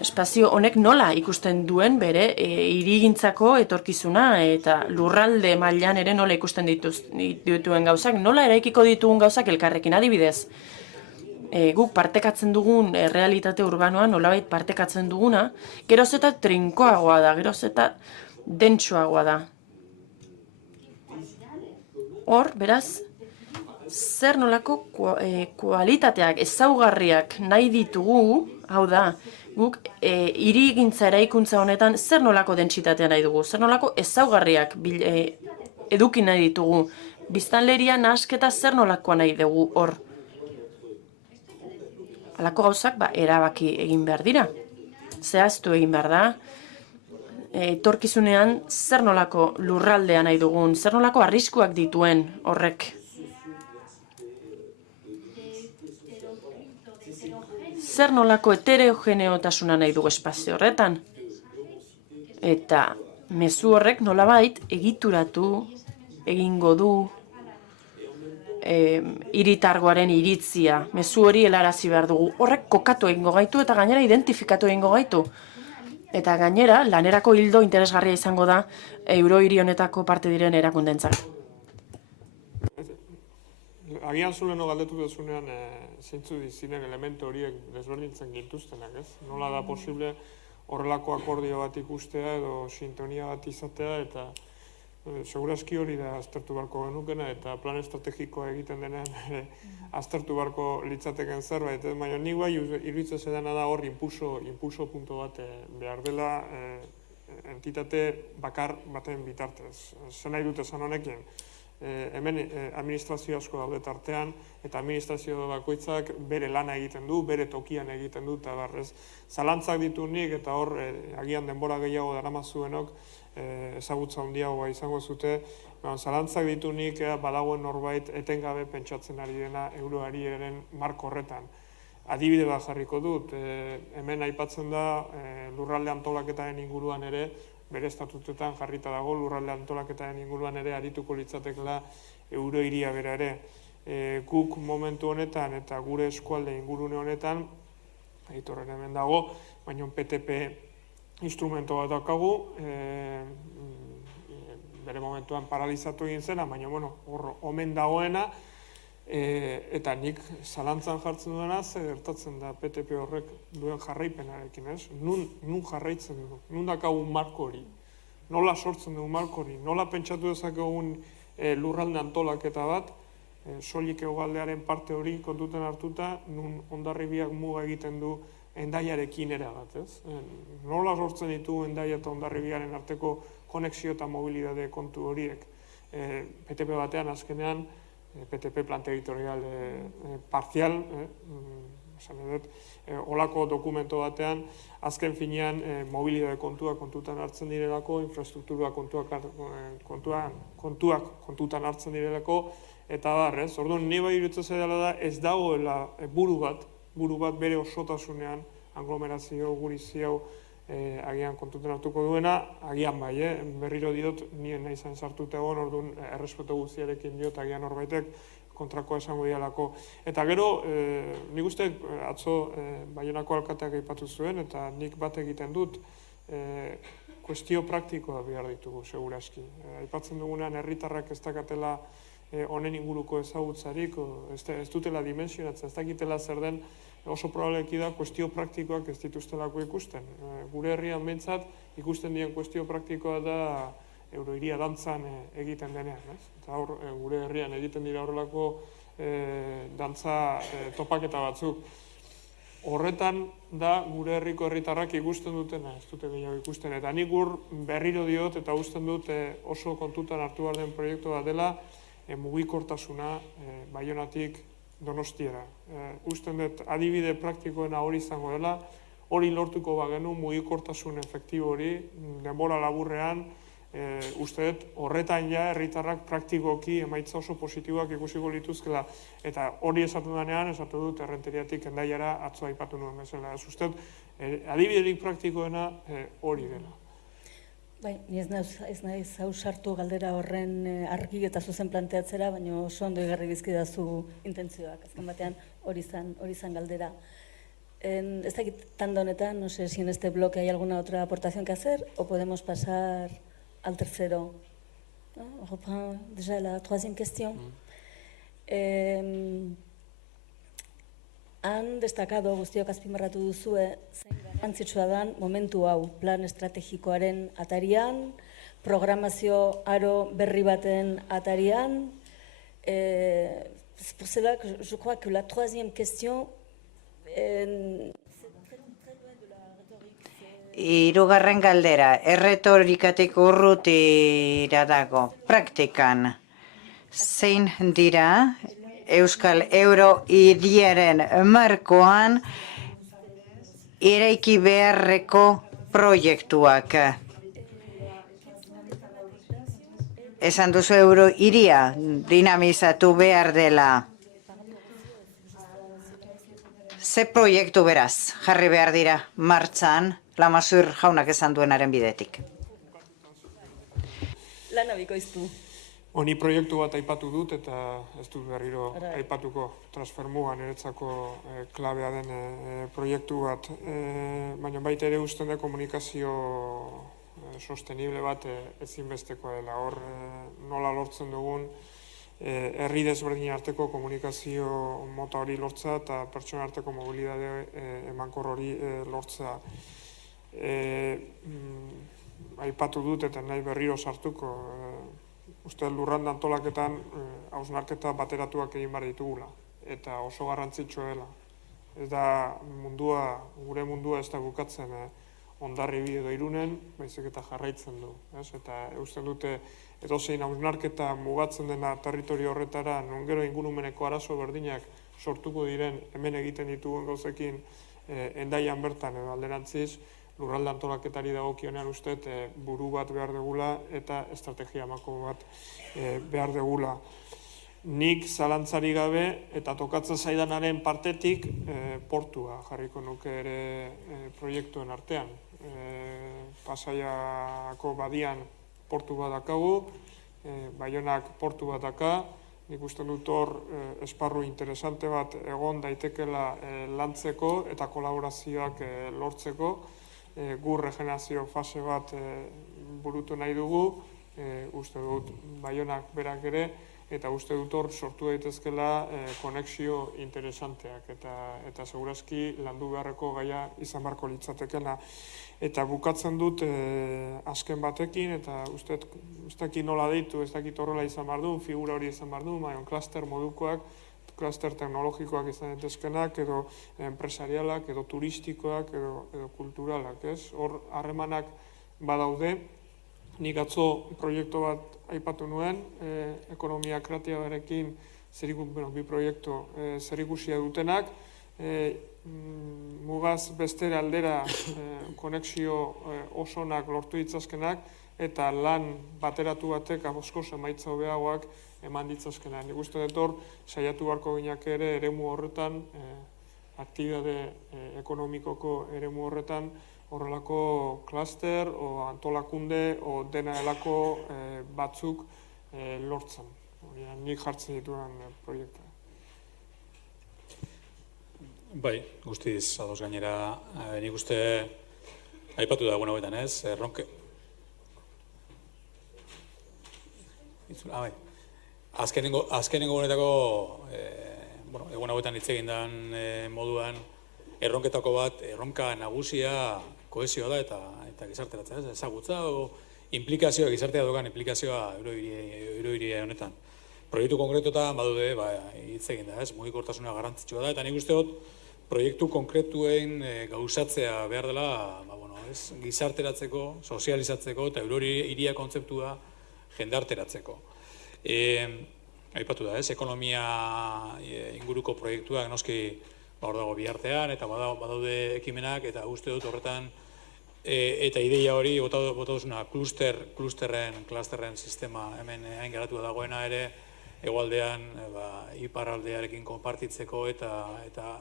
espazio honek nola ikusten duen bere hirigintzako etorkizuna eta lurralde mailan ere nola ikusten dituen gauzak, nola eraikiko ditugun gauzak elkarrekin adibidez. Guk partekatzen dugun realitate urbanoa, nolabait partekatzen duguna, geroz eta trinkoagoa da, geroz eta dentsuagoa da. Hor, beraz, zer nolako kualitateak, ezaugarriak nahi ditugu, hau da, guk hirigintza eraikuntza honetan zer nolako dentsitatea nahi dugu, zer nolako ezaugarriak eduki nahi ditugu, biztanleria nahasketa zer nolakoa nahi dugu hor. Halako gauzak erabaki egin behar dira, zehaztu egin behar da, etorkizunean zer nolako lurraldea nahi dugun, zer nolako arriskuak dituen horrek. Zer nolako heterogeneotasuna nahi dugu espazio horretan. Eta mezu horrek nolabait egituratu egingo du hiritargoaren iritzia. Mezu hori helarazi behar dugu. Horrek kokatu egingo gaitu eta gainera identifikatu egingo gaitu. Eta gainera lanerako hildo interesgarria izango da eurohiri honetako parte diren erakundentzat. Agian zuleno galdetu duzunean zeintzu diziren elementu horiek desberdintzen gintuztenak, ez? Nola da posible horrelako akordio bat ikustea edo sintonia bat izatea eta segurazki hori da aztertu beharko genukena eta plan estrategikoa egiten denean aztertu beharko litzateken zerbait, baina nik bai iruditzen zedana da hor impulso puntu bat behar dela entitate bakar baten bitartez. Zer nahi dut esan honekin? Hemen administrazio asko daude tartean, eta administrazio bakoitzak bere lana egiten du, bere tokian egiten du, eta barrez, zalantzak ditu nik, eta hor, agian denbora gehiago daramazuenok, ezagutza handiagoa izango zute, zalantzak ditu nik, badagoen norbait etengabe pentsatzen ari dena eurohiriaren marko horretan. Adibide bat jarriko dut, hemen aipatzen da lurralde antolaketaren inguruan ere, bere estatutetan jarrita dago lurralde antolaketaren inguruan ere arituko litzatekela eurohiria bera ere. Guk momentu honetan eta gure eskualde ingurune honetan, aitorren hemen dago, baina PTP instrumento bat daukagu, bere momentuan paralizatu egin zena, baina hor omen dagoena, eta nik zalantzan jartzen duena, zer gertatzen da PTP horrek duen jarraipenarekin, ez? Nun jarraitzen du, nun dakagun marko hori, nola sortzen dugu marko hori, nola pentsatu dezakegun lurralde antolaketa bat, soilik hegoaldearen parte hori kontuten hartuta, nun Hondarribiak muga egiten du Hendaiarekin ere bat, ez? Nola sortzen ditu Hendaia eta Hondarribiaren arteko konexio eta mobilidade kontu horiek. PTP batean azkenean PTP, plan territorial parzial, olako dokumento batean, azken finean mobilidade kontuak kontutan hartzen direlako, infrastruktura kontuak kontutan hartzen direlako, eta barrez. Orduan, ni bai iruditzen zaidala da, ez dagoela buru bat bere osotasunean aglomerazio, gurizio, agian kontutan hartuko duena, agian bai, berriro diot, nien nahi izan sartuta egon, orduan, errespeto guztiarekin diot, agian horbaitek kontrakoa esango dialako. Eta gero, nik uste, atzo Baionako alkateak aipatu zuen, eta nik bat egiten dut, kuestio praktikoa behar ditugu, segurazki. Aipatzen dugunean, herritarrak ez dakatela honen inguruko ezagutzarik, ez dutela dimensionatzen, ez dakitela zer den, oso probableki da kuestio praktikoak ez dituztelako ikusten. Gure herrian behintzat ikusten dien kuestio praktikoa da Eurohiria dantzan egiten denean. Eta hor, gure herrian egiten dira horrelako dantza topaketa batzuk. Horretan da gure herriko herritarrak ikusten dutena, ez dute gehiago ikusten. Eta nik berriro diot eta usten dut oso kontutan hartu behar den proiektu bat dela mugikortasuna Baionatik Donostiara. Usten dut adibide praktikoena hori izango dela, hori lortuko bagenu mugikortasun efektibo hori, denbora laburrean, uste dut horretan ja herritarrak praktikoki emaitza oso positiboak ikusiko lituzkela. Eta hori esaten denean, esatu dut Errenteriatik Hendaiara atzo aipatu nuen bezala. Ez uste dut, adibiderik praktikoena hori dela. Bai, ni ez nahi sartu galdera horren argi eta zuzen planteatzera, baina oso ondo igarri bizkidazu intentzioak. Azken batean hori zan galdera. Ez dakit tanda honetan, no sé si en este bloque hay alguna otra aportación que hacer, o podemos pasar al tercero. On reprend déjà la troisième question. Han destacado, guztiok azpimarratu duzue, zein garrantzitsua dan momentu hau, plan estrategikoaren atarian, programazio aro berri baten atarian. C'est pour cela que je crois que la troisième question Hirugarren galdera, erretorikatik urrutira dago, praktikan, zein dira Euskal Euro hiriaren markoan eraiki beharreko proiektuak. Esan duzu Euro hiria dinamizatu behar dela. Ze proiektu beraz jarri behar dira martxan Lamassoure jaunak esan duenaren bidetik? Lana bikoiztu. Honi proiektu bat aipatu dut eta ez dut berriro aipatuko transfermuga niretzako klabea den proiektu bat. Baina baita ere usten da komunikazio sostenible bat ezinbestekoa dela. Hor nola lortzen dugun herri desberdin arteko komunikazio mota hori lortza eta pertsona arteko mobilidade emankor hori lortza. Aipatu dut eta nahi berriro sartuko. Uste lurralde antolaketan hausnarketa bateratuak egin behar ditugula. Eta oso garrantzitsua dela. Ez da mundua, gure mundua ez da bukatzen Hondarribi edo Irunen, baizik eta jarraitzen du. Eta uste dute edozein hausnarketa mugatzen dena territorio horretara, non gero ingurumeneko arazo berdinak sortuko diren hemen egiten ditugun gauzekin Hendaian bertan edo alderantziz, lurralde antolaketari dagokionean uste buru bat behar degula eta estrategia mako bat behar degula. Nik zalantzari gabe eta tokatzen zaidanaren partetik portua jarriko nuke ere proiektuen artean. Pasaiako badian portu bat dakagu, Baionak portu bat daka, nik uste dut hor esparru interesante bat egon daitekela lantzeko eta kolaborazioak lortzeko. Gur regenerazio fase bat burutu nahi dugu, uste dut Baionak berak ere, eta uste dut hor sortu daitezkela konexio interesanteak eta segurazki landu beharreko gaia izan beharko litzatekena. Eta bukatzen dut azken batekin, eta uste ez dakit nola deitu, ez dakit horrela izan behar du, figura hori izan behar du, baina klaster modukoak, klaster teknologikoak izan daitezkenak, edo enpresarialak, edo turistikoak, edo kulturalak, ez? Hor harremanak badaude, nik atzo proiektu bat aipatu nuen, ekonomia kreatibarekin bi proiektu zerikusia dutenak, mugaz bestera aldera konexio osonak lortu ditzazkenak, eta lan bateratu batek askoz emaitza hobeagoak eman ditzazkenak. Nik uste dut hor, saiatu beharko ginak ere eremu horretan, aktibitate ekonomikoko eremu horretan, horrelako klaster, o antolakunde, o dena delako batzuk lortzen. Nik jartzen dituen proiektua. Bai, guztiz, ados gainera, nik uste aipatu da egun hauetan, ez? Azkenengo honetako, egun hauetan hitz egin den moduan, erronketako bat, erronka nagusia kohesioa da eta gizarteratzea, ez? Ezagutza o implikazioa, gizartea dogan implikazioa eurohiria honetan. Proiektu konkretuetan badude, hitz egin da, ez? Mugikortasuna garrantzitsua da, eta nik uste dut proiektu konkretuen gauzatzea behar dela, gizarteratzeko, sozializatzeko eta eurohiria kontzeptua jendarteratzeko. Aipatu da, ez? Ekonomia inguruko proiektuak noski hor dago bihartean, eta badaude ekimenak, eta uste dut horretan, eta ideia hori, bota duzuna, klasterren sistema hemen hain garatu dagoena ere, hegoaldean, iparraldearekin konpartitzeko, eta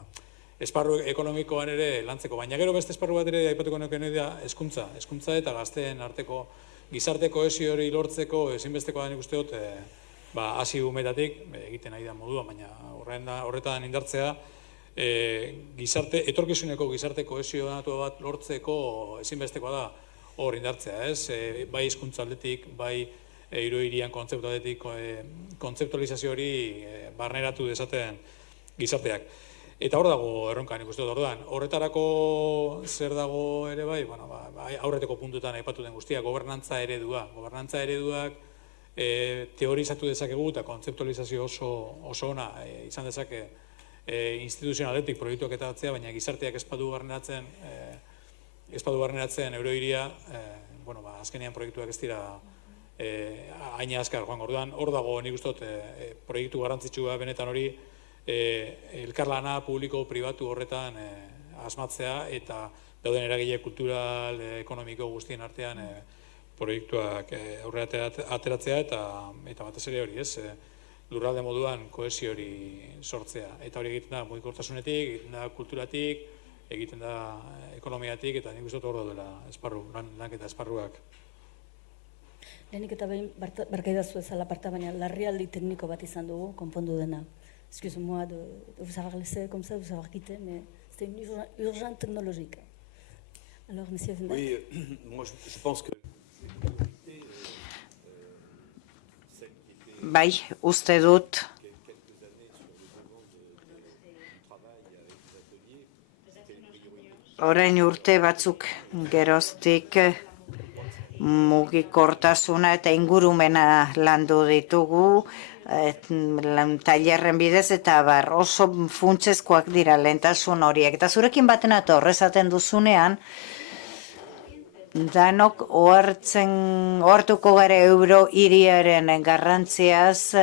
esparru ekonomikoan ere lantzeko. Baina gero beste esparru bat ere, aipatuko nuke da, hezkuntza eta gazteen arteko gizarte kohesio hori lortzeko, ezinbesteko da nik uste dut, hasi umetatik, egiten nahi da modua, baina horretan indartzea, etorkizuneko gizarte kohesionatu bat lortzeko ezinbestekoa da hor indartzea, ez? Bai hizkuntza aldetik, bai eurohirian kontzeptu aldetik, kontzeptualizazio hori barneratu dezaten gizarteak. Eta hor dago erronka, nik uste dut orduan. Horretarako zer dago ere bai, aurreteko puntuetan aipatu den guztia, gobernantza eredua. Gobernantza ereduak teorizatu dezakegu eta kontzeptualizazio oso ona izan dezake instituzionaletik proiektuak eta batzea, baina gizarteak ez badu barneratzen eurohiria, azkenean proiektuak ez dira haina azkar joan. Orduan, hor dago nik uste dut proiektu garrantzitsua benetan hori elkarlana publiko-pribatu horretan asmatzea eta dauden eragile kultural, ekonomiko guztien artean proiektuak aurrera ateratzea eta batez ere hori, ez? Lurralde moduan kohesio hori sortzea. Eta hori egiten da mugikortasunetik, egiten da kulturatik, egiten da ekonomiatik, eta nik uste dut hor daudela lanketa esparruak. Lehenik eta behin barkaidazu ezala parta, baina larrialdi tekniko bat izan dugu, konpondu dena. Excusez-moi de vous avoir laissé comme ça, de vous avoir quitté, mais c'était une urgence technologique. Alors, monsieur Vindat. Oui, moi je pense que... Bai, uste dut. Orain urte batzuk geroztik mugikortasuna eta ingurumena landu ditugu, tailerren bidez eta oso funtsezkoak dira lehentasun horiek. Eta zurekin baten ator, esaten duzunean, danok ohartuko gara eurohiriaren garrantziaz,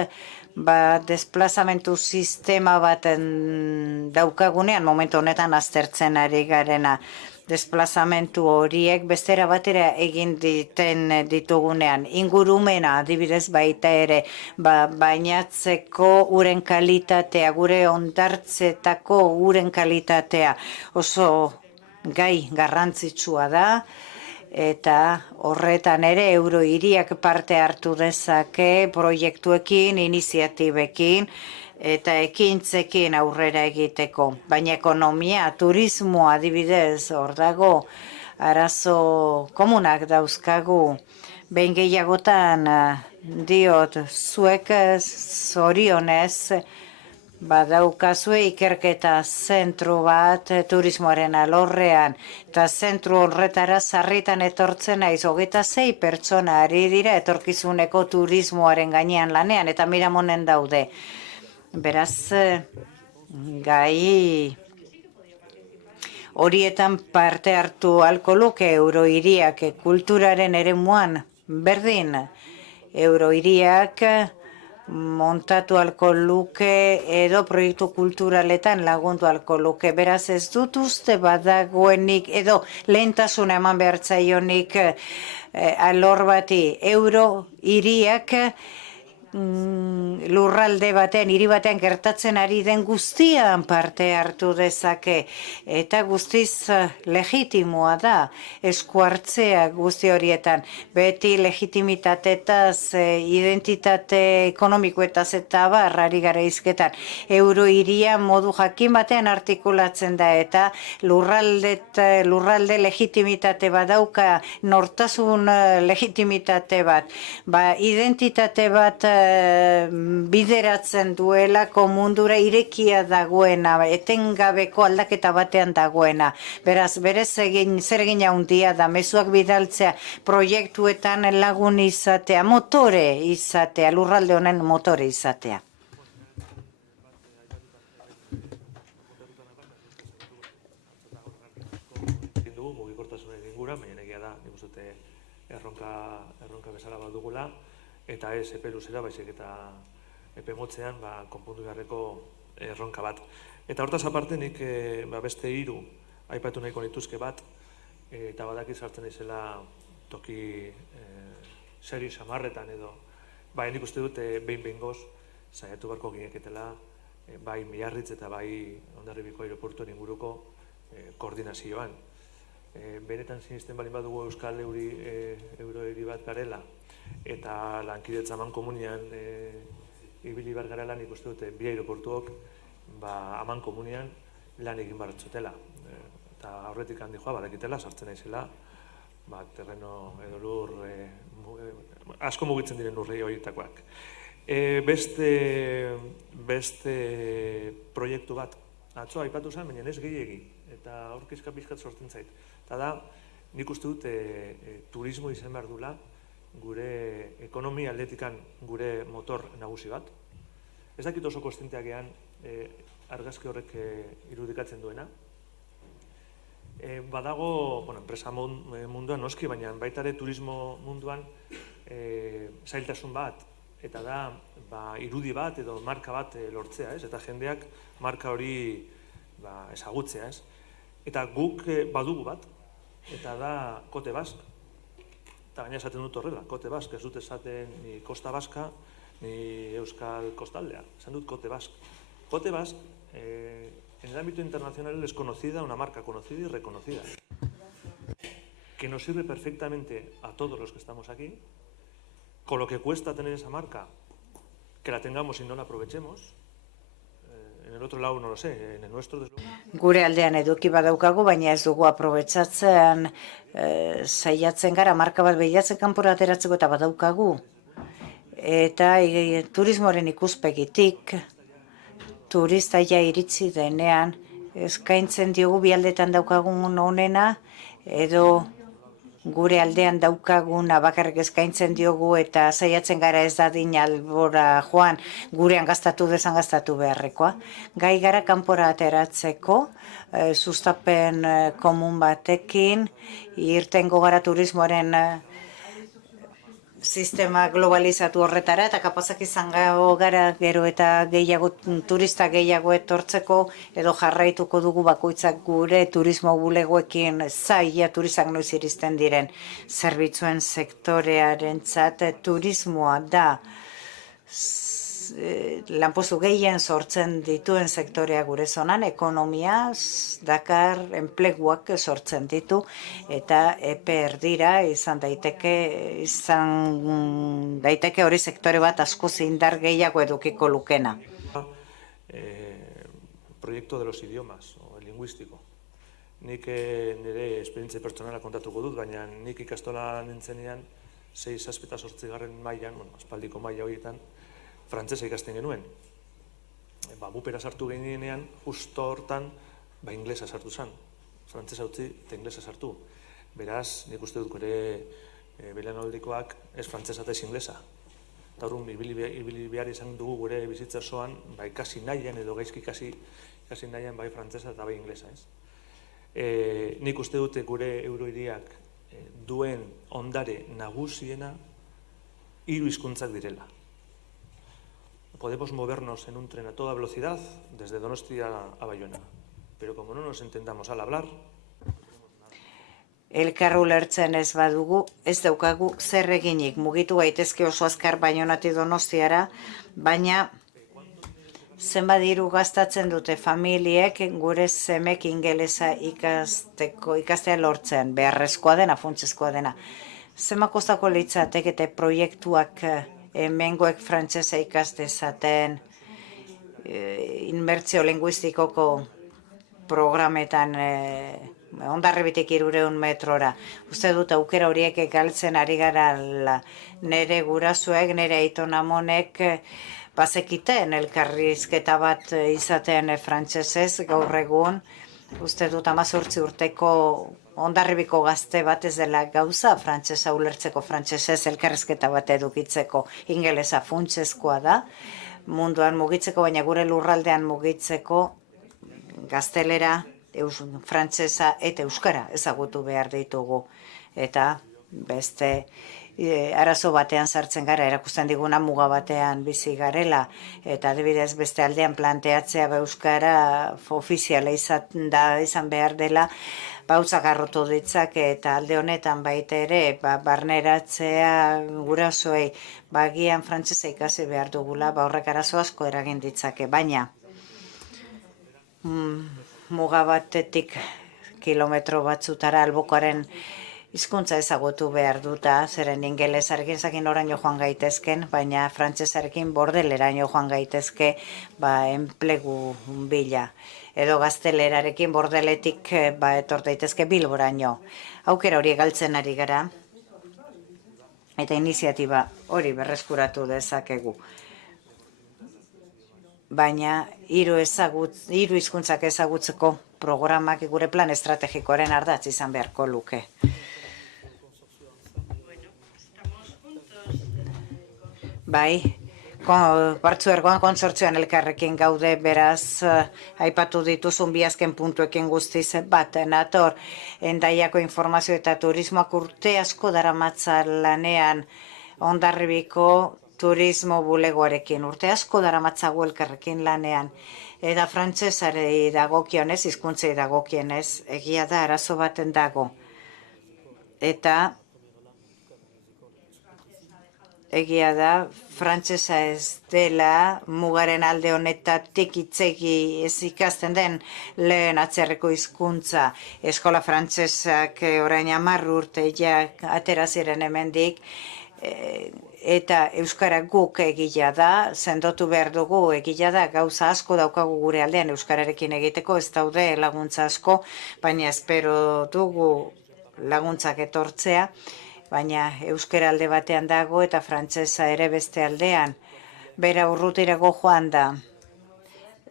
desplazamentu sistema baten daukagunean, momentu honetan aztertzen ari garena. Desplazamentu horiek bestera batera egin ditugunean. Ingurumena, adibidez baita ere, bainatzeko uren kalitatea, gure hondartzetako uren kalitatea oso gai garrantzitsua da, eta horretan ere eurohiriak parte hartu dezake proiektuekin, iniziatibekin, eta ekintzekin aurrera egiteko. Baina ekonomia, turismoa adibidez, hor dago, arazo komunak dauzkagu. Behin gehiagotan diot, zuek zorionez, badaukazue ikerketa zentru bat turismoaren alorrean, eta zentru horretara sarritan etortzen naiz, 26 pertsona ari dira etorkizuneko turismoaren gainean lanean, eta Miramonen daude. Beraz, gai horietan parte hartu ahalko luke eurohiriak kulturaren eremuan berdin. Eurohiriak montatu alko luke edo proiektu kulturaletan lagundu alko luke. Beraz ez dut uste badagoenik edo lehentasuna eman behar zaionik alor bati euro hiriak lurralde baten, hiri baten gertatzen ari den guztian parte hartu dezake eta guztiz legitimoa da esku hartzea guzti horietan. Beti legitimitatetaz, identitate ekonomikoetaz eta barrari gara izketan. Euro hiria modu jakin batean artikulatzen da eta lurralde legitimitate badauka, nortasun legitimitate bat, identitate bat bideratzen duelako mundura irekia dagoena, etengabeko aldaketa batean dagoena. Beraz, berez zer egin handia da, mezuak bidaltzea, proiektuetan lagun izatea, motore izatea, lurralde honen motore izatea. Mugikortasunen inguruan, baina egia da, nik uste erronka bezala bat dugula, eta ez epe luzera, baizik eta epe motzean konpondu beharreko erronka bat. Eta hortaz aparte nik beste 3 aipatu nahiko nituzke bat, eta badakit sartzen izela toki seri samarretan edo, nik uste dut behin-behingoz saiatu barko gineketela, bai Miarritz eta bai Hondarribiko aireportuen inguruko koordinazioan. Benetan sinisten balin badugu Euskal Eurohiri bat garela, eta lankidetza amankomunian ibili behar garela, nik uste dute bi aireportuok amankomunian lan egin behar zutela. Eta aurretik handi joa badakitela, sartzen naizela, terreno edo lur, asko mugitzen diren lurrei horietakoak. Beste proiektu bat, atzo aipatu zen, baina ez gehiegi, eta aurkizka pizkat sortzen zait. Eta da, nik uste dut turismo izan behar dula, gure ekonomia aldetikan gure motor nagusi bat. Ez dakit oso kostenteak gehan argazki horrek irudikatzen duena. Badago, enpresa munduan noski, baina baita ere turismo munduan zailtasun bat, eta da irudi bat edo marka bat lortzea, eta jendeak marka hori ezagutzea. Eta guk badugu bat, eta da Kote Bask. Eta gaina esaten dut horrela, Kote Bask, ez dut esaten ni Kosta Baska, ni Euskal Kostaldea, esan dut Kote Bask. Kote Bask, en el ámbito internacional es conocida, una marca conocida y reconocida, que nos sirve perfectamente a todos los que estamos aquí, con lo que cuesta tener esa marca, que la tengamos y no la aprovechemos. En el otro lado no lo sé, en el nuestro desde luego. Gure aldean eduki badaukagu, baina ez dugu aprobetxatzen saiatzen gara, marka bat behiatzen kanpora ateratzeko eta badaukagu. Eta turismoaren ikuspegitik, turista ja iritsi denean, eskaintzen diogu bi aldetan daukagun honena, edo gure aldean daukaguna bakarrik eskaintzen diogu eta saiatzen gara ez dadin albora joan, gurean gastatu dezan gastatu beharrekoa. Gai gara kanpora ateratzeko, sustapen komun batekin, irtengo gara turismoaren sistema globalizatu horretara, eta kapazak izan gara gero eta turista gehiago etortzeko, edo jarraituko dugu bakoitzak gure turismo bulegoekin zaila turistak noiz iristen diren. Zerbitzuen sektorearentzat turismoa da lanpostu gehien sortzen dituen sektorea gure zonan, ekonomia dakar enpleguak sortzen ditu, eta epe erdira izan daiteke hori sektore bat asko indar gehiago edukiko lukena. Proyecto de los idiomas, o el lingüístico. Nik nire esperientzia pertsonala kontatuko dut, baina nik ikastola nintzenean 6-8 mailan, aspaldiko maila horietan, frantzesa ikasten genuen. Bupera sartu genienean, justo hortan, inglesa sartu zen. Frantzesa utzi eta inglesa sartu. Beraz, nik uste dut gure belaunaldikoak ez frantzesa eta ez inglesa. Eta horren, ibili behar izan dugu gure bizitza osoan, ikasi nahian edo gaizki ikasi nahian bai frantzesa eta bai inglesa. Nik uste dute gure eurohiriak duen ondare nagusiena 3 hizkuntzak direla. podemos movernos en un tren a toda velocidad desde Donostia a Bayona. Pero como no nos entendamos al hablar... Elkar ulertzen ez badugu, ez daukagu zer eginik. Mugitu gaitezke oso azkar Baionatik Donostiara, baina zenbat diru gastatzen dute familiek gure semek ingelesa ikastea lortzen, beharrezkoa dena, funtsezkoa dena. Zenbat kostako litzateke eta proiektuak hemengoek frantsesa ikas dezaten, inmertzio linguistikoko programetan Hondarribitik 300 metrora. Uste dut aukera horiek galtzen ari gara nire gurasoek, nire aiton amonek bazekiten elkarrizketa bat izaten frantsesez gaur egun. Uste dut 18 urteko Hondarribiko gazte bat ez dela gauza frantsesa ulertzeko, frantsesez elkarrizketa bat edukitzeko. Ingelesa funtsezkoa da munduan mugitzeko, baina gure lurraldean mugitzeko gaztelera, frantsesa eta euskara ezagutu behar ditugu. Eta beste arazo batean sartzen gara, erakusten diguna muga batean bizi garela, eta adibidez beste aldean planteatzea euskara ofiziala izan behar dela, bautza garrotu ditzak eta alde honetan baita ere, barneratzea gurasoei, bagian frantsesa ikasi behar dugula, horrek arazo asko eragin ditzake, baina muga batetik kilometro batzutara albokoaren hizkuntza ezagutu behar duta, zeren ingelesarekin zakin oraino joan gaitezken, baina frantsesarekin bordeleraino joan gaitezke enplegu bila. Edo gaztelerarekin bordeletik etor daitezke Bilboraino. Aukera hori galtzen ari gara, eta iniziatiba hori berreskuratu dezakegu. Baina hiru hizkuntzak ezagutzeko programak gure plan estrategikoaren ardatz izan beharko luke. Bai, Partzuergoan kontsortzioan elkarrekin gaude, beraz aipatu dituzun bi azken puntuekin guztiz bat nator. Hendaiako informazio eta turismoak urte asko daramatza lanean Hondarribiko turismo bulegoarekin. Urte asko daramatzagu elkarrekin lanean. Eta frantsesari dagokionez, hizkuntzei dagokionez, egia da arazo baten dago. Eta egia da, frantsesa ez dela mugaren alde honetatik itzegi ez ikasten den lehen atzerriko hizkuntza. Eskola frantsesak orain 10 urte atera ziren hemendik, eta euskara guk egia da, sendotu behar dugu egia da, gauza asko daukagu gure aldean euskararekin egiteko, ez daude laguntza asko, baina espero dugu laguntzak etortzea, baina euskara alde batean dago eta frantsesa ere beste aldean. Bera urrutirago joan da.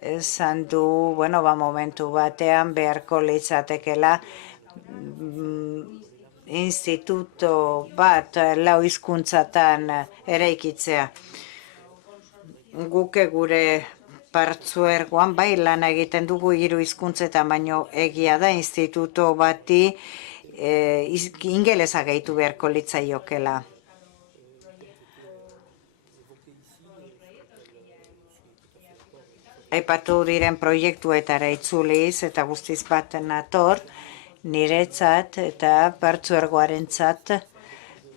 Esan du, momentu batean beharko litzatekela instituto bat lau hizkuntzatan eraikitzea. Guke gure Partzuergoan bai lana egiten dugu 3 hizkuntzetan, baino egia da instituto bati ingelesa gehitu beharko litzaiokela. Aipatu diren proiektuetara itzuliz eta guztiz bat nator, niretzat eta Partzuergoarentzat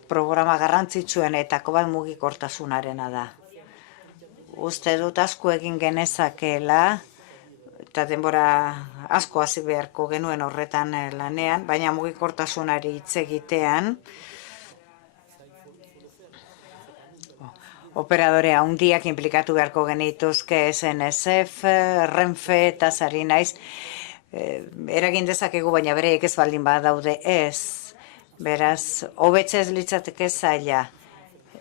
programa garrantzitsuenetako bat mugikortasunarena da. Uste dut asko egin genezakela, eta denbora asko hasi beharko genuen horretan lanean, baina mugikortasunari hitz egitean, operadore handiak inplikatu beharko genituzke SNSF, Renfe eta sari naiz, eragin dezakegu, baina bereik ez baldin badaude ez. Beraz, hobetzez litzateke zaila.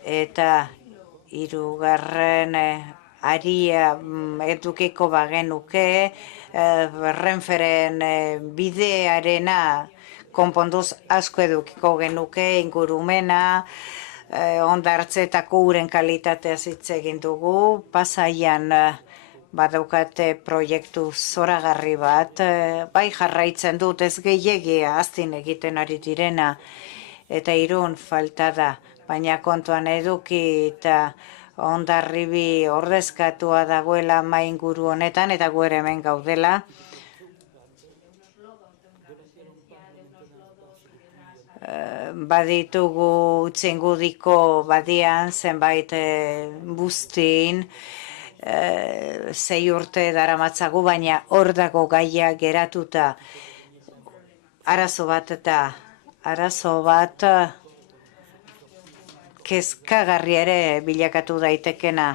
Eta hirugarren aria edukiko bagenuke, Renferen bidearena konponduz asko edukiko genuke, ingurumena, hondartzetako uren kalitatea hitz egin dugu, Pasaian badaukate proiektu zoragarri bat, bai jarraitzen dut ez gehiagia aztin egiten ari direna, eta Irun falta da, baina kontuan eduki eta Hondarribi ordezkatua dagoela mainguru honetan, eta gu ere hemen gaudela. Baditugu Utzingudiko badian zenbait buztin, 6 urte daramatzagu, baina hor dago gaia geratuta. Arazo bat kezkagarri ere bilakatu daitekena.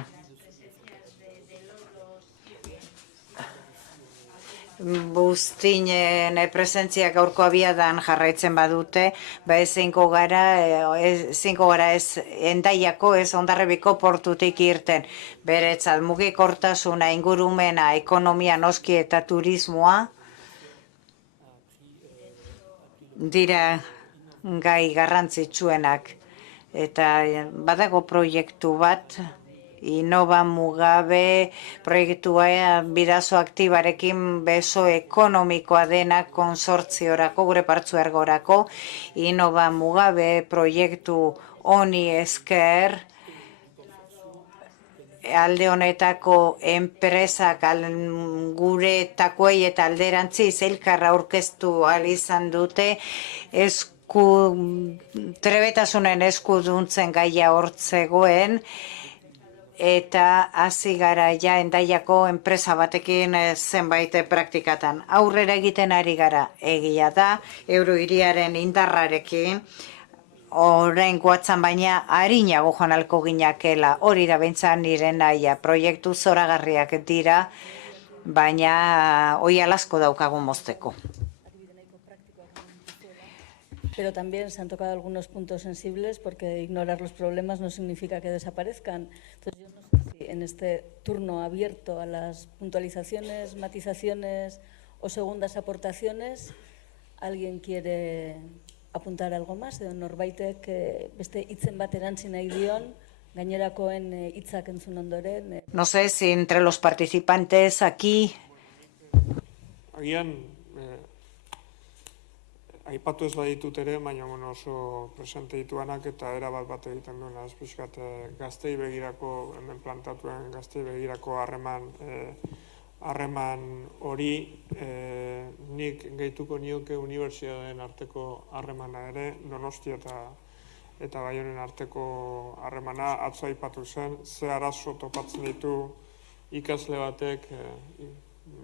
Buztinen presentzia gaurko abiadan jarraitzen badute, ezingo gara ez Hendaiako, ez Hondarribiko portutik irten. Beretzat mugikortasuna, ingurumena, ekonomia noski eta turismoa dira gai garrantzitsuenak. Eta badago proiektu bat, Innova Mugabe proiektua bidazo aktibarekin beso ekonomikoa dena konsortziorako, gure partzuergorako. Innova Mugabe proiektu honi esker alde honetako enpresak guretakoei eta alderantziz elkarra aurkeztu ahal izan dute trebetasunen eskuduntzen gaia hortzegoen, eta hasi gara ja Hendaiako enpresa batekin zenbait praktikatan. Aurrera egiten ari gara, egia da, Eurohiriaren indarrarekin, orain guatzan baina arinago joanalko ginakela, hori da behintzan nire nahia, proiektu zoragarriak dira, baina oial asko daukagu mozteko. Pero también se han tocado algunos puntos sensibles porque ignorar los problemas no significa que desaparezcan. Entonces yo no sé si en este turno abierto a las puntualizaciones, matizaciones o segundas aportaciones alguien quiere apuntar algo más, edo norbaitek beste hitzen bat erantzi nahi dion gainerakoen hitzak entzun ondoren. No sé si entre los participantes aquí Agian aipatu ez baditut ere, baina oso presente dituanak eta erabat bat egiten duena, ez pixkat gaztei begirako, hemen plantatuen gaztei begirako harreman hori, nik gehituko nioke unibertsitateen arteko harremana ere, Donostia eta Baionen arteko harremana, atzo aipatu zen, ze arazo topatzen ditu ikasle batek,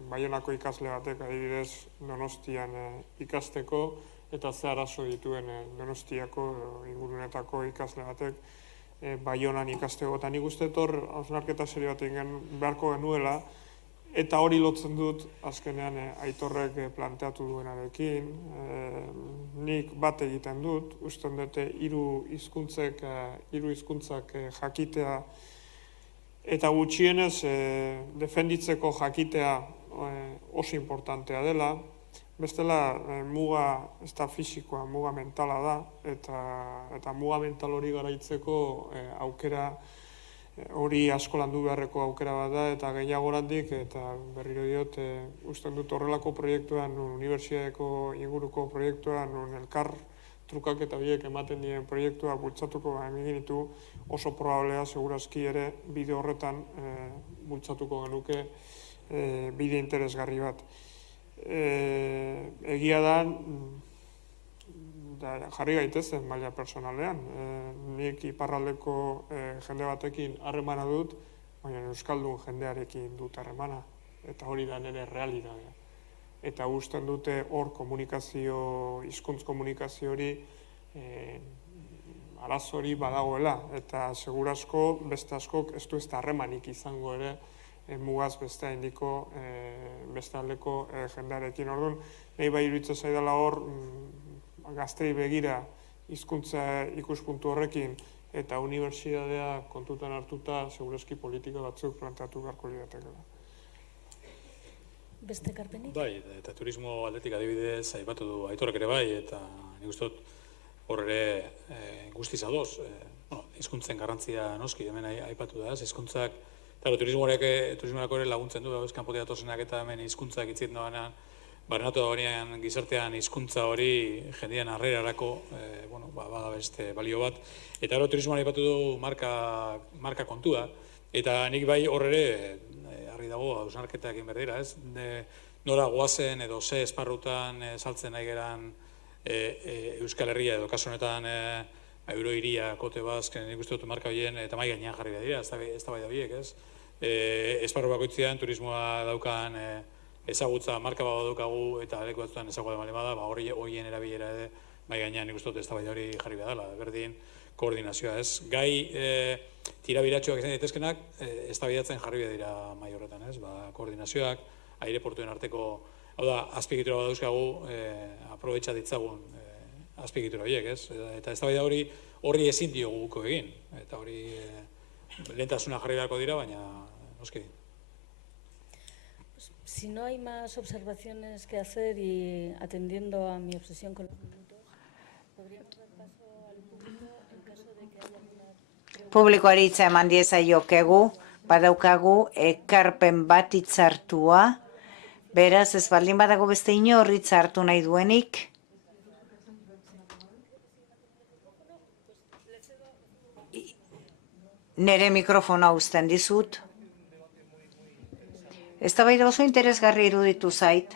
Baionako ikasle batek adibidez Donostian ikasteko, eta ze arazo dituen Donostiako ingurunetako ikasle batek Baionan ikasteko. Eta nik uste hor hausnarketa serio bat egin beharko genuela, eta hori lotzen dut azkenean Aitorrek planteatu duenarekin. Nik bat egiten dut, uste dute hiru hizkuntzak jakitea eta gutxienez defenditzeko jakitea oso importantea dela. Bestela, muga ez da fisikoa, muga mentala da, eta muga mental hori garaitzeko aukera hori asko landu beharreko aukera bat da, eta gehiagorandik, eta berriro diot, usten dut horrelako proiektuan, unibertsitateko inguruko proiektuan, elkar trukak eta biek ematen dien proiektua bultzatuko eginitu, oso probablea, segurazki ere, bide horretan bultzatuko genuke bide interesgarri bat. Egia da, jarri gaitezen maila personalean. Nik iparraldeko jende batekin harremana dut, baina euskaldun jendearekin dut harremana. Eta hori da nire realitatea. Eta usten dute hor komunikazio, hizkuntz komunikazio hori arazo hori badagoela. Eta segurazko beste askok ez du ez da harremanik izango ere mugaz beste handiko beste aldeko jendearekin. Orduan, nahi bai iruditzen zaidala hor gaztei begira hizkuntza ikuspuntu horrekin eta unibertsitatea kontutan hartuta segurazki politika batzuk planteatu beharko liratekeela. Beste ekarpenik? Bai, eta turismo aldetik adibidez aipatu du Aitorrek ere bai, eta nik uste dut hor ere guztiz adoz. Hizkuntzen garrantzia noski, hemen aipatu da, hizkuntzak turismorako ere laguntzen du, kanpotik datozenak eta hemen hizkuntzak itzien doanean barnatu dagoenean gizartean hizkuntza hori jendean harrerarako, bada beste balio bat. Eta gero turismoan aipatu du marka kontua, eta nik bai hor ere, harri dago, hausnarketa egin behar dira, ez? Nora goazen edo ze esparrutan saltzen nahi geran Euskal Herria edo kasu honetan Eurohiria, Kote Bask, nik uste dut marka horien eta mai gainean jarri behar dira, ez da bai da biek, ez? Esparru bakoitzean turismoa daukan ezagutza marka bat daukagu eta leku batzutan ezagutza bale bada, horien erabilera ere mai gainean nik uste dut ez da bai da hori jarri behar dela, berdin koordinazioa, ez? Gai tirabiratxoak izan daitezkenak, ez da bidatzen jarri behar dira mai horretan, ez? Koordinazioak, aireportuen arteko, hau da, azpiegitura bat dauzkagu, aprobetxa ditzagun azpiegitura horiek, ez? Eta ez da bai da horri ezin diogu guko egin, eta hori lehentasuna jarri beharko dira, baina noski. Si no hay más observaciones que hacer y atendiendo a mi obsesión con los minutos, podríamos dar paso al público en caso de que haya alguna... Publikoari hitza eman diezaiokegu, badaukagu ekarpen bat hitzartua, beraz ez baldin badago beste inor hitza hartu nahi duenik. Nere mikrofona uzten dizut. Eztabaida oso interesgarri iruditu zait,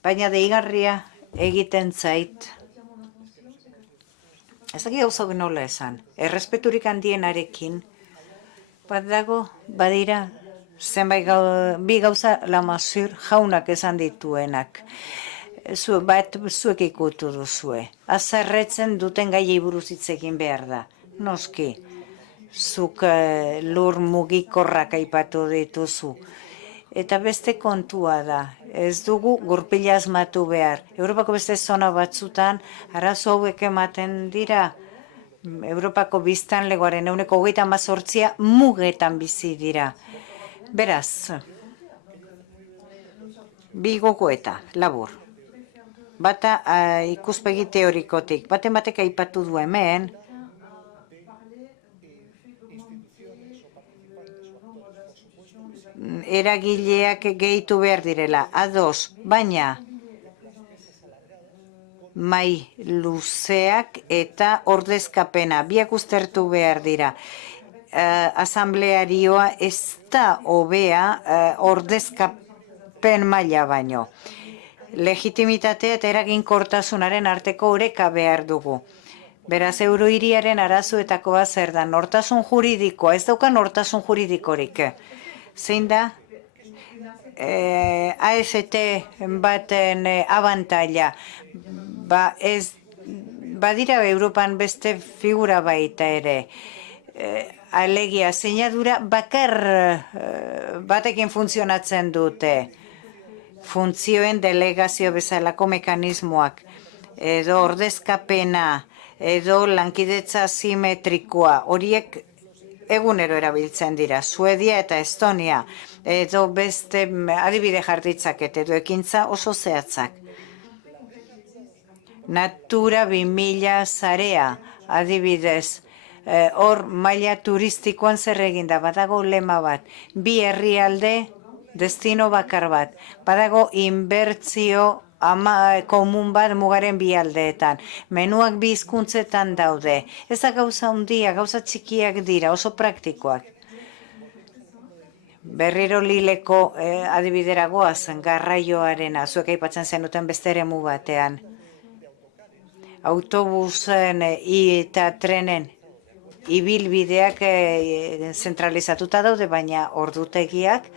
baina deigarria egiten zait. Ez dakit gauza nola esan, errespeturik handienarekin, badira, zenbait bi gauza Lamassoure jaunak esan dituenak. Zuek ikutu duzue. Azarretzen duten gaiei buruz hitz egin behar da. Noski, zuk lur mugikorrak aipatu dituzu. Eta beste kontua da, ez dugu gurpila asmatu behar. Europako beste zona batzutan, arazo hauek ematen dira. Europako biztanlegoaren 28% mugetan bizi dira. Beraz, bi gogoeta, labur. Bata ikuspegi teorikotik, baten batek aipatu du hemen, eragileak gehitu behar direla, ados, baina mai luzeak eta ordezkapena, biak uztertu behar dira. Asamblearioa ez da hobea ordezkapen maila baino. Legitimitatea eta eraginkortasunaren arteko oreka behar dugu. Beraz, Eurohiriaren arazoetako bat zer da, nortasun juridikoa, ez dauka nortasun juridikorik. Zein da? AFT baten abantaila. Badira Europan beste figura baita ere. Alegia, zeinadura bakar batekin funtzionatzen dute. Funtzioen delegazio bezalako mekanismoak, edo ordezkapena, edo lankidetza simetrikoa, horiek egunero erabiltzen dira, Suedia eta Estonia, edo beste adibide jarditzak edo ekintza oso zehatzak. Natura 2000 zarea, adibidez, hor maila turistikoan zer eginda, badago lema bat, bi herrialde, destino bakar bat, badago inbertzio komun bat mugaren bi aldeetan. Menuak bi hizkuntzetan daude. Ez da gauza handia, gauza txikiak dira, oso praktikoak. Berriro Lileko adibidera goazen, garraioarena, zuek aipatzen zenuten beste eremu batean. Autobusen eta trenen ibilbideak zentralizatuta daude, baina ordutegiak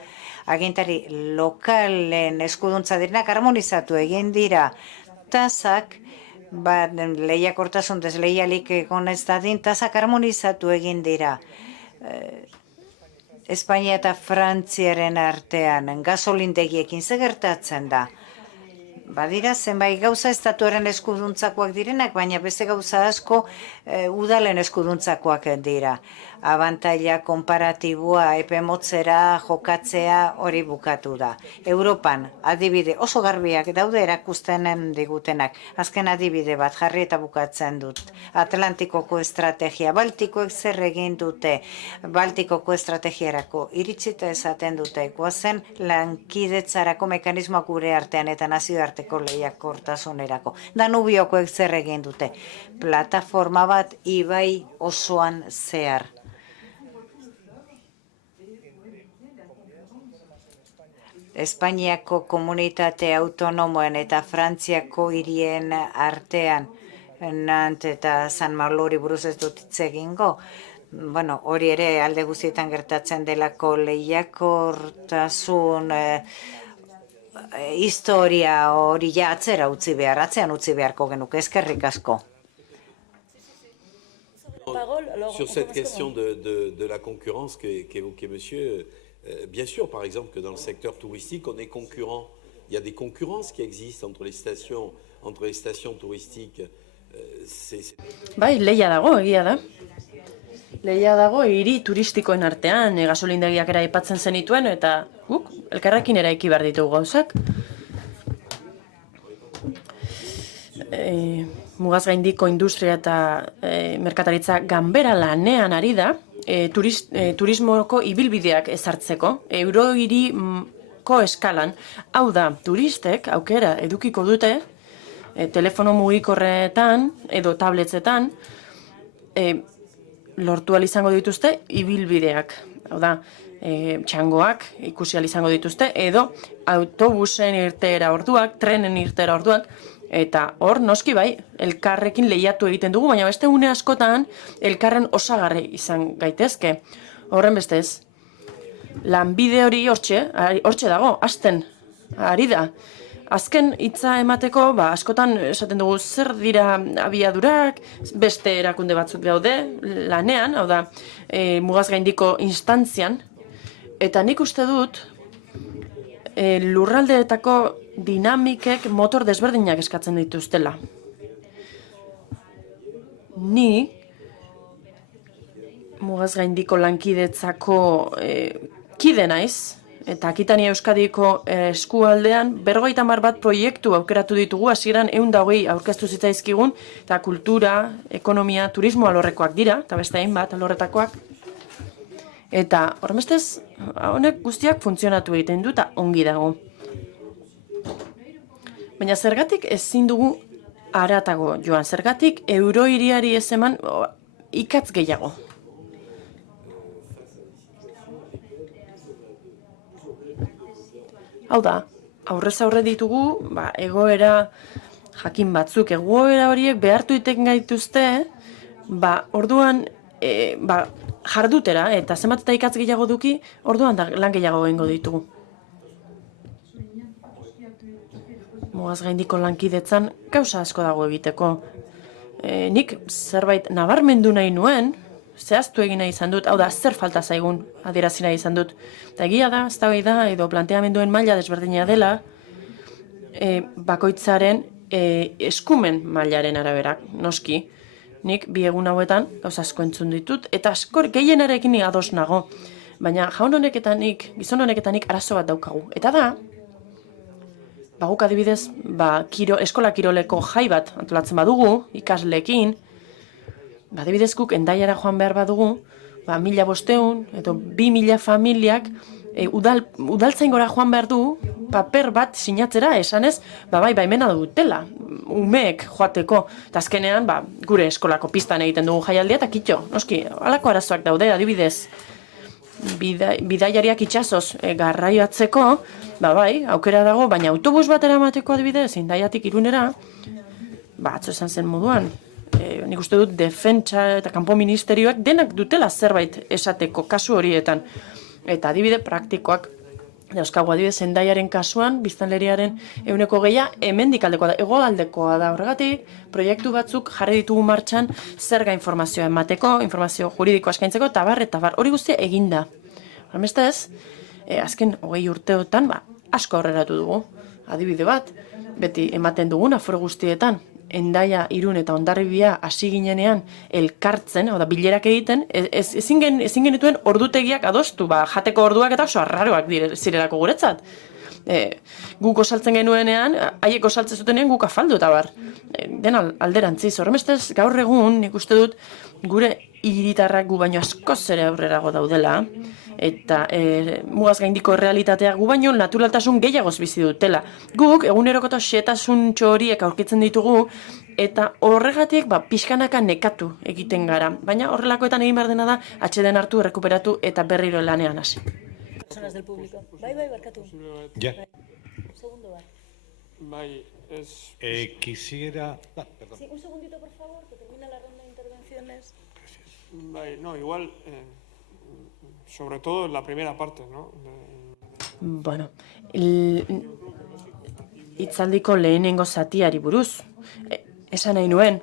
agintari lokalen eskuduntza direnak harmonizatu egin dira. Tazak, lehiakortasun desleialik egon ez dadin, tazak harmonizatu egin dira. Espainia eta Frantziaren artean, gasolindegiekin gertatzen da. Badira, zenbait gauza estatuaren eskuduntzakoak direnak, baina beste gauza asko udalen eskuduntzakoak dira. abantaila konparatiboa epe motzera jokatzea hori bukatu da. Europan adibide oso garbiak daude erakustenen digutenak. Azken adibide bat jarri eta bukatzen dut. Atlantikoko estrategia, Baltikoek zer egin dute, Baltikoko estrategiarako iritsita esaten dute, goazen lankidetzarako mekanismoak gure artean eta nazioarteko lehiakortasunerako. Danubiokoek zer egin dute, plataforma bat ibai osoan zehar. Espainiako komunitate autonomoen eta Frantziako hirien artean, Nantes eta San Malori buruz ez dut hitz egingo, bueno, hori ere alde guztietan gertatzen delako lehiakortasun historia hori ja atzean utzi beharko genuke, eskerrik asko. Sur cette question de la concurrence qu'évoquait monsieur, bien sûr, par exemple, que dans le secteur touristique, on est concurrent. Il y a des concurrences qui existent entre les stations touristiques. Bai, lehia dago, egia da. Lehia dago hiri turistikoen artean, gasolindegiak era aipatzen zenituen, eta guk elkarrekin eraiki behar ditugu gauzak. Mugaz gaindiko industria eta merkataritza ganbera lanean ari da, turismoko ibilbideak ezartzeko, eurohiriko eskalan. Hau da, turistek aukera edukiko dute, telefono mugikorretan edo tabletzetan, lortu izango dituzte ibilbideak. Hau da, txangoak ikusi izango dituzte, edo autobusen irteera orduak, trenen irteera orduak, eta hor, noski bai, elkarrekin lehiatu egiten dugu, baina beste une askotan elkarren osagarri izan gaitezke. Horren bestez, lanbide hori hortxe dago, hasten ari da. Azken hitza emateko, askotan esaten dugu zer dira abiadurak, beste erakunde batzuk daude lanean, hau da, mugaz gaindiko instantzian, eta nik uste dut lurraldeetako dinamikek motor desberdinak eskatzen dituztela. Ni mugaz gaindiko lankidetzako kide naiz, eta Akitania Euskadiko eskualdean 50 bat proiektu aukeratu ditugu, hasieran 120 aurkeztu zitzaizkigun, eta kultura, ekonomia, turismo alorrekoak dira, eta beste hainbat alorretakoak. Eta horremestez, honek guztiak funtzionatu egiten du eta ongi dago. Baina zergatik ezin dugu haratago joan, zergatik eurohiriari ez eman ikatz gehiago. Hau da, aurrez aurre ditugu, egoera jakin batzuk, egoera horiek behartu iten gaituzte, orduan jardutera, eta zenbat eta ikatz gehiago duki, orduan lan gehiago egingo ditugu. Mugaz gaindiko lankidetzan, gauza asko dago egiteko. Nik zerbait nabarmendu nahi nuen, zehaztu egin nahi izan dut, hau da, zer falta zaigun adierazi nahi izan dut. Eta egia da, eztabaida edo planteamenduen maila desberdina dela, bakoitzaren eskumen mailaren araberak, noski. Nik bi egun hauetan gauza asko entzun ditut, eta askor gehienarekin ados nago. Baina jaun honek eta nik, gizon honek eta nik arazo bat daukagu. Eta da, guk adibidez, eskola kiroleko jai bat antolatzen badugu, ikasleekin, adibidez guk Hendaiara joan behar badugu, 1.500 edo 2.000 familiak udaltzaingora joan behar du, paper bat sinatzera esanez, baimena dutela, umeek joateko, eta azkenean gure eskolako pistan egiten dugu jaialdia, eta kitxo, noski, halako arazoak daude, adibidez, bidaiariak itxasoz garraioatzeko, aukera dago, baina autobus bat eramateko adibidez, Hendaiatik Irunera, atzo esan zen moduan, nik uste dut defentsa eta kanpo ministerioak denak dutela zerbait esateko kasu horietan. Eta adibide praktikoak, dauzkagu adibidez Hendaiaren kasuan, biztanleriaren 20% hemendik aldekoa da, hegoaldekoa da. Horregatik, proiektu batzuk jarri ditugu martxan zerga informazioa emateko, informazio juridikoa eskaintzeko, eta bar, hori guztia eginda. Hormestez, azken 20 urteotan, asko aurreratu dugu. Adibide bat, beti ematen dugun aforo guztietan, Hendaia, Irun eta Hondarribia hasi ginenean elkartzen, hau da, bilerak egiten, ezin genituen ordutegiak adostu, jateko orduak eta oso arraroak zirelako guretzat. Guk osaltzen genuenean, haiek osaltzen zutenean guk afaldu eta bar. Den alderantziz, horremestez gaur egun nik uste dut gure hiritarrak gu baino askoz ere aurrerago daudela, eta mugaz gaindiko errealitatea gu baino naturaltasun gehiagoz bizi dutela. Guk egunerokota xehetasun horiek aurkitzen ditugu, eta horregatik pixkanaka nekatu egiten gara. Baina horrelakoetan egin behar dena da, atxeden hartu, errekuperatu eta berriro lanean hasi. Personas del público. Bai, barkatu. Ya. Un segundo, bai. Bai, es... Quisiera... perdón. Sí, un segundito, por favor, que termina la ronda de intervenciones. Bai, no, igual, sobre todo en la primera parte, ¿no? Bueno, hitzaldiko lehenengo zatiari buruz. Esan nahi nuen.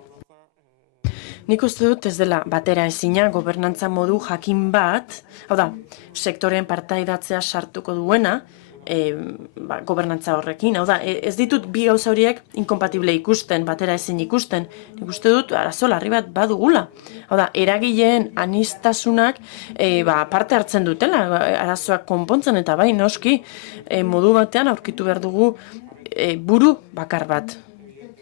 Nik uste dut ez dela batera ezina gobernantza modu jakin bat, hau da, sektoren partaidatzea sartuko duena, gobernantza horrekin, hau da, ez ditut bi gauza horiek inkompatible ikusten, batera ezin ikusten, nik uste dut arazo larri bat badugula. Hau da, eragileen aniztasunak parte hartzen dutela, arazoak konpontzen eta bai noski modu batean aurkitu behar dugu buru bakar bat.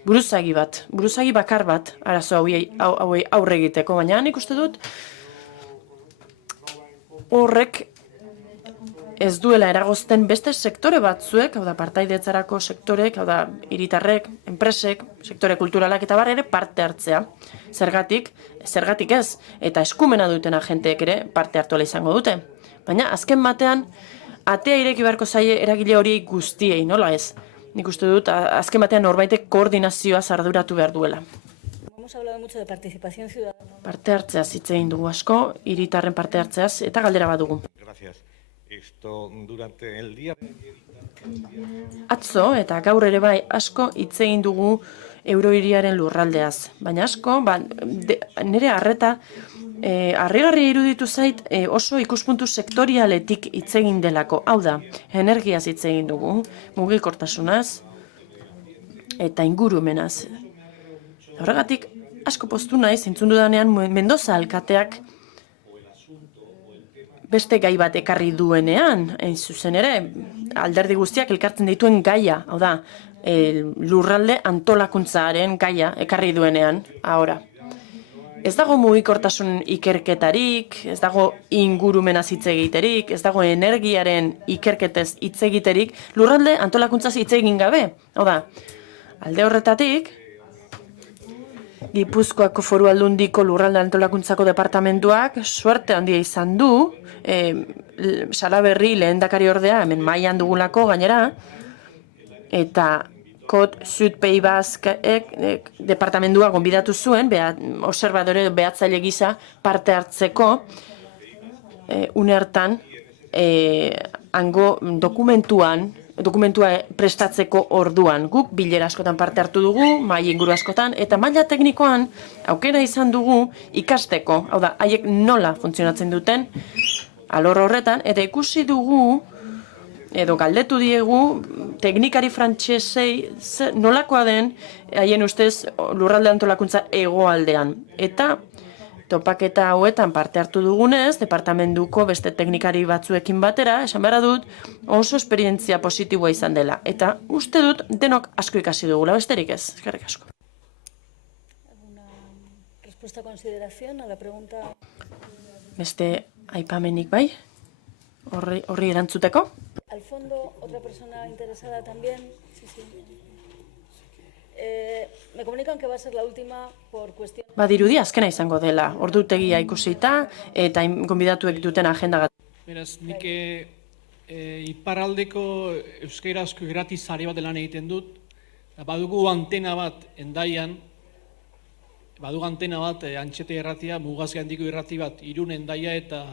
Buruzagi bakar bat arazo hauei aurre egiteko, baina nik uste dut horrek ez duela eragozten beste sektore batzuek, hau da partaidetzarako sektorek, hau da hiritarrek, enpresek, sektore kulturalak eta bar ere parte hartzea. Zergatik ez, eta eskumena duten agenteek ere parte hartu ala izango dute. Baina azken batean, atea ireki beharko zaie eragile horiei guztiei, nola ez? Nik uste dut, azken batean norbaitek koordinazioa arduratu behar duela. Hemos hablado mucho de participación ciudadana. Parte hartzeaz hitz egin dugu asko, hiritarren parte hartzeaz, eta galdera bat dugu. Gracias. Esto durante el día... Atzo eta gaur ere bai asko hitz egin dugu eurohiriaren lurraldeaz. Baina asko, nire harreta, harrigarria iruditu zait oso ikuspuntu sektorialetik hitz egin delako. Hau da, energiaz hitz egin dugu, mugikortasunaz eta ingurumenaz. Horregatik, asko poztu naiz, entzun dudanean Mendoza alkateak beste gai bat ekarri duenean, zuzen ere, alderdi guztiak elkartzen dituen gaia, hau da, lurralde antolakuntzaren gaia ekarri duenean, ahora. Ez dago mugikortasun ikerketarik, ez dago ingurumenaz hitz egiterik, ez dago energiaren ikerketez hitz egiterik, lurralde antolakuntzaz hitz egin gabe. Hau da, alde horretatik, Gipuzkoako Foru Aldundiko lurralde antolakuntzako departamentuak suerte handia izan du, Salaberri lehendakari ordea hemen mailan dugulako gainera, eta Kot Sud Pays Basque departamentua gonbidatu zuen, observadore behatzaile gisa parte hartzeko, une hartan, hango dokumentua prestatzeko orduan. Guk bilera askotan parte hartu dugu, mahai inguru askotan, eta maila teknikoan aukera izan dugu ikasteko, hau da, haiek nola funtzionatzen duten, alor horretan, eta ikusi dugu, edo galdetu diegu, teknikari frantsesei nolakoa den, haien ustez lurralde antolakuntza hegoaldean. Eta topaketa hauetan parte hartu dugunez, departamentuko beste teknikari batzuekin batera, esan behar dut, oso esperientzia positiboa izan dela. Eta uste dut denok asko ikasi dugula, besterik ez, eskerrik asko. Respuesta o consideración a la pregunta. Beste aipamenik bai? Horri erantzuteko? Al fondo, otra persona interesada también. Sí, sí. Me comunican que va a ser la última por cuestión... Badirudi azkena izango dela, ordutegia ikusita eta gonbidatuek duten agenda. Beraz, nik iparraldeko euskarazko irrati sare bat lan egiten dut. Badugu antena bat Hendaian, badugu antena bat Antxete irratia, Mugaz Gaindiko irrati bat, Irun, Hendaia eta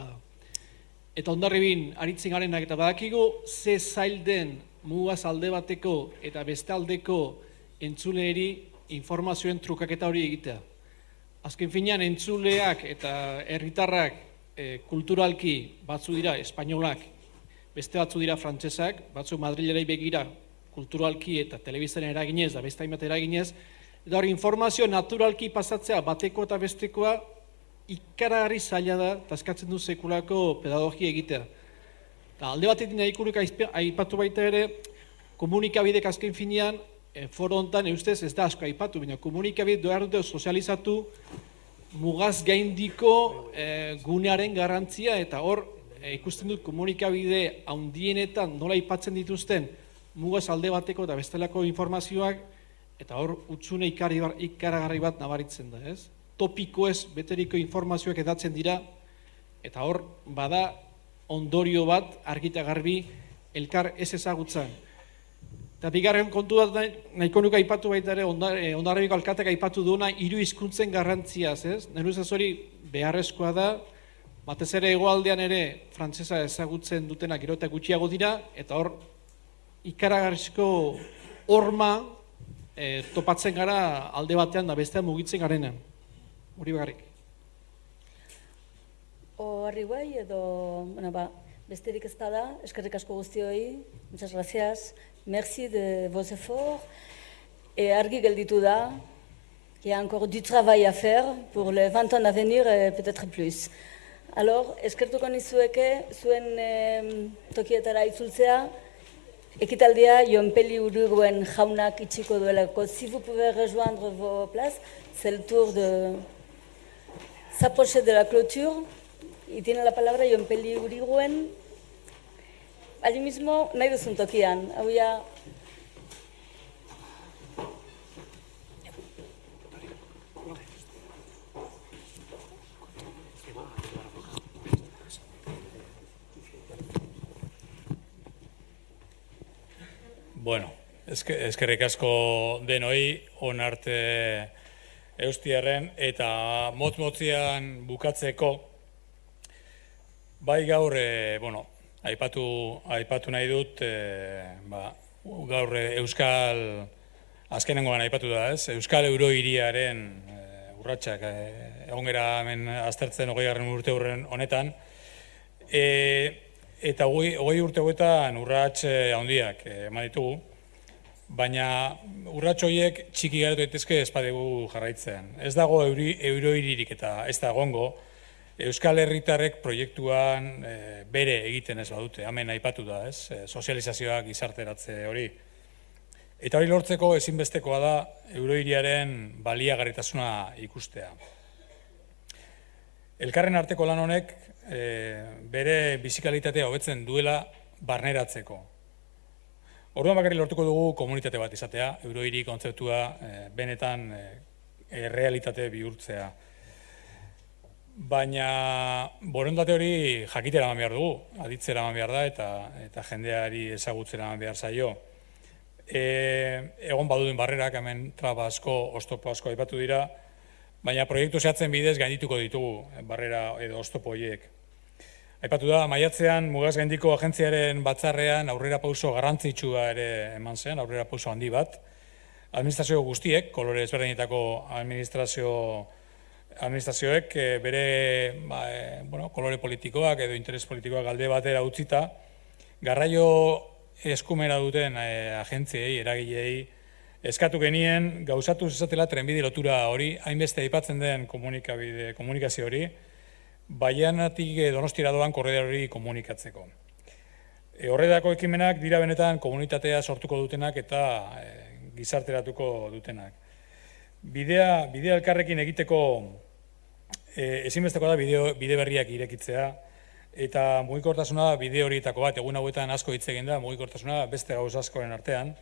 Hondarribin aritzen garenak, eta badakigu ze zail den Mugaz alde bateko eta beste aldeko entzuleeri informazioen trukaketa hori egitea. Azken finean entzuleak eta herritarrak kulturalki batzu dira espainolak, beste batzu dira frantsesak, batzu madrilerei begira kulturalki eta telebizaren eraginez da beste hainbat eraginez, Eta hori informazio naturalki pasatzea bateko eta bestekoa ikaragarri zaila da, eta eskatzen du sekulako pedagogia egitea. Eta alde batetik nahikurik aipatu baita ere, komunikabidek azken finean, foro hontan ustez ez da asko aipatu, baina komunikabide behar dute sozializatu mugaz gaindiko gunearen garrantzia, eta hor ikusten dut komunikabide handienetan nola aipatzen dituzten mugaz alde bateko eta bestelako informazioak, eta hor utzune ikaragarri bat nabaritzen da, ez? Topiko ez beteriko informazioak edatzen dira, eta hor bada ondorio bat argita garbi elkar ez ezagutzen. Eta bigarren kontu bat nahiko nuke aipatu baita ere, Hondarribiko alkateak aipatu duena hiru hizkuntzen garrantziaz, ez? Nire ustez hori beharrezkoa da, batez ere hegoaldean ere frantsesa ezagutzen dutenak gero eta gutxiago dira, eta hor ikaragarrizko horma topatzen gara alde batean da bestean mugitzen garenean. Hori bakarrik. Harri guai edo, besterik ez bada, eskerrik asko guztioi, muchas gracias, merci de vos efforts, argi gelditu da, qu'il y a encore du travail à faire pour les 20 ans à venir et peut-être plus. Alors, eskertuko nizueke, zuen tokietara itzultzea, ekitaldia Jon-Peli Uriguen jaunak itxiko duelako. Si vous pouvez rejoindre vos places, c'est le tour de s'approcher de la clôture. Y tiene la palabra Jon-Peli Uriguen. Allí mismo, nahi duzun tokian. Hau ya... Bueno, eskerrik asko denoi, onarte eustiarren, eta motz-motzian bukatzeko, bai gaur, aipatu nahi dut, gaur Euskal, azkenengoan aipatu da ez, Euskal Eurohiriaren urratsak, egon gara hemen aztertzen 20. urte honetan, eta 20 urte hauetan urrats handiak eman ditugu, baina urrats horiek txiki garatu daitezke ez badegu jarraitzen. Ez dago eurohiririk eta ez da egongo, Euskal Herritarrek proiektuan bere egiten ez badute, hemen aipatu da, ez? Sozializazioak gizarteratze hori. Eta hori lortzeko ezinbestekoa da eurohiriaren baliagarritasuna ikustea. Elkarren arteko lan honek bere bizikalitatea hobetzen duela barneratzeko. Orduan bakarrik lortuko dugu komunitate bat izatea, eurohiri kontzeptua benetan errealitate bihurtzea. Baina borondate hori jakitera eman behar dugu, aditzera eman behar da eta jendeari ezagutzera eman behar zaio. Egon baduden barrerak, hemen traba asko, oztopo asko aipatu dira, baina proiektu zehatzen bidez gaindituko ditugu barrera edo oztopo horiek. Aipatu da, maiatzean Mugaz Gaindiko Agentziaren batzarrean aurrera pauso garrantzitsua ere eman zen, aurrera pauso handi bat. Administrazio guztiek, kolore ezberdinetako administrazioek bere kolore politikoak edo interes politikoak alde batera utzita, garraio eskumena duten agentziei, eragilei, eskatu genien gauzatu zezatela trenbide lotura hori, hainbeste aipatzen den komunikazio hori, Baianatik Donostira doan korredor hori komunikatzeko. Horretako ekimenak dira benetan komunitatea sortuko dutenak eta gizarteratuko dutenak. Bidea elkarrekin egiteko ezinbesteko da bide berriak irekitzea, eta mugikortasuna bide horietako bat, egun hauetan asko hitz egin da, mugikortasuna beste gauz askoren artean.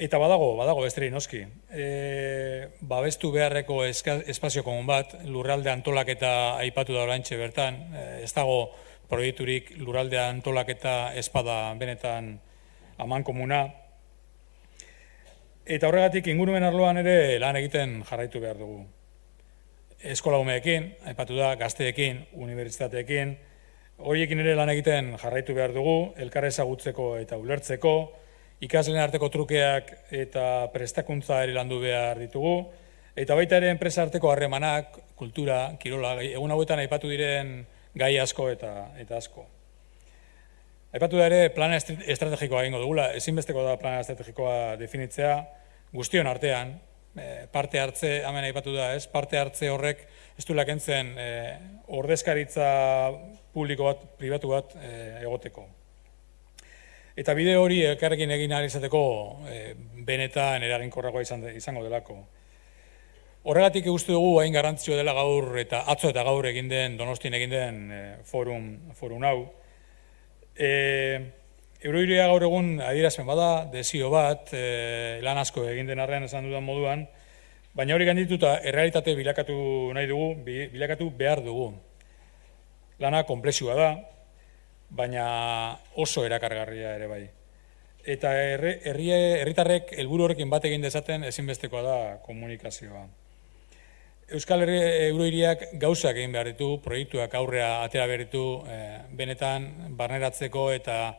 Eta badago besterik noski. Babestu beharreko espazio komun bat, lurralde antolaketa aipatu da oraintxe bertan, ez dago proiekturik lurralde antolaketa espada benetan aman komuna. Eta horregatik ingurumen arloan ere lan egiten jarraitu behar dugu. Eskola umeekin, aipatu da, gazteekin, unibertsitateekin, horiekin ere lan egiten jarraitu behar dugu, elkar ezagutzeko eta ulertzeko, ikasleen arteko trukeak eta prestakuntza ere landu behar ditugu, eta baita ere enpresa arteko harremanak, kultura, kirola, egun hauetan aipatu diren gai asko eta asko. Aipatu da ere plana estrategikoa egingo dugula, ezinbesteko da plana estrategikoa definitzea, guztion artean, parte hartze, hemen aipatu da, ez? Parte hartze horrek ez duela kentzen ordezkaritza publiko bat, pribatu bat egoteko. Eta bide hori elkarrekin egin ahal izateko benetan eraginkorragoa izango delako. Horregatik uste dugu hain garrantzitsua dela gaur eta atzo eta gaur egin den Donostian egin den forum hau. Eurohiria gaur egun adierazpen bada, desio bat, lan asko egin den arrean esan dudan moduan, baina hori gaindituta errealitate bilakatu nahi dugu, bilakatu behar dugu. Lana konplexua da, baina oso erakargarria ere bai. Eta herritarrek helburu horrekin bat egin dezaten ezinbestekoa da komunikazioa. Euskal Eurohiriak gauzak egin behar ditu, proiektuak aurrea atera behar ditu, benetan barneratzeko eta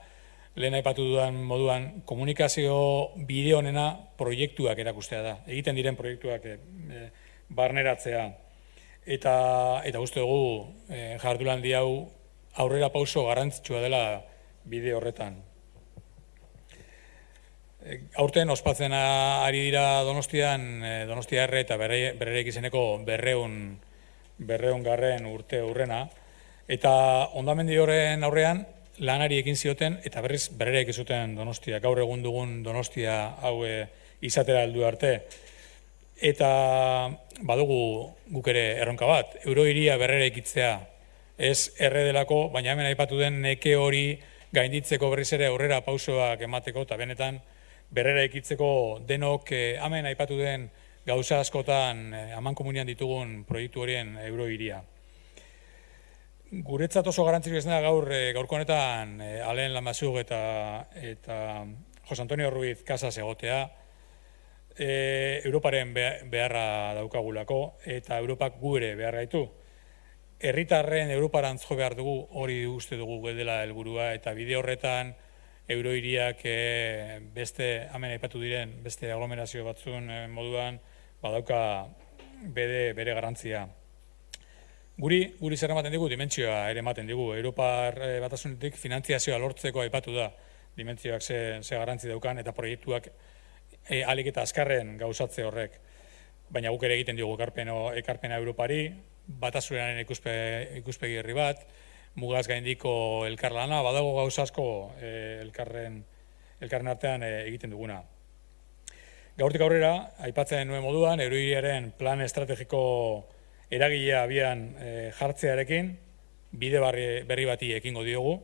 lehen aipatu dudan moduan komunikazio bide honena proiektuak erakustea da. Egiten diren proiektuak barneratzea. Eta uste dugu jardunaldi hau aurrera pauso garrantzitsua dela bide horretan. Aurten ospatzen ari dira Donostian, Donostia erre eta berrerek izeneko 200 garren urte hurrena, eta ondamendi horren aurrean lanari ekin zioten eta berriz berrerek izuten Donostia, gaur egun dugun Donostia hau izatera heldu arte. Eta badugu guk ere erronka bat, Eurohiria berrerek itzea, ez erre delako, baina hemen aipatu den neke hori gainditzeko berriz ere aurrera pausoak emateko, eta benetan berrera ekitzeko denok hemen aipatu den gauza askotan aman komunian ditugun proiektu horien Eurohiria. Guretzat oso garrantzitsua izan da gaurko honetan Alen Lamazug eta Jose Antonio Ruiz Casas egotea, Europaren beharra daukagulako eta Europak gure beharra ditu. Herritarren Europarantz jo behar dugu, hori uste dugu dela helburua, eta bide horretan Eurohiriak beste, hemen aipatu diren, beste aglomerazio batzuen moduan badauka bere garrantzia. Guri zer ematen digu, dimentsioa ere ematen digu. Europar batasunetik finantziazioa lortzeko aipatu da dimentsioak ze garrantzi daukan eta proiektuak ahalik eta azkarren gauzatze horrek. Baina guk ere egiten digu ekarpena Europari, batasunaren ikuspegi herri bat, mugaz gaindiko elkarlana, badago gauza asko elkarren artean egiten duguna. Gaurtik aurrera, aipatzen nuen moduan, Eurohiriaren plan estrategiko eragilea abian jartzearekin, bide berri bati ekingo diogu.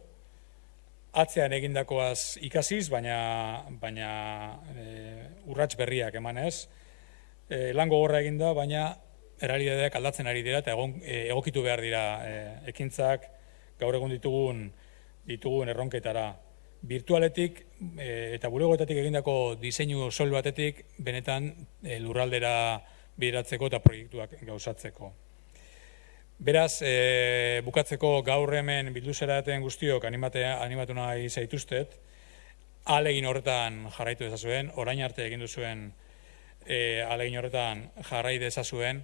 Atzean egindakoaz ikasiz, baina urrats berriak emanez. Lan gogorra eginda, baina errealitateak aldatzen ari dira eta egokitu behar dira ekintzak gaur egun ditugun erronketara. Virtualetik eta bulegoetatik egindako diseinu soil batetik benetan lurraldera bideratzeko eta proiektuak gauzatzeko. Beraz, bukatzeko gaur hemen bildu zeraten guztiok animatu nahi zaituztet, ahalegin horretan jarraitu dezazuen, orain arte egin duzuen ahalegin horretan jarrai dezazuen,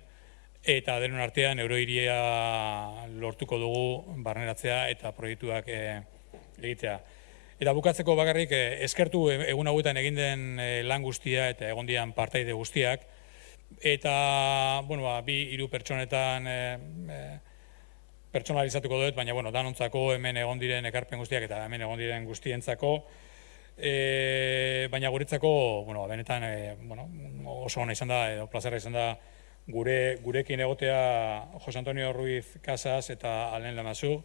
eta denon artean Eurohiria lortuko dugu barneratzea eta proiektuak egitea. Eta bukatzeko bakarrik eskertu egun hauetan egin den lan guztia eta egon dian partaide guztiak, eta, bi hiru pertsonetan pertsonalizatuko dut, baina, danontzako hemen egon diren ekarpen guztiak eta hemen egon diren guztientzako, baina guretzako, benetan oso ona izan da, edo plazerra izan da, gurekin egotea Jose Antonio Ruiz Casas eta Alain Lamazur.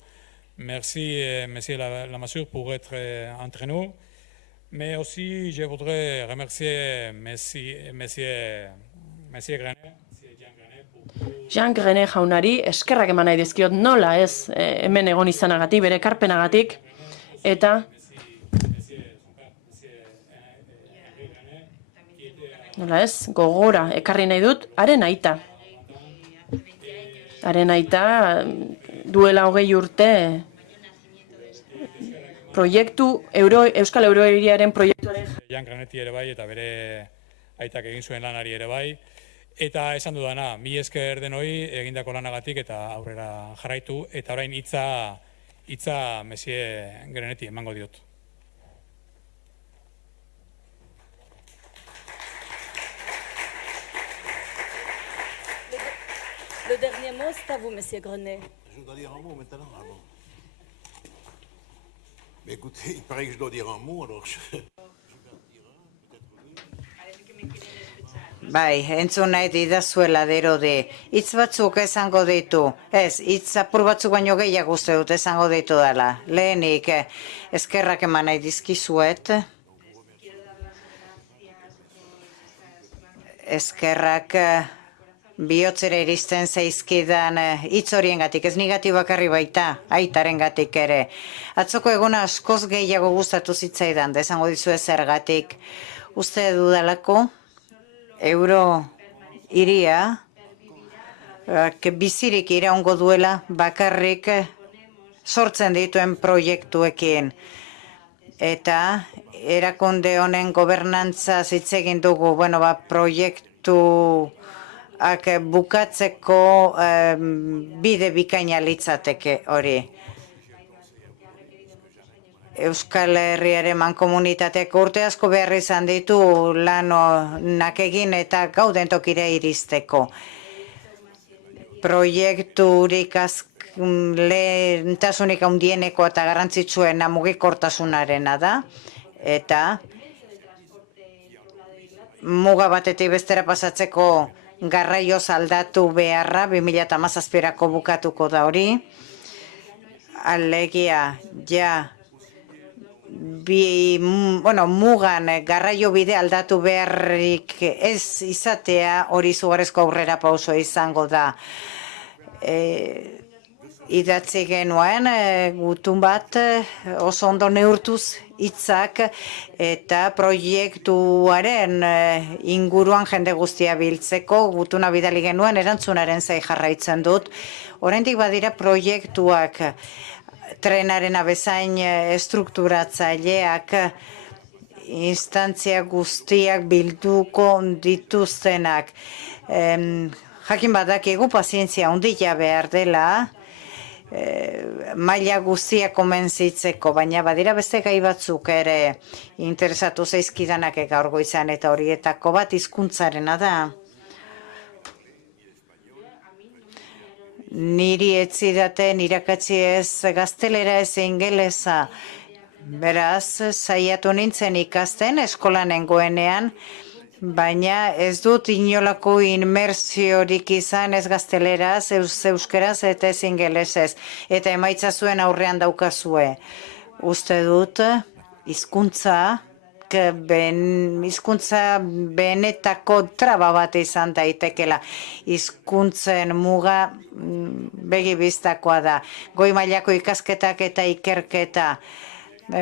Merci, Monsieur Lamazur, pour être entre nous. Mais aussi, je voudrais remercier Monsieur Grenet. Jean Grenet jaunari eskerrak eman nahi dizkiot nola ez hemen egon izanagatik, bere ekarpenagatik, eta nola ez, gogora ekarri nahi dut, haren aita. Haren aita duela 20 urte Euskal Eurohiriaren proiektuaren Jean Greneti ere bai eta bere aitak egin zuen lanari ere bai. Eta esan dudana, mi esker denoi egindako lanagatik eta aurrera jarraitu, eta orain hitza Monsieur Greneti emango diot. Le dernier mot, c'est à vous, Monsieur Grenet. Je dois dire un mot maintenant. Ah bon. Mais écoutez, il paraît que je dois dire un mot, alors je... Bai, entzun nahi didazuela derode. Hitz batzuk esango ditu. Ez, hitz apur batzuk baino gehiago uste dut esango ditu dela. Lehenik, eskerrak eman nahi dizkizuet. Eskerrak bihotzera iristen zaizkidan hitz horiengatik, ez nigati bakarri baita, aitarengatik ere. Atzoko eguna askoz gehiago gustatu zitzaidan, esango dizu zergatik. Uste dudalako, euro iria, bizirik iraungo duela bakarrik sortzen dituen proiektuekin. Eta erakunde honen gobernantza hitz egin dugu, proiektuak bukatzeko bide bikaina litzateke hori. Euskal Herriaren mankomunitateak urte asko behar izan ditu lanak egin eta gauden tokira iristeko. Proiekturik lehentasunik handieneko eta garrantzitsuena mugikortasunarena da, eta muga batetik bestera pasatzeko garraioz aldatu beharra 2017 bukatuko da hori. Alegia, mugan garraio bide aldatu beharrik ez izatea hori zugarezko aurrera pauso izango da. Idatzi genuen gutun bat oso ondo neurtuz hitzak eta proiektuaren inguruan jende guztia biltzeko gutuna bidali genuen erantzunaren zai jarraitzen dut. Oraindik badira proiektuak trenaren abezain estrukturatzaileak instantzia guztiak bilduko dituztenak. Jakin badakigu pazientzia handia behar dela, maila guztia komentzitzeko, baina badira beste gai batzuk ere interesatu zaizkidanak gaur goizean eta horietako bat hizkuntzarena da. Niri ez zidaten irakatsi ez gaztelera ez ingelesa. Beraz, saiatu nintzen ikasten eskolan nengoenean, baina ez dut inolako inmersiorik izan ez gazteleraz, euskeraz eta ez ingelesez. Eta emaitza zuen aurrean daukazue. Uste dut, hizkuntza benetako traba bat izan daitekela. Hizkuntzen muga begibistakoa da. Goi mailako ikasketak eta ikerketa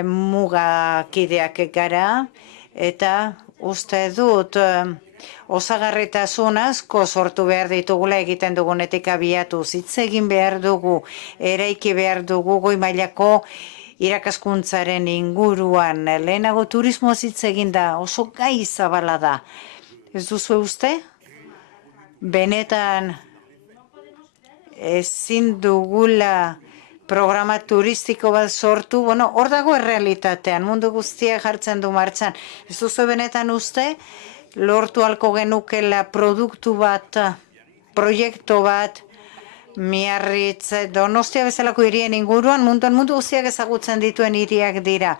mugakideak gara, eta uste dut osagarritasun asko sortu behar ditugula egiten dugunetik abiatu. Hitz egin behar dugu, eraiki behar dugu goi mailako irakaskuntzaren inguruan. Lehenago turismoaz hitz egin da, oso gai zabala da. Ez duzu uste? Benetan ezin dugula programa turistiko bat sortu, hor dago errealitatean, mundu guztia jartzen du martxan. Ez duzu benetan uste, lortu halko genukela produktu bat, proiektu bat, Miarritz, Donostia bezalako hirien inguruan, mundu guztiak ezagutzen dituen hiriak dira.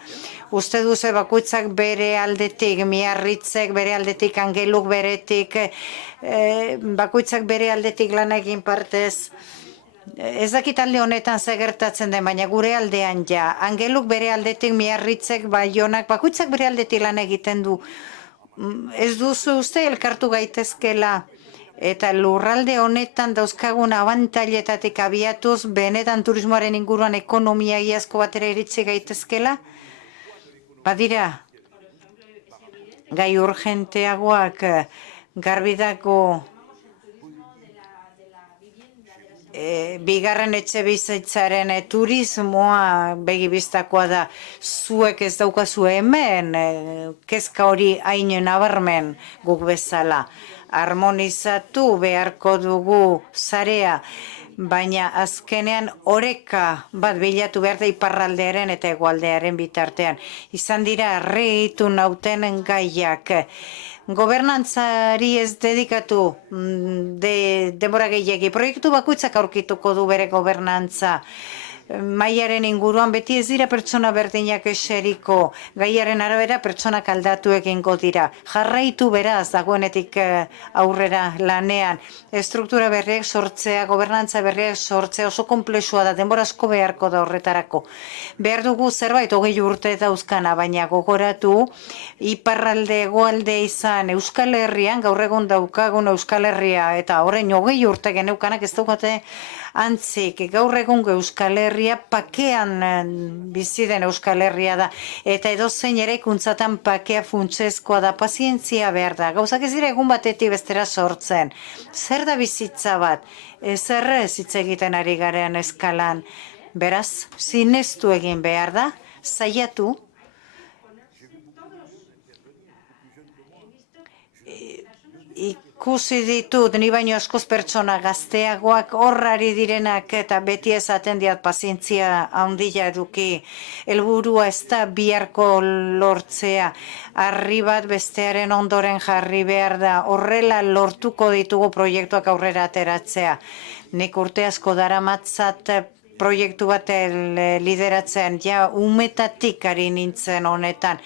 Uste duzu bakoitzak bere aldetik, Miarritzek bere aldetik, Angeluk beretik, bakoitzak bere aldetik lan egin partez. Ez dakit alde honetan gertatzen den, baina gure aldean ja. Angeluk bere aldetik, Miarritzek, Baionak, bakoitzak bere aldetik lan egiten du. Ez duzu uste elkartu gaitezkela. Eta lurralde honetan dauzkagun abantailetatik abiatuz, benetan turismoaren inguruan ekonomia iazko batera iritsi gaitezkela? Badira, gai urgenteagoak garbidako bigarren etxe bizitzaren turismoa begibistakoa da. Zuek ez daukazu hemen, kezka hori hain nabarmen guk bezala. Harmonizatu beharko dugu zarea, baina azkenean oreka bat bilatu behar da iparraldearen eta hegoaldearen bitartean. Izan dira arreitu nauten gaiak. Gobernantzari ez dedikatu denbora gehiegi. Proiektu bakoitzak aurkituko du bere gobernantza. Maiaren inguruan beti ez dira pertsona berdinak eseriko, gaiaren arabera pertsonak aldatu egingo dira. Jarraitu beraz dagoenetik aurrera lanean. Estruktura berriak sortzea, gobernantza berriak sortzea oso konplexua da, denbora asko beharko da horretarako. Behar dugu zerbait 20 urte dauzkana, baina gogoratu iparralde hegoalde izan Euskal Herrian, gaur egun daukagun Euskal Herria eta horrein 20 urte geneukanak ez daukate antzik, gaur egun Euskal Herria pakean bizi den Euskal Herria da, eta edozein eraikuntzatan pakea funtsezkoa da, pazientzia behar da, gauzak ez dira egun batetik bestera sortzen. Zer da bizitza bat? Zer ez hitz egiten ari garen eskalan? Beraz, sinestu egin behar da, saiatu, ikusi ditut, ni baino askoz pertsona gazteagoak horrari direnak eta beti esaten diat pazientzia handia eduki. Helburua ez da biharko lortzea, harri bat bestearen ondoren jarri behar da, horrela lortuko ditugu proiektuak aurrera ateratzea. Nik urte asko daramatzat proiektu bat lideratzen, ja umetatik ari nintzen honetan.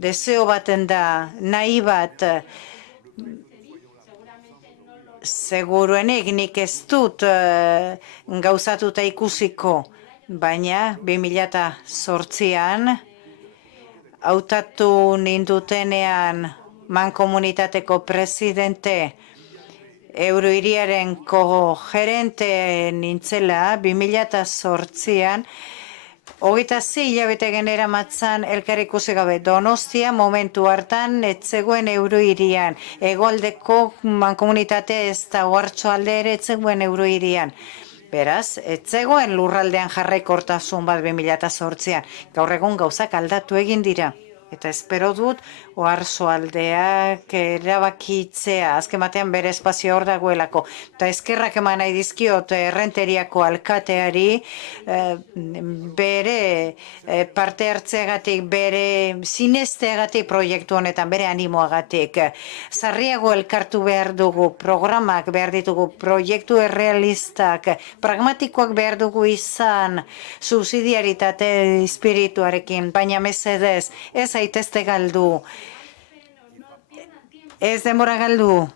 Deseo baten da, nahi bat, seguruenik nik ez dut gauzatuta ikusiko, baina 2008an hautatu nindutenean mankomunitateko presidente Eurohiriaren gerente nintzela 2008an, 26 hilabete genera matzan elkar ikusi gabe. Donostia momentu hartan etzegoen Eurohirian. Hegoaldeko mankomunitate ez da Oartxoalde ere etzegoen Eurohirian. Beraz, etzegoen lurraldean jarraikortasun bat 2008an. Gaur egun gauzak aldatu egin dira. Eta espero dut, Oarsoaldeak erabakitzea, azken batean bere espazio hor dagoelako. Eta eskerrak eman nahi dizkiot Errenteriako alkateari bere parte hartzeagatik, bere sinesteagatik proiektu honetan, bere animoagatik. Zarriago elkartu behar dugu, programak behar ditugu, proiektu errealistak, pragmatikoak behar dugu izan, subsidiaritate espirituarekin, baina mesedez, ez zaitezte galdu. Ez denbora galdu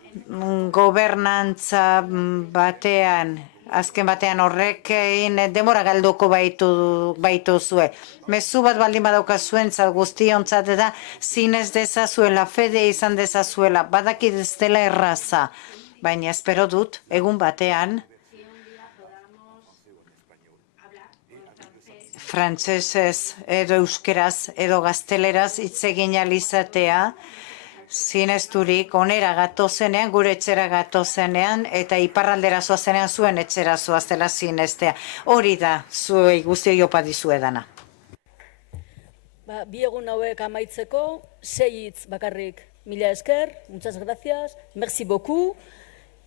gobernantza batean, azken batean horrekin denbora galduko baitu zue. Mezu bat baldin badauka zuentzat guztiontzat da zinez dezazuela, fede izan dezazuela, badakit ez dela erraza. Baina espero dut, egun batean, frantsesez edo euskeraz edo gazteleraz hitz egin ahal izatea, sinesturik onera gatozenean, gure etxera gatozenean, eta iparraldera zoazenean zuen etxera zoaztela sinestea. Hori da, zuei guztioi opa dizuedana. Bi egun hauek amaitzeko, 6 hitz bakarrik. Mila esker, muchas gracias, merci beaucoup.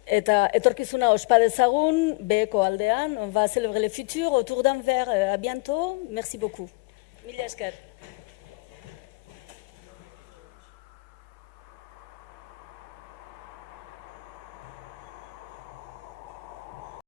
Eta etorkizuna ospa dezagun, beheko aldean, on va célébrer le futur autour d'un verre, à bientôt, merci beaucoup. Mila esker.